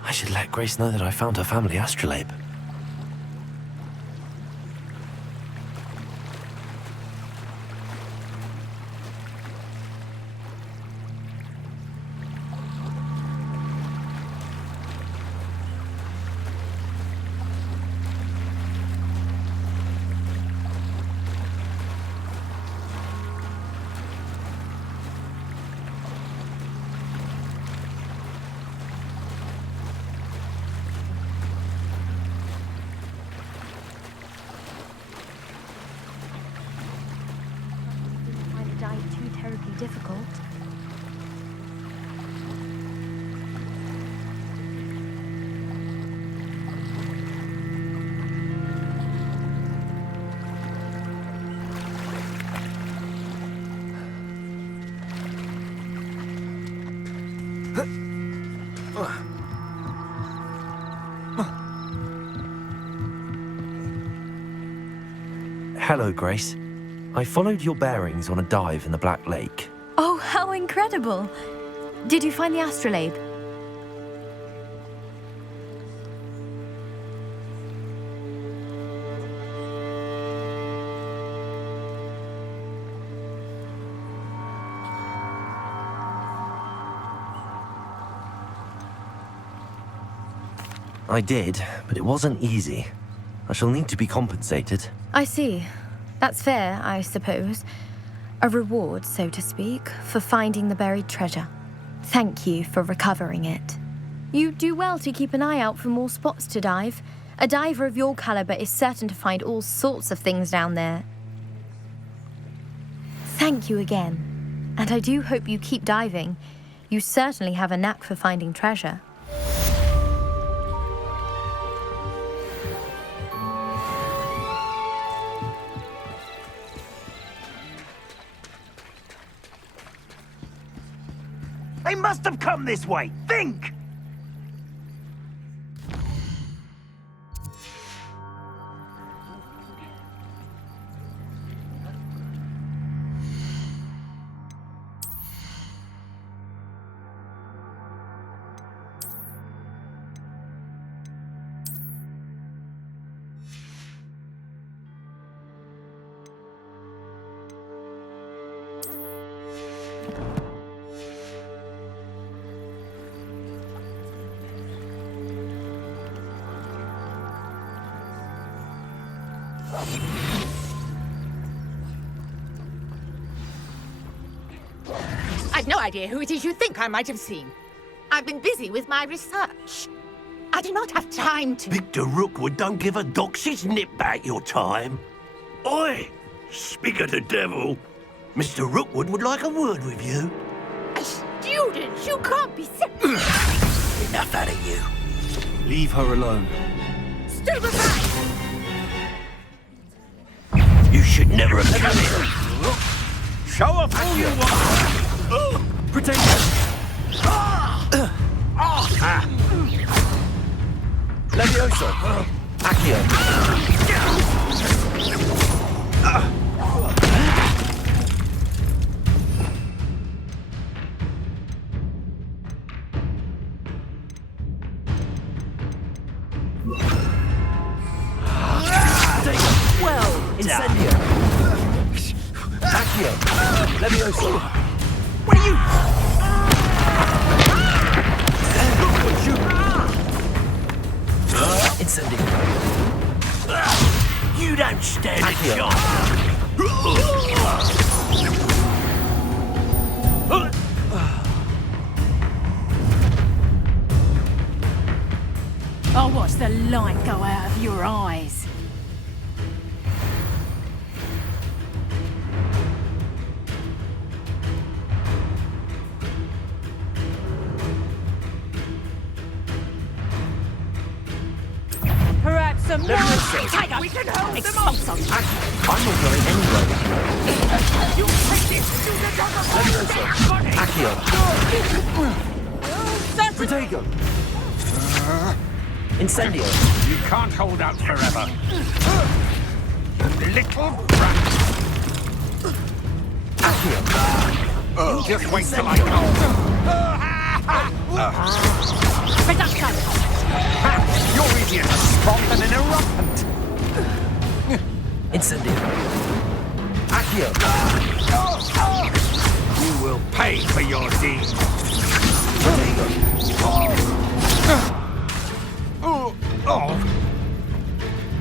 I should let Grace know that I found her family astrolabe. Find a dive too terribly difficult. Hello, Grace. I followed your bearings on a dive in the Black Lake. Oh, how incredible! Did you find the astrolabe? I did, but it wasn't easy. I shall need to be compensated. I see. That's fair, I suppose. A reward, so to speak, for finding the buried treasure. Thank you for recovering it. You do well to keep an eye out for more spots to dive. A diver of your caliber is certain to find all sorts of things down there. Thank you again. And I do hope you keep diving. You certainly have a knack for finding treasure. They must have come this way. Think! I've no idea who it is you think I might have seen. I've been busy with my research. I do not have time to... Victor Rookwood don't give a doxy's nip back your time. Oi! Speak of the devil. Mr. Rookwood would like a word with you. A student? You can't be serious. Enough out of you. Leave her alone. Stand aside! You should never have come here. Show off all you want! Protect Levioso! Accio! Well, Incendio! Accio! Levioso! What are you? Incendio! You don't stand a Accio! I'll watch the light go out of your eyes. Perhaps some more... Tiger! We can hold them off! I'm not going anywhere. You take this to the government! Accio! Protego! Incendio! You can't hold out forever. Little brat. Accio! Just wait till I go. Reduction! You're easier to spot than an eruptant. Incendio. Accio. You will pay for your deeds.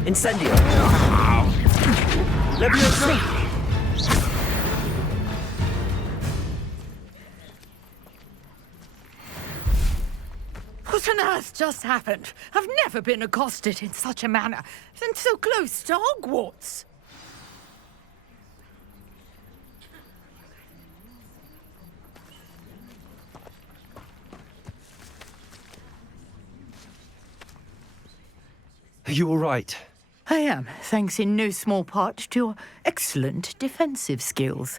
Incendio. Leviosa. What on earth just happened? I've never been accosted in such a manner, and so close to Hogwarts. Are you all right? I am, thanks in no small part to your excellent defensive skills.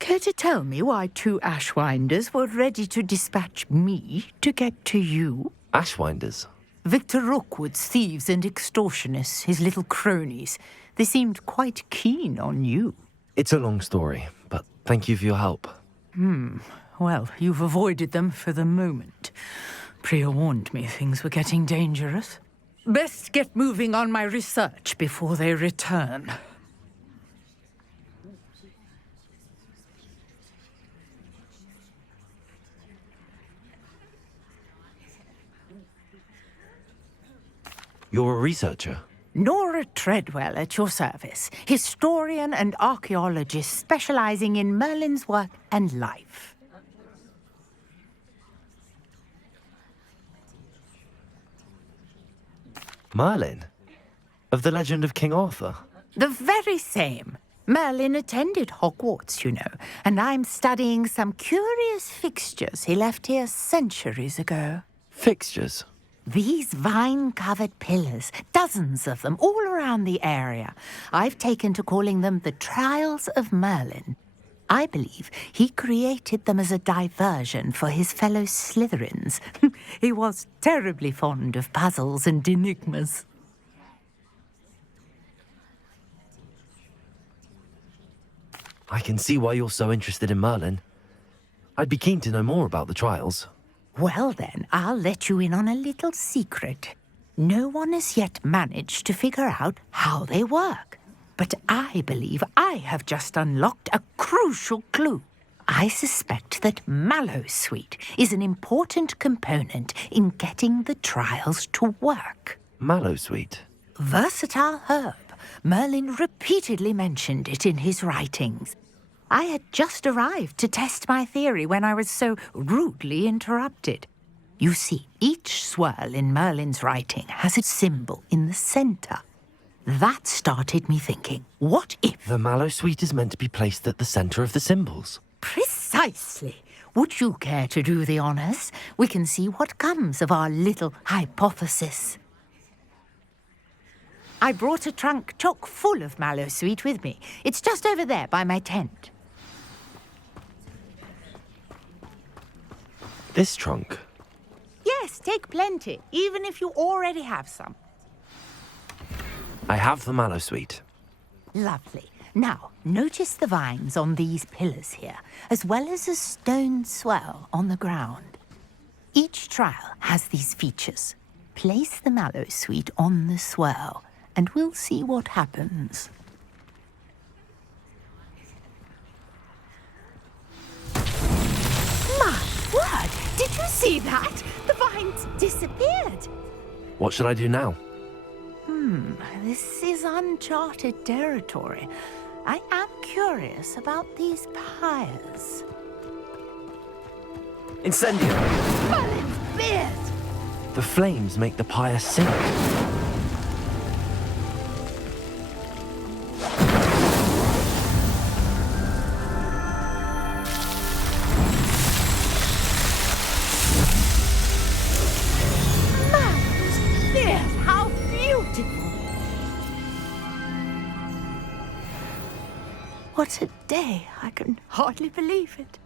Care to tell me why two Ashwinders were ready to dispatch me to get to you? Ashwinders? Victor Rookwood's thieves and extortionists, his little cronies. They seemed quite keen on you. It's a long story, but thank you for your help. Well, you've avoided them for the moment. Priya warned me things were getting dangerous. Best get moving on my research before they return. You're a researcher? Nora Treadwell at your service, historian and archaeologist specializing in Merlin's work and life. Merlin? Of the legend of King Arthur? The very same. Merlin attended Hogwarts, you know, and I'm studying some curious fixtures he left here centuries ago. Fixtures? These vine-covered pillars, dozens of them, all around the area. I've taken to calling them the Trials of Merlin. I believe he created them as a diversion for his fellow Slytherins. He was terribly fond of puzzles and enigmas. I can see why you're so interested in Merlin. I'd be keen to know more about the trials. Well then, I'll let you in on a little secret. No one has yet managed to figure out how they work. But I believe I have just unlocked a crucial clue. I suspect that Mallowsweet is an important component in getting the trials to work. Mallowsweet? Versatile herb. Merlin repeatedly mentioned it in his writings. I had just arrived to test my theory when I was so rudely interrupted. You see, each swirl in Merlin's writing has a symbol in the center. That started me thinking, what if... The Mallowsweet is meant to be placed at the center of the symbols. Precisely. Would you care to do the honors? We can see what comes of our little hypothesis. I brought a trunk chock full of Mallowsweet with me. It's just over there by my tent. This trunk? Yes, take plenty, even if you already have some. I have the Mallowsweet. Lovely. Now, notice the vines on these pillars here, as well as a stone swell on the ground. Each trial has these features. Place the Mallowsweet on the swell, and we'll see what happens. My word! Did you see that? The vines disappeared. What should I do now? This is uncharted territory. I am curious about these pyres. Incendio! Merlin's beard! The flames make the pyre sink. Merlin's beard! How beautiful! What a day! I can hardly believe it.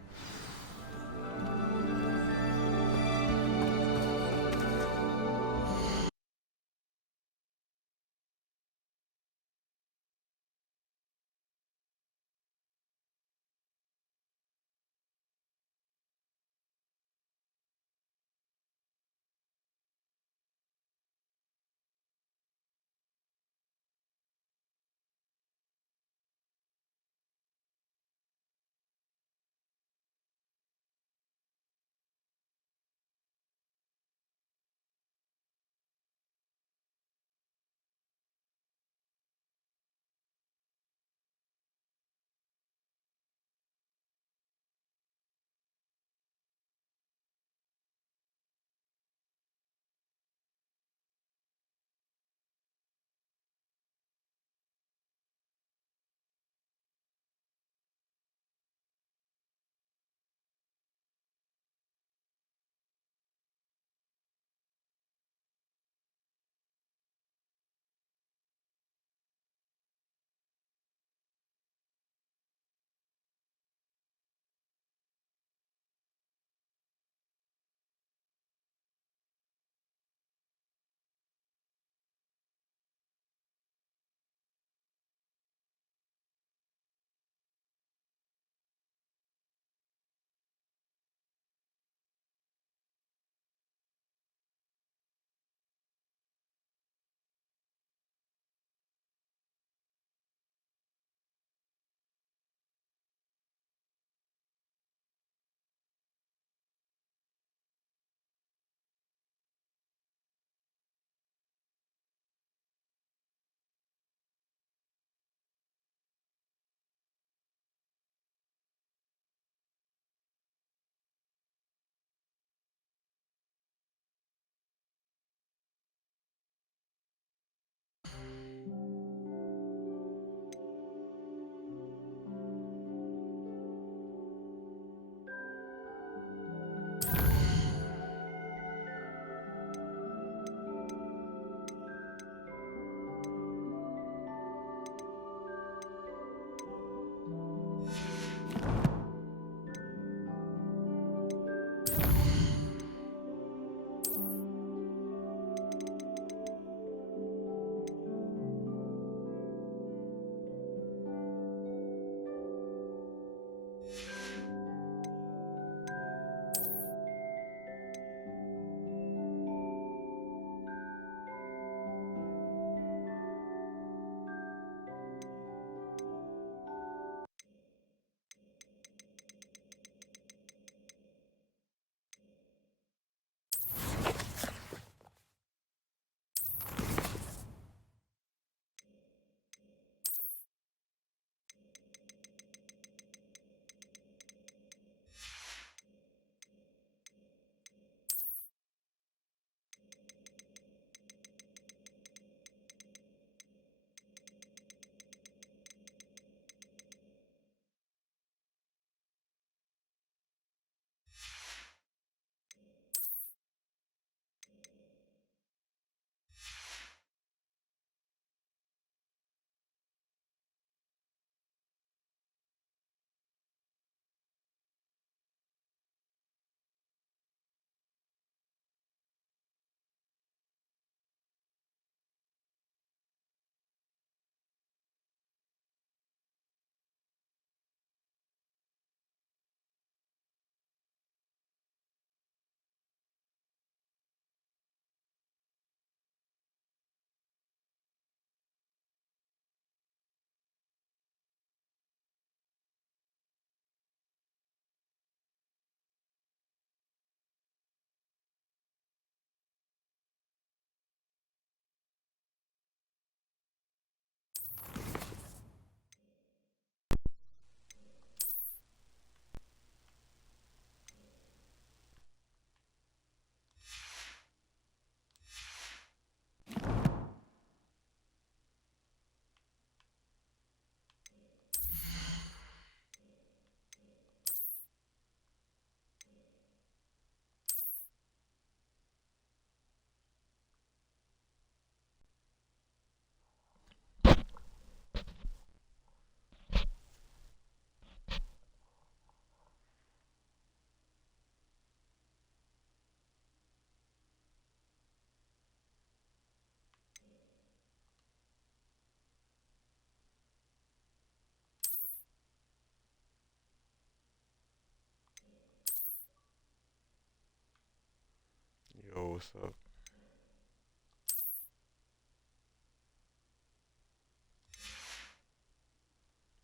what's up?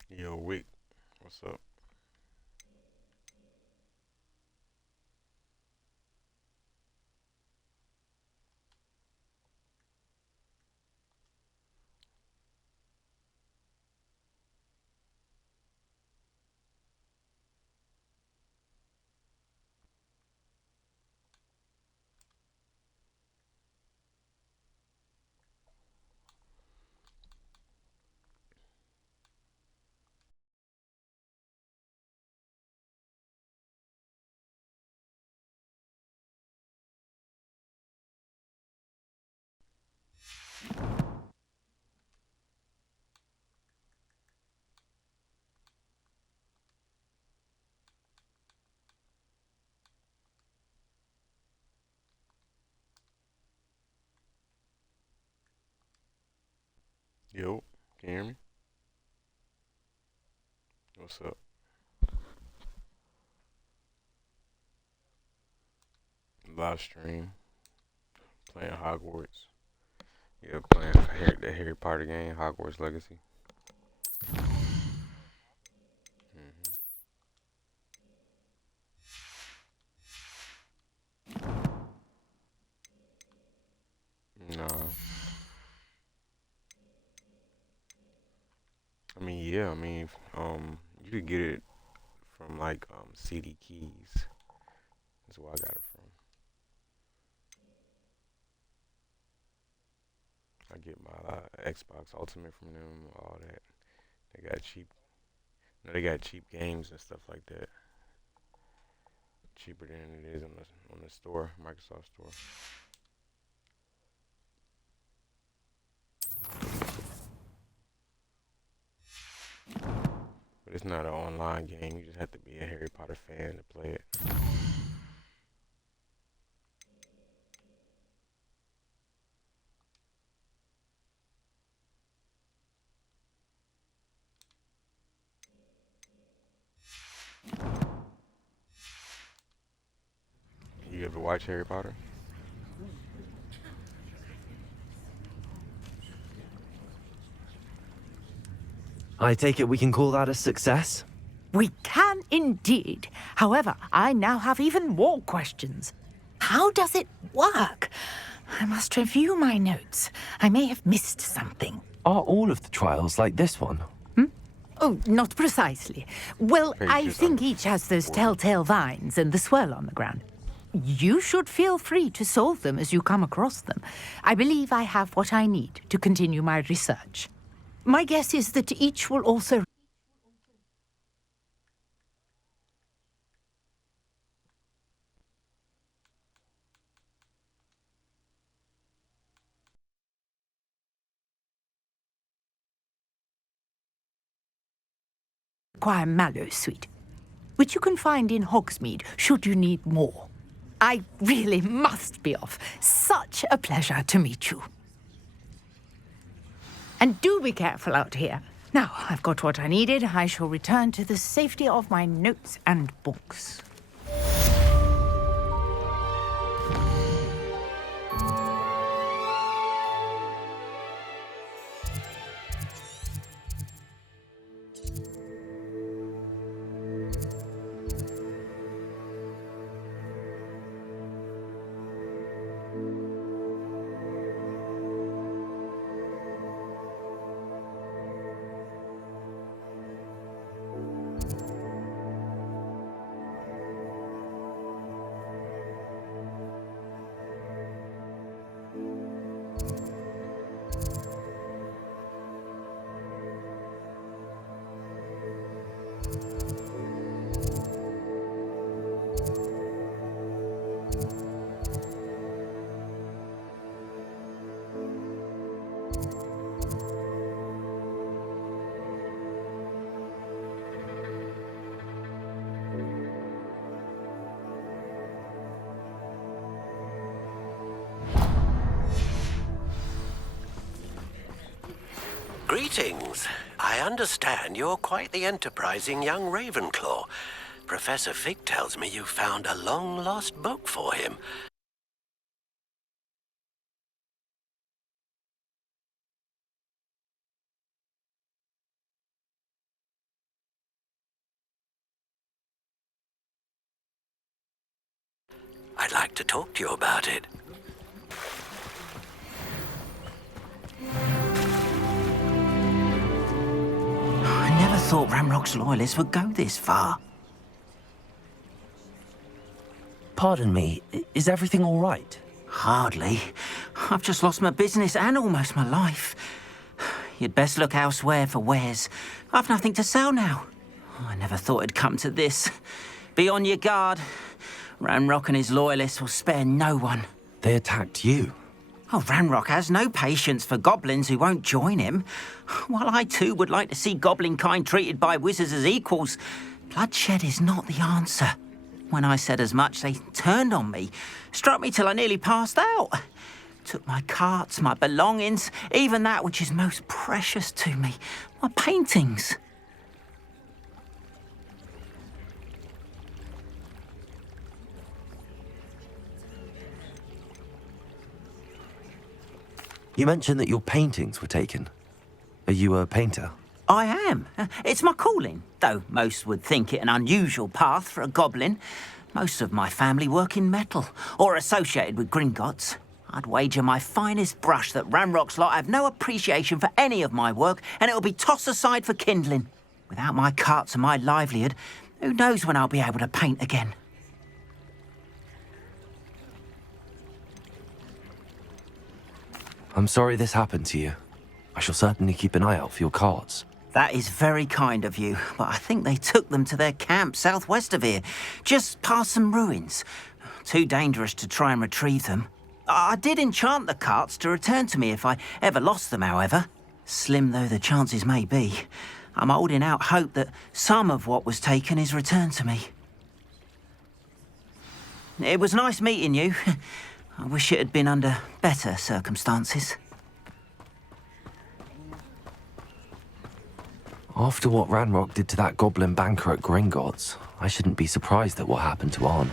Yo, Wick, what's up? Yo, can you hear me? What's up? Live stream, playing Hogwarts. Yeah, playing the Harry Potter game, Hogwarts Legacy. No. I mean, yeah, I mean, you could get it from like CD Keys. That's where I got it from. I get my Xbox Ultimate from them, all that. They got cheap. No, they got cheap games and stuff like that. Cheaper than it is on the store, Microsoft store. But it's not an online game. You just have to be a Harry Potter fan to play it. You ever watch Harry Potter? I take it we can call that a success? We can indeed. However, I now have even more questions. How does it work? I must review my notes. I may have missed something. Are all of the trials like this one? Oh, not precisely. Well, I think each has those telltale vines and the swirl on the ground. You should feel free to solve them as you come across them. I believe I have what I need to continue my research. My guess is that each will also require mallow sweet, which you can find in Hogsmeade should you need more. I really must be off. Such a pleasure to meet you. And do be careful out here. Now, I've got what I needed. I shall return to the safety of my notes and books. Greetings. I understand you're quite the enterprising young Ravenclaw. Professor Fig tells me you found a long-lost book for him. I'd like to talk to you about it. I never thought Ramrock's loyalists would go this far. Pardon me, is everything all right? Hardly. I've just lost my business and almost my life. You'd best look elsewhere for wares. I've nothing to sell now. I never thought it'd come to this. Be on your guard. Ramrock and his loyalists will spare no one. They attacked you? Oh, Ramrock has no patience for goblins who won't join him. While I too would like to see goblin kind treated by wizards as equals, bloodshed is not the answer. When I said as much, they turned on me, struck me till I nearly passed out. Took my carts, my belongings, even that which is most precious to me, my paintings. You mentioned that your paintings were taken. Are you a painter? I am. It's my calling, though most would think it an unusual path for a goblin. Most of my family work in metal, or associated with Gringotts. I'd wager my finest brush that Ramrock's lot have no appreciation for any of my work, and it'll be tossed aside for kindling. Without my carts and my livelihood, who knows when I'll be able to paint again? I'm sorry this happened to you. I shall certainly keep an eye out for your carts. That is very kind of you, but I think they took them to their camp southwest of here, just past some ruins. Too dangerous to try and retrieve them. I did enchant the carts to return to me if I ever lost them, however. Slim though the chances may be, I'm holding out hope that some of what was taken is returned to me. It was nice meeting you. I wish it had been under better circumstances. After what Ranrock did to that goblin banker at Gringotts, I shouldn't be surprised at what happened to Arn.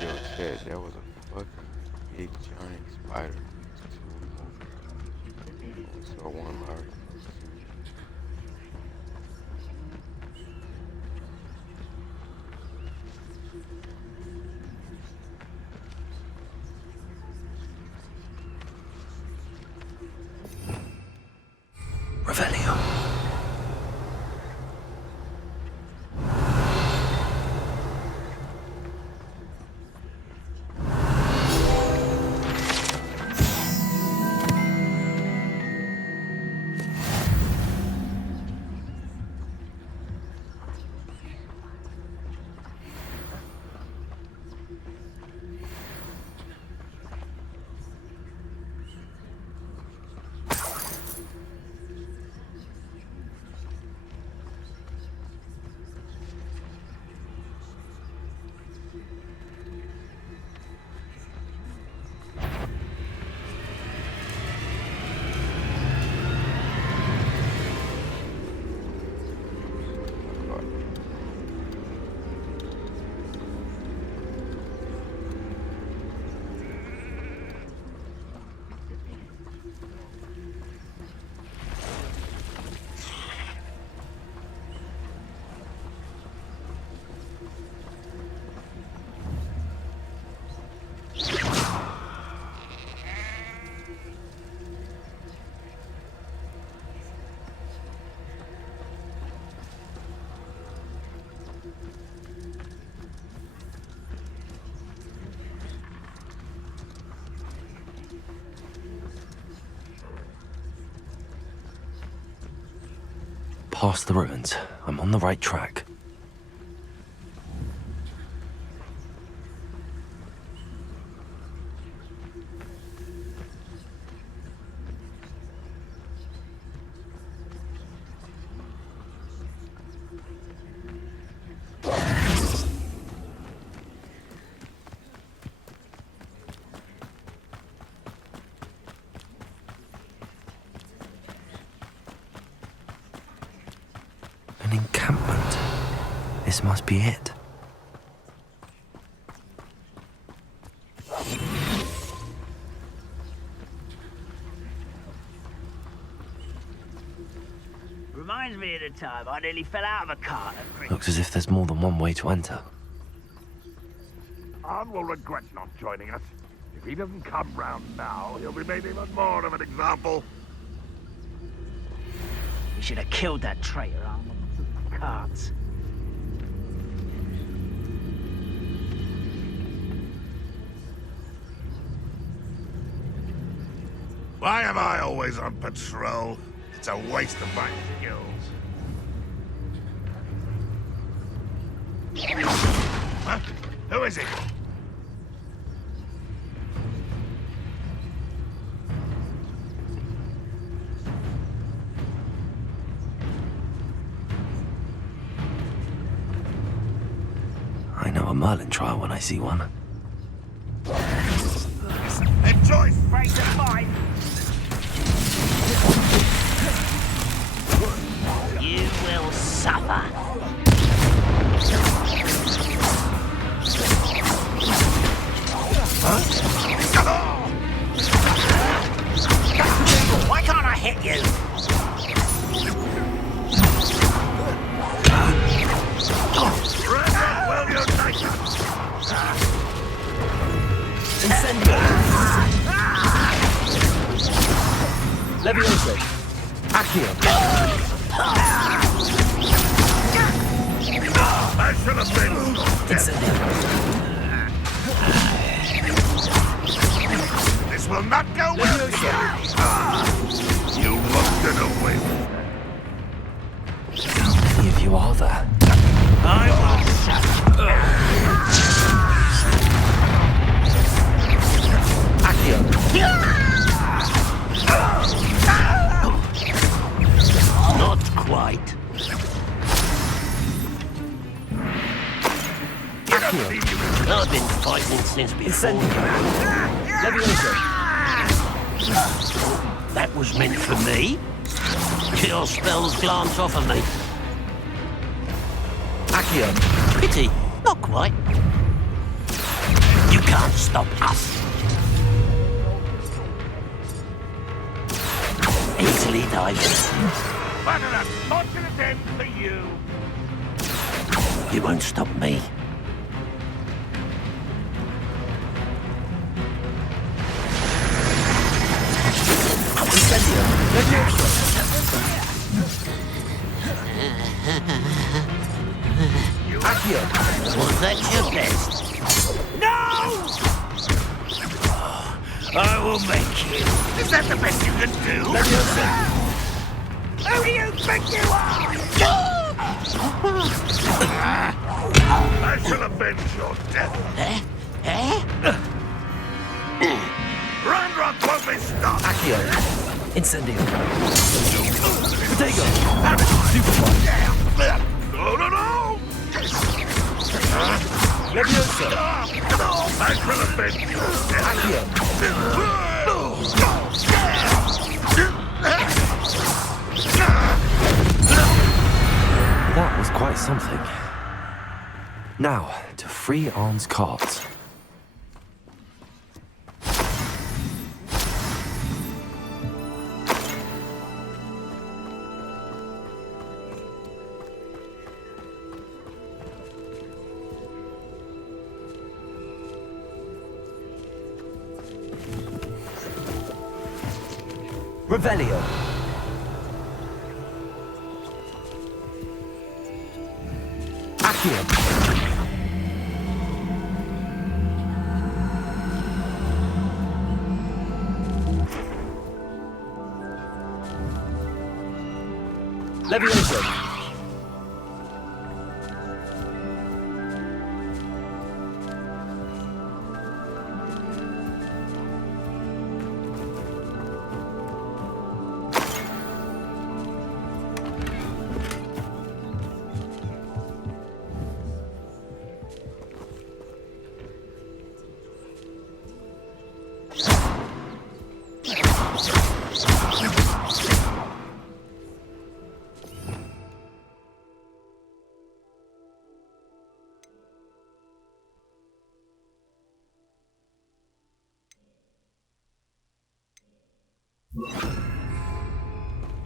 Yo, Ted, that was a fucking big giant spider. So one large. Revelio. past the ruins. I'm on the right track. An encampment. This must be it. Reminds me of the time I nearly fell out of a cart at Creek. Looks as if there's more than one way to enter. Arn will regret not joining us. If he doesn't come round now, he'll be made even more of an example. We should have killed that traitor Arn on the carts. Why am I always on patrol? It's a waste of my skills. Huh? Who is it? I know a Merlin trial when I see one. Enjoy Break the fight! You will suffer. Why can't I hit you? Incendio! Levioso! Accio! I should have been This will not go well. You looked it away. Many of you are there? I will suffer. Not quite. I've been fighting since before. Levioso! That was meant for me. Your spells glance off of me. Accio! Pity, not quite. You can't stop us. Easily divested. What an unfortunate end for you. You won't stop me. Accio! Was that your best? No! I will make you. Is that the best you can do? Who do you think you are? I shall avenge your death. Ranrock won't be stopped. Accio! Incendio. Protego! Superfly! No! Levioso! I shall avenge your death. That was quite something. Now, to free Arn's carts. Revelio. Accio! Levioso!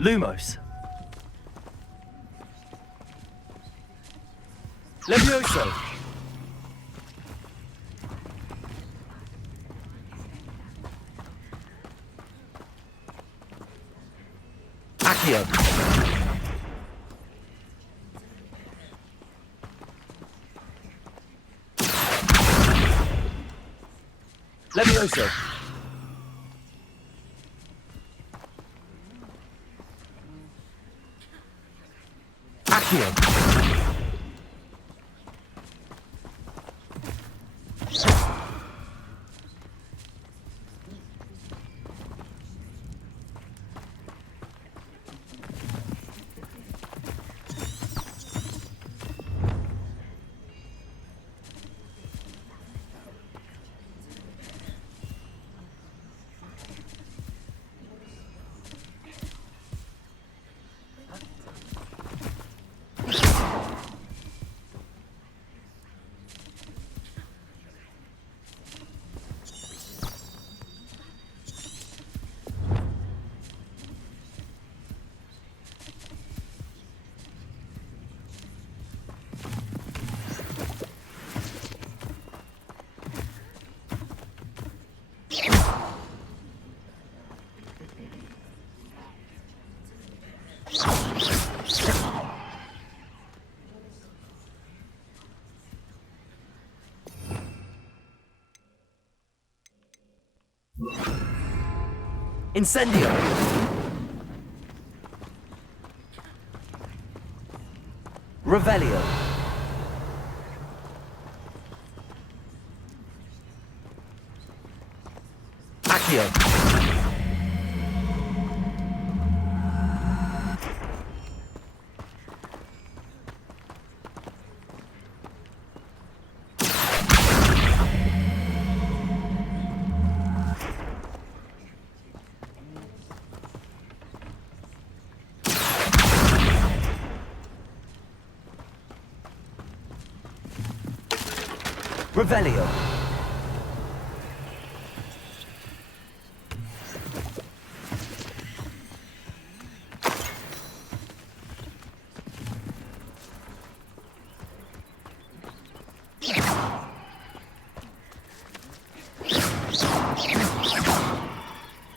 Lumos. Levioso. Accio. Levioso. Accio. Incendio! Revelio. Accio. Revelio.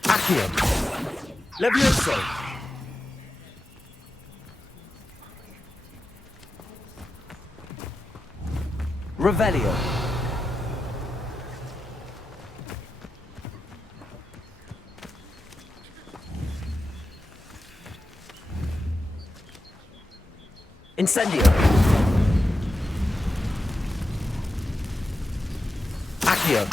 Accio. Levioso. Revelio. Incendio. Accio.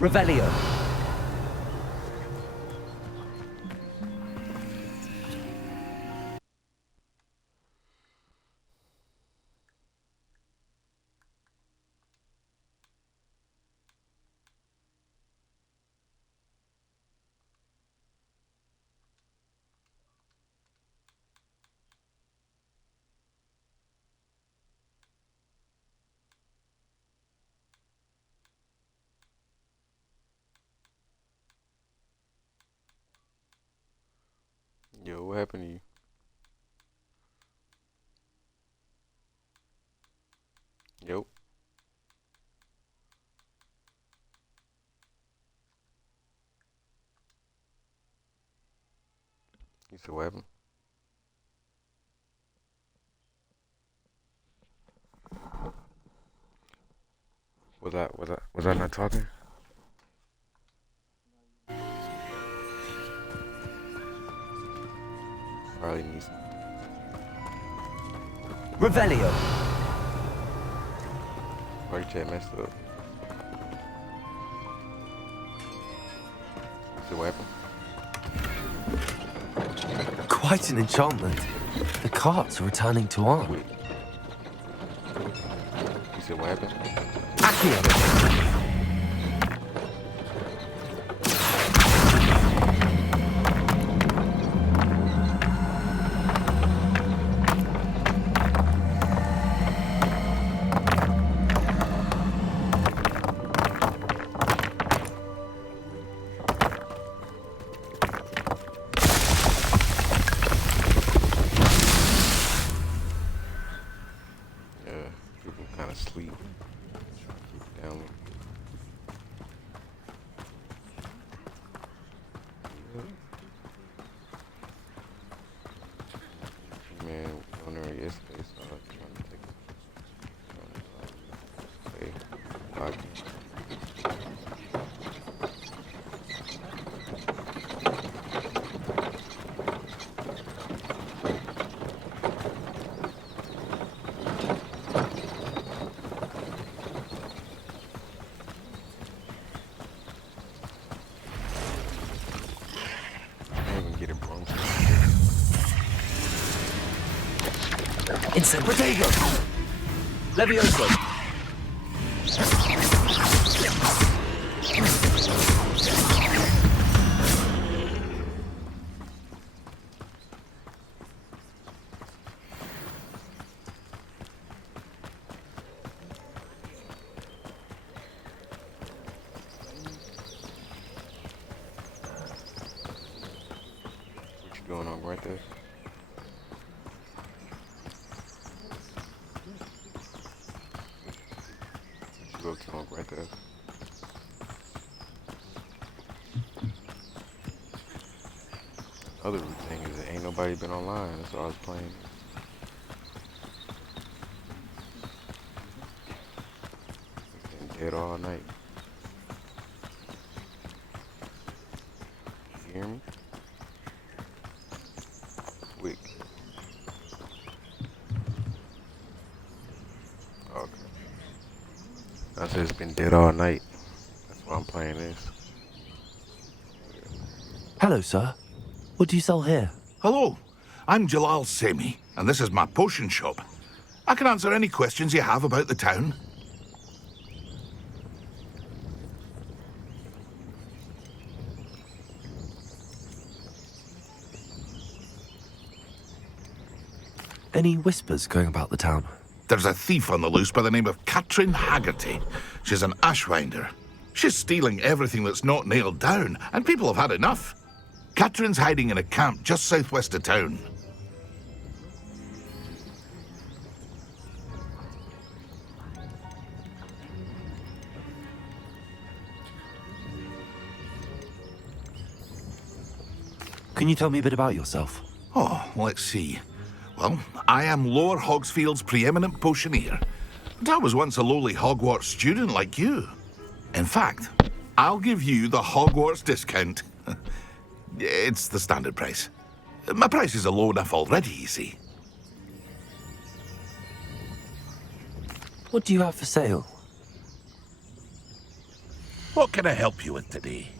Revelio. Yo, what happened to you? Yo. Piece of weapon. Was I not talking? Probably needs. Revelio. Party chat messed up. Piece of weapon. Quite an enchantment. The carts are returning to arm. Piece of weapon. Accio. Sleep. Down. Man, on there yesterday, so I'm trying to take Instant potato. Levioso. What you doing on right there? Go to him right there. Other thing is that ain't nobody been online. That's what I was playing. It's been dead all night. You hear me? Quick. Okay. I said it's been dead all night. That's why I'm playing this. Hello, sir. What do you sell here? Hello, I'm Jalal Semi, and this is my potion shop. I can answer any questions you have about the town. Any whispers going about the town? There's a thief on the loose by the name of Katrin Haggerty. She's an ashwinder. She's stealing everything that's not nailed down, and people have had enough. Katrin's hiding in a camp just southwest of town. Can you tell me a bit about yourself? Oh, let's see. Well, I am Lower Hogsfield's preeminent potioneer. But I was once a lowly Hogwarts student like you. In fact, I'll give you the Hogwarts discount. It's the standard price. My prices are low enough already, you see. What do you have for sale? What can I help you with today?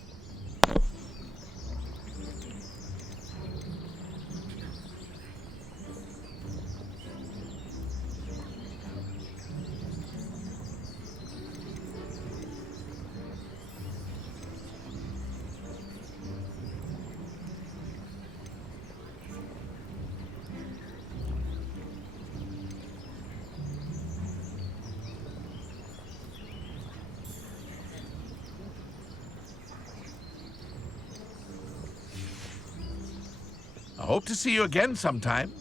I hope to see you again sometime.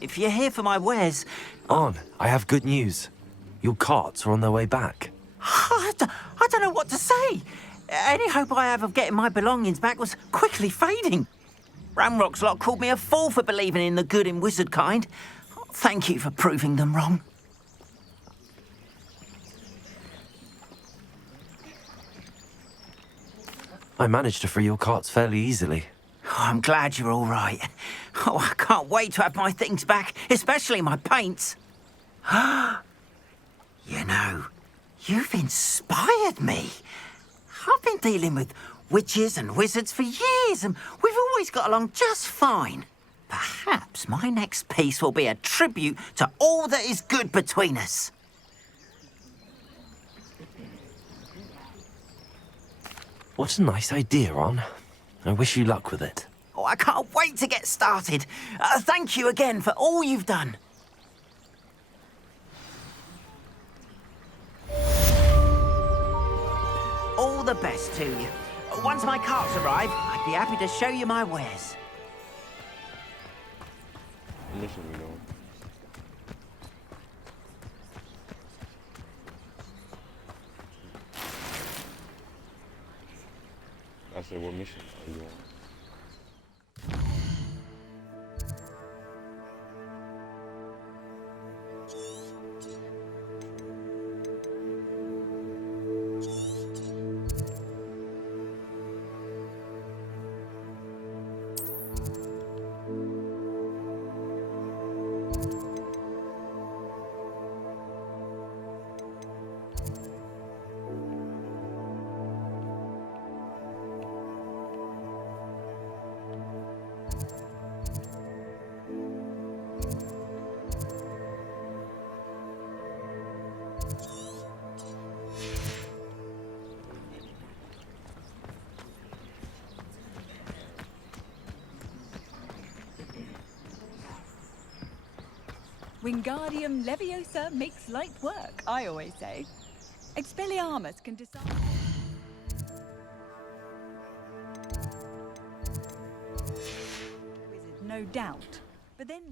If you're here for my wares... On, I have good news. Your carts are on their way back. I don't know what to say. Any hope I have of getting my belongings back was quickly fading. Ramrock's lot called me a fool for believing in the good in wizard kind. Thank you for proving them wrong. I managed to free your carts fairly easily. Oh, I'm glad you're all right. Oh, I can't wait to have my things back, especially my paints. You know, you've inspired me. I've been dealing with witches and wizards for years, and we've always got along just fine. Perhaps my next piece will be a tribute to all that is good between us. What a nice idea, Ron. I wish you luck with it. Oh, I can't wait to get started. Thank you again for all you've done. All the best to you. Once my carts arrive, I'd be happy to show you my wares. What mission we doing? I said, what mission are you on? Wingardium Leviosa makes light work, I always say. Expelliarmus can decide... Wizard, no doubt. But then...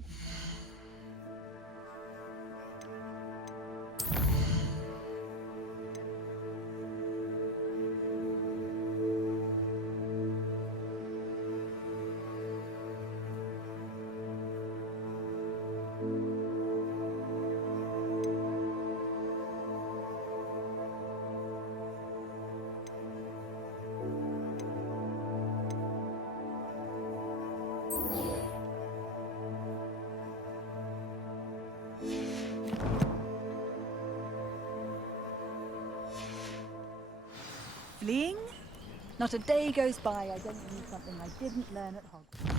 Fleeing? Not a day goes by I don't use something I didn't learn at Hogwarts.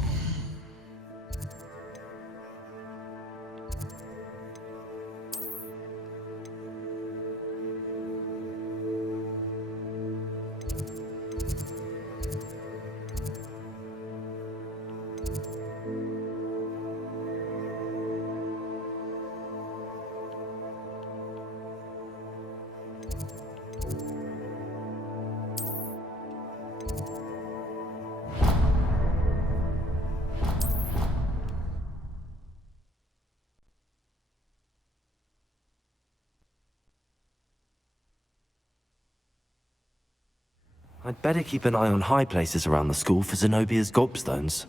I'd better keep an eye on high places around the school for Zenobia's gobstones.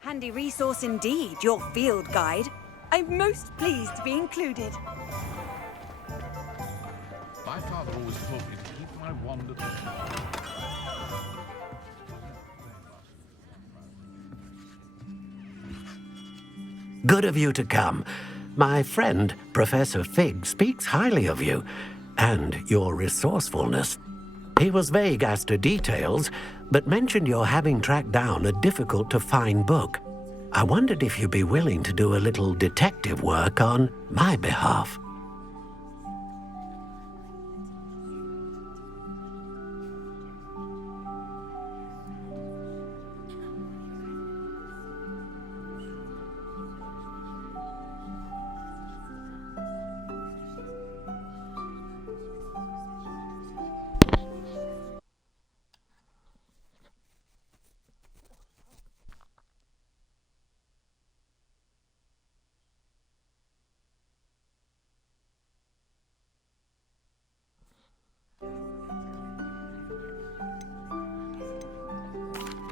Handy resource indeed, your field guide. I'm most pleased to be included. My father always told me to keep my wand at the Good of you to come. My friend, Professor Fig, speaks highly of you and your resourcefulness. He was vague as to details, but mentioned your having tracked down a difficult-to-find book. I wondered if you'd be willing to do a little detective work on my behalf.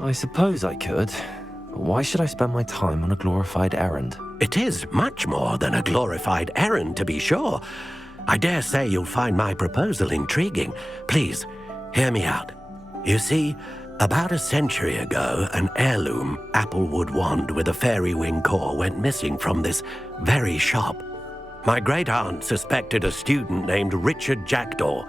I suppose I could. But why should I spend my time on a glorified errand? It is much more than a glorified errand, to be sure. I dare say you'll find my proposal intriguing. Please, hear me out. You see, about a century ago, an heirloom applewood wand with a fairy wing core went missing from this very shop. My great-aunt suspected a student named Richard Jackdaw.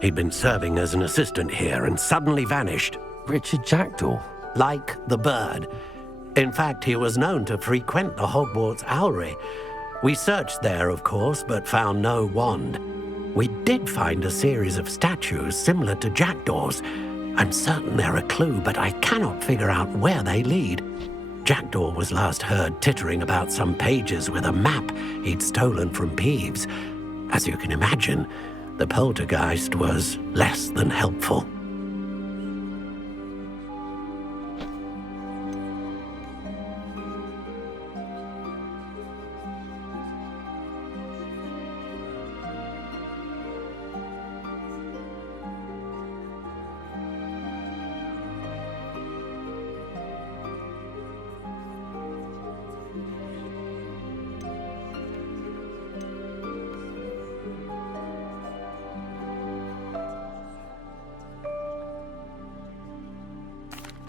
He'd been serving as an assistant here and suddenly vanished. Richard Jackdaw? Like the bird. In fact, he was known to frequent the Hogwarts Owlery. We searched there, of course, but found no wand. We did find a series of statues similar to Jackdaw's. I'm certain they're a clue, but I cannot figure out where they lead. Jackdaw was last heard tittering about some pages with a map he'd stolen from Peeves. As you can imagine, the poltergeist was less than helpful.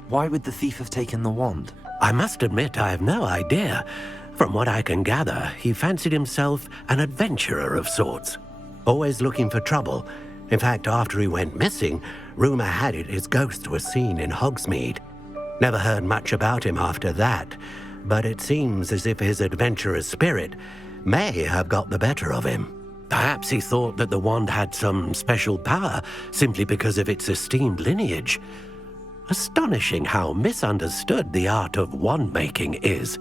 Why would the thief have taken the wand? I must admit I have no idea. From what I can gather, he fancied himself an adventurer of sorts, always looking for trouble. In fact, after he went missing, rumor had it his ghost was seen in Hogsmeade. Never heard much about him after that, but it seems as if his adventurous spirit may have got the better of him. Perhaps he thought that the wand had some special power simply because of its esteemed lineage. Astonishing how misunderstood the art of wand-making is.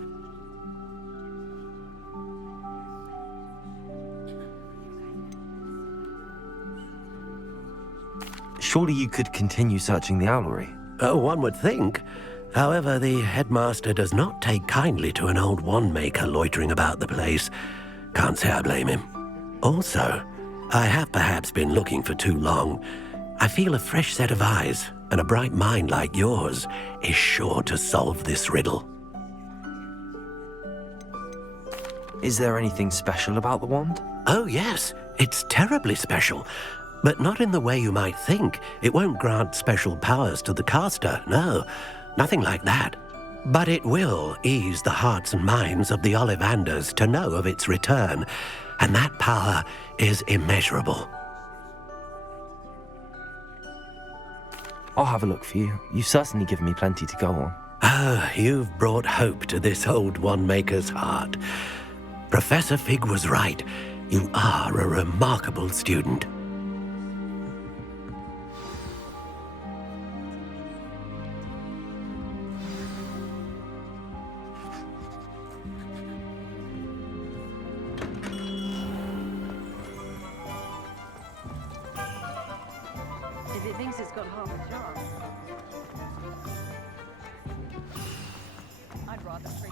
Surely you could continue searching the owlery. Oh, one would think. However, the headmaster does not take kindly to an old wand-maker loitering about the place. Can't say I blame him. Also, I have perhaps been looking for too long. I feel a fresh set of eyes, and a bright mind like yours is sure to solve this riddle. Is there anything special about the wand? Oh yes, it's terribly special. But not in the way you might think. It won't grant special powers to the caster, no. Nothing like that. But it will ease the hearts and minds of the Ollivanders to know of its return, and that power is immeasurable. I'll have a look for you. You've certainly given me plenty to go on. Ah, you've brought hope to this old wand-maker's heart. Professor Fig was right. You are a remarkable student. He thinks it's got half a job. I'd rather free.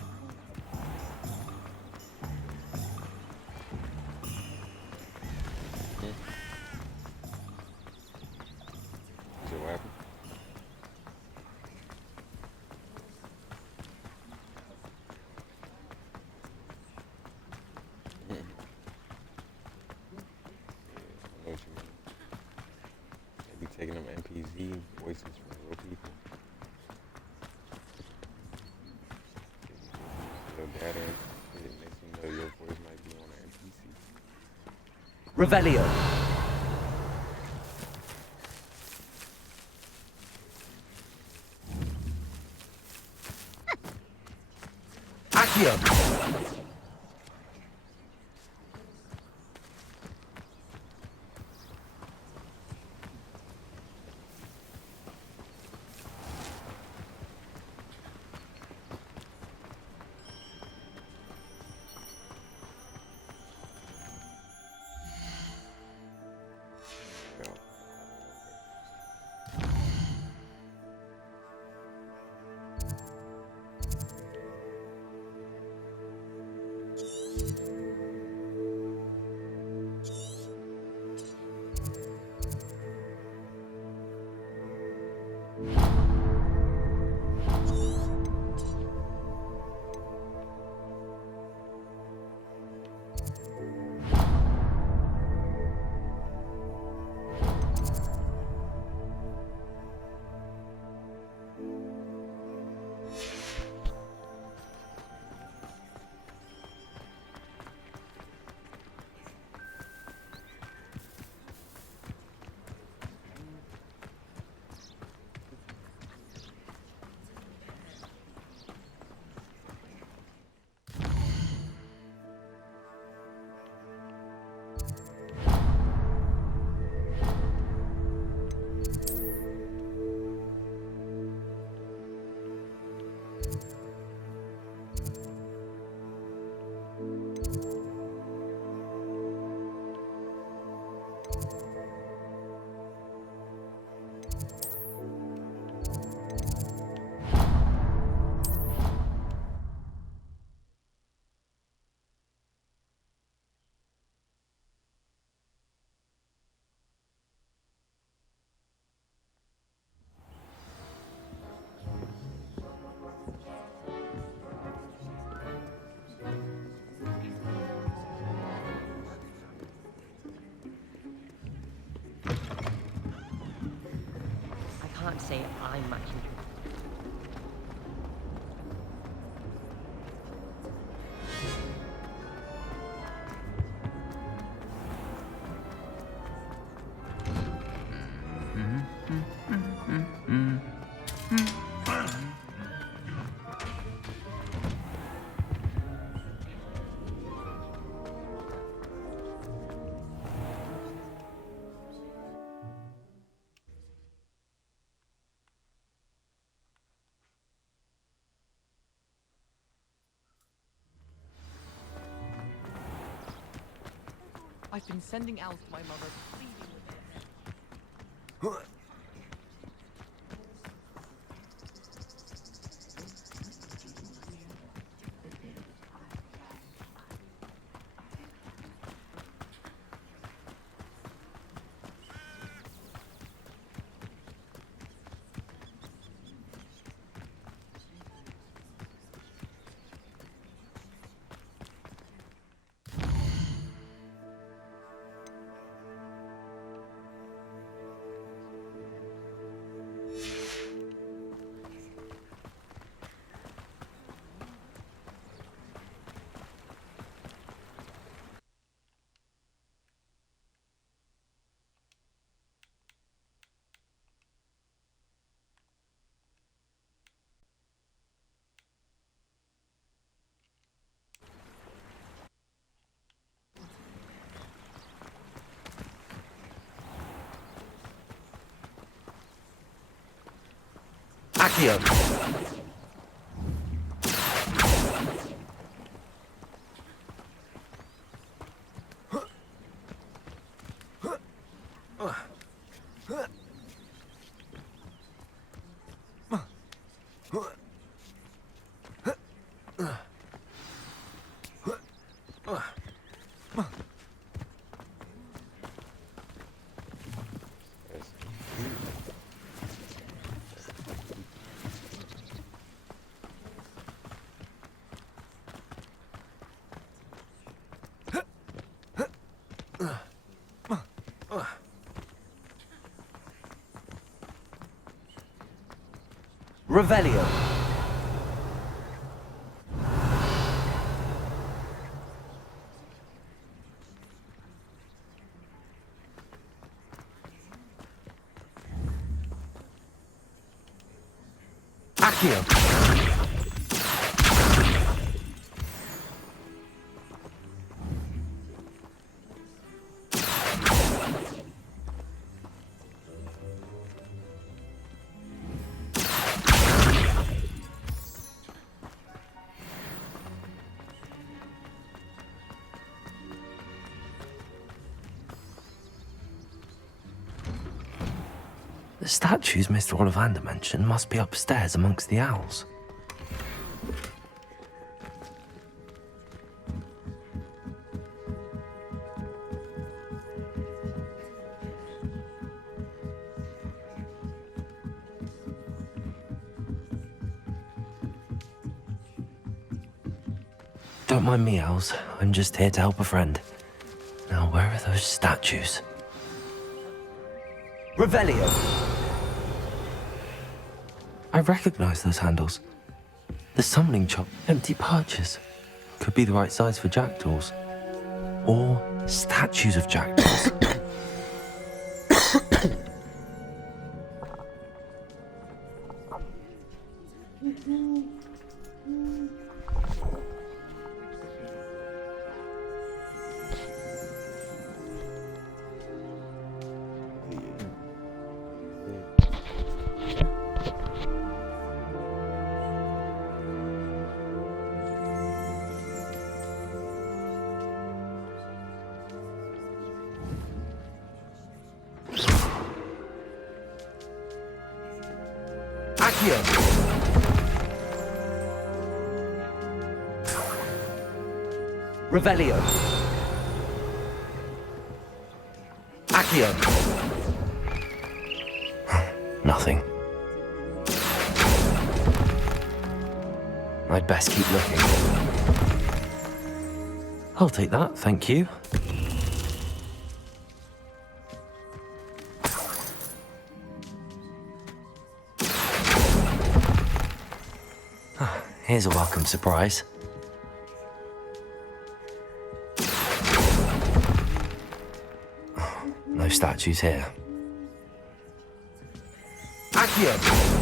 Is it what happened? Yeah, I know what you mean. They be taking them NPC voices from real people. Your data and shit, next thing you know, your voice might be on an NPC. Revelio. Accio. I can't say I'm much interested. I've been sending Al to my mother, pleading with her. Accio. Revelio. Accio. The statues Mr. Ollivander mentioned must be upstairs amongst the owls. Don't mind me, owls. I'm just here to help a friend. Now, where are those statues? Revelio. I recognize those handles. The summoning chop, empty perches. Could be the right size for jackdaws. Or statues of jackdaws. Accio. Revelio. Accio. Nothing. I'd best keep looking. I'll take that, thank you. Here's a welcome surprise. No statues here. Accio.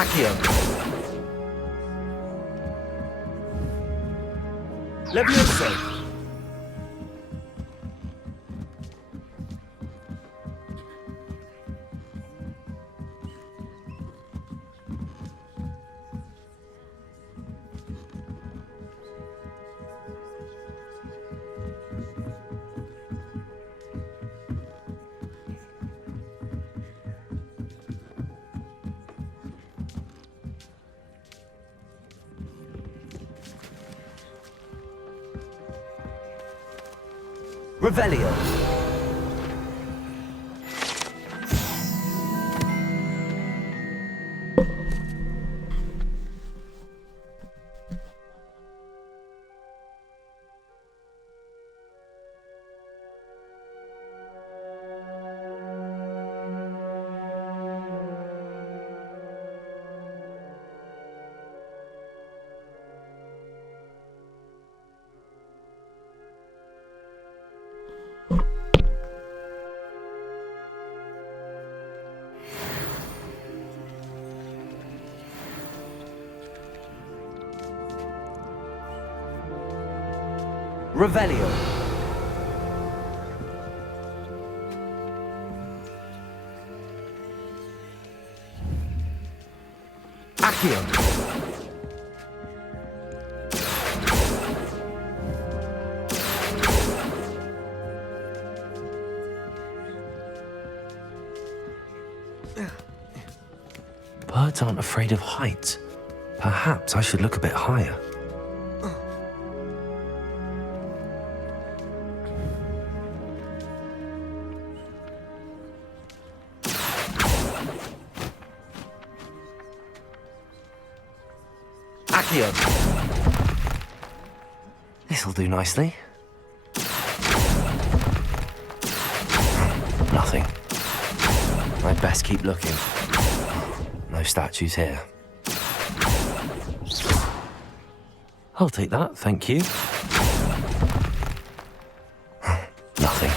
Accio. Levioso. Revelio. Revelio. Accio. Birds aren't afraid of heights. Perhaps I should look a bit higher. Accio. This'll do nicely. Nothing. I'd best keep looking. No statues here. I'll take that, thank you. Nothing.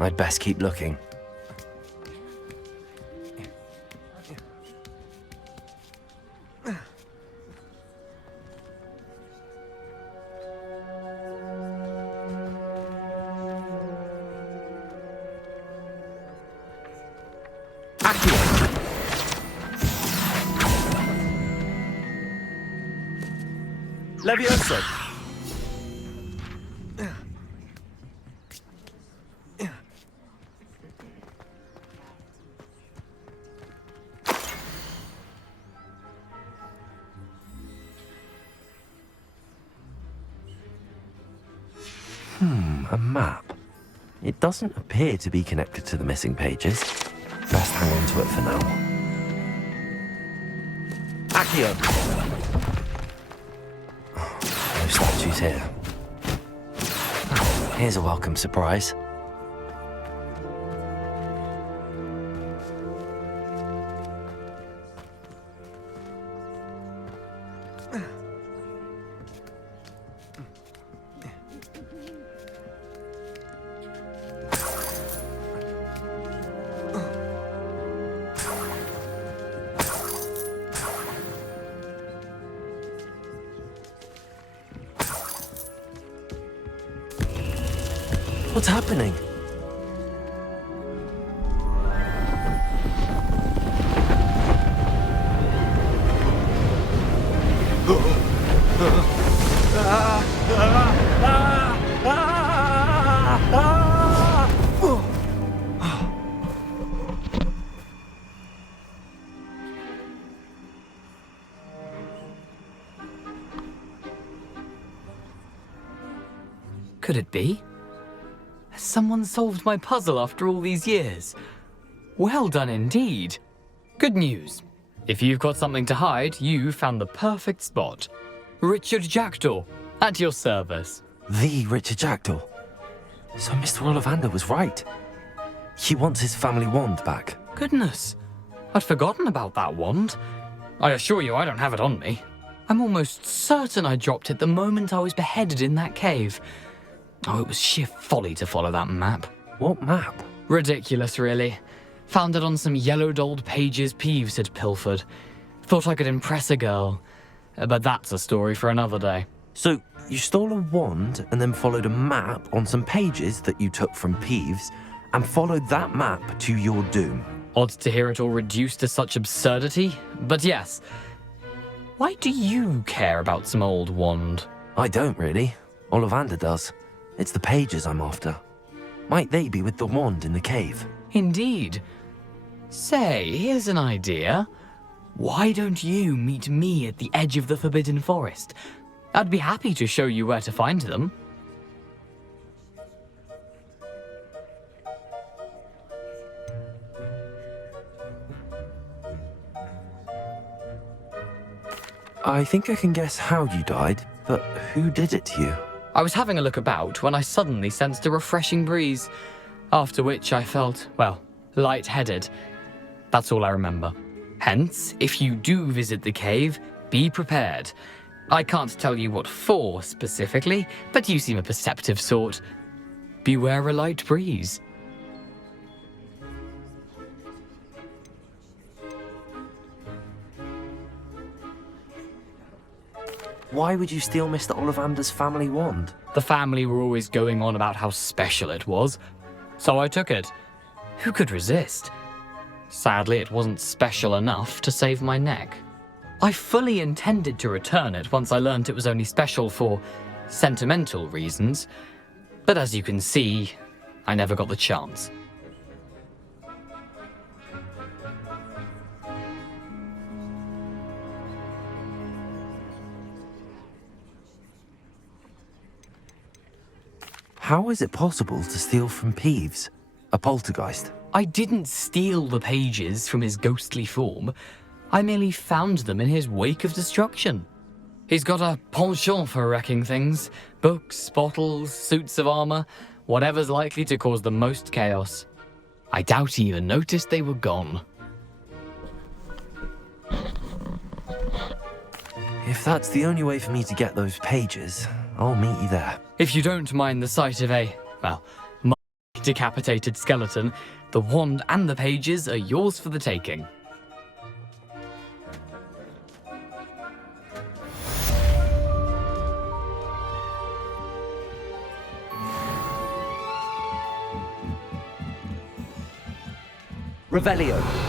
I'd best keep looking. Levioso. A map. It doesn't appear to be connected to the missing pages. Best hang on to it for now. Accio. No statues here. Here's a welcome surprise. What's happening? Could it be? Has someone solved my puzzle after all these years? Well done indeed. Good news. If you've got something to hide, you found the perfect spot. Richard Jackdaw, at your service. The Richard Jackdaw. So Mr. Ollivander was right. He wants his family wand back. Goodness, I'd forgotten about that wand. I assure you I don't have it on me. I'm almost certain I dropped it the moment I was beheaded in that cave. Oh, it was sheer folly to follow that map. What map? Ridiculous, really. Found it on some yellowed old pages Peeves had pilfered. Thought I could impress a girl. But that's a story for another day. So, you stole a wand and then followed a map on some pages that you took from Peeves and followed that map to your doom. Odd to hear it all reduced to such absurdity, but yes. Why do you care about some old wand? I don't really. Ollivander does. It's the pages I'm after. Might they be with the wand in the cave? Indeed. Say, here's an idea. Why don't you meet me at the edge of the Forbidden Forest? I'd be happy to show you where to find them. I think I can guess how you died, but who did it to you? I was having a look about when I suddenly sensed a refreshing breeze, after which I felt, well, lightheaded. That's all I remember. Hence, if you do visit the cave, be prepared. I can't tell you what for specifically, but you seem a perceptive sort. Beware a light breeze. Why would you steal Mr. Ollivander's family wand? The family were always going on about how special it was, so I took it. Who could resist? Sadly, it wasn't special enough to save my neck. I fully intended to return it once I learned it was only special for sentimental reasons, but as you can see, I never got the chance. How is it possible to steal from Peeves, a poltergeist? I didn't steal the pages from his ghostly form. I merely found them in his wake of destruction. He's got a penchant for wrecking things. Books, bottles, suits of armor, whatever's likely to cause the most chaos. I doubt he even noticed they were gone. If that's the only way for me to get those pages, I'll meet you there. If you don't mind the sight of a, well, decapitated skeleton, the wand and the pages are yours for the taking. Revelio.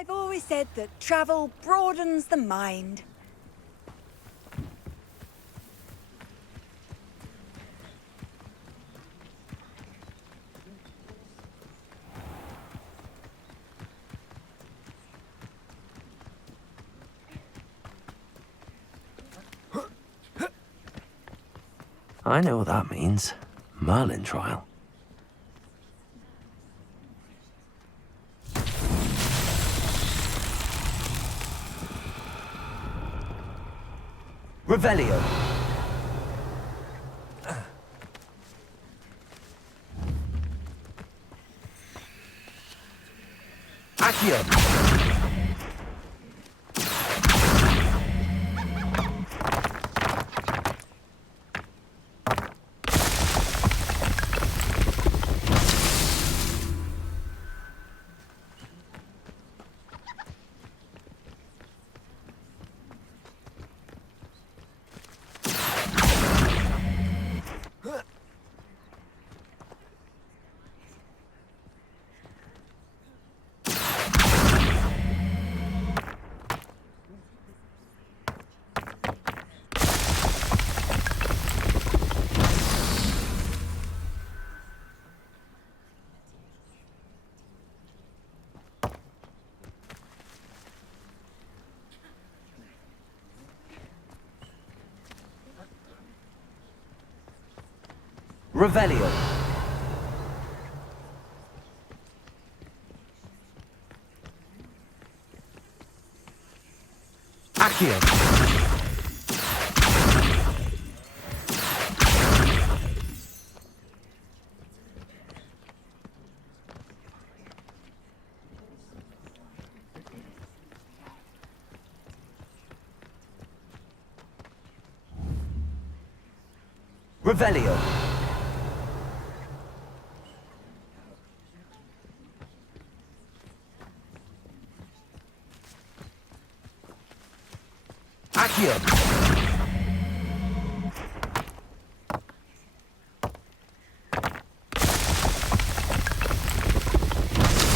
I've always said that travel broadens the mind. I know what that means. Merlin trial. Revelio. Accio. Revelio. Accio. Revelio. Accio.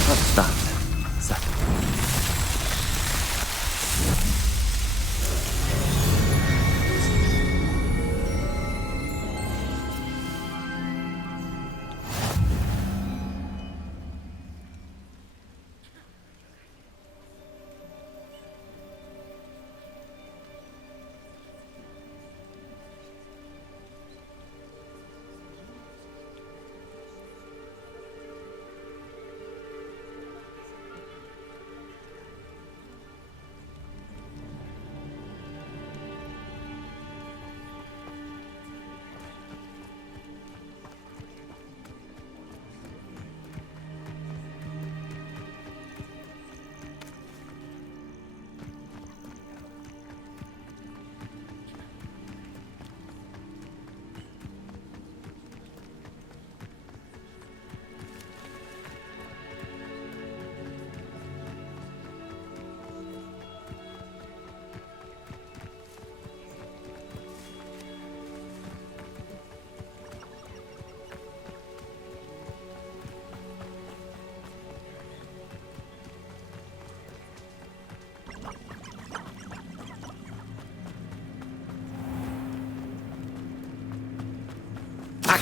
What's that? Second.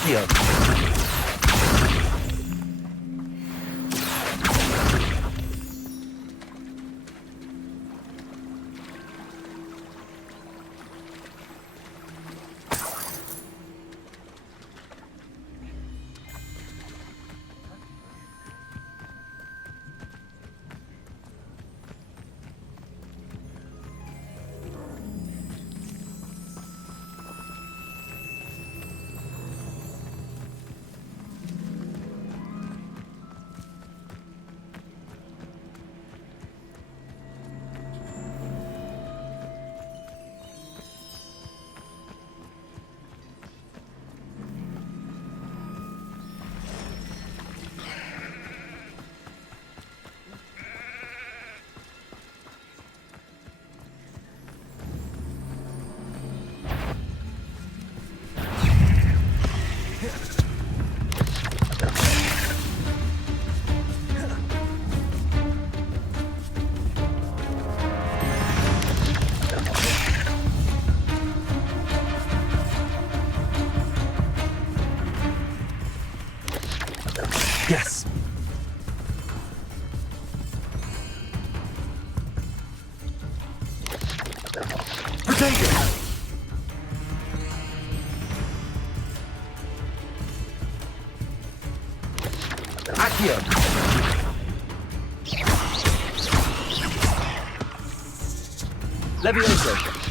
Accio. Yes. Potato. Accio. Levioso.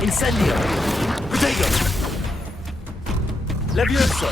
Incendio. Potato. Levioso.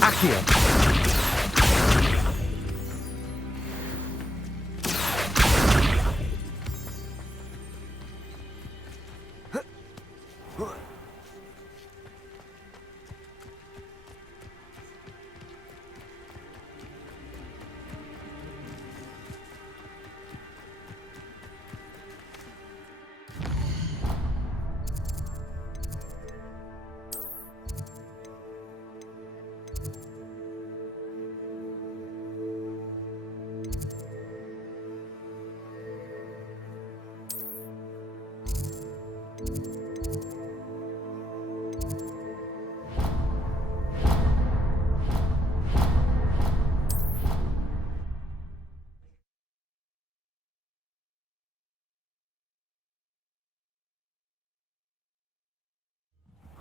Accio.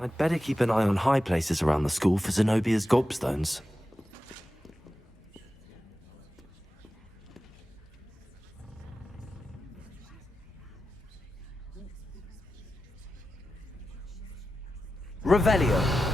I'd better keep an eye on high places around the school for Zenobia's gobstones. Revelio.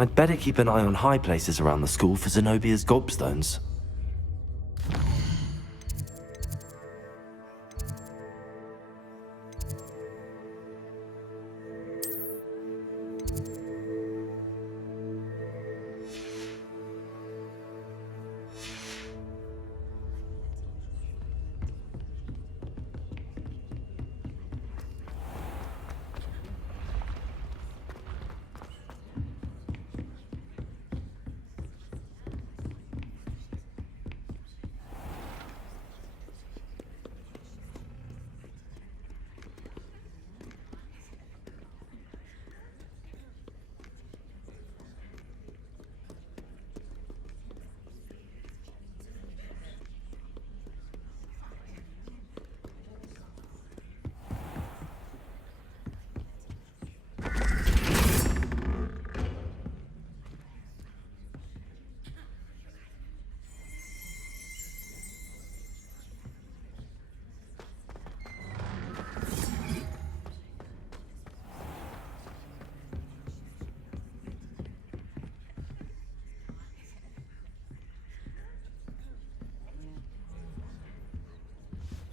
I'd better keep an eye on high places around the school for Zenobia's gobstones.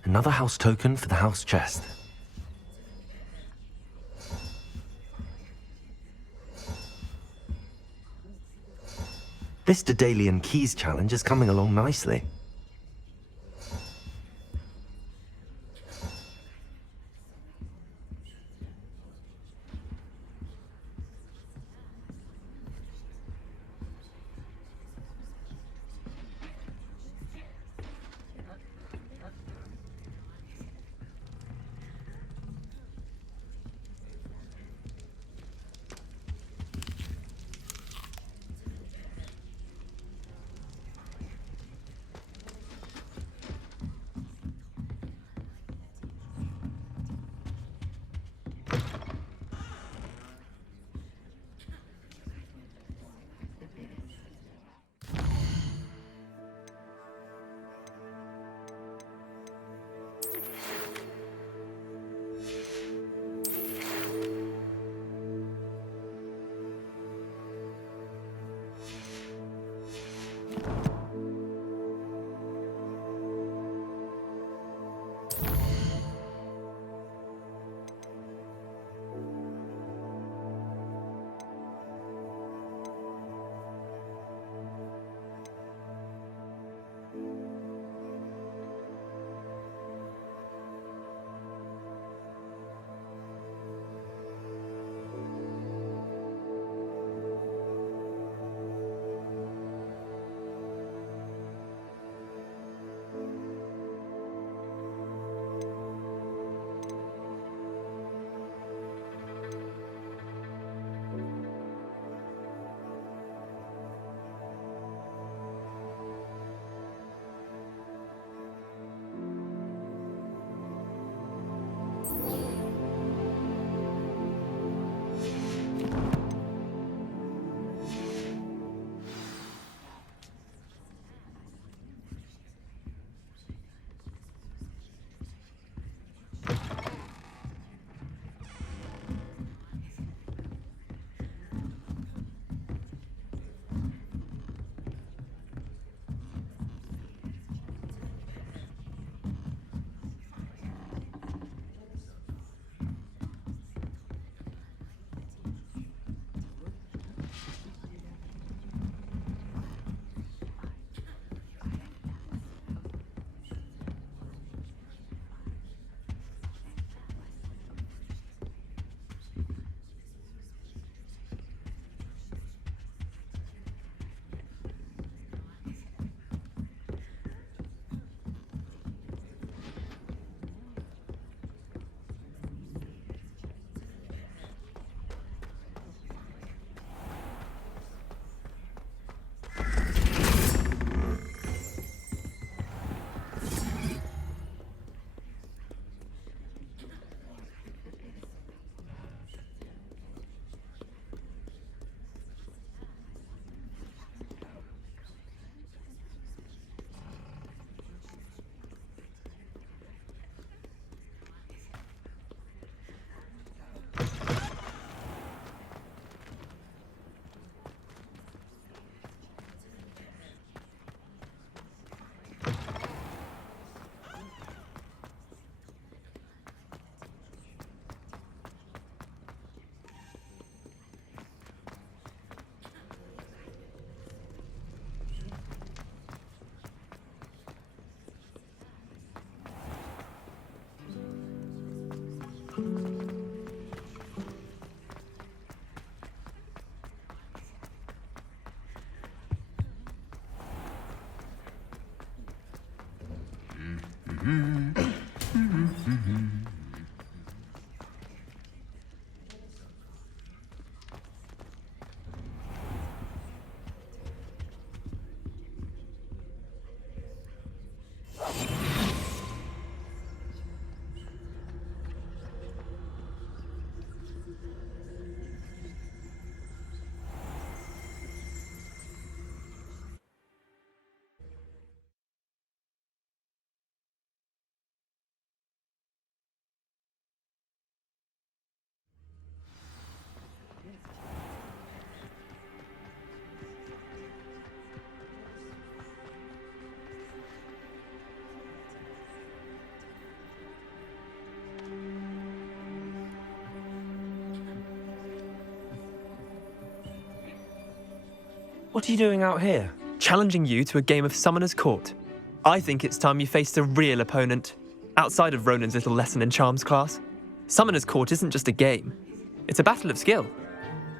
Another house token for the house chest. This Daedalian Keys challenge is coming along nicely. What are you doing out here? Challenging you to a game of Summoner's Court. I think it's time you faced a real opponent, outside of Ronan's little lesson in charms class. Summoner's Court isn't just a game. It's a battle of skill.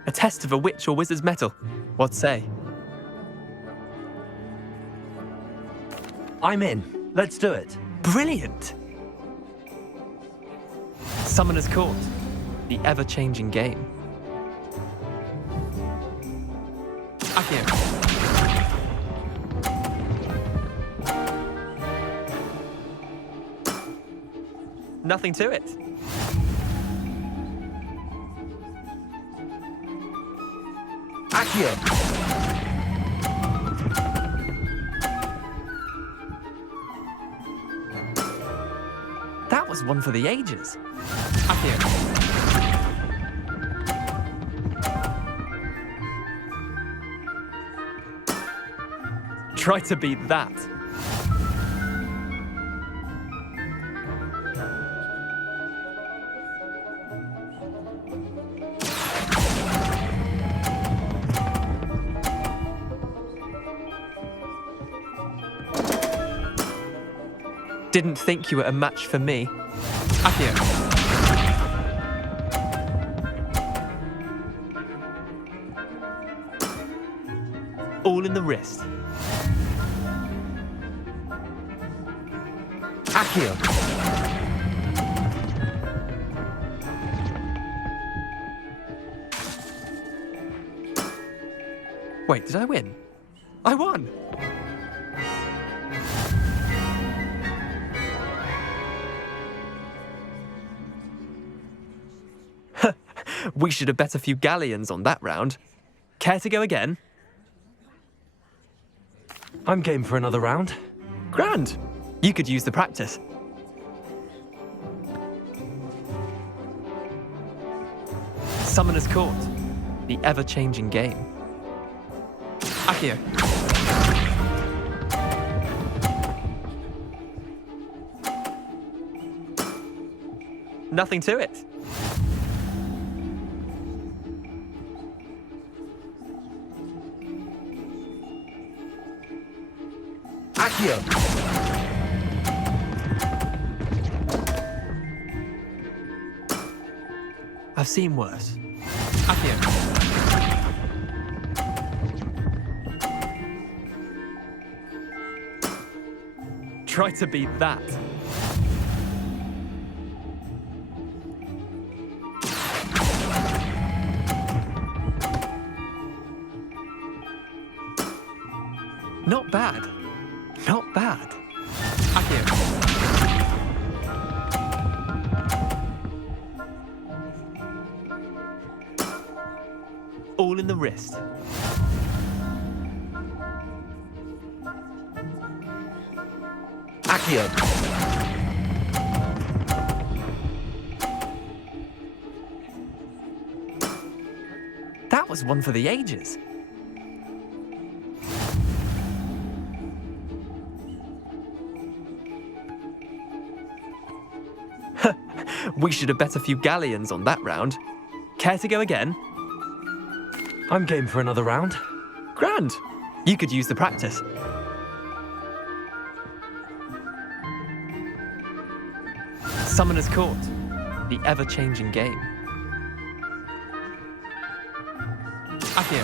A test of a witch or wizard's mettle. What say? I'm in. Let's do it. Brilliant! Summoner's Court. The ever-changing game. Akio. Nothing to it. Akio. That was one for the ages. Akio. Try to beat that. Didn't think you were a match for me. Akio. All in the wrist. Akio. Wait, did I win? I won! We should have bet a few galleons on that round. Care to go again? I'm game for another round. Grand! You could use the practice. Summoner's Court. The ever-changing game. Akio. Nothing to it. Akio. I've seen worse. Akio. Try to beat that. Not bad. Not bad. Akio. All in the wrist. Akio. That was one for the ages. We should have bet a few galleons on that round. Care to go again? I'm game for another round. Grand! You could use the practice. Summoner's Court. The ever-changing game. Akio.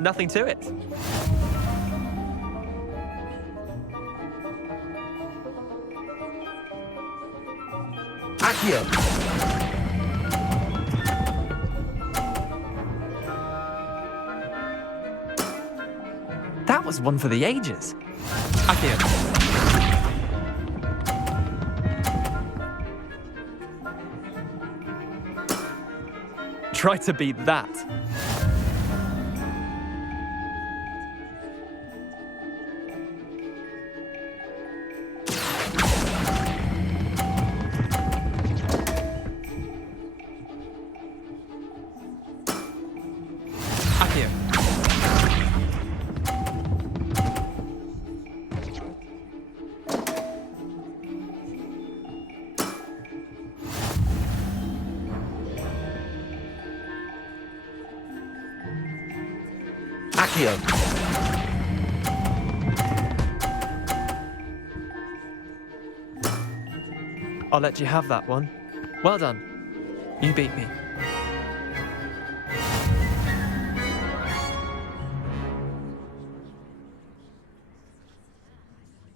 nothing to it. Accio! That was one for the ages. Accio. Try to beat that. Accio. Accio! I'll let you have that one. Well done. You beat me.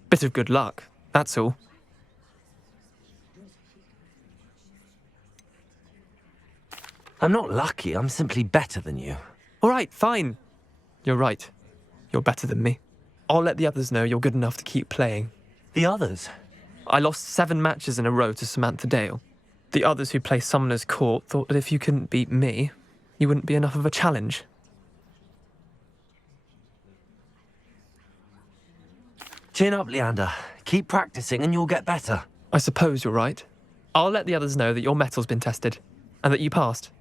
Bit of good luck, that's all. I'm not lucky, I'm simply better than you. All right, fine. You're right. You're better than me. I'll let the others know you're good enough to keep playing. The others? I lost 7 matches in a row to Samantha Dale. The others who play Summoner's Court thought that if you couldn't beat me, you wouldn't be enough of a challenge. Chin up, Leander. Keep practicing and you'll get better. I suppose you're right. I'll let the others know that your metal's been tested, and that you passed.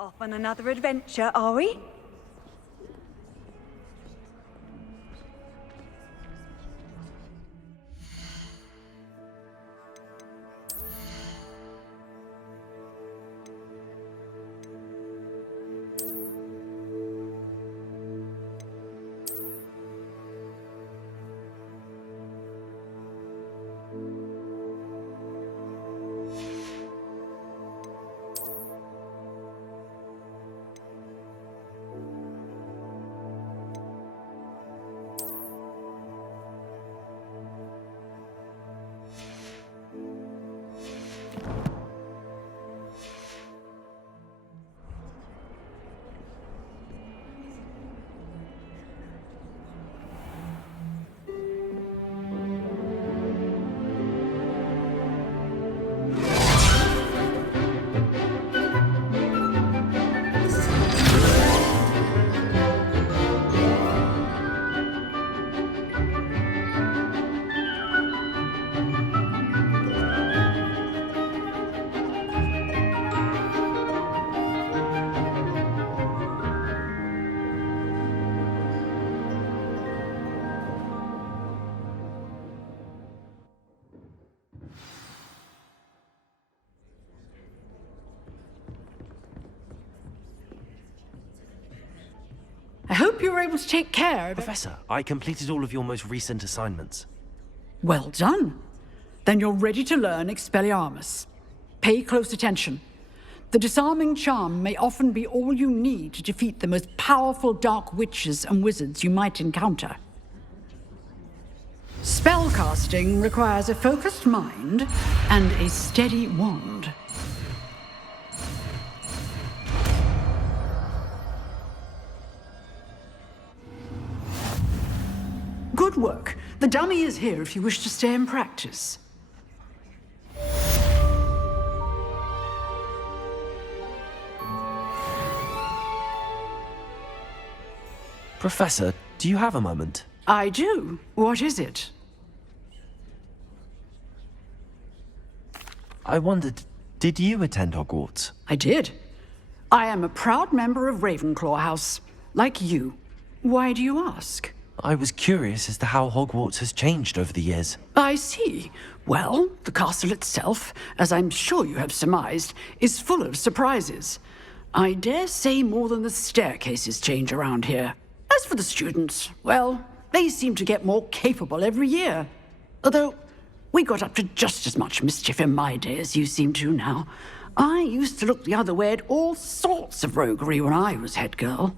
Off on another adventure, are we? hope you were able to take care of it. Professor, I completed all of your most recent assignments. Well done. Then you're ready to learn Expelliarmus. Pay close attention. The disarming charm may often be all you need to defeat the most powerful dark witches and wizards you might encounter. Spellcasting requires a focused mind and a steady wand. Good work. The dummy is here if you wish to stay and practice. Professor, do you have a moment? I do. What is it? I wondered, did you attend Hogwarts? I did. I am a proud member of Ravenclaw House, like you. Why do you ask? I was curious as to how Hogwarts has changed over the years. I see. Well, the castle itself, as I'm sure you have surmised, is full of surprises. I dare say more than the staircases change around here. As for the students, well, they seem to get more capable every year. Although, we got up to just as much mischief in my day as you seem to now. I used to look the other way at all sorts of roguery when I was head girl.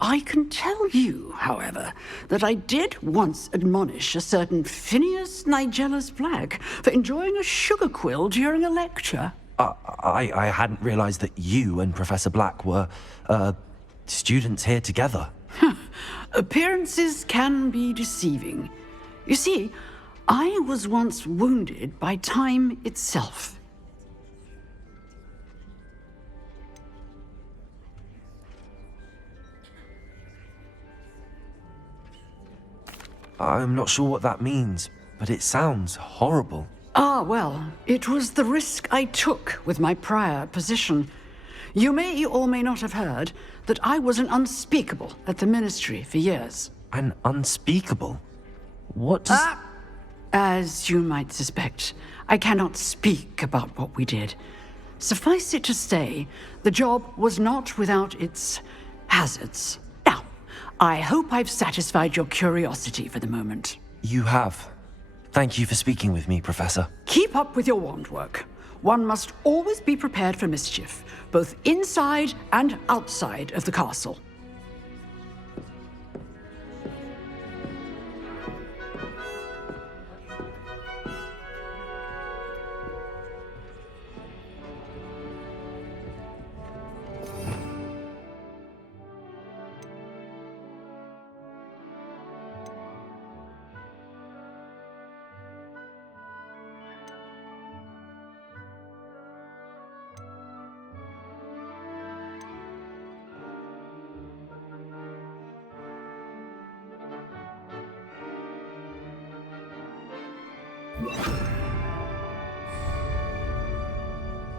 I can tell you, however, that I did once admonish a certain Phineas Nigellus Black for enjoying a sugar quill during a lecture. I hadn't realized that you and Professor Black were, students here together. Appearances can be deceiving. You see, I was once wounded by time itself. I'm not sure what that means, but it sounds horrible. Ah, well, it was the risk I took with my prior position. You may or may not have heard that I was an unspeakable at the Ministry for years. An unspeakable? What does... As you might suspect, I cannot speak about what we did. Suffice it to say, the job was not without its hazards. Now, I hope I've satisfied your curiosity for the moment. You have. Thank you for speaking with me, Professor. Keep up with your wand work. One must always be prepared for mischief, both inside and outside of the castle.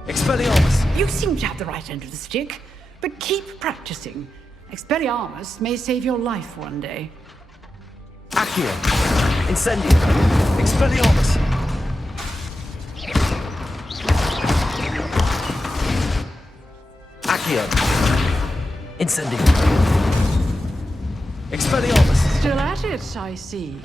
Expelliarmus! You seem to have the right end of the stick, but keep practicing. Expelliarmus may save your life one day. Accio! Incendio! Expelliarmus! Accio! Incendio! Expelliarmus! Still at it, I see.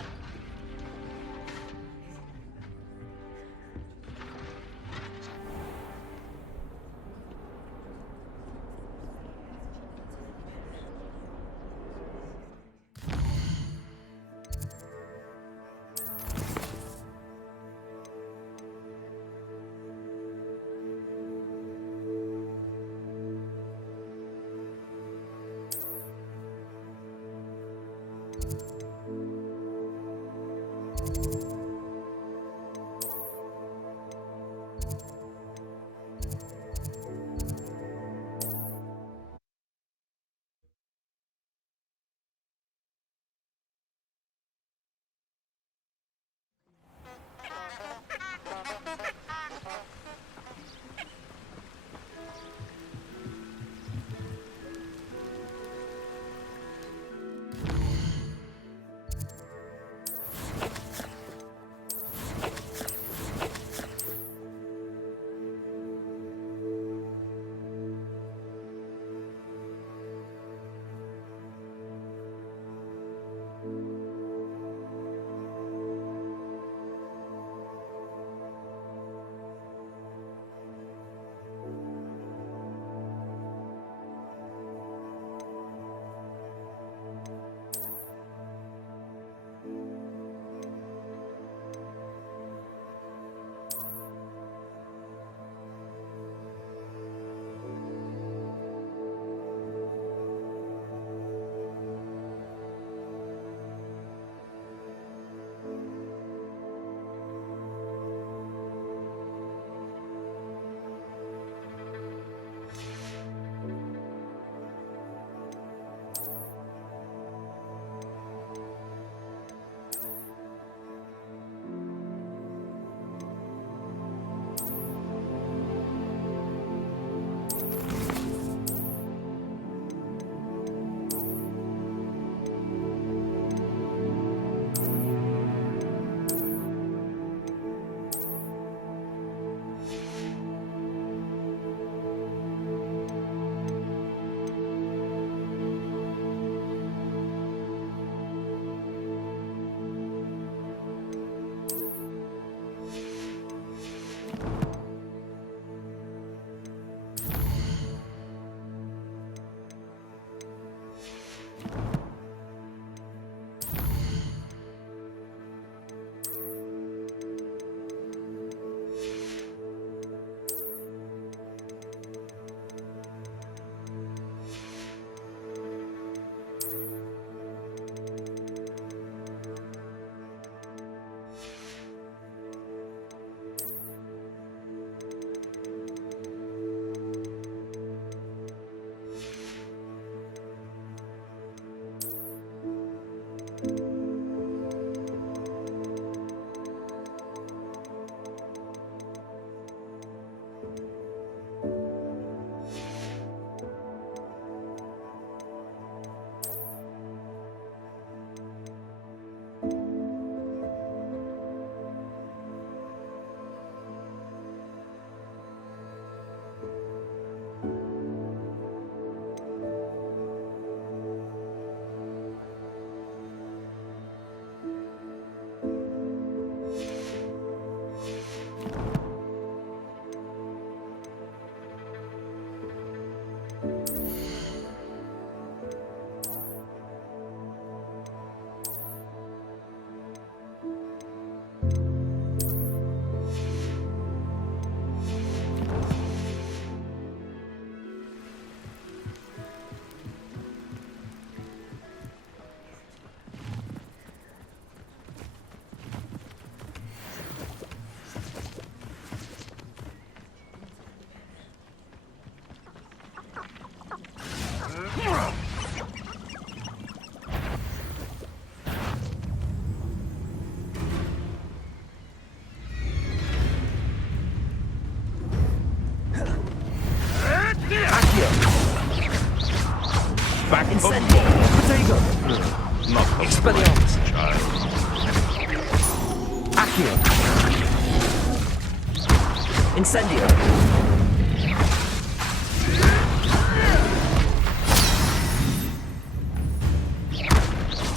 Incendio.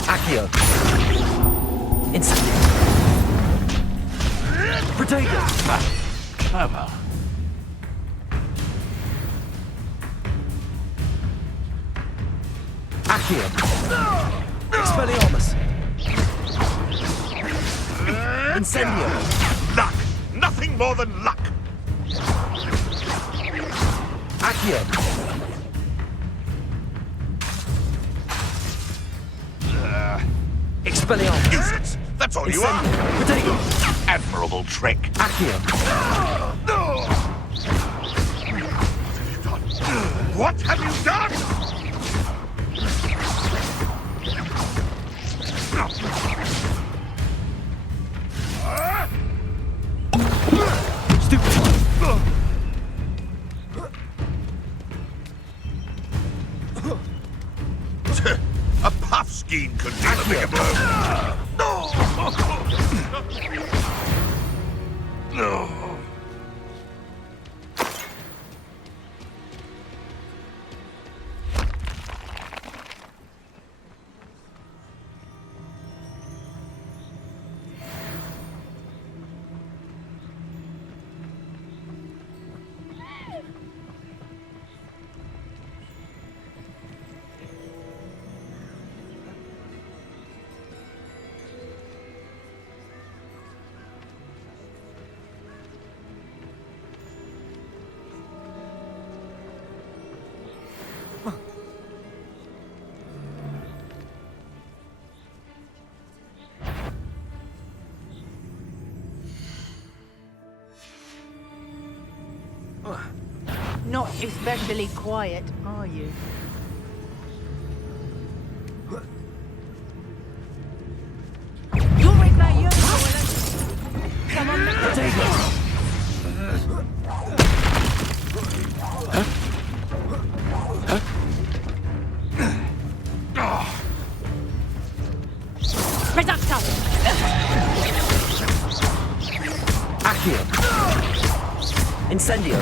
Accio. Incendio. Protego. Clever. Accio. Expelliarmus. Incendio. Luck! Nothing more than luck! Accio. Expelliarmus. Use it! That's all you are! Incendio. Protego. Admirable trick! Accio. What have you done? A puff scheme could deal a bigger blow. No. Not especially quiet, are you? You'll regret your toilet. Come on, Reducto! Accio. Incendio.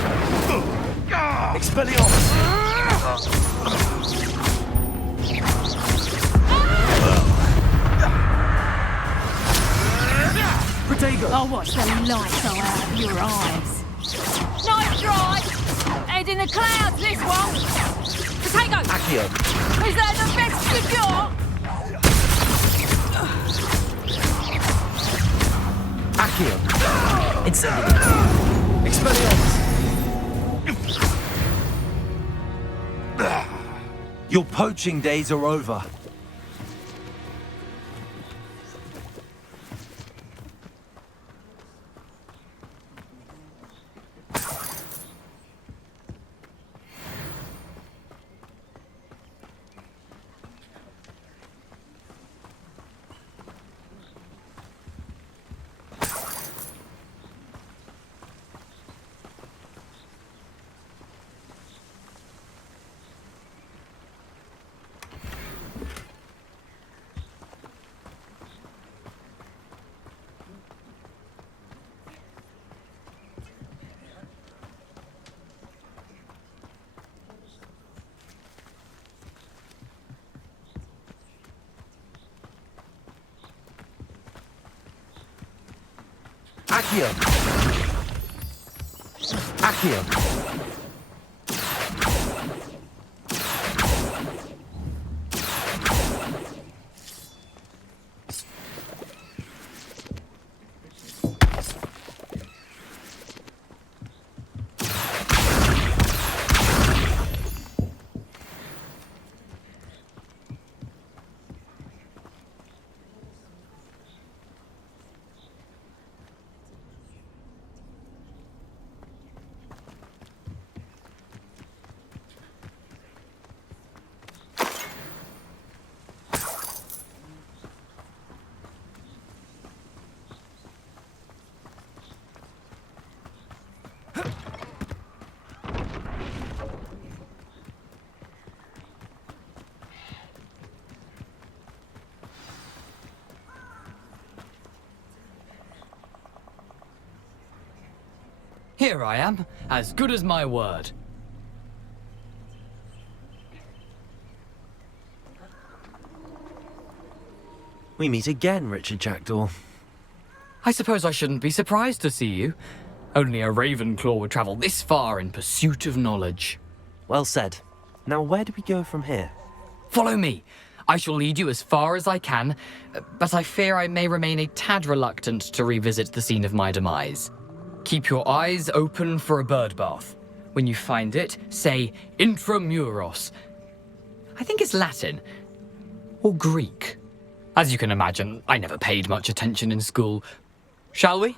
Expelliarmus. Protego. I'll watch the light go out of your eyes. Nice try! Head in the clouds, this one! Potato! Accio. Is that the best you got? Accio. Incendio. Expelliarmus. Your poaching days are over. Accio. Accio. Here I am, as good as my word. We meet again, Richard Jackdaw. I suppose I shouldn't be surprised to see you. Only a Ravenclaw would travel this far in pursuit of knowledge. Well said. Now where do we go from here? Follow me. I shall lead you as far as I can, but I fear I may remain a tad reluctant to revisit the scene of my demise. Keep your eyes open for a bird bath. When you find it, say intramuros. I think it's Latin. Or Greek. As you can imagine, I never paid much attention in school. Shall we?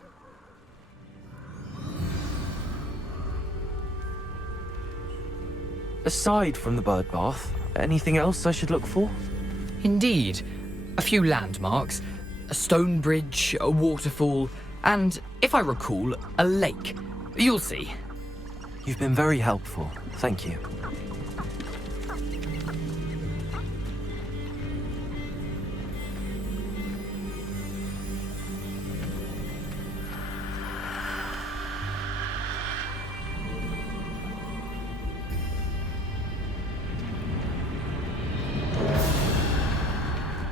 Aside from the bird bath, anything else I should look for? Indeed. A few landmarks, a stone bridge, a waterfall, and, if I recall, a lake. You'll see. You've been very helpful. Thank you.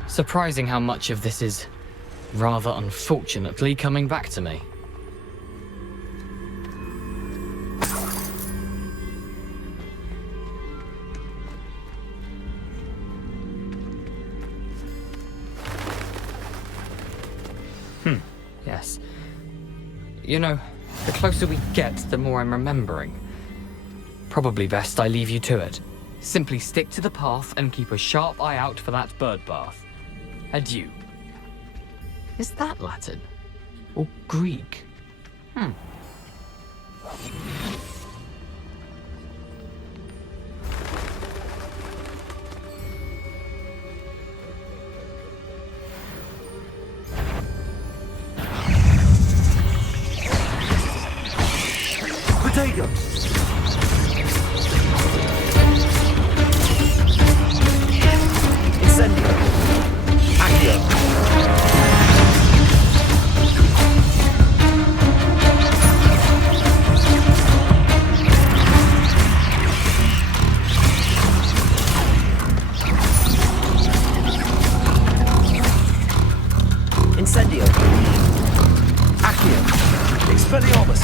Surprising how much of this is, rather unfortunately, coming back to me. Yes. You know, the closer we get, the more I'm remembering. Probably best I leave you to it. Simply stick to the path and keep a sharp eye out for that bird bath. Adieu. Is that Latin? Or Greek? Potato! Incendio! Accio! Incendio! Accio! Expelliarmus!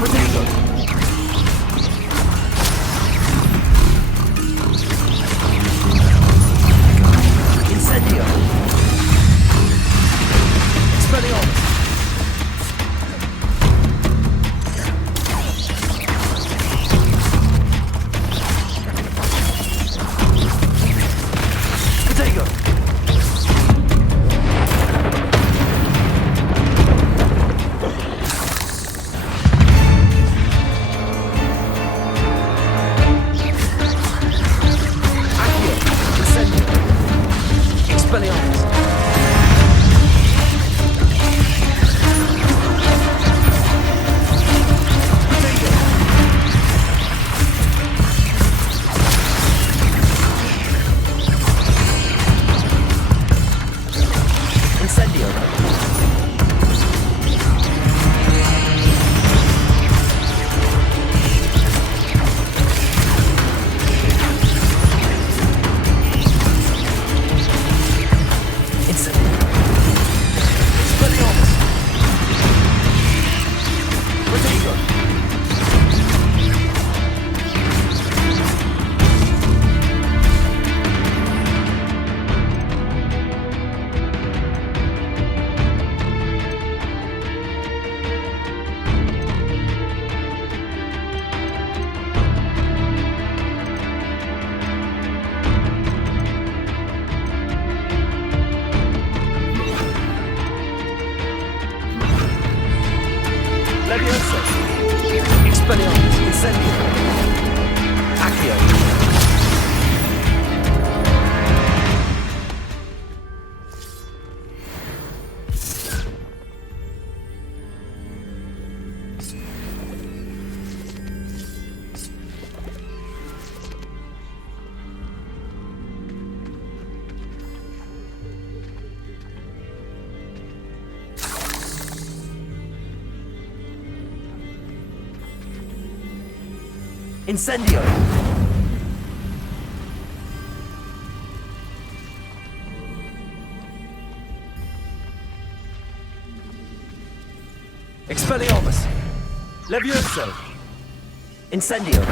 Potato! Incendio! Expelliarmus! Potato! Expelliarmus! Incendio! Expelliarmus! Potato! Leviosa! Expelliarmus! Incendio! Accio! Incendio! Expelliarmus! Levioso! Incendio!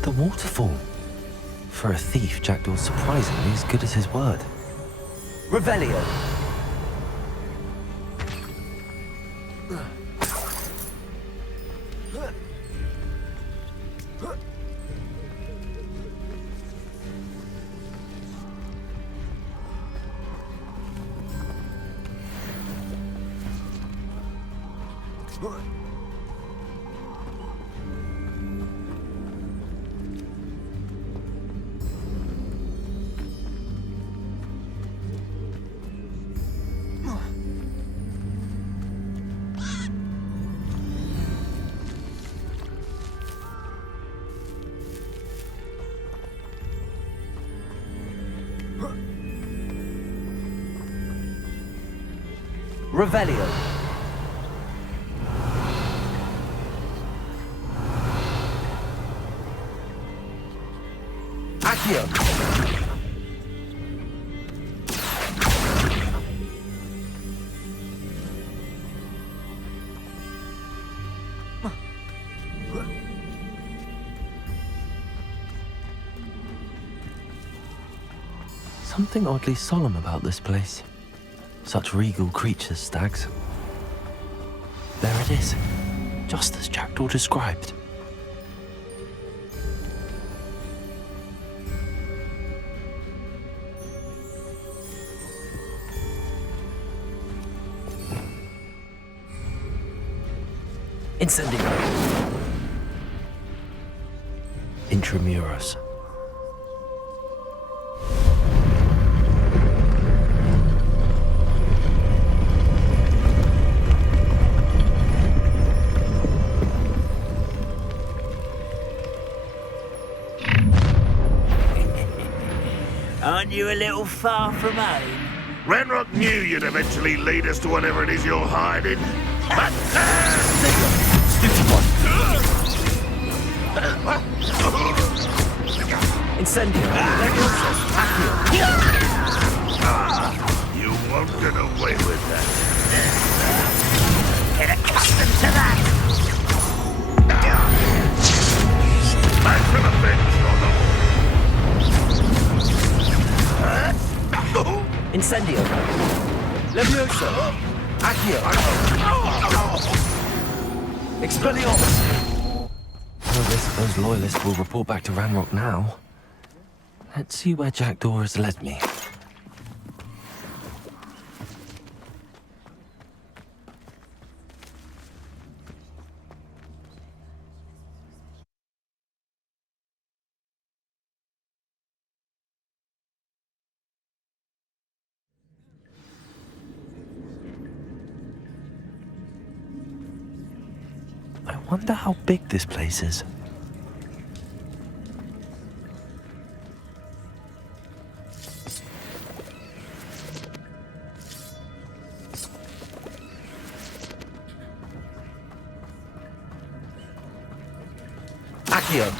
The waterfall. For a thief, Jackdaw's surprisingly as good as his word. Revelio! Revelio! Accio! Something oddly solemn about this place. Such regal creatures, stags. There it is, just as Jackdaw described. Incendio! Intramuros. Aren't you a little far from home? Ranrock knew you'd eventually lead us to whatever it is you're hiding. But... Incendio! Accio! You won't get away with that. Get accustomed to that! Back from a bench, Incendio! Levioso! Accio! Expelliarmus! Well, I suppose loyalists will report back to Ranrock now. Let's see where Jackdaw has led me. I wonder how big this place is. Accio!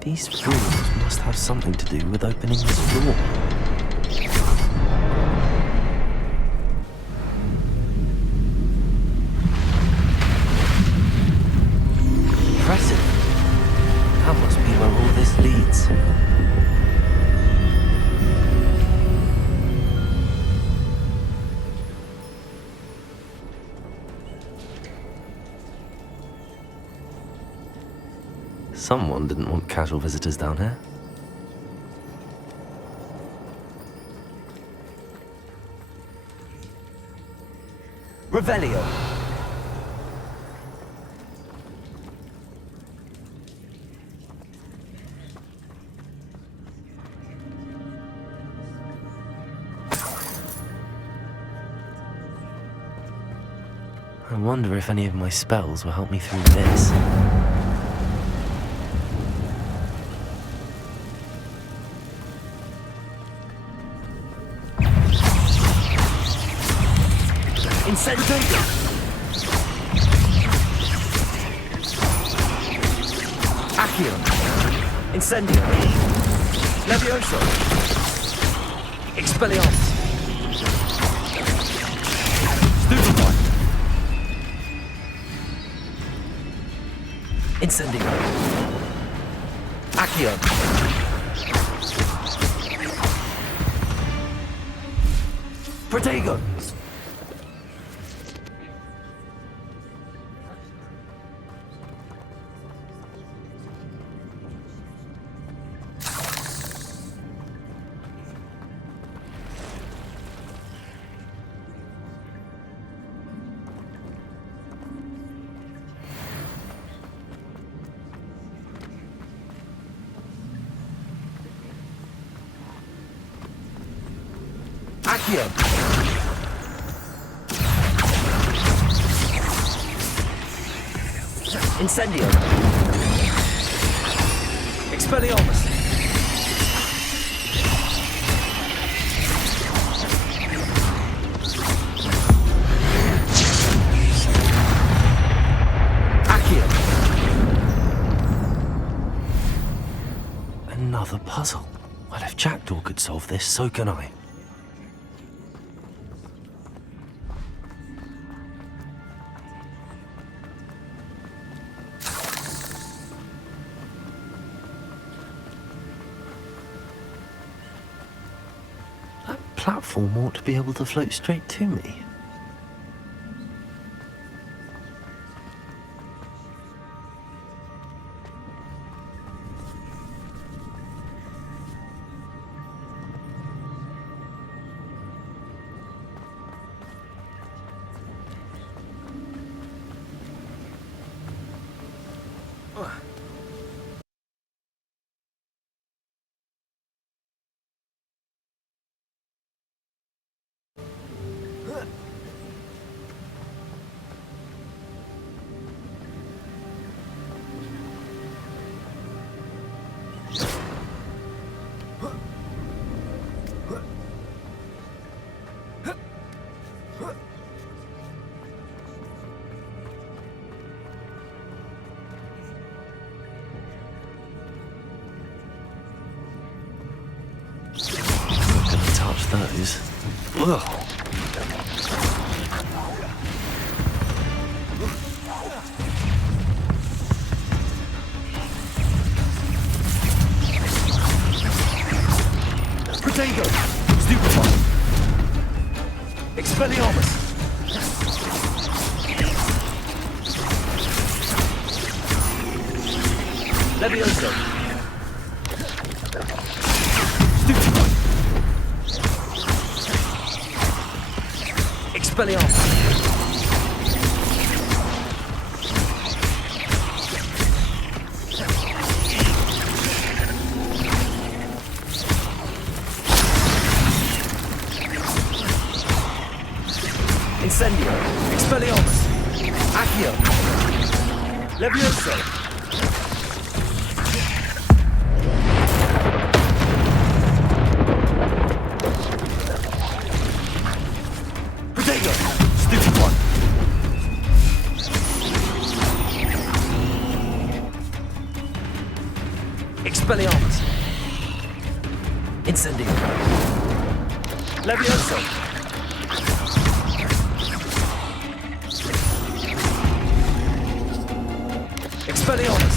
These fools must have something to do with opening this door. Impressive. That must be where all this leads. Someone didn't want casual visitors down here. Revelio! I wonder if any of my spells will help me through this. Incendio! Accio! Incendio! Levioso! Expelliarmus! Stupefy! Incendio! Accio! Protego! Accio! Incendio! Expelliarmus! Accio! Another puzzle. Well, if Jackdaw could solve this, so can I. Platform ought to be able to float straight to me. Those. Ugh. Protego! Stupefy! Expelliarmus! Levioso! Stupefy! Expelliarmus! Incendio! Expelliarmus! Accio! Levioso! Protego! Stupid one! Expelliarmus! Incendio! Levioso! Expelliarmus!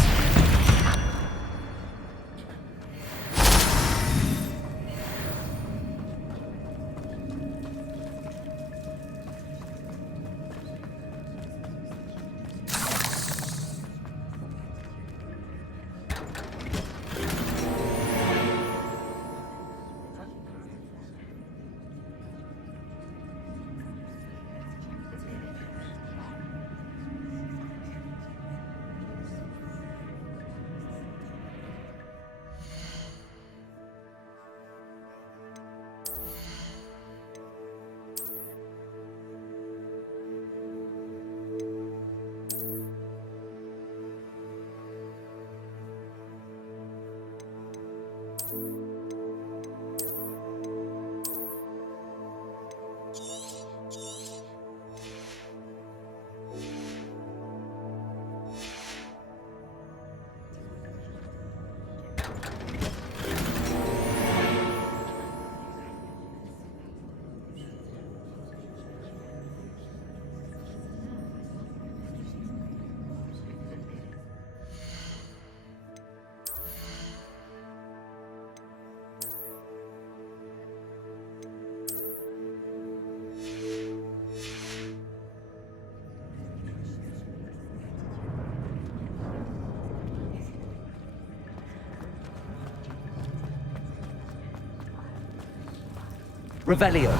Revelio.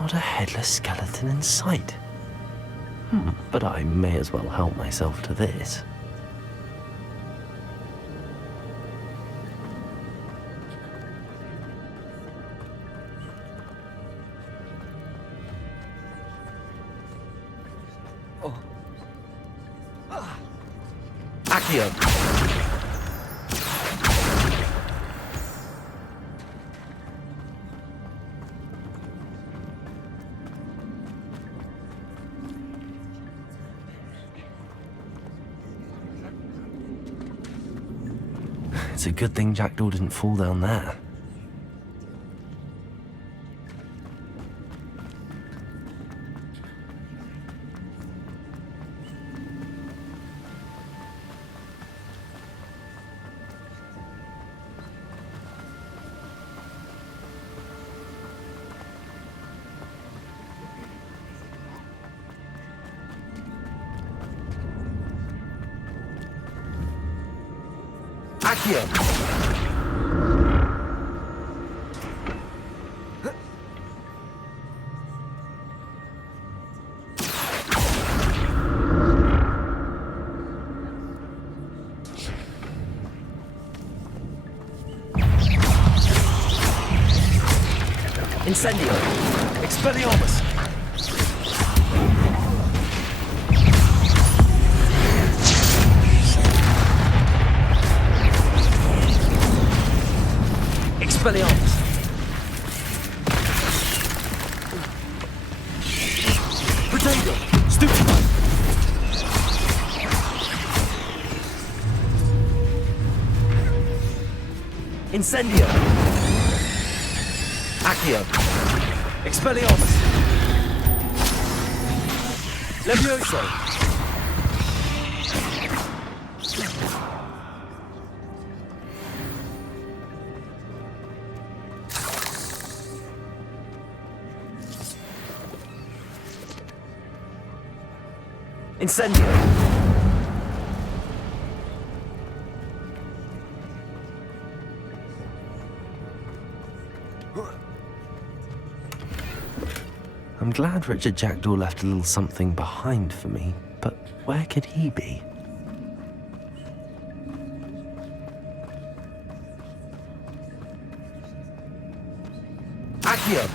Not a headless skeleton in sight. But I may as well help myself to this. Accio! It's a good thing Jackdaw didn't fall down there. Accio! Incendio. Expelliarmus. Expelliarmus. Potato. Stupefy. Incendio. Accio. Expelliarmus. Levioso. Incendio. I'm glad Richard Jackdaw left a little something behind for me, but where could he be? Accio.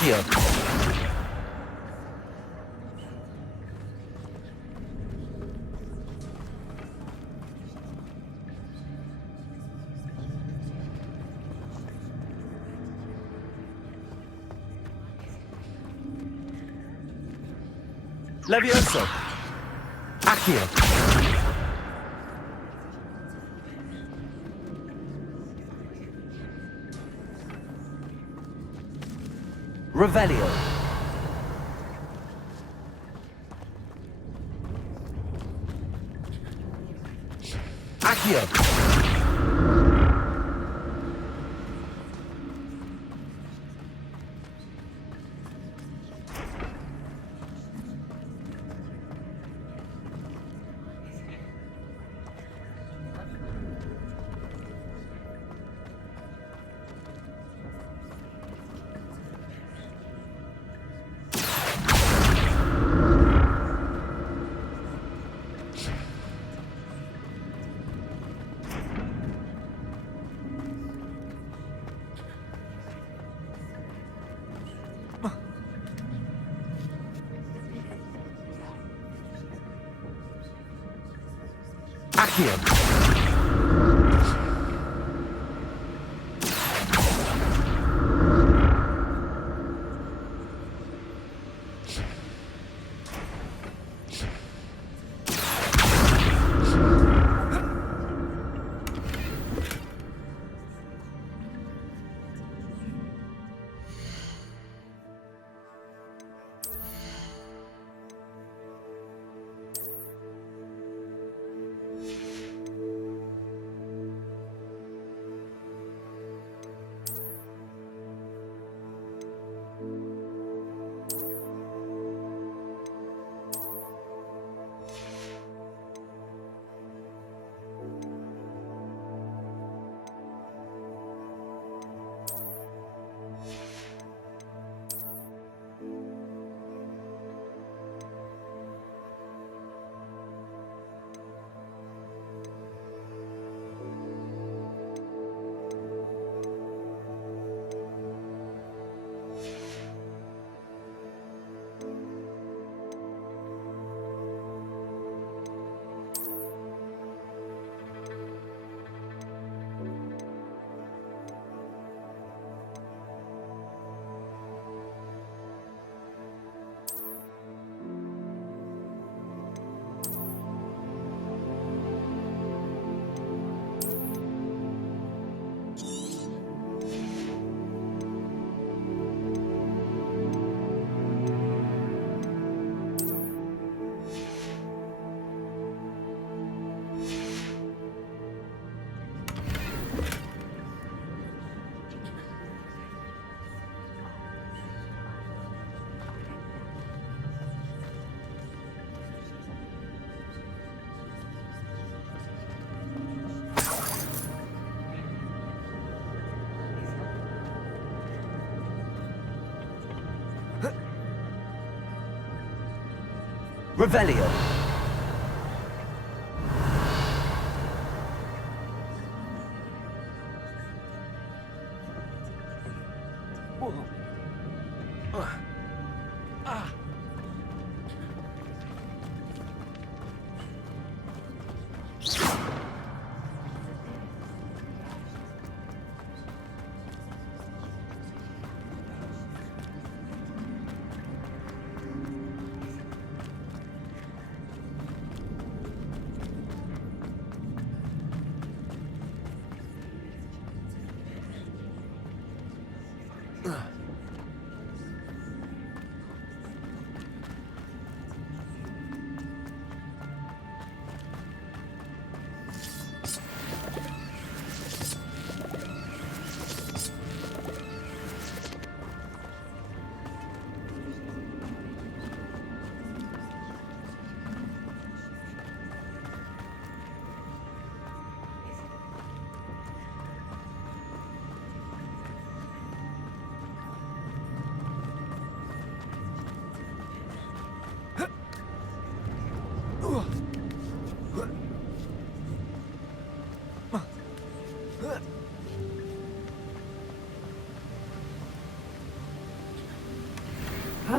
Accio. Levioso. Accio. Revelio. Accio. Accio. Revelio.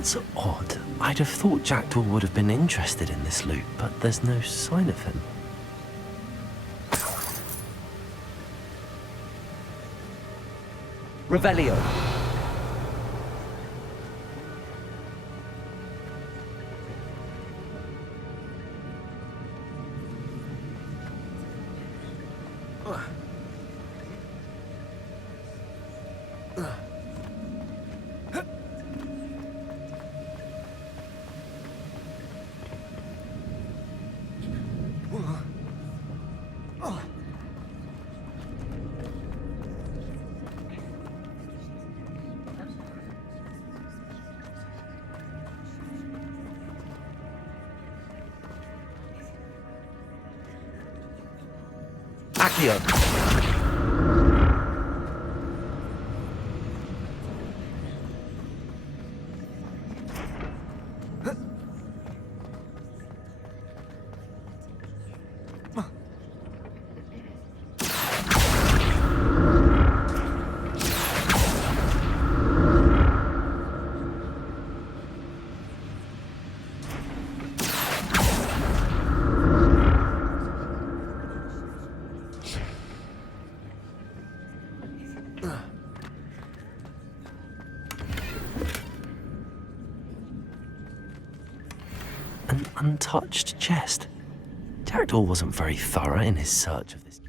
That's odd. I'd have thought Jackdaw would have been interested in this loot, but there's no sign of him. Revelio. Accio. An untouched chest. Jackdaw wasn't very thorough in his search of this.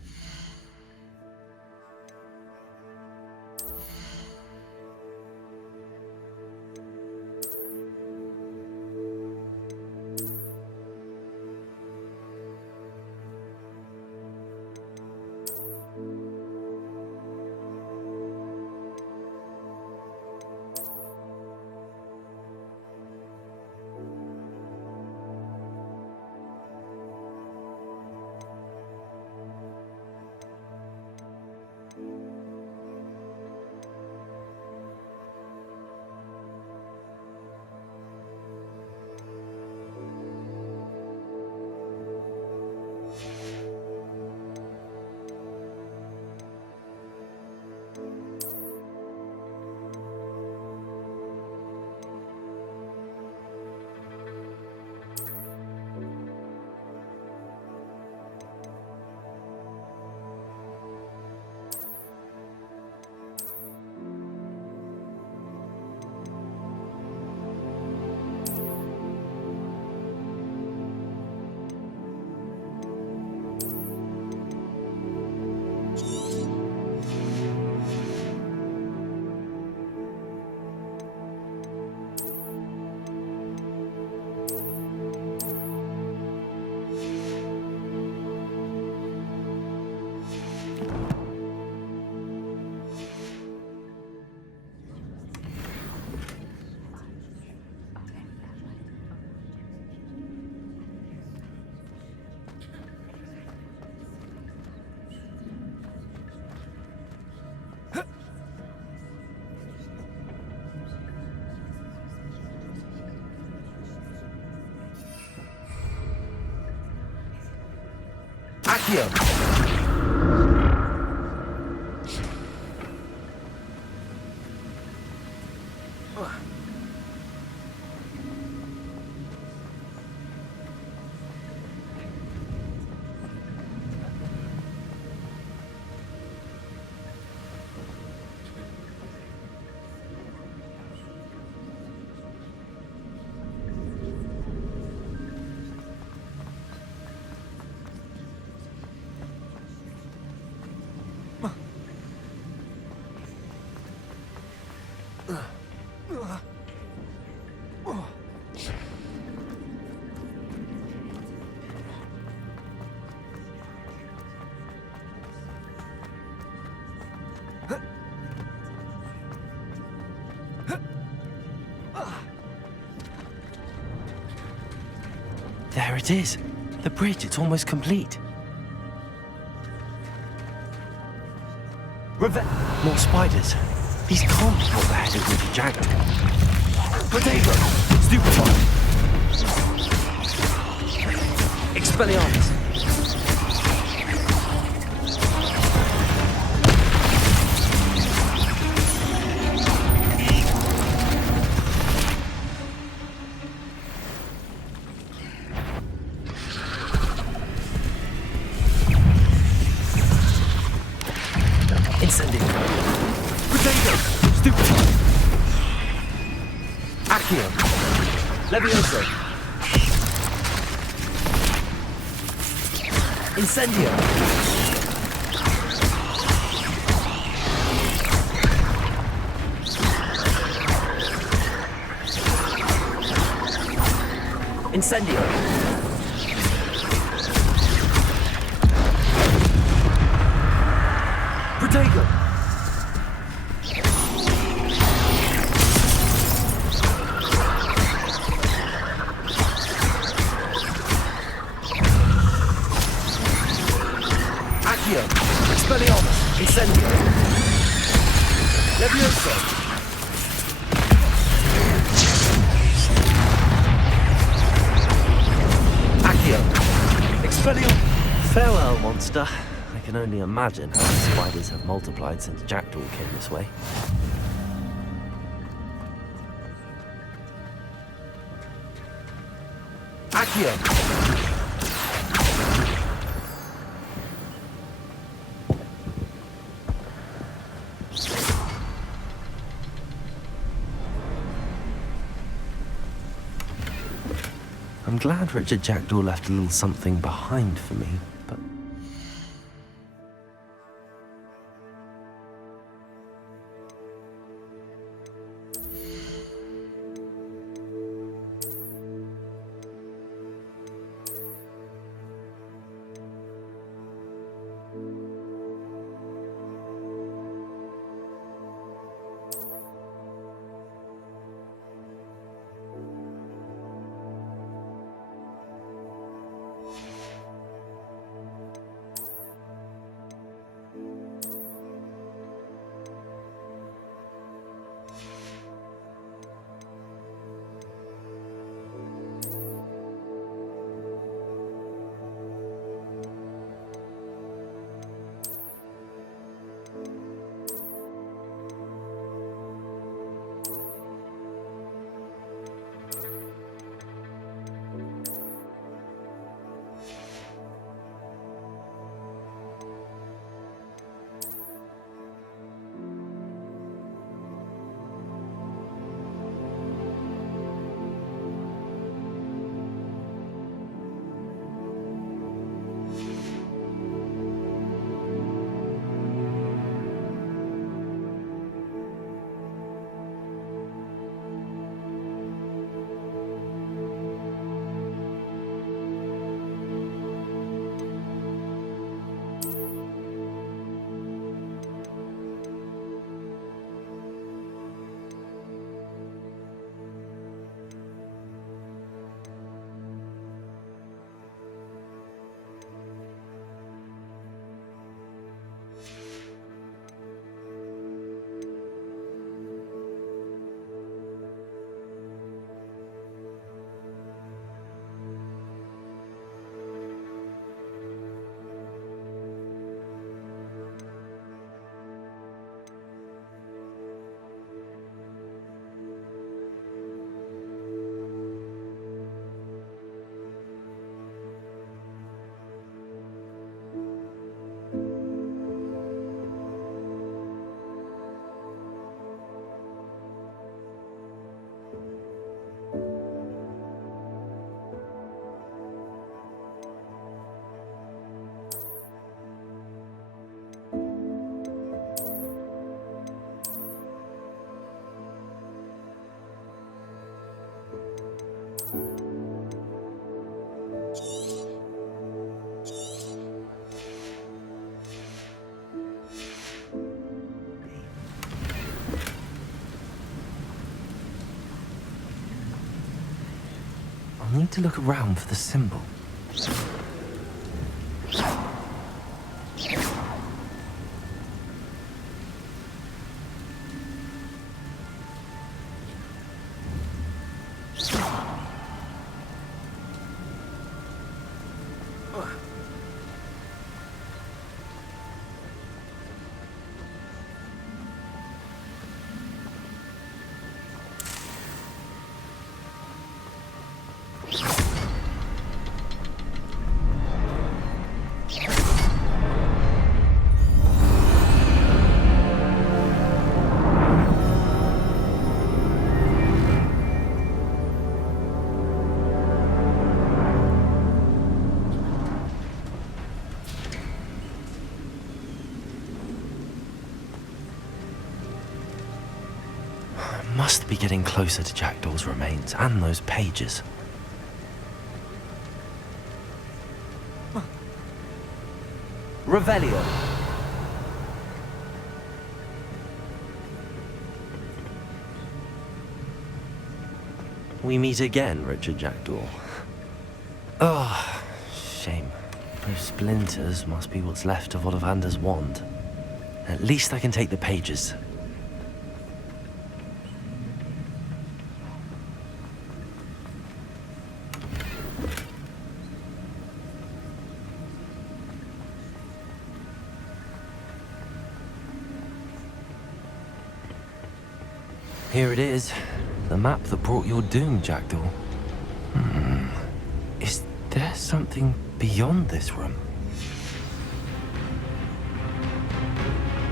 Accio. There it is. The bridge, it's almost complete. More spiders. These can't be what the head of River Jagger. Potato. Stupefy. Expelliarmus. Incendio. Potato! Stupid. Accio. Levioso. Incendio. Incendio. Protego. Accio. Expelliarmus. Incendio. Levioso. Accio. Expelliarmus. Farewell, monster. I can only imagine how the spiders have multiplied since Jackdaw came this way. Accio! I'm glad Richard Jackdaw left a little something behind for me, but... I need to look around for the symbol. must be getting closer to Jackdaw's remains and those pages. Revelio. We meet again, Richard Jackdaw. Ah, shame. Those splinters must be what's left of Ollivander's wand. At least I can take the pages. Here it is. The map that brought your doom, Jackdaw. Is there something beyond this room?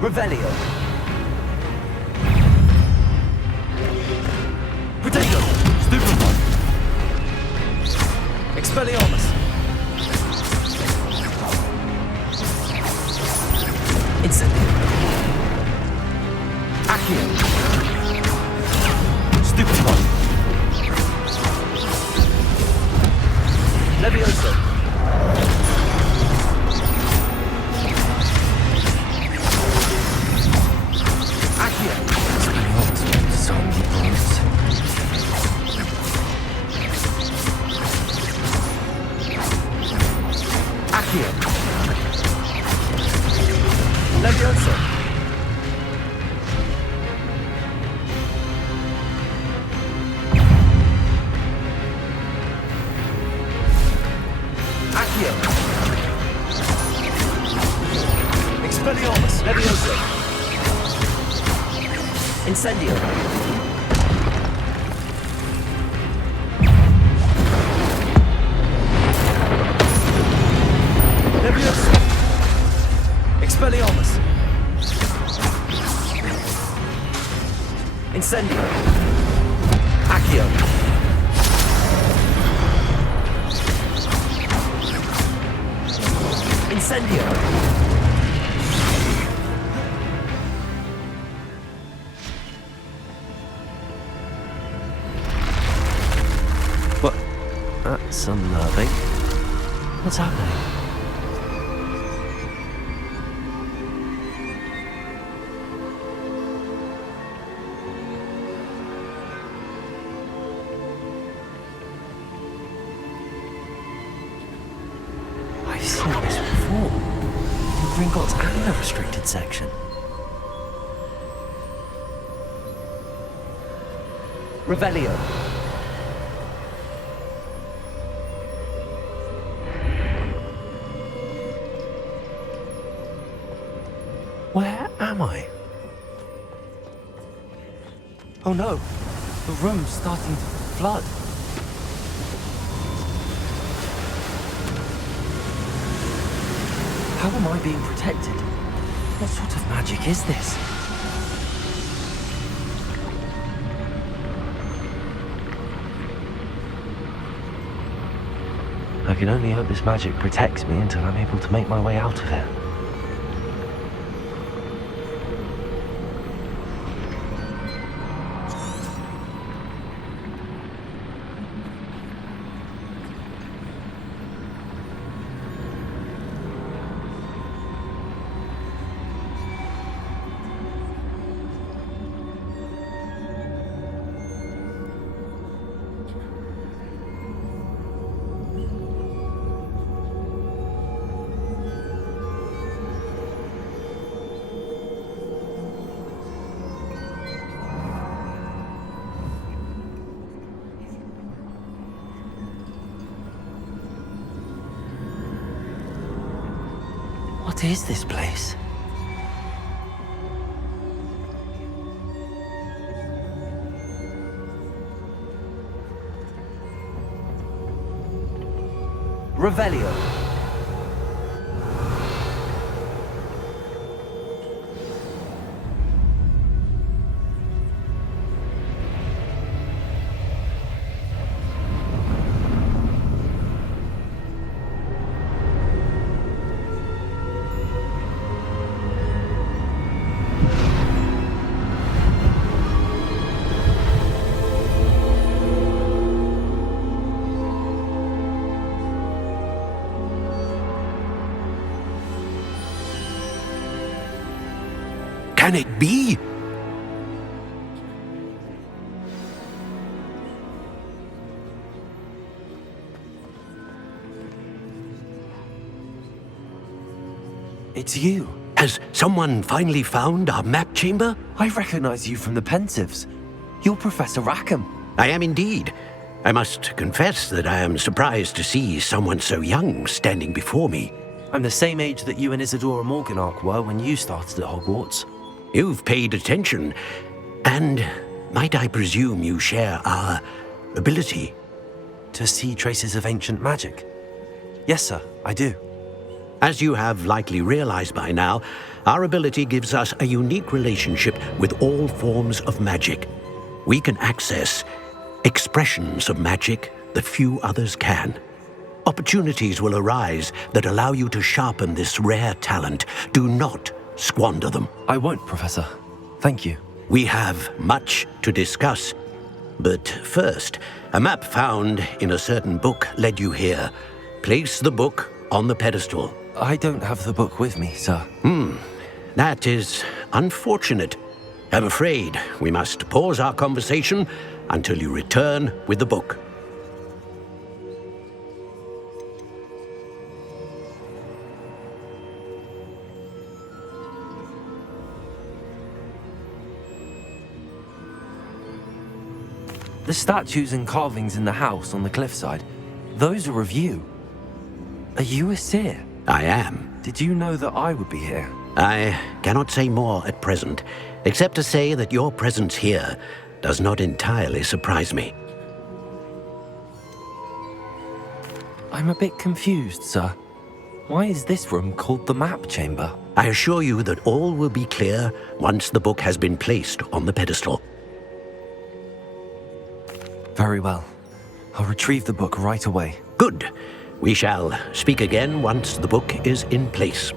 Revelio. Potato! Stupefy! Expelliarmus! Incendio! Accio! Stupefy! Levioso! Accio! Expelliarmus, zombie bullets. Accio! Levioso! Expelliarmus, Levioso. Incendio. Levioso. Expelliarmus. Incendio. Accio. Incendio. What? That's unnerving. What's happening? I've seen this before. In Gringotts and the restricted section. Revelio. Where am I? Oh no, the room's starting to flood. How am I being protected? What sort of magic is this? I can only hope this magic protects me until I'm able to make my way out of it. What is this place? Revelio. Can it be? It's you. Has someone finally found our map chamber? I recognize you from the Pensives. You're Professor Rackham. I am indeed. I must confess that I am surprised to see someone so young standing before me. I'm the same age that you and Isadora Morganach were when you started at Hogwarts. You've paid attention, and might I presume you share our ability? To see traces of ancient magic? Yes, sir, I do. As you have likely realized by now, our ability gives us a unique relationship with all forms of magic. We can access expressions of magic that few others can. Opportunities will arise that allow you to sharpen this rare talent. Do not squander them. I won't, Professor. Thank you. We have much to discuss. But first, a map found in a certain book led you here. Place the book on the pedestal. I don't have the book with me, sir. That is unfortunate. I'm afraid we must pause our conversation until you return with the book. The statues and carvings in the house on the cliffside, those are of you. Are you a seer? I am. Did you know that I would be here? I cannot say more at present, except to say that your presence here does not entirely surprise me. I'm a bit confused, sir. Why is this room called the map chamber? I assure you that all will be clear once the book has been placed on the pedestal. Very well. I'll retrieve the book right away. Good. We shall speak again once the book is in place.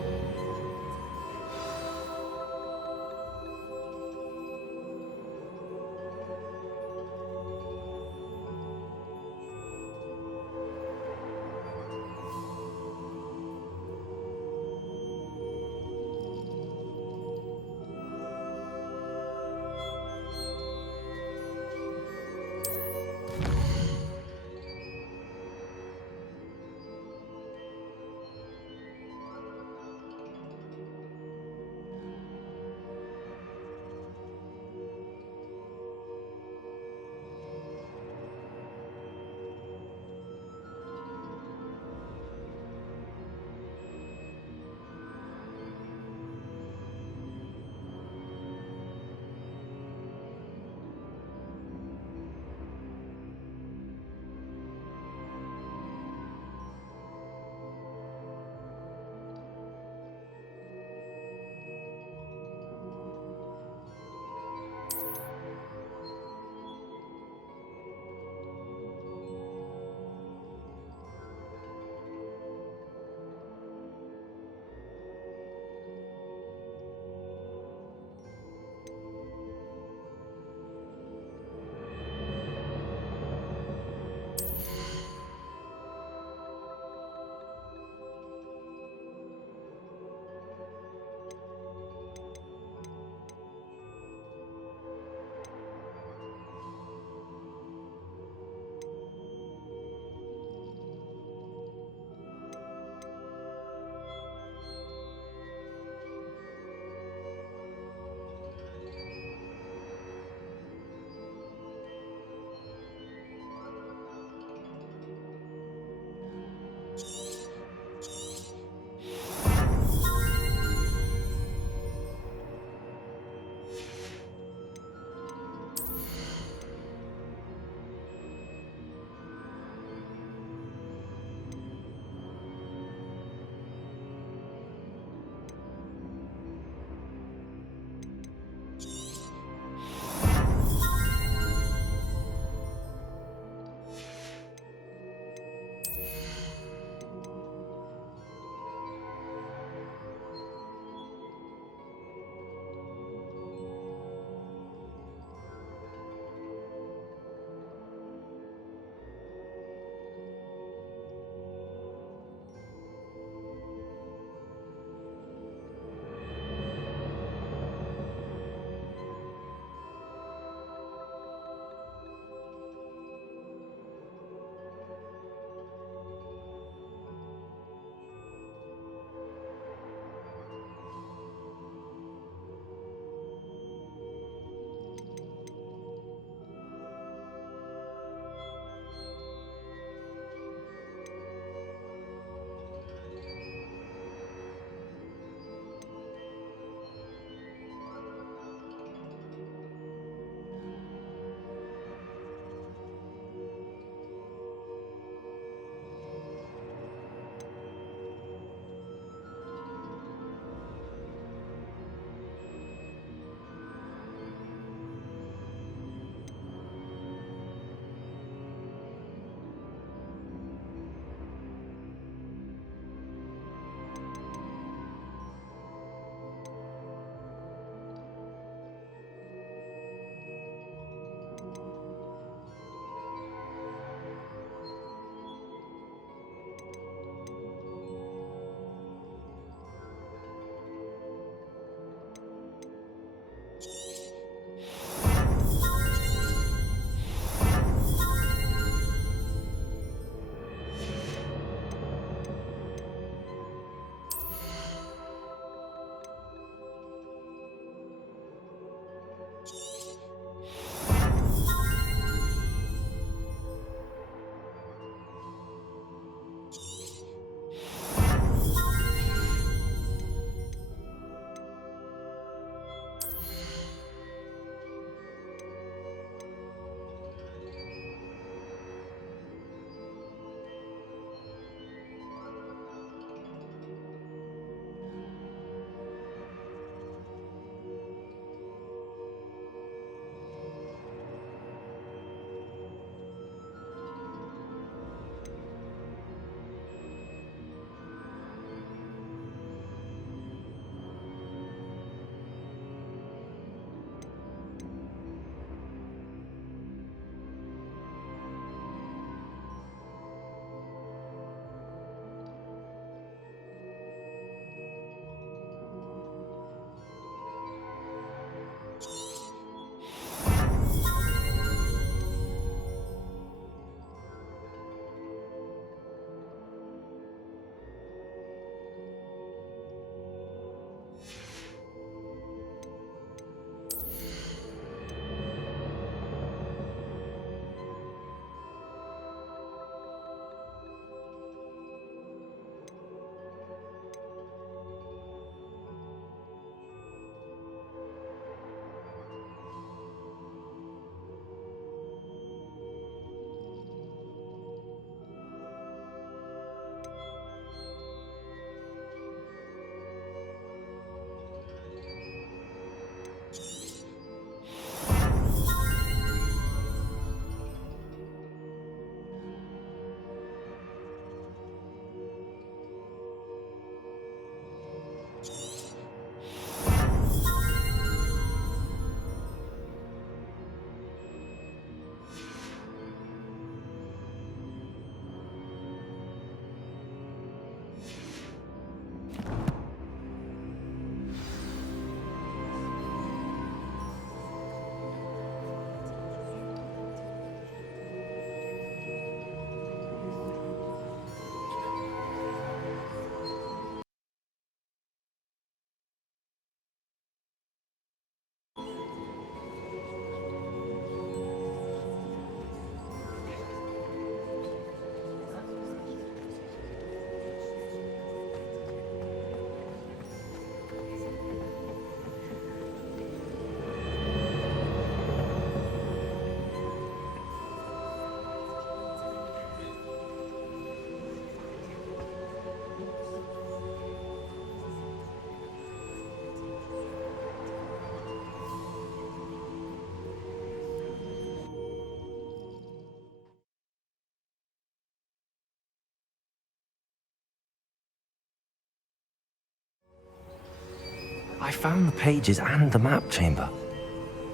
I found the pages and the map chamber.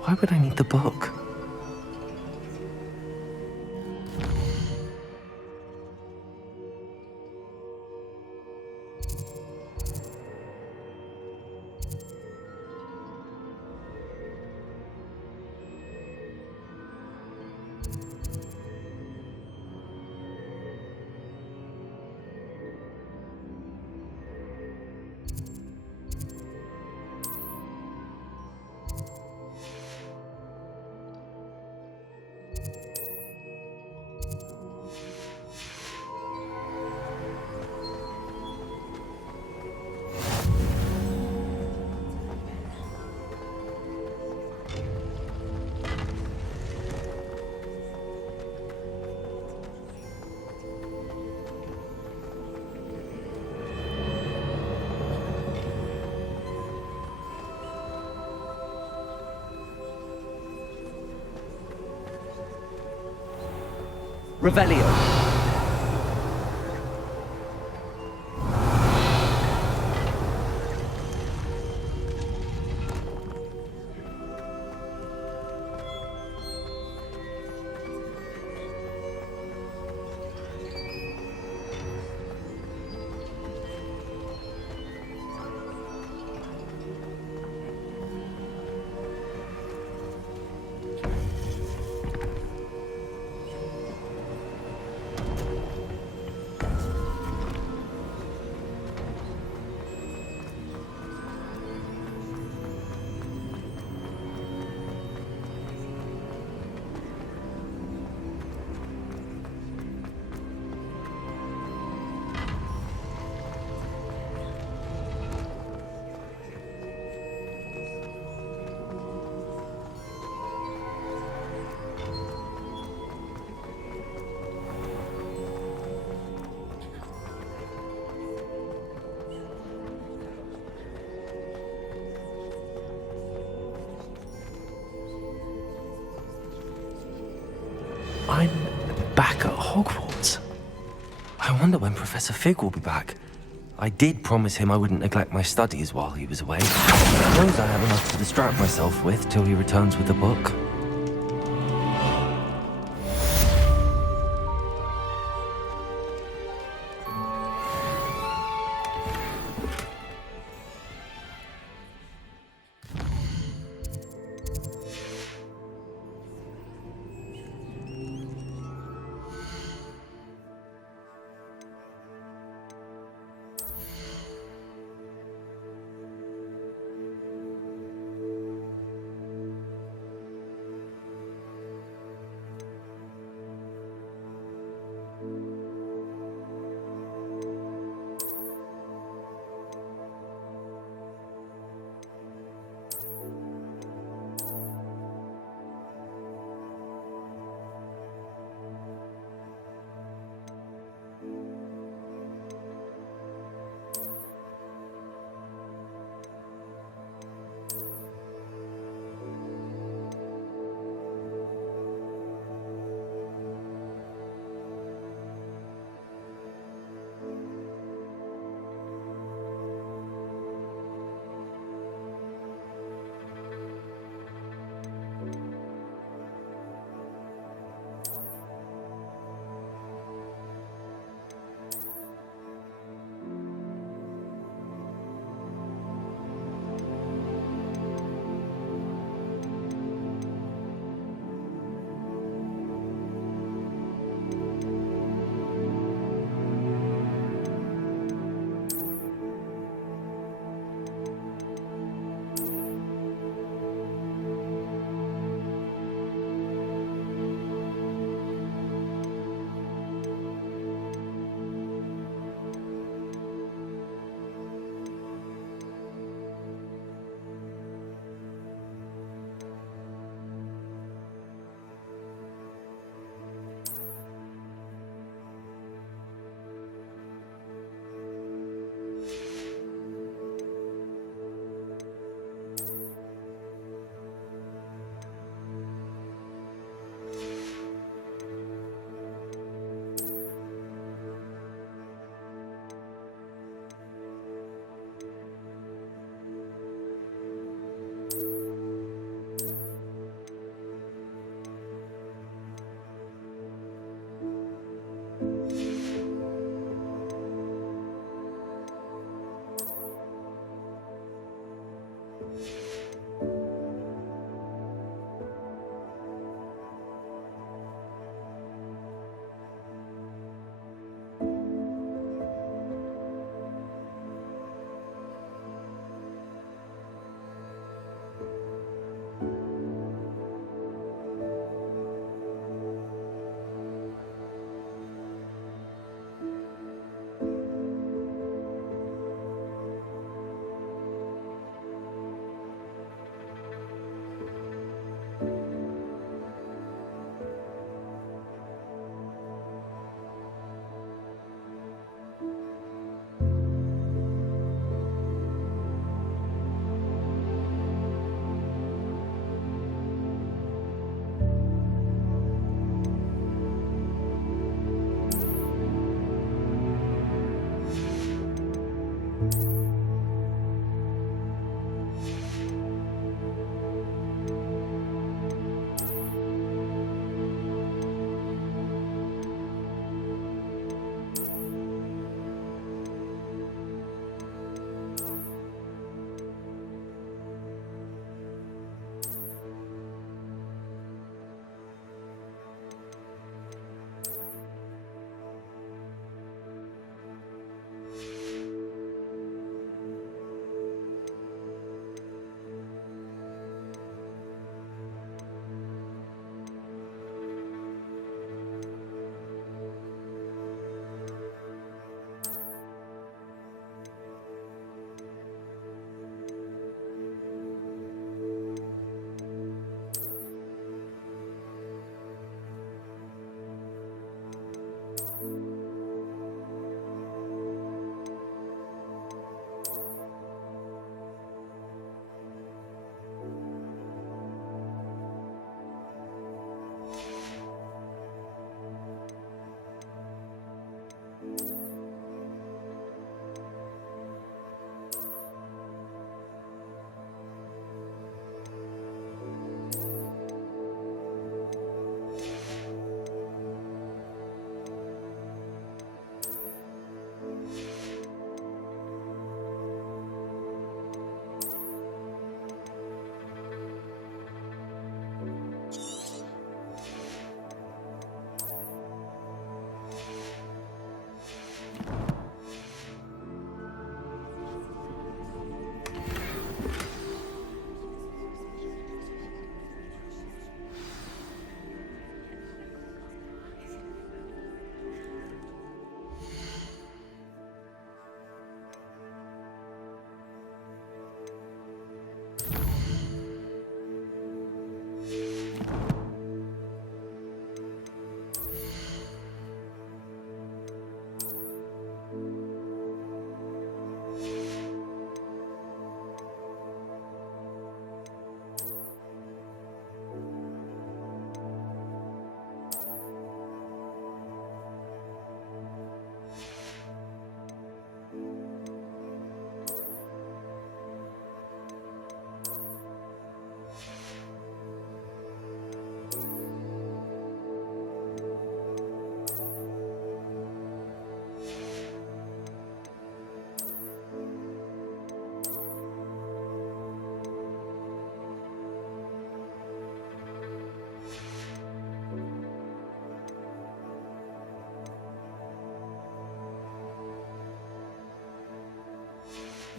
Why would I need the book? Revelio. I'm back at Hogwarts. I wonder when Professor Fig will be back. I did promise him I wouldn't neglect my studies while he was away. I suppose I have enough to distract myself with till he returns with the book.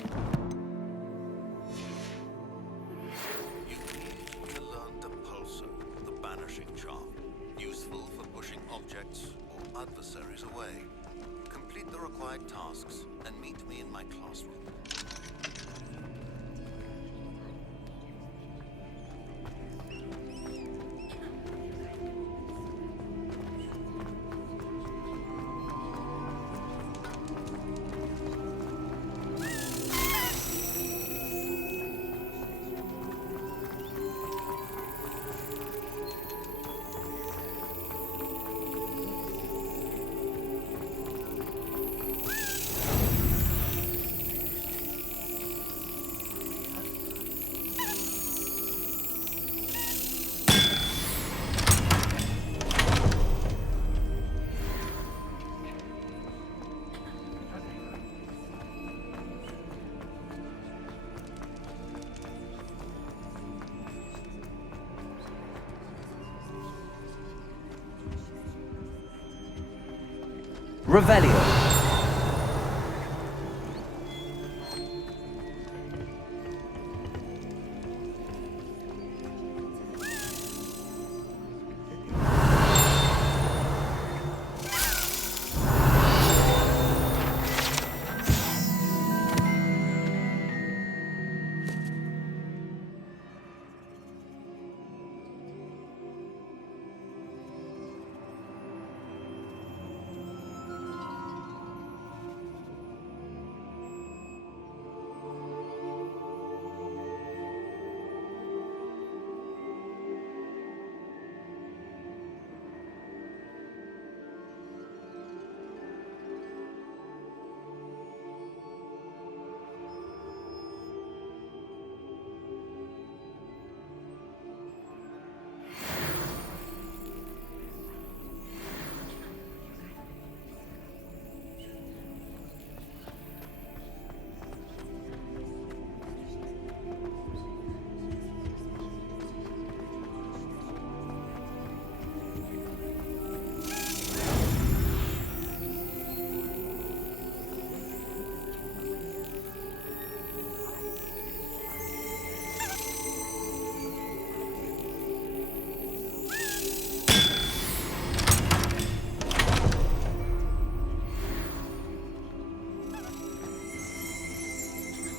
You need to learn the pulsar, the banishing charm, useful for pushing objects or adversaries away. Complete the required tasks and meet me in my classroom. Revelio.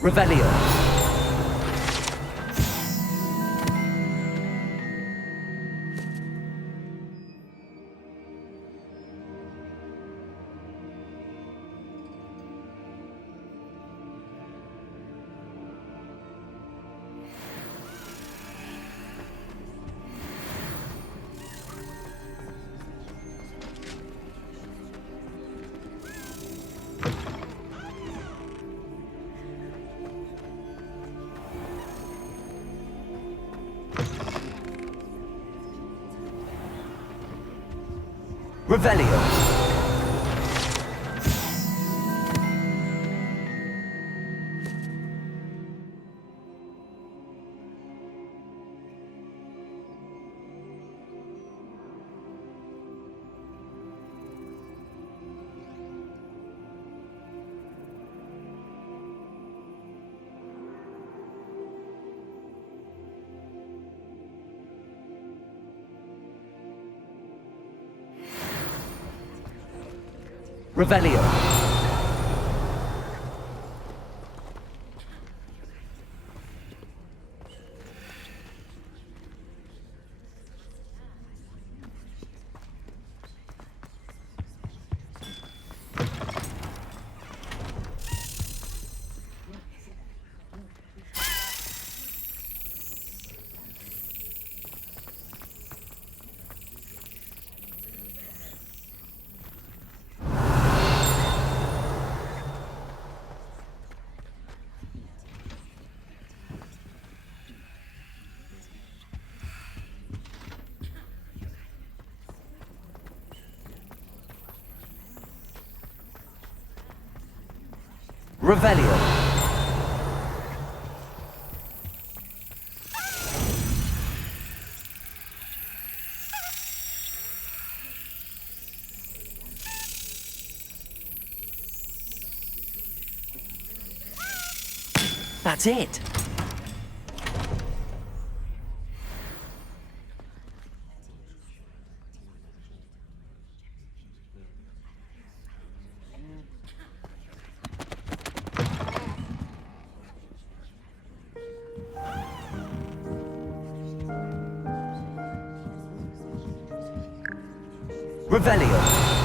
Revelio. Revelio. Revelio. Revelio. That's it. Revelio.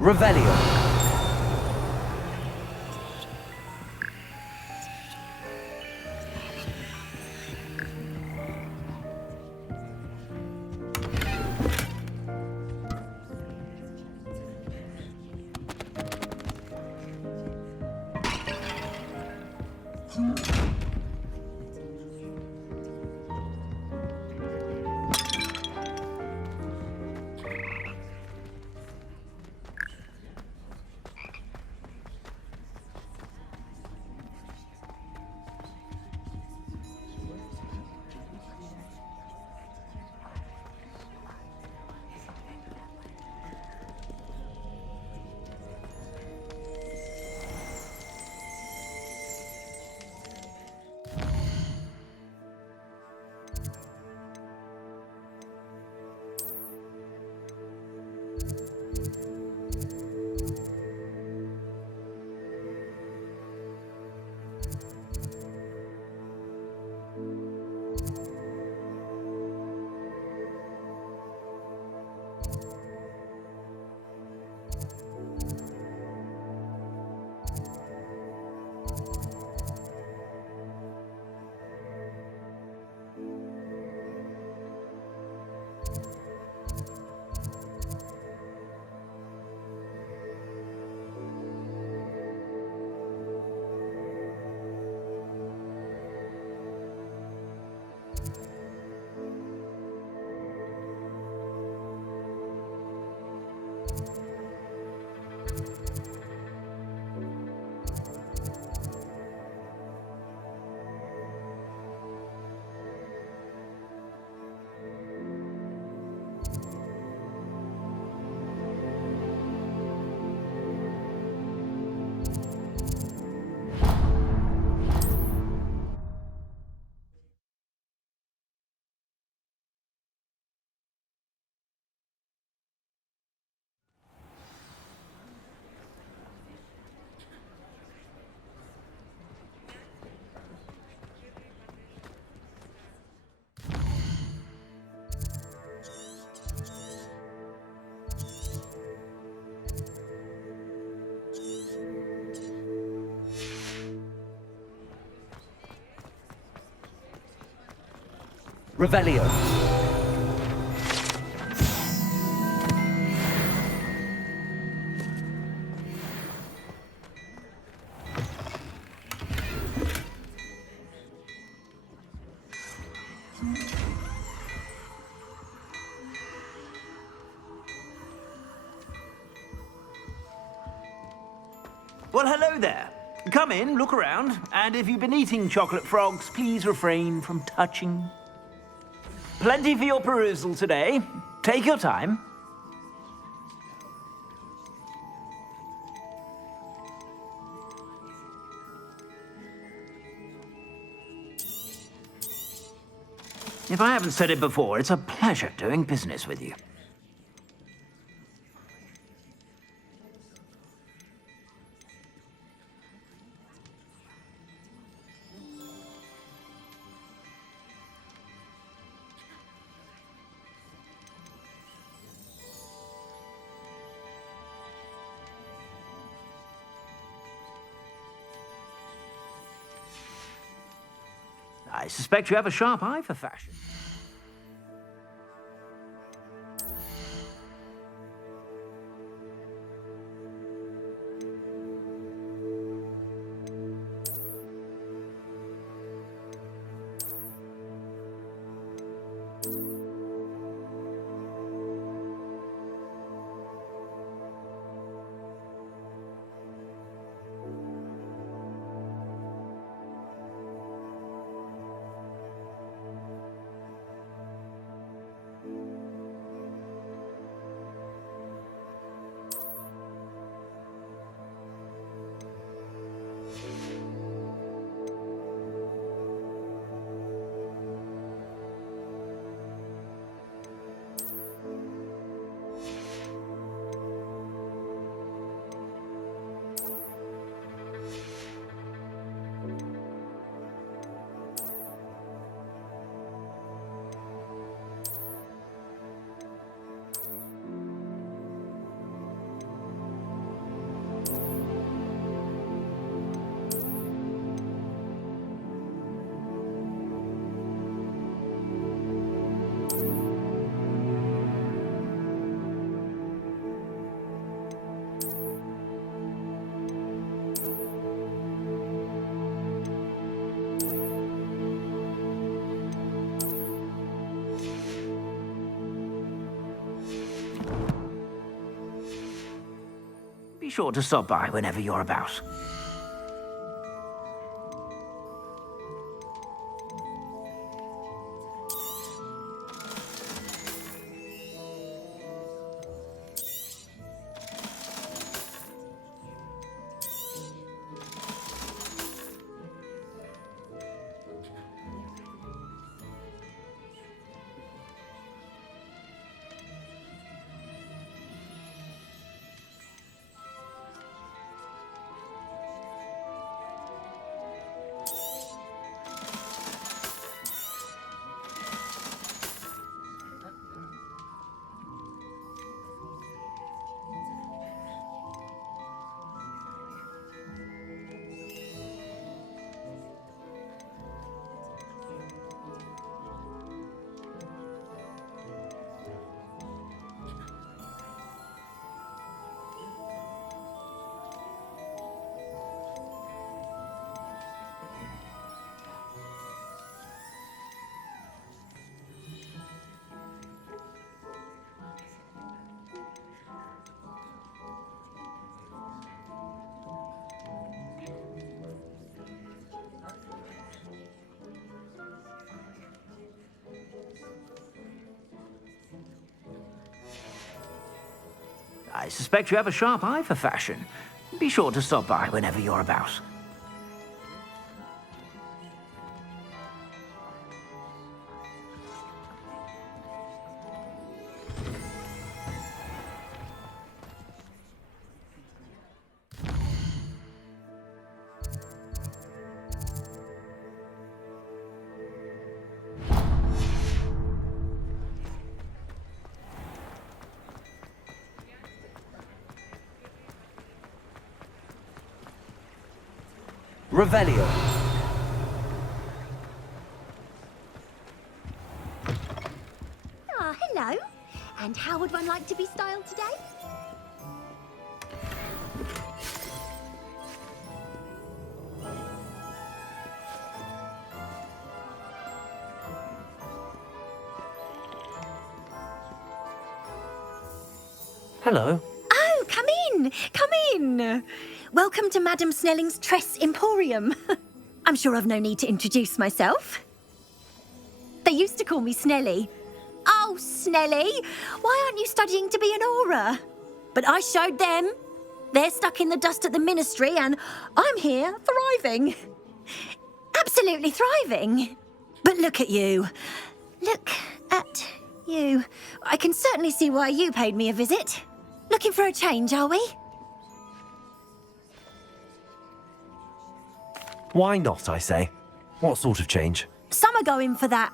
Revelio. Revelio. Well, hello there. Come in, look around, and if you've been eating chocolate frogs, please refrain from touching. Plenty for your perusal today. Take your time. If I haven't said it before, it's a pleasure doing business with you. I suspect you have a sharp eye for fashion. Be sure to stop by whenever you're about. I suspect you have a sharp eye for fashion. Be sure to stop by whenever you're about. Revelio. Ah, hello. And how would one like to be styled today? Hello. Oh, come in. Come in. Welcome to Madame Snelling's Tress Emporium. I'm sure I've no need to introduce myself. They used to call me Snelly. Oh, Snelly, why aren't you studying to be an aura? But I showed them. They're stuck in the dust at the ministry and I'm here thriving. Absolutely thriving. But look at you. Look at you. I can certainly see why you paid me a visit. Looking for a change, are we? Why not, I say? What sort of change? Some are going for that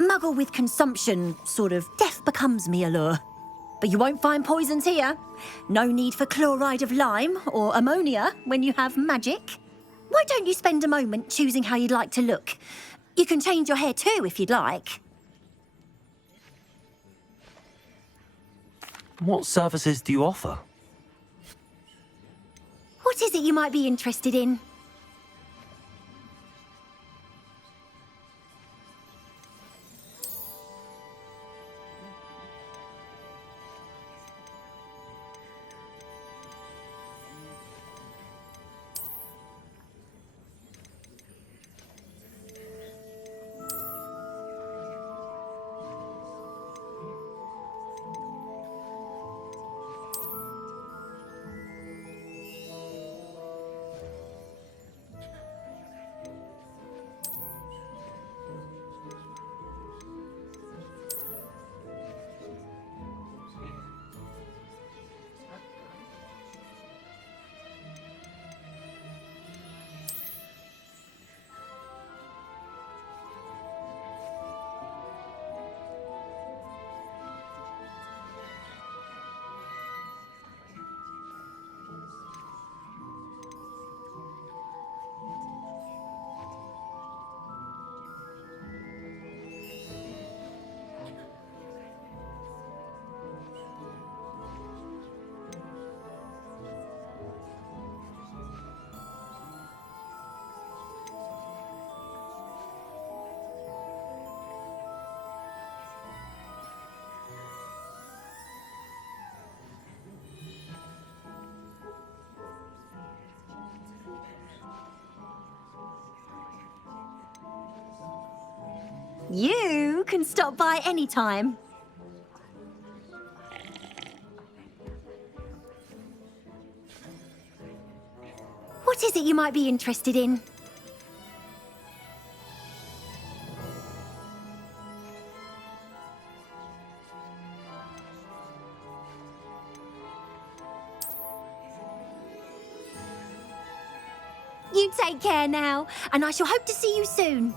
muggle with consumption, sort of death becomes me allure. But you won't find poisons here. No need for chloride of lime or ammonia when you have magic. Why don't you spend a moment choosing how you'd like to look? You can change your hair too if you'd like. What services do you offer? What is it you might be interested in? You can stop by any time. What is it you might be interested in? You take care now, and I shall hope to see you soon.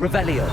Revelio.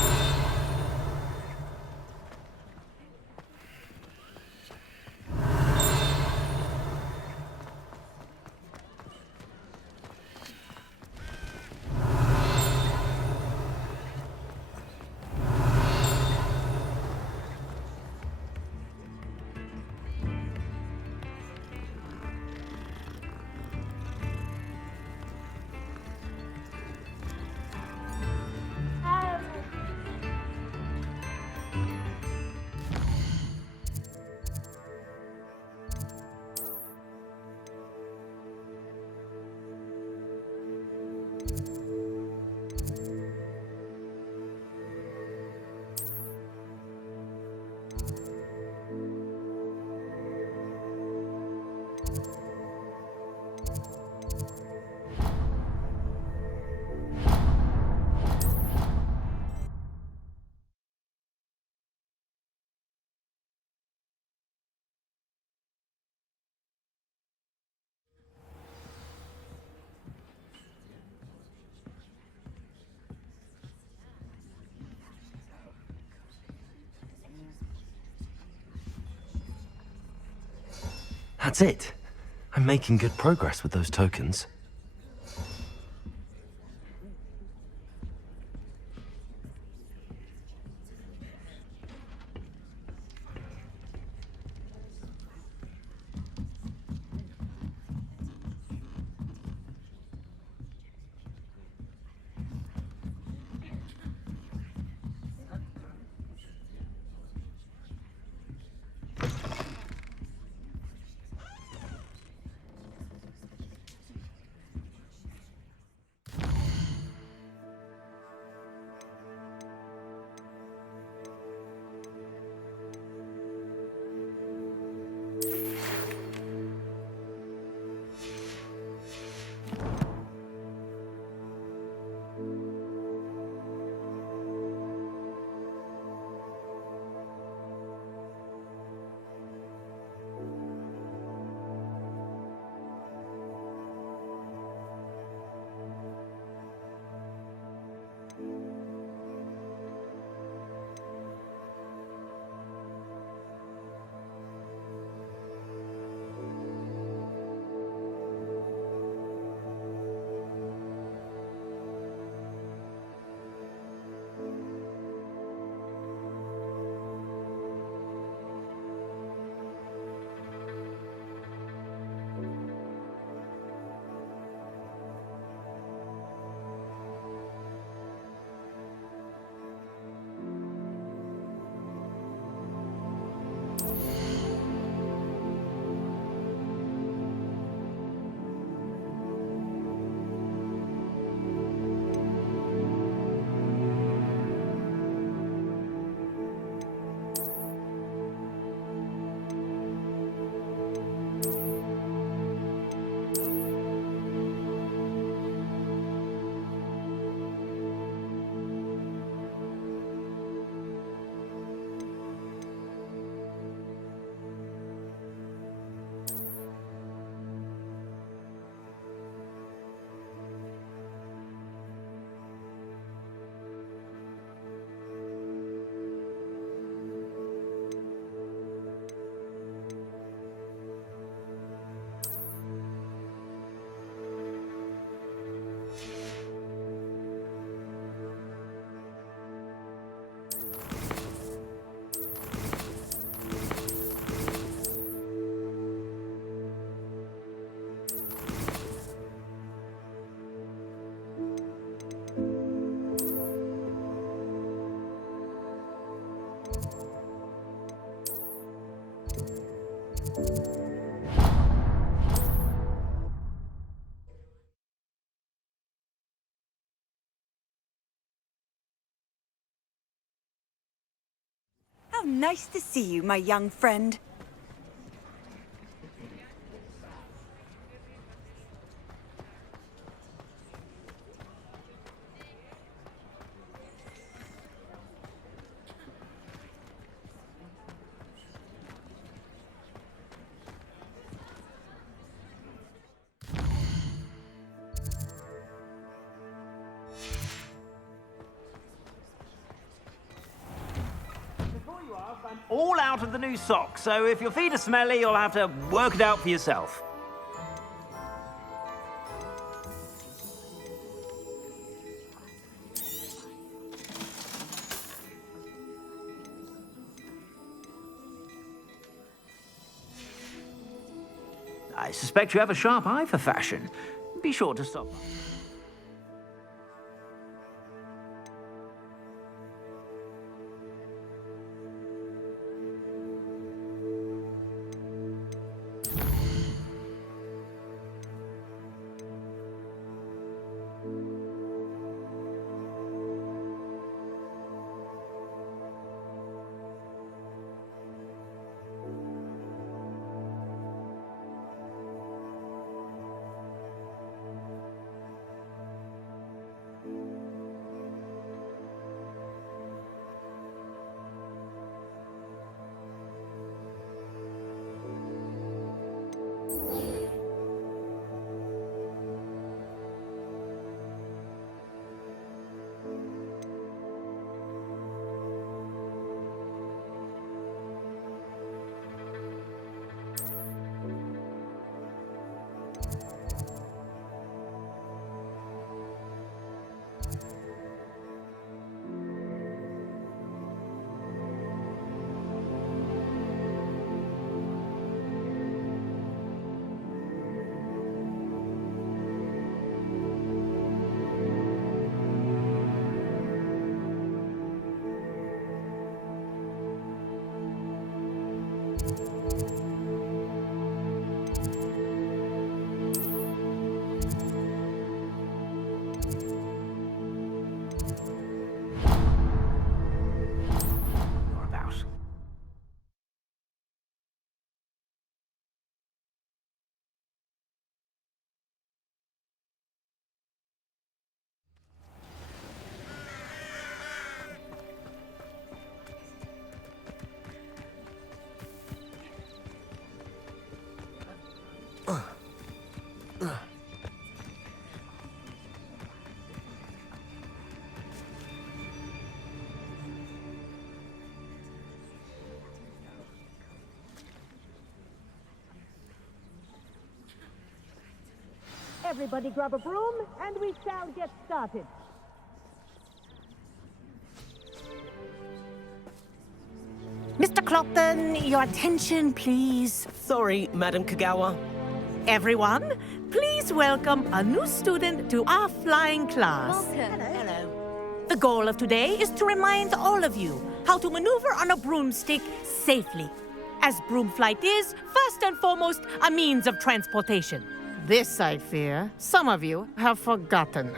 That's it. I'm making good progress with those tokens. nice to see you, my young friend. All out of the new socks, so if your feet are smelly, you'll have to work it out for yourself. I suspect you have a sharp eye for fashion. Be sure to stop. Everybody grab a broom, and we shall get started. Mr. Clopton, your attention, please. Sorry, Madam Kagawa. Everyone, please welcome a new student to our flying class. Hello. The goal of today is to remind all of you how to maneuver on a broomstick safely, as broom flight is, first and foremost, a means of transportation. This, I fear, some of you have forgotten.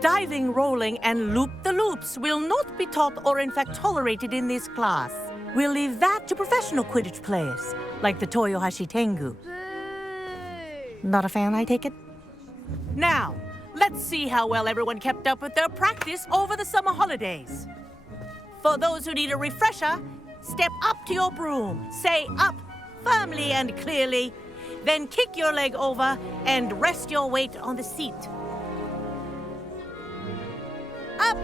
Diving, rolling, and loop-the-loops will not be taught or in fact tolerated in this class. We'll leave that to professional Quidditch players, like the Toyohashi Tengu. Not a fan, I take it? Now, let's see how well everyone kept up with their practice over the summer holidays. For those who need a refresher, step up to your broom, say up firmly and clearly, then kick your leg over and rest your weight on the seat. Up!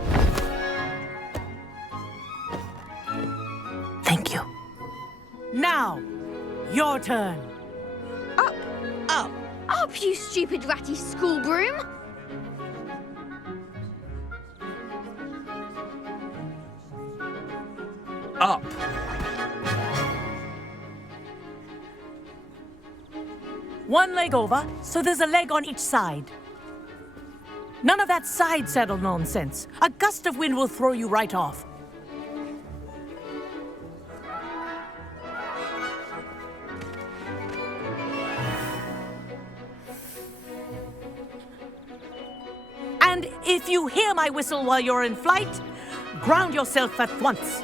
Thank you. Now, your turn. Up. Up. Up, you stupid ratty school broom. Up. One leg over, so there's a leg on each side. None of that side saddle nonsense. A gust of wind will throw you right off. And if you hear my whistle while you're in flight, ground yourself at once.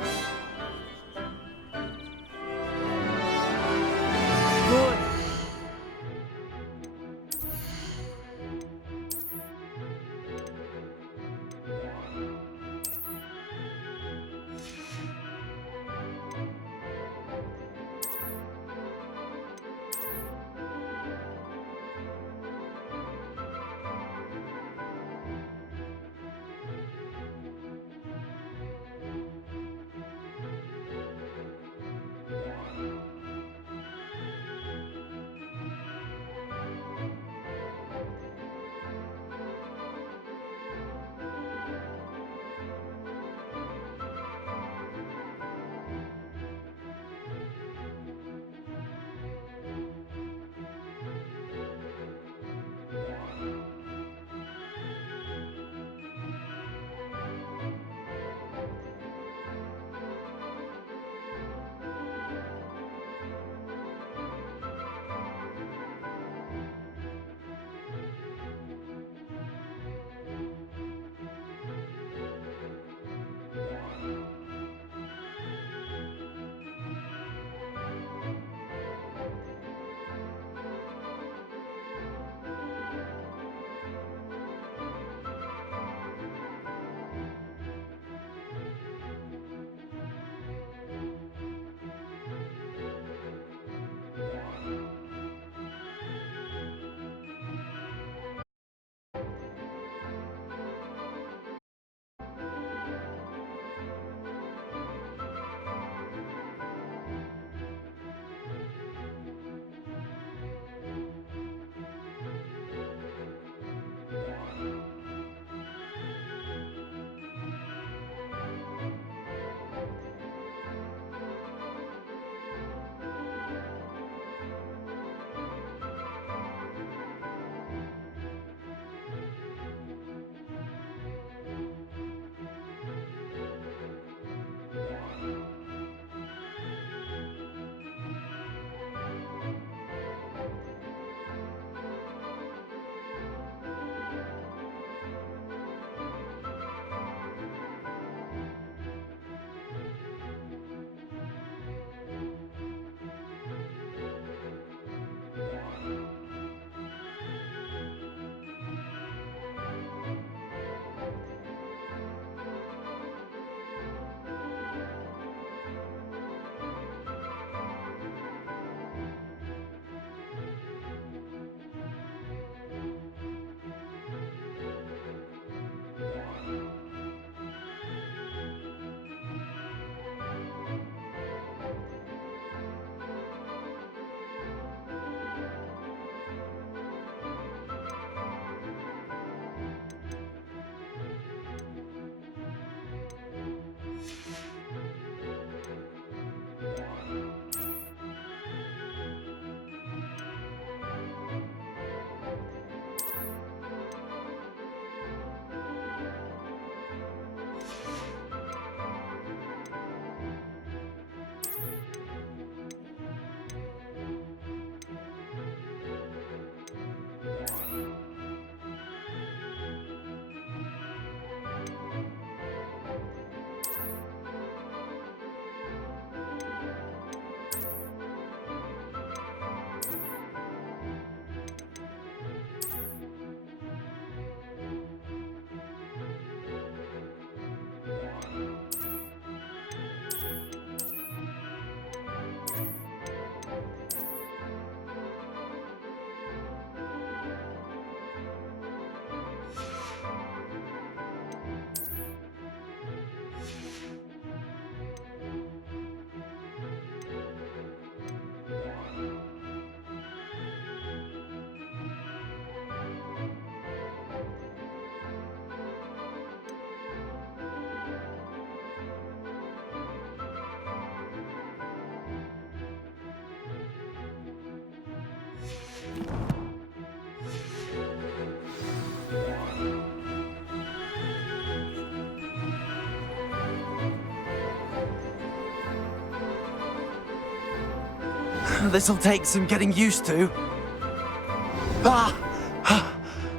This'll take some getting used to.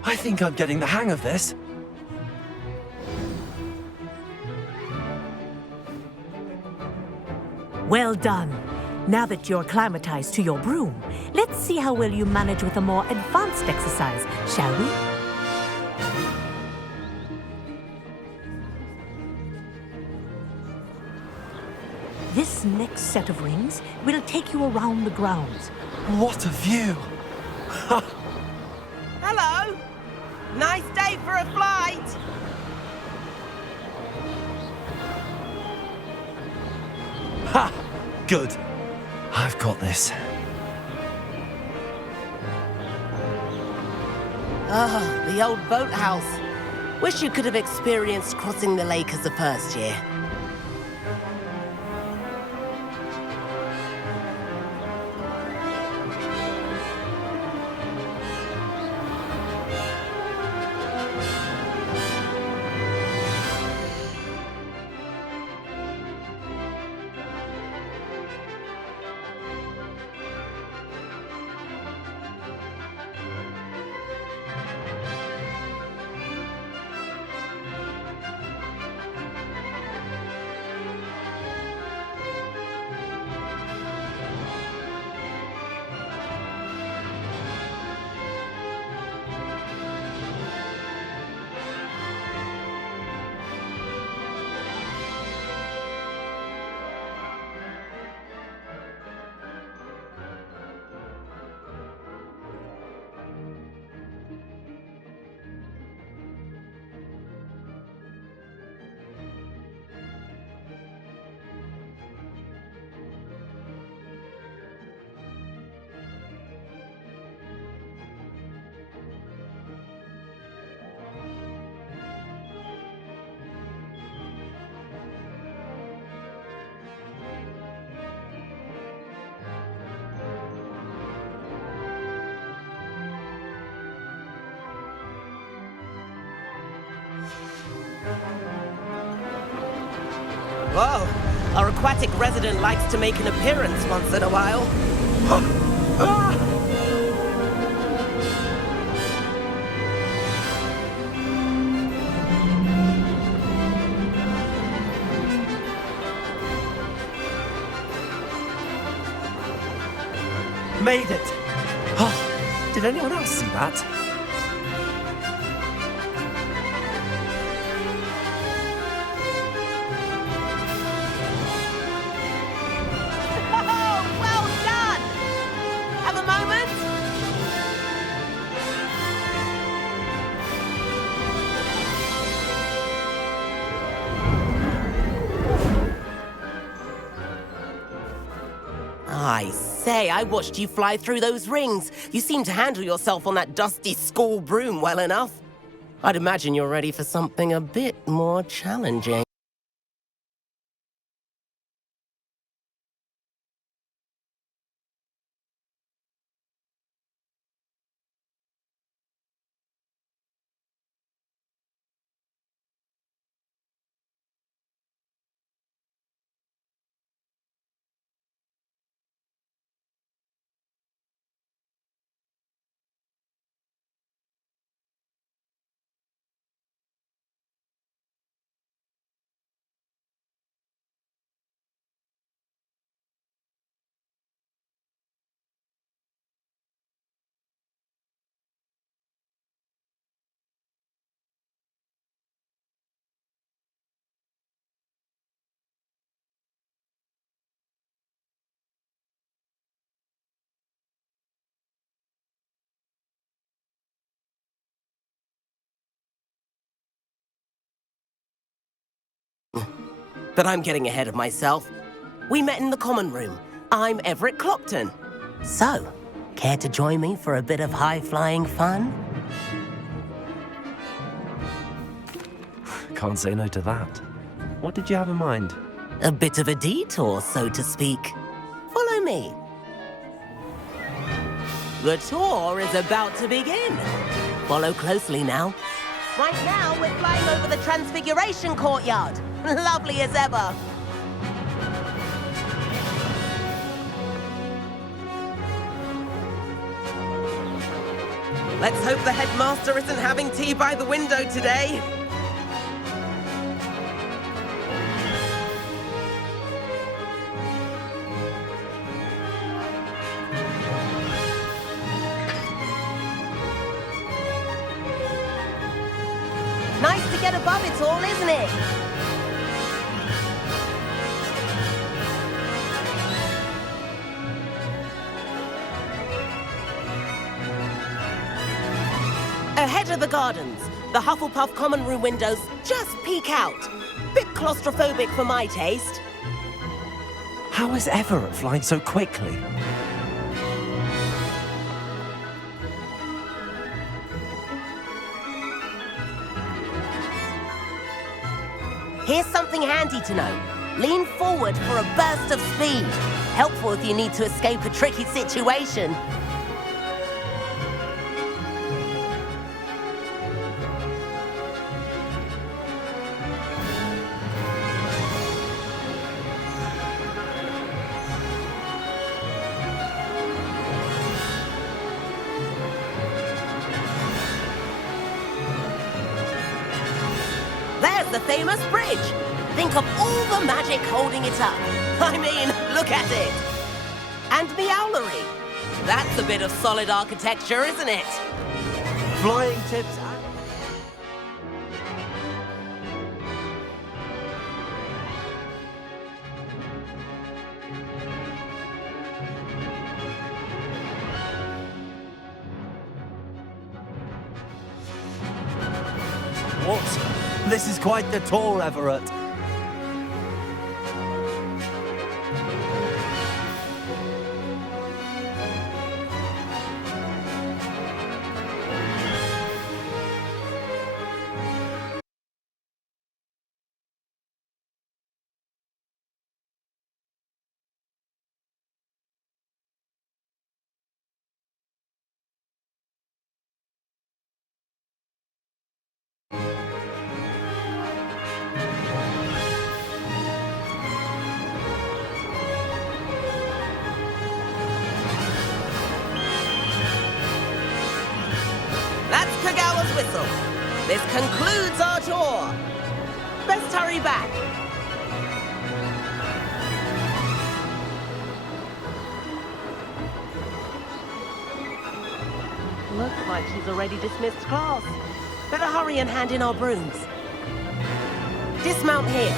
I think I'm getting the hang of this. Well done. Now that you're acclimatized to your broom, let's see how well you manage with a more advanced exercise, shall we? This next set of rings will take you around the grounds. What a view! Hello! Nice day for a flight! Ha! Good. I've got this. Ah, the old boathouse. Wish you could have experienced crossing the lake as a first year. Whoa, our aquatic resident likes to make an appearance once in a while. Made it! Oh, did anyone else see that? I say, I watched you fly through those rings. You seem to handle yourself on that dusty school broom well enough. I'd imagine you're ready for something a bit more challenging. But I'm getting ahead of myself. We met in the common room. I'm Everett Clopton. So, care to join me for a bit of high-flying fun? Can't say no to that. What did you have in mind? A bit of a detour, so to speak. Follow me. The tour is about to begin. Follow closely now. Right now, we're flying over the Transfiguration Courtyard. Lovely as ever. Let's hope the headmaster isn't having tea by the window today. Nice to get above it all, isn't it? Ahead of the gardens, the Hufflepuff common room windows just peek out. Bit claustrophobic for my taste. How is Everett flying so quickly? Here's something handy to know. Lean forward for a burst of speed. Helpful if you need to escape a tricky situation. There's the famous bridge. Think of all the magic holding it up. I mean, look at it. And Meowlery. That's a bit of solid architecture, isn't it? Flying tips. What? This is quite the tour, Everett. That's Kagawa's whistle. This concludes our tour. Best hurry back. Looks like she's already dismissed class. Better hurry and hand in our brooms. Dismount here.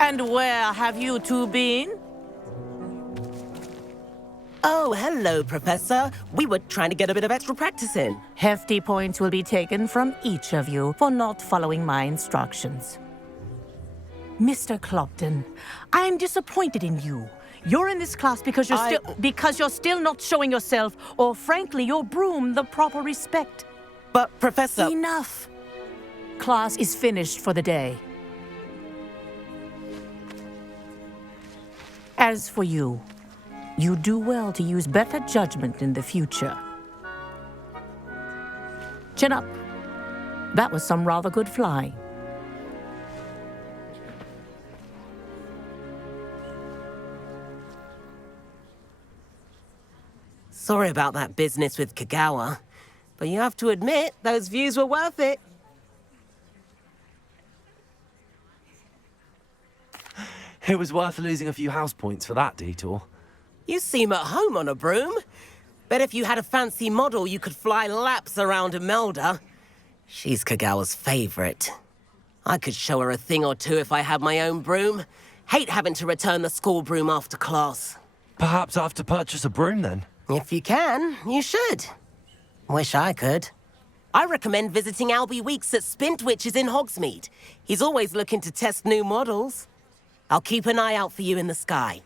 And where have you two been? Oh, hello, Professor. We were trying to get a bit of extra practice in. Hefty points will be taken from each of you for not following my instructions. Mr. Clopton, I'm disappointed in you. You're in this class because you're still not showing yourself, or frankly, your broom, the proper respect. But, Professor... Enough. Class is finished for the day. As for you, you do well to use better judgment in the future. Chin up. That was some rather good flying. Sorry about that business with Kagawa, but you have to admit, those views were worth it. It was worth losing a few house points for that detour. You seem at home on a broom. Bet if you had a fancy model, you could fly laps around Imelda. She's Kagawa's favorite. I could show her a thing or two if I had my own broom. Hate having to return the school broom after class. Perhaps I have to purchase a broom then? If you can, you should. Wish I could. I recommend visiting Albie Weeks at Spintwitches in Hogsmeade. He's always looking to test new models. I'll keep an eye out for you in the sky.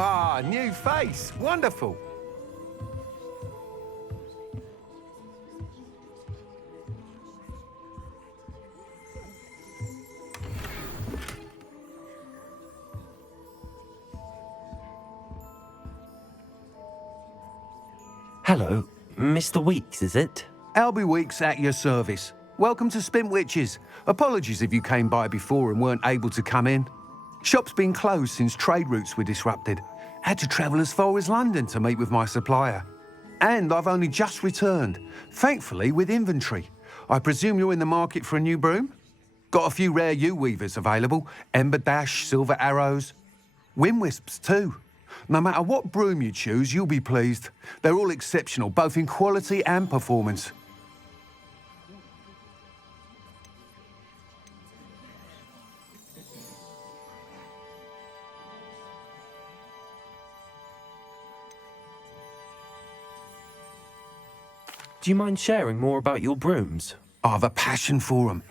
Ah, new face. Wonderful. Hello, Mr. Weeks, is it? Albie Weeks at your service. Welcome to Spintwitches. Apologies if you came by before and weren't able to come in. Shop's been closed since trade routes were disrupted. Had to travel as far as London to meet with my supplier. And I've only just returned, thankfully with inventory. I presume you're in the market for a new broom? Got a few rare U-weavers available, Ember Dash, Silver Arrows. Wind Wisps too. No matter what broom you choose, you'll be pleased. They're all exceptional, both in quality and performance. Do you mind sharing more about your brooms? I've a passion for them.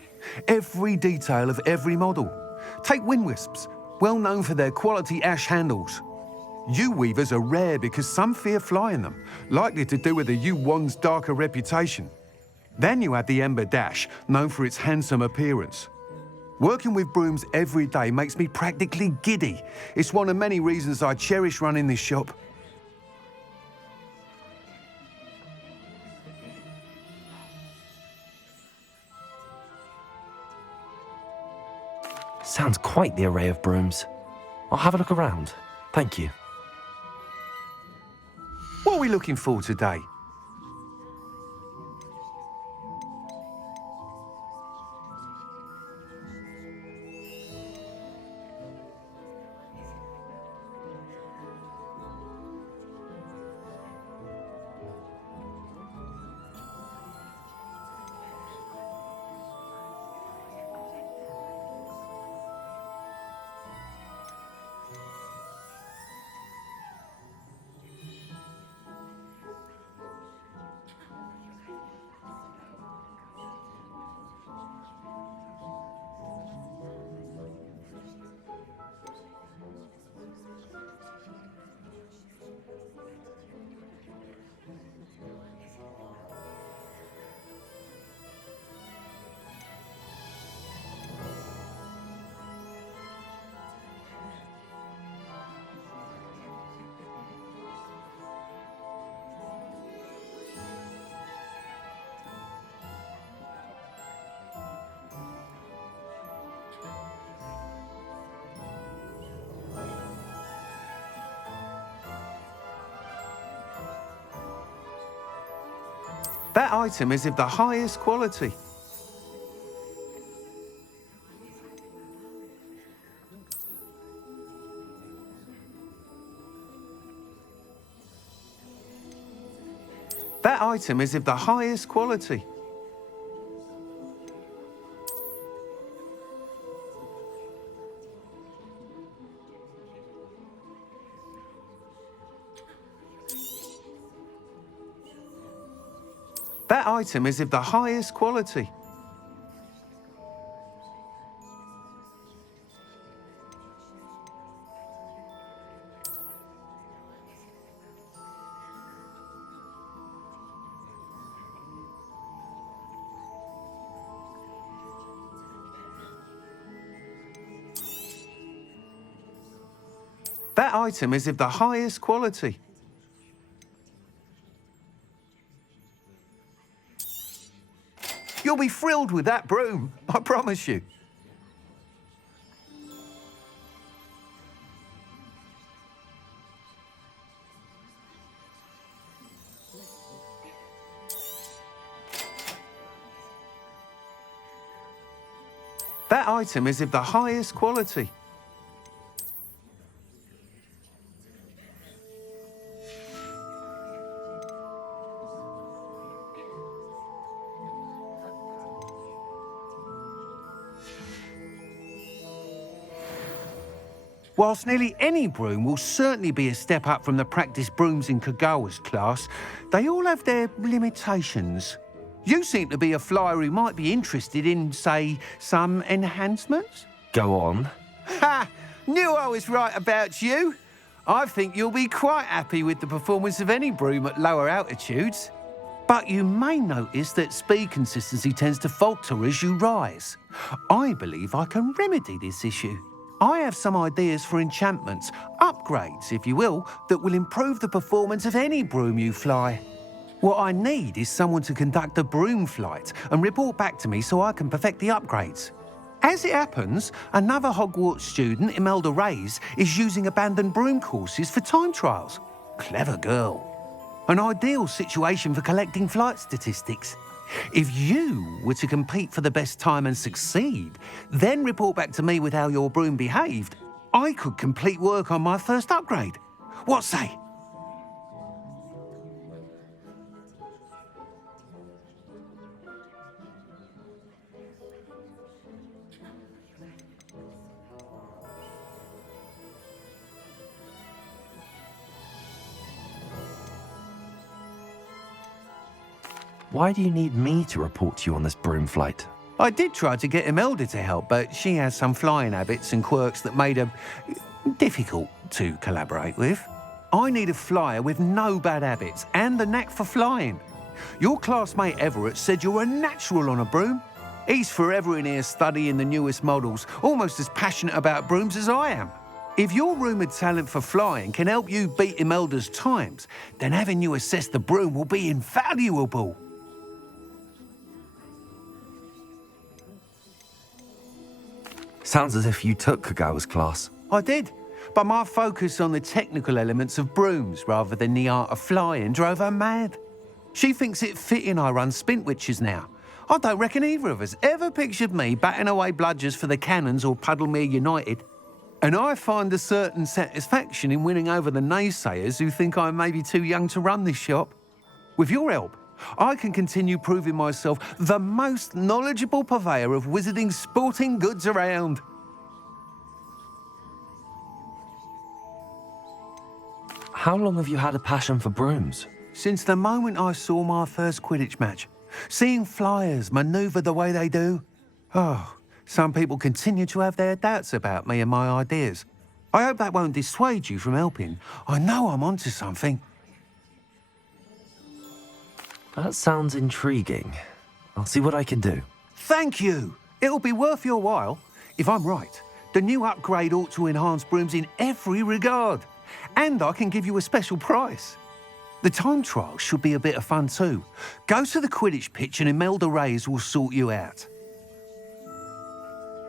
Every detail of every model. Take Wind Wisps, well known for their quality ash handles. U-weavers are rare because some fear flying them, likely to do with the U-wand's darker reputation. Then you have the Ember Dash, known for its handsome appearance. Working with brooms every day makes me practically giddy. It's one of many reasons I cherish running this shop. Sounds quite the array of brooms. I'll have a look around. Thank you. What are we looking for today? That item is of the highest quality. That item is of the highest quality. That item is of the highest quality. That item is of the highest quality. You'll be thrilled with that broom, I promise you. That item is of the highest quality. Whilst nearly any broom will certainly be a step up from the practice brooms in Kagawa's class, they all have their limitations. You seem to be a flyer who might be interested in, say, some enhancements? Go on. Ha! Knew I was right about you. I think you'll be quite happy with the performance of any broom at lower altitudes. But you may notice that speed consistency tends to falter as you rise. I believe I can remedy this issue. I have some ideas for enchantments, upgrades, if you will, that will improve the performance of any broom you fly. What I need is someone to conduct a broom flight and report back to me so I can perfect the upgrades. As it happens, another Hogwarts student, Imelda Reyes, is using abandoned broom courses for time trials. Clever girl. An ideal situation for collecting flight statistics. If you were to compete for the best time and succeed, then report back to me with how your broom behaved, I could complete work on my first upgrade. What say? Why do you need me to report to you on this broom flight? I did try to get Imelda to help, but she has some flying habits and quirks that made her difficult to collaborate with. I need a flyer with no bad habits and the knack for flying. Your classmate Everett said you're a natural on a broom. He's forever in here studying the newest models, almost as passionate about brooms as I am. If your rumoured talent for flying can help you beat Imelda's times, then having you assess the broom will be invaluable. Sounds as if you took Kagawa's class. I did, but my focus on the technical elements of brooms rather than the art of flying drove her mad. She thinks it fitting I run Spintwitches now. I don't reckon either of us ever pictured me batting away bludgers for the Cannons or Puddlemere United. And I find a certain satisfaction in winning over the naysayers who think I'm maybe too young to run this shop. With your help, I can continue proving myself the most knowledgeable purveyor of wizarding sporting goods around. How long have you had a passion for brooms? Since the moment I saw my first Quidditch match. Seeing flyers manoeuvre the way they do. Oh, some people continue to have their doubts about me and my ideas. I hope that won't dissuade you from helping. I know I'm onto something. That sounds intriguing. I'll see what I can do. Thank you. It'll be worth your while. If I'm right, the new upgrade ought to enhance brooms in every regard. And I can give you a special price. The time trial should be a bit of fun too. Go to the Quidditch pitch and Imelda Reyes will sort you out.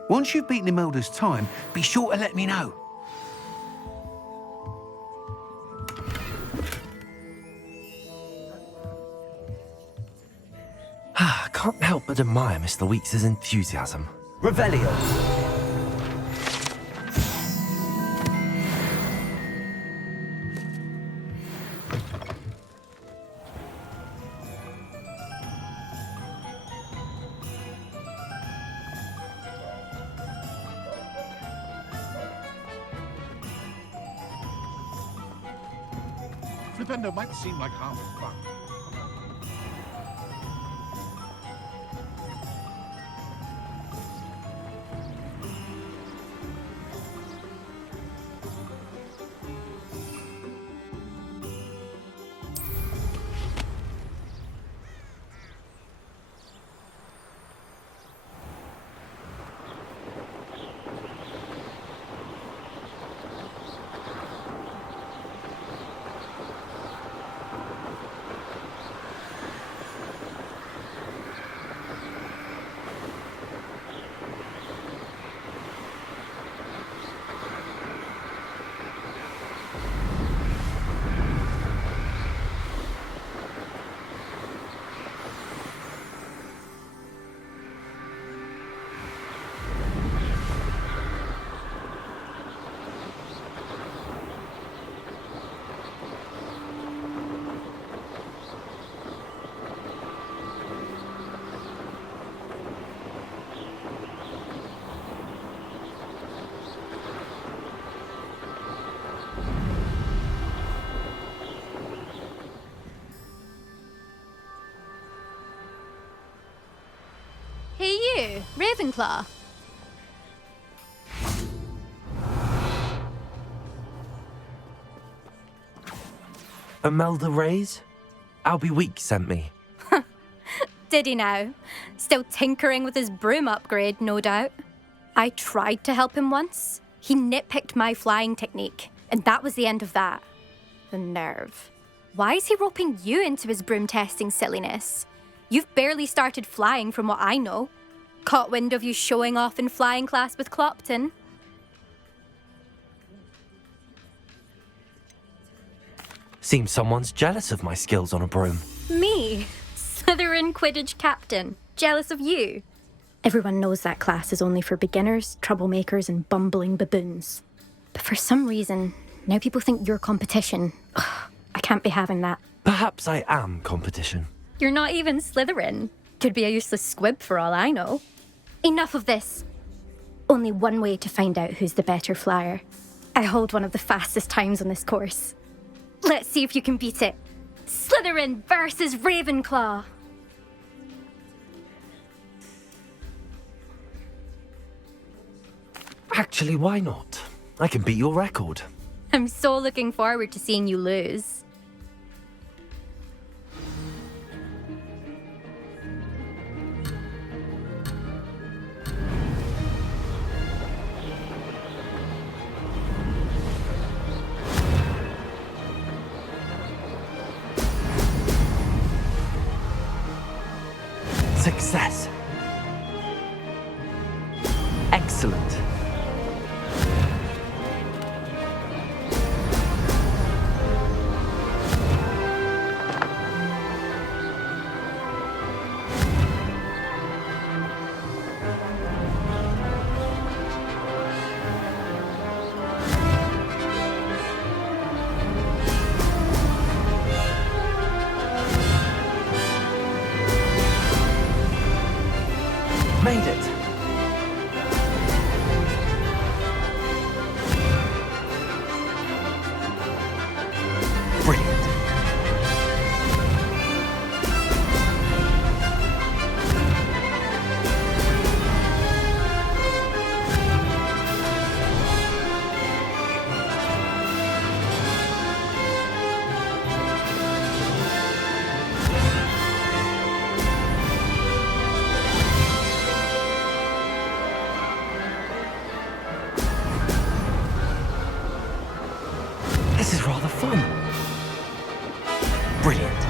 Once you've beaten Imelda's time, be sure to let me know. I can't help but admire Mr. Weeks' enthusiasm. Revelio. Flipendo might seem like half fun. Hey you, Ravenclaw. Imelda Reyes? Albie Week sent me. Did he now? Still tinkering with his broom upgrade, no doubt. I tried to help him once. He nitpicked my flying technique, and that was the end of that. The nerve. Why is he roping you into his broom testing silliness? You've barely started flying from what I know. Caught wind of you showing off in flying class with Clopton. Seems someone's jealous of my skills on a broom. Me? Slytherin Quidditch captain. Jealous of you? Everyone knows that class is only for beginners, troublemakers, and bumbling baboons. But for some reason, now people think you're competition. Ugh, I can't be having that. Perhaps I am competition. You're not even Slytherin. Could be a useless squib for all I know. Enough of this. Only one way to find out who's the better flyer. I hold one of the fastest times on this course. Let's see if you can beat it. Slytherin versus Ravenclaw. Actually, why not? I can beat your record. I'm so looking forward to seeing you lose. Success. Excellent. Made it. Brilliant. This is rather fun. Brilliant.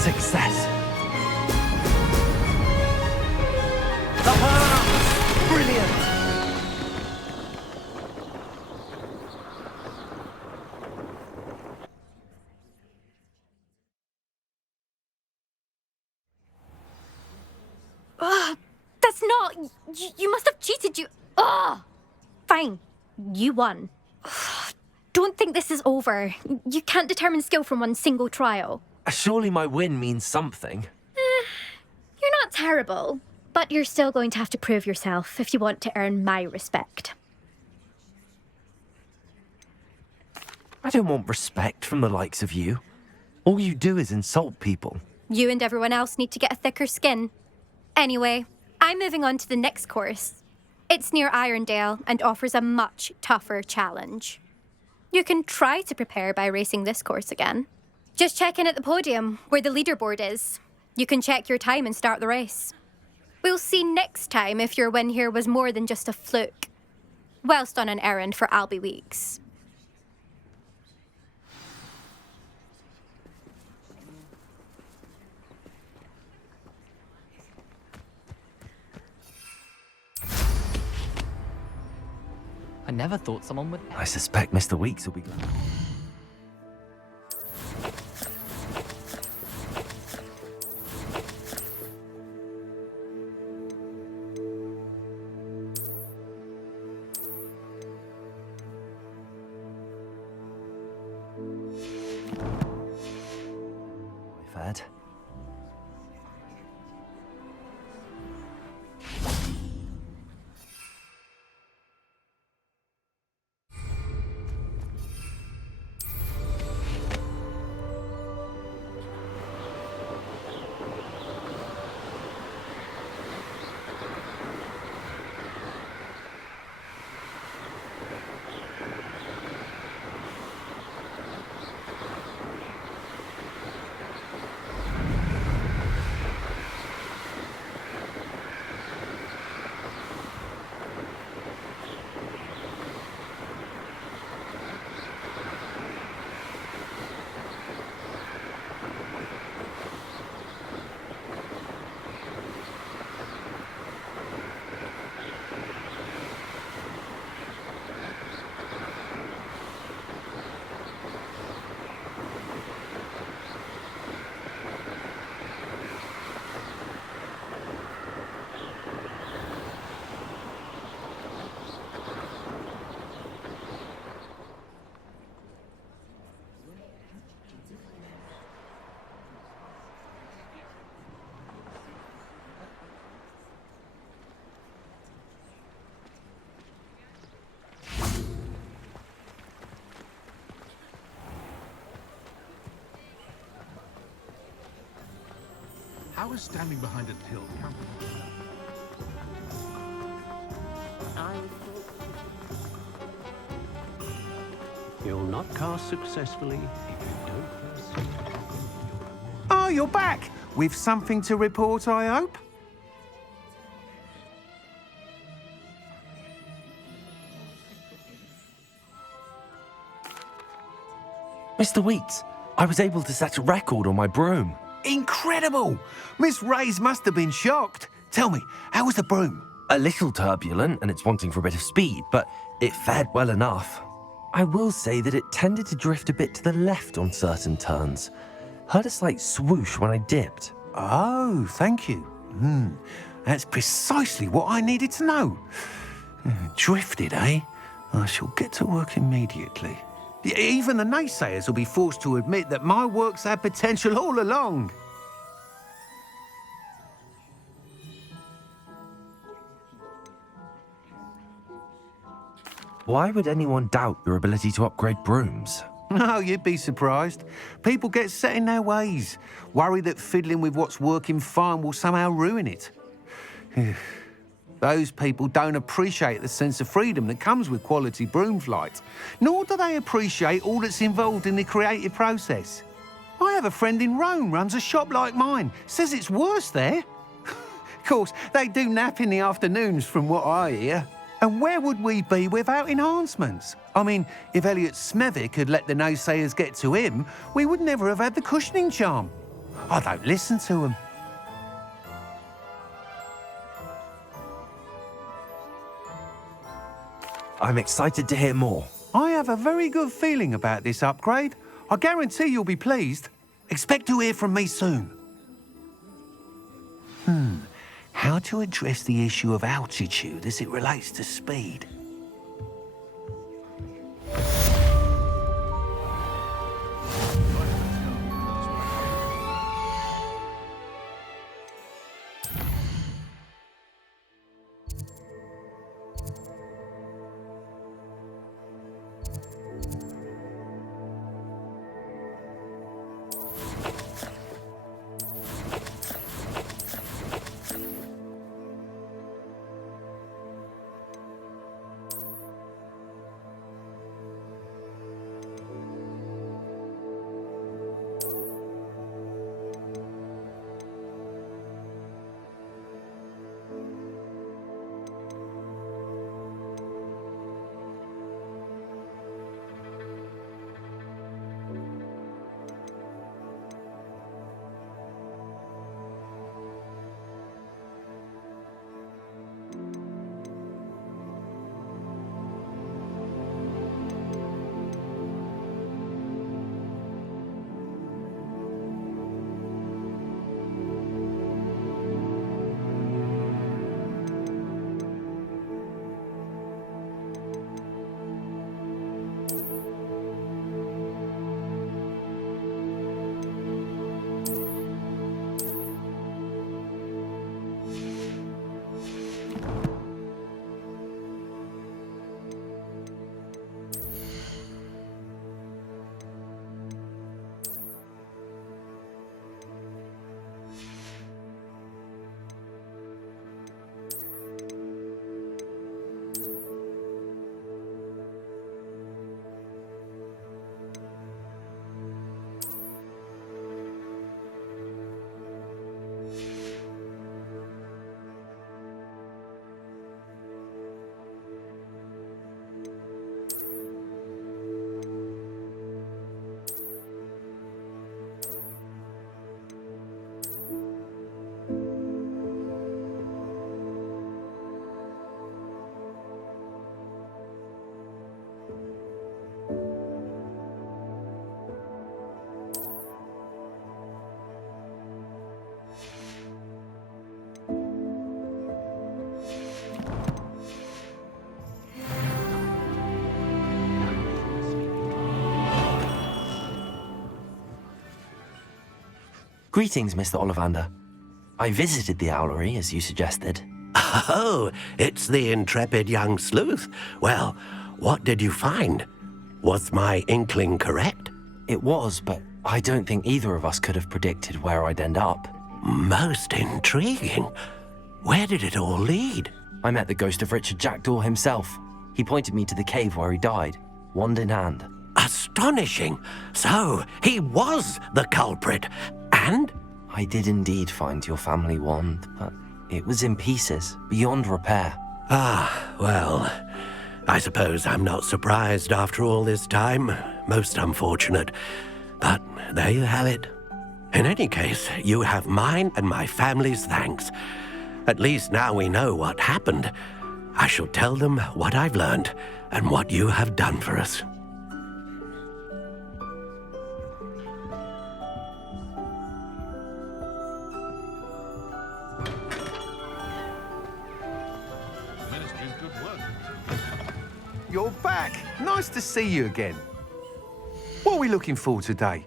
Success. Aha! Brilliant! You must have cheated, you... Ugh! Fine. You won. Don't think this is over. You can't determine skill from one single trial. Surely my win means something. You're not terrible, but you're still going to have to prove yourself if you want to earn my respect. I don't want respect from the likes of you. All you do is insult people. You and everyone else need to get a thicker skin. Anyway, I'm moving on to the next course. It's near Irondale and offers a much tougher challenge. You can try to prepare by racing this course again. Just check in at the podium, where the leaderboard is. You can check your time and start the race. We'll see next time if your win here was more than just a fluke, whilst on an errand for Albie Weeks. I never thought someone would... I suspect Mr. Weeks will be glad. Fed. How is standing behind a till counting? You'll not cast successfully if you don't first see. Oh, you're back! With something to report, I hope? Mr. Weeks, I was able to set a record on my broom. Incredible! Miss Reyes must have been shocked. Tell me, how was the broom? A little turbulent, and it's wanting for a bit of speed, but it fared well enough. I will say that it tended to drift a bit to the left on certain turns. Heard a slight swoosh when I dipped. Oh, thank you. That's precisely what I needed to know. Drifted, eh? I shall get to work immediately. Even the naysayers will be forced to admit that my work's had potential all along. Why would anyone doubt your ability to upgrade brooms? No, you'd be surprised. People get set in their ways, worry that fiddling with what's working fine will somehow ruin it. Those people don't appreciate the sense of freedom that comes with quality broom flight, nor do they appreciate all that's involved in the creative process. I have a friend in Rome runs a shop like mine, says it's worse there. Of course, they do nap in the afternoons from what I hear. And where would we be without enhancements? I mean, if Elliot Smethwick had let the naysayers get to him, we would never have had the cushioning charm. I don't listen to them. I'm excited to hear more. I have a very good feeling about this upgrade. I guarantee you'll be pleased. Expect to hear from me soon. how to address the issue of altitude as it relates to speed. Greetings, Mr. Ollivander. I visited the owlery, as you suggested. Oh, it's the intrepid young sleuth. Well, what did you find? Was my inkling correct? It was, but I don't think either of us could have predicted where I'd end up. Most intriguing. Where did it all lead? I met the ghost of Richard Jackdaw himself. He pointed me to the cave where he died, wand in hand. Astonishing. So, he was the culprit. And? I did indeed find your family wand, but it was in pieces, beyond repair. Ah, well, I suppose I'm not surprised after all this time. Most unfortunate. But there you have it. In any case, you have mine and my family's thanks. At least now we know what happened. I shall tell them what I've learned and what you have done for us. You're back. Nice to see you again. What are we looking for today?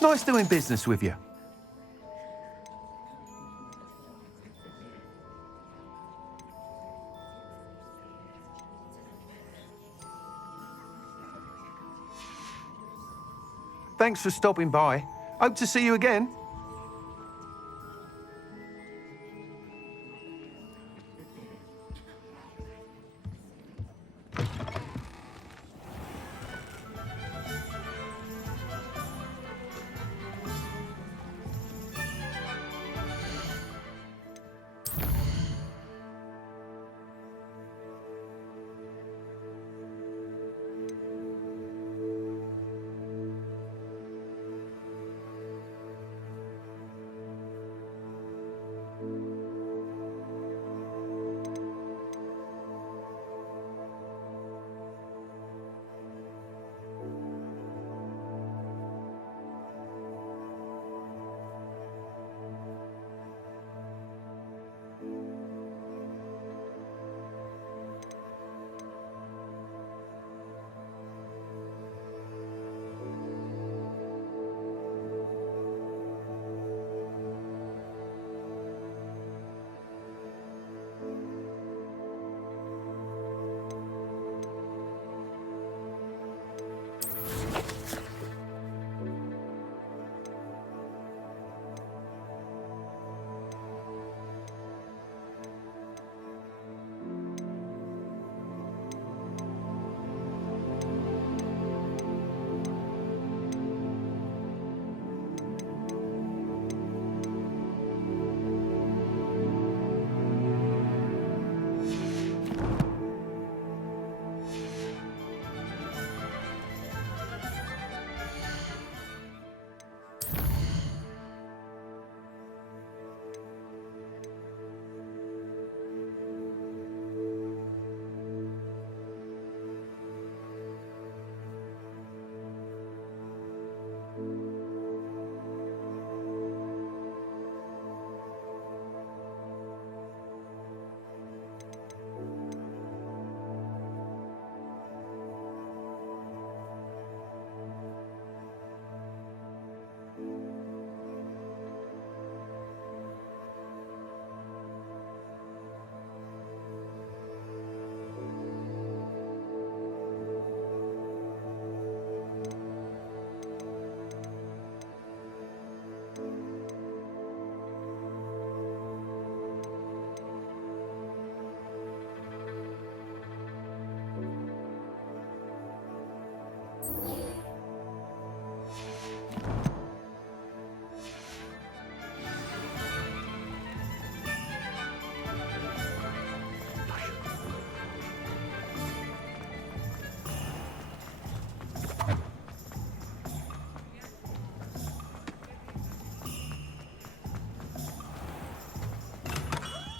Nice doing business with you. Thanks for stopping by. Hope to see you again.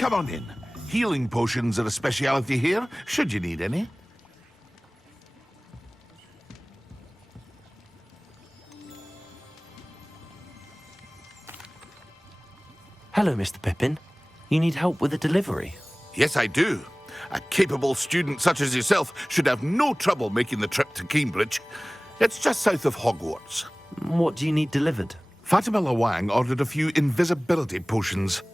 come on in. Healing potions are a speciality here, should you need any. Hello, Mr. Pippin. You need help with a delivery? Yes, I do. A capable student such as yourself should have no trouble making the trip to Cambridge. It's just south of Hogwarts. What do you need delivered? Fatima Lawang ordered a few invisibility potions.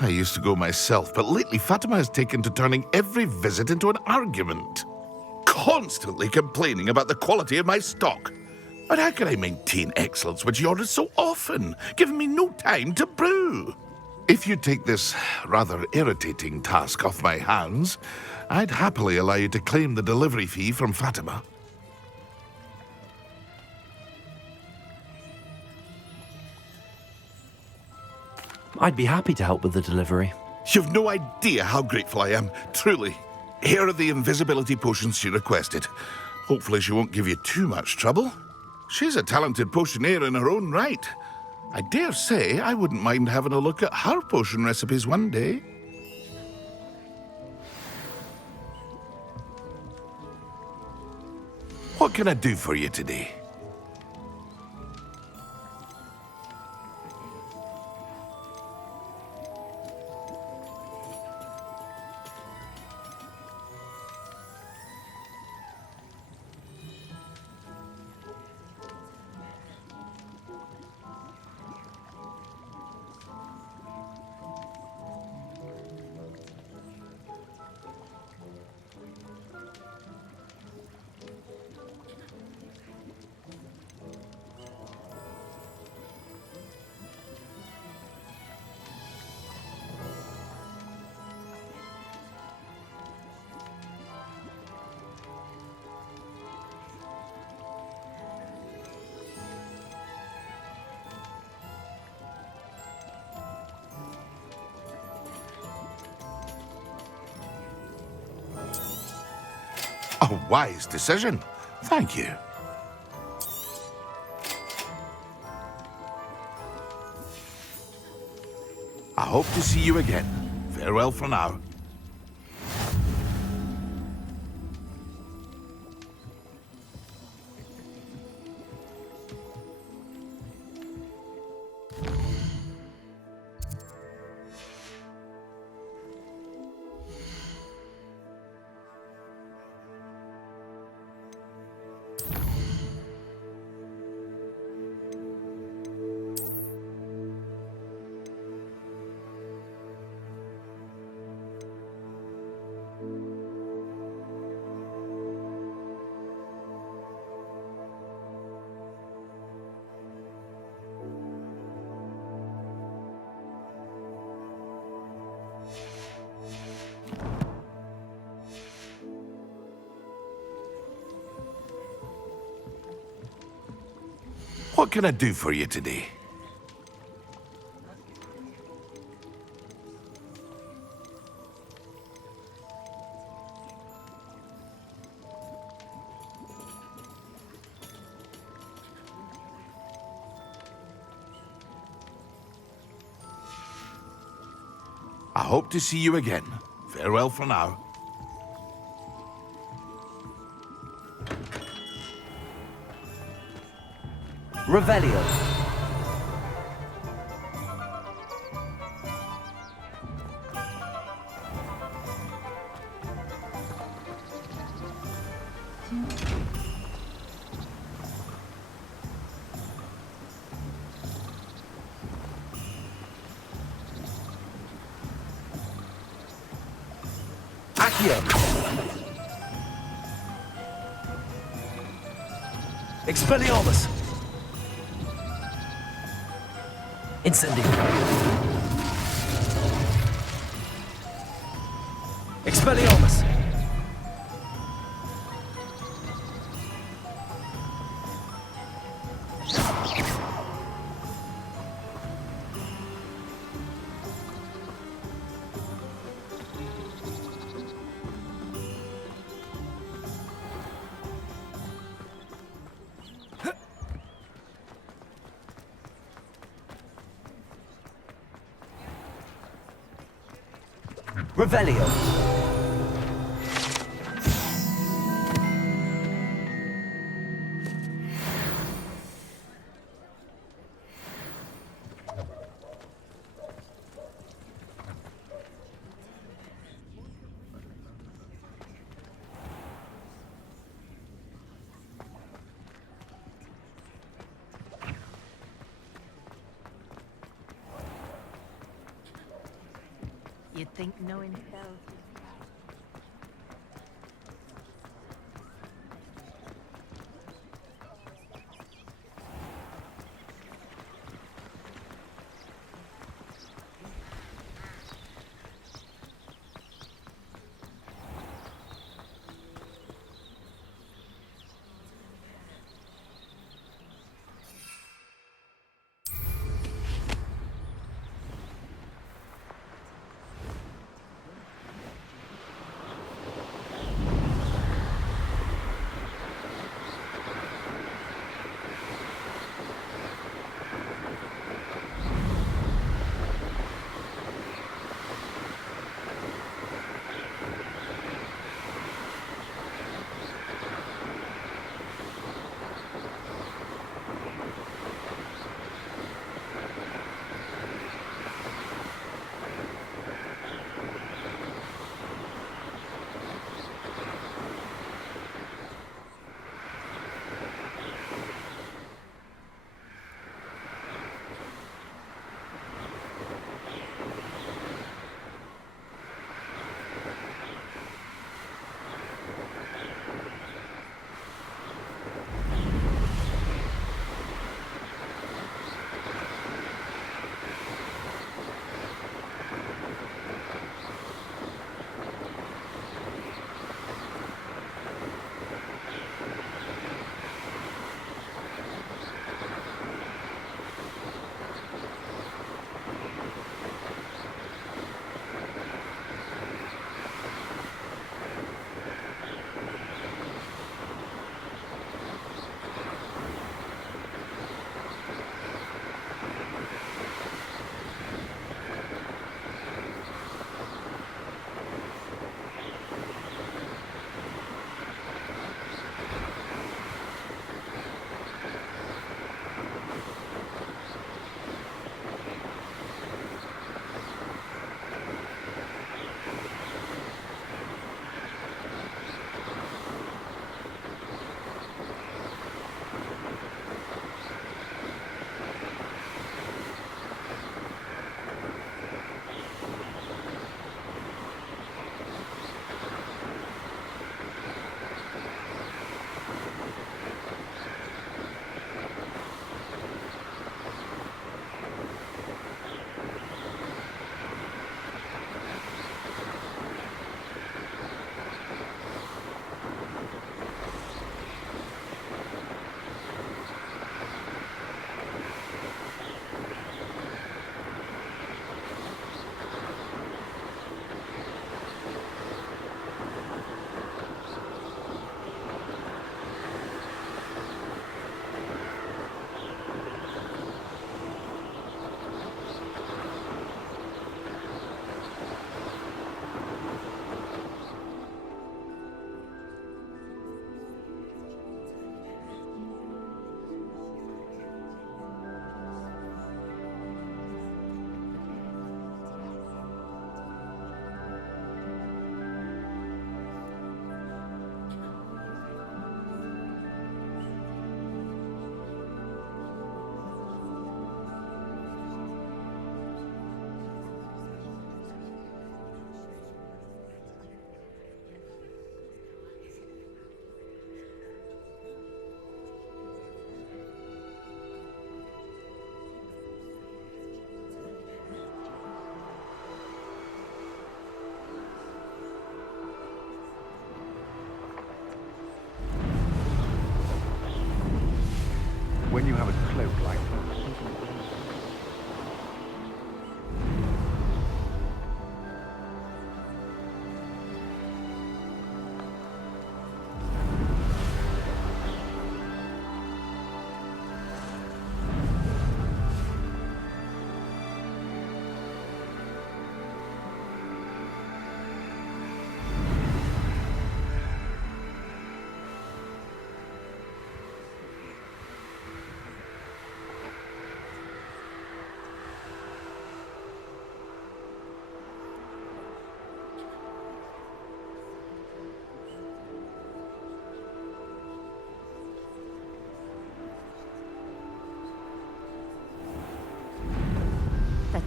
I used to go myself, but lately Fatima has taken to turning every visit into an argument. Constantly complaining about the quality of my stock. But how can I maintain excellence when she orders so often, giving me no time to brew? If you take this rather irritating task off my hands, I'd happily allow you to claim the delivery fee from Fatima. I'd be happy to help with the delivery. You've no idea how grateful I am, truly. Here are the invisibility potions she requested. Hopefully she won't give you too much trouble. She's a talented potioneer in her own right. I dare say I wouldn't mind having a look at her potion recipes one day. What can I do for you today? A wise decision. Thank you. I hope to see you again. Farewell for now. What can I do for you today? I hope to see you again. Farewell for now. Revelio. Accio. Expelliarmus. Incendio. Expelliarmus. Revelio. You'd think knowing spells.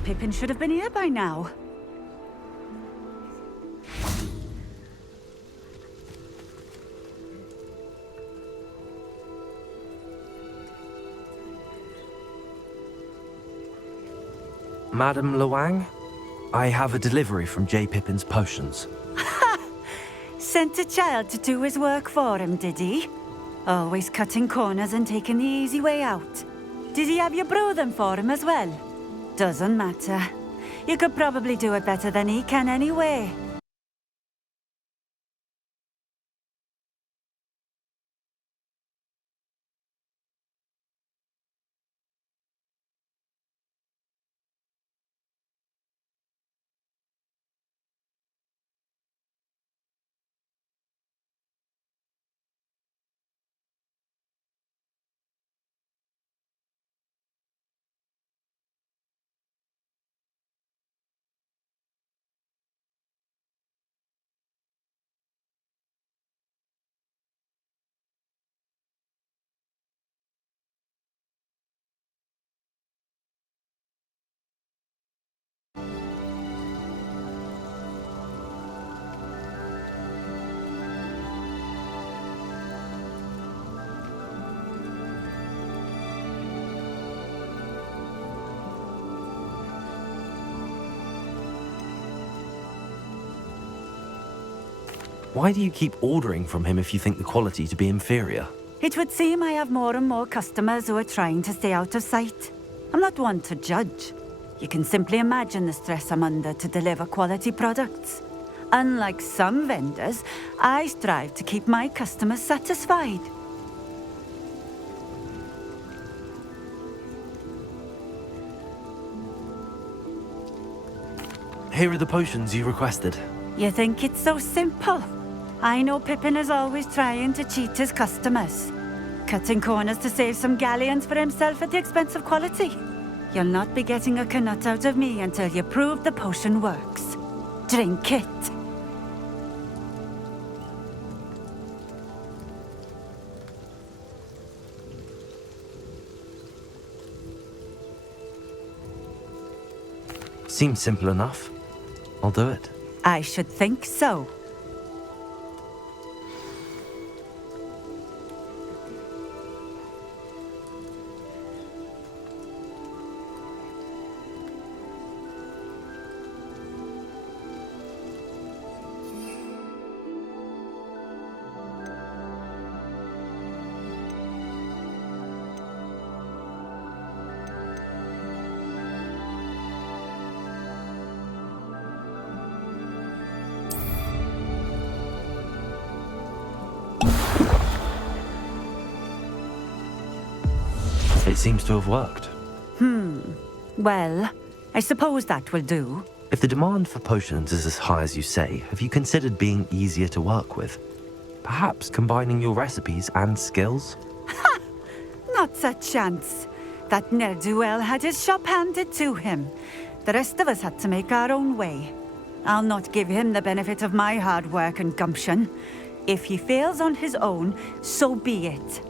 Pippin should have been here by now. Madam Luang, I have a delivery from J. Pippin's potions. Sent a child to do his work for him, did he? Always cutting corners and taking the easy way out. Did he have you brew them for him as well? Doesn't matter. You could probably do it better than he can anyway. Why do you keep ordering from him if you think the quality to be inferior? It would seem I have more and more customers who are trying to stay out of sight. I'm not one to judge. You can simply imagine the stress I'm under to deliver quality products. Unlike some vendors, I strive to keep my customers satisfied. Here are the potions you requested. You think it's so simple? I know Pippin is always trying to cheat his customers. Cutting corners to save some galleons for himself at the expense of quality. You'll not be getting a canut out of me until you prove the potion works. Drink it. Seems simple enough. I'll do it. I should think so. It seems to have worked. Well, I suppose that will do. If the demand for potions is as high as you say, have you considered being easier to work with? Perhaps combining your recipes and skills? Not a chance. That ne'er-do-well had his shop handed to him. The rest of us had to make our own way. I'll not give him the benefit of my hard work and gumption. If he fails on his own, so be it.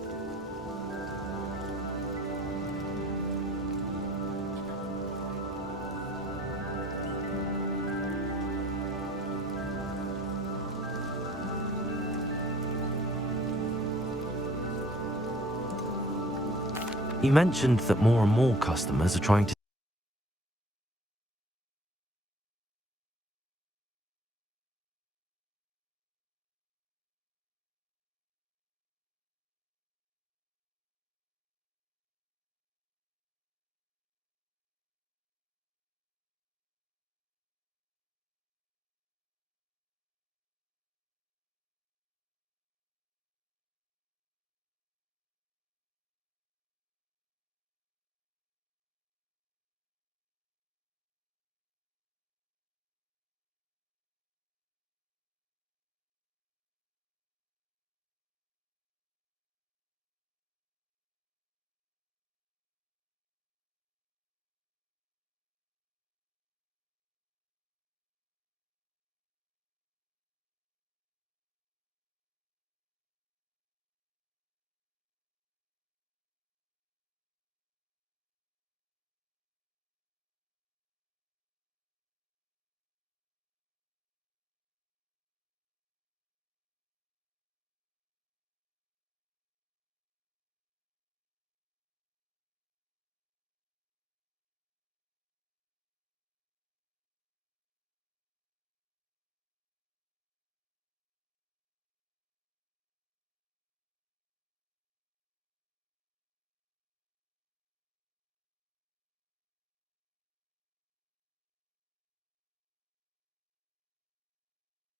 You mentioned that more and more customers are trying to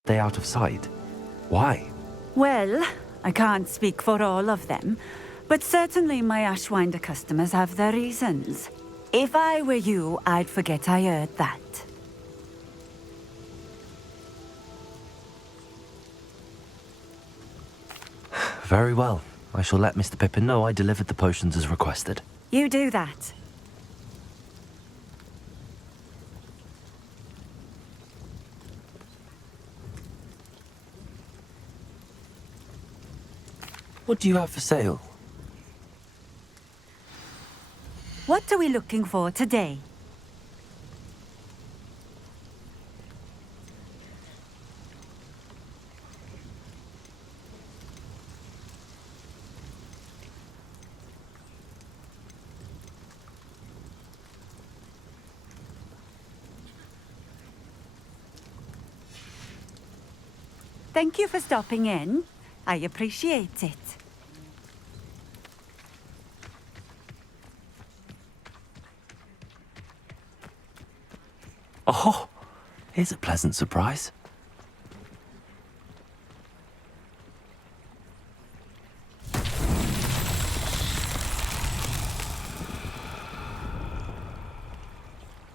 they out of sight? Why? Well, I can't speak for all of them, but certainly my Ashwinder customers have their reasons. If I were you, I'd forget I heard that. Very well. I shall let Mr. Pippin know I delivered the potions as requested. You do that. What do you have for sale? What are we looking for today? Thank you for stopping in. I appreciate it. Oh, here's a pleasant surprise.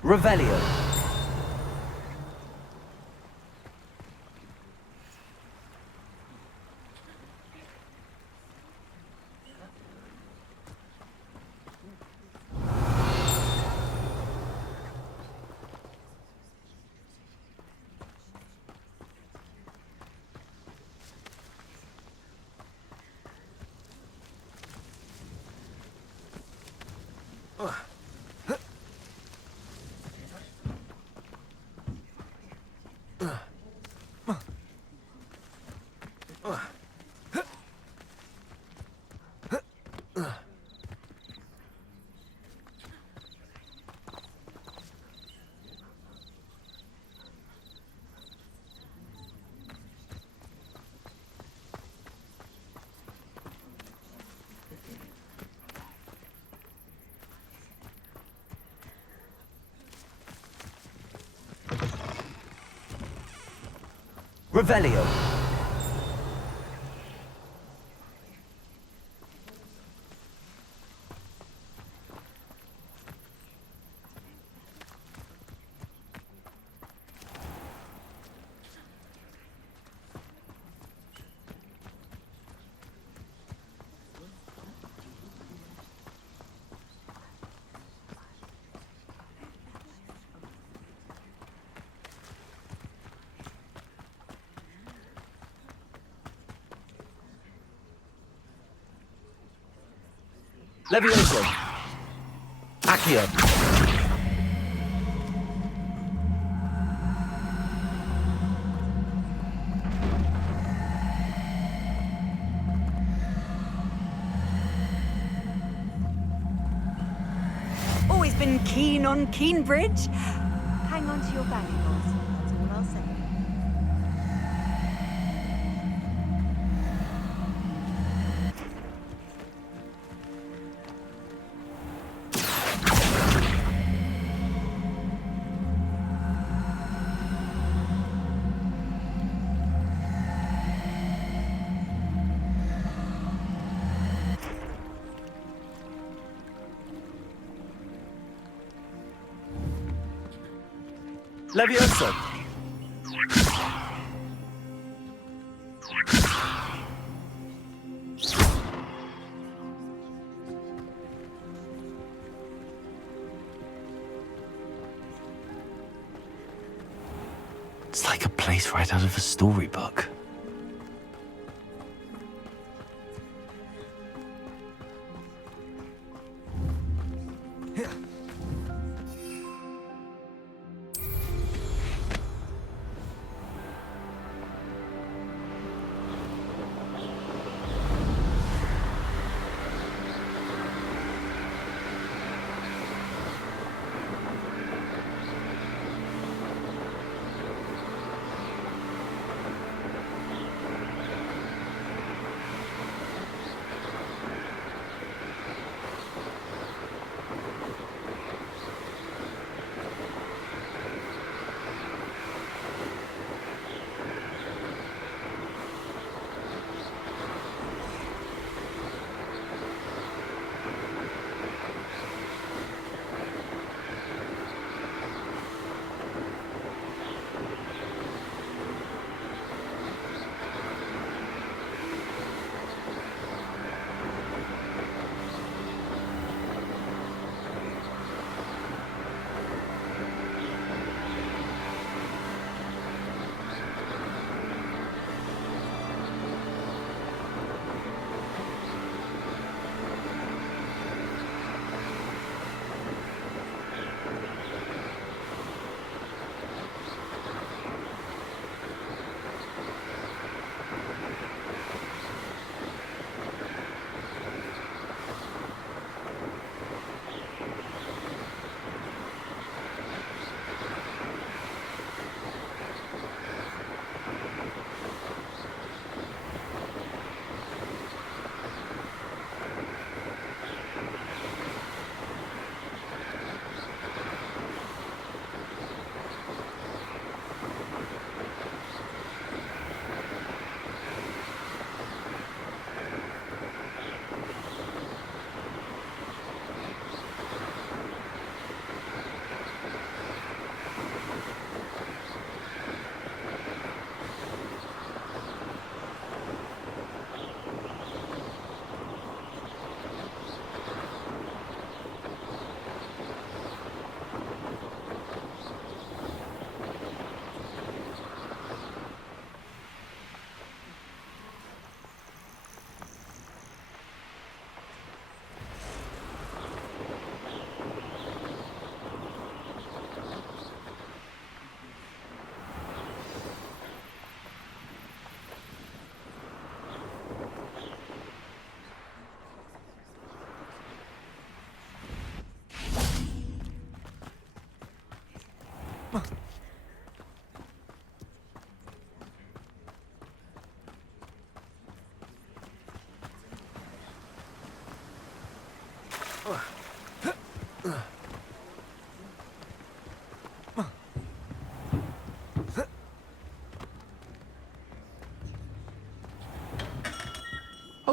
Revelio. Revelio. Levioso. Accio. Always been keen on Keenbridge. Hang on to your valuables. That's all I'll say. Levioso. It's like a place right out of a storybook.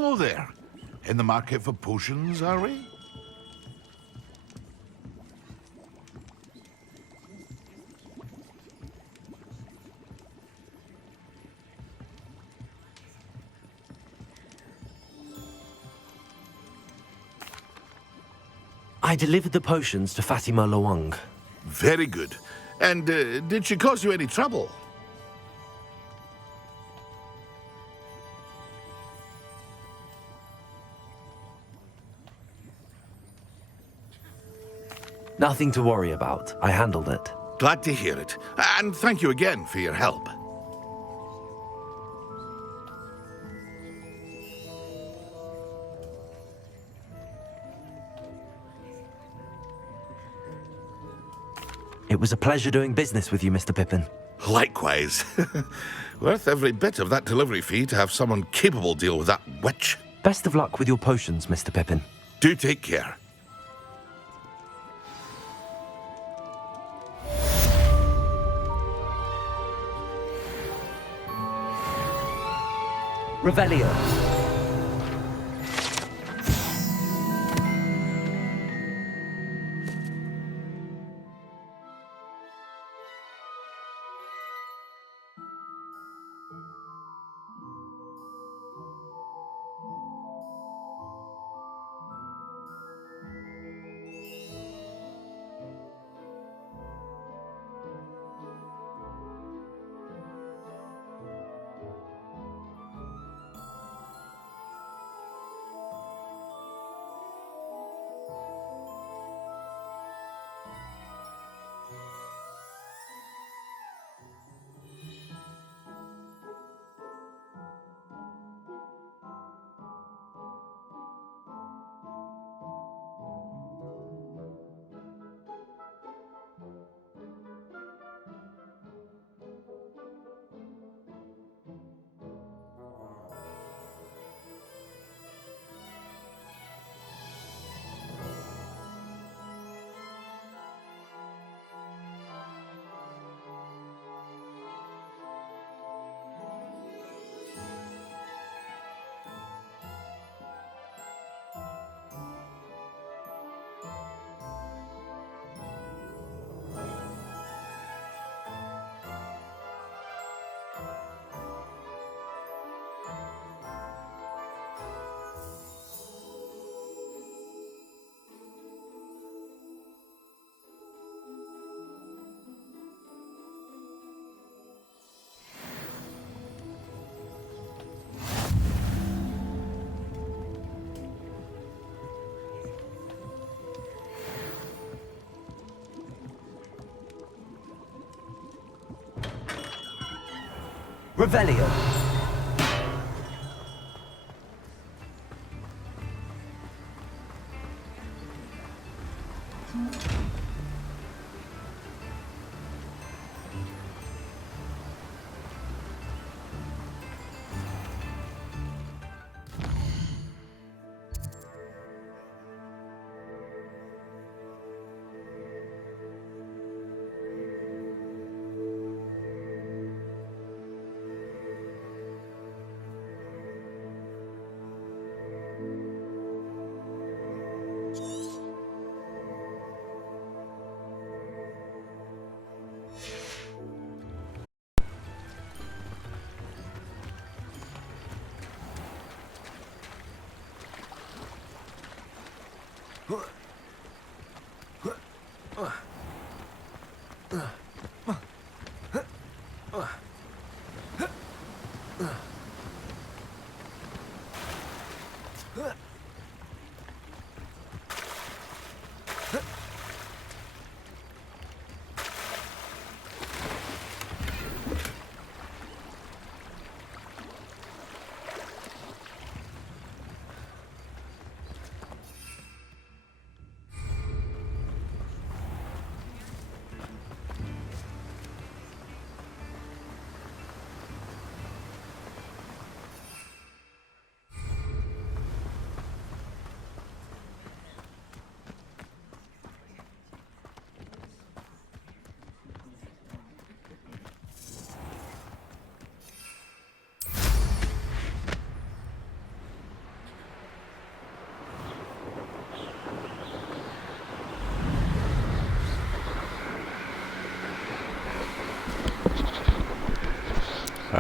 Hello there. In the market for potions, are we? I delivered the potions to Fatima Lawang. Very good. And did she cause you any trouble? Nothing to worry about. I handled it. Glad to hear it. And thank you again for your help. It was a pleasure doing business with you, Mr. Pippin. Likewise. Worth every bit of that delivery fee to have someone capable deal with that witch. Best of luck with your potions, Mr. Pippin. Do take care. Revelio. Revelio.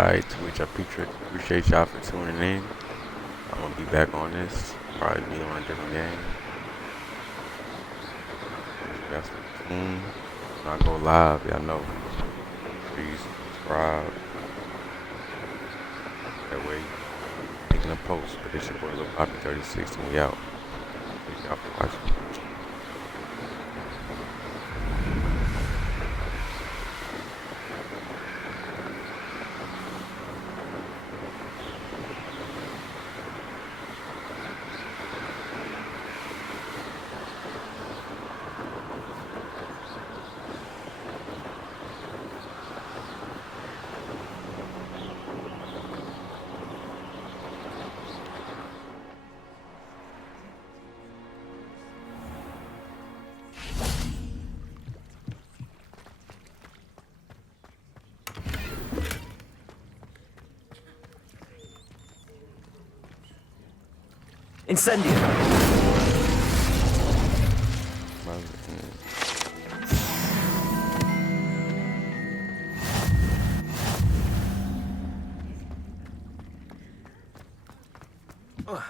Alright, Twitch, I appreciate y'all for tuning in. I'm gonna be back on this. Probably be on a different game. Got some tune. When I go live, y'all know. Please subscribe. That way, making a post. But it's your boy Lil Poppy 36 and we out. Thank y'all for watching. Incendio. Ugh.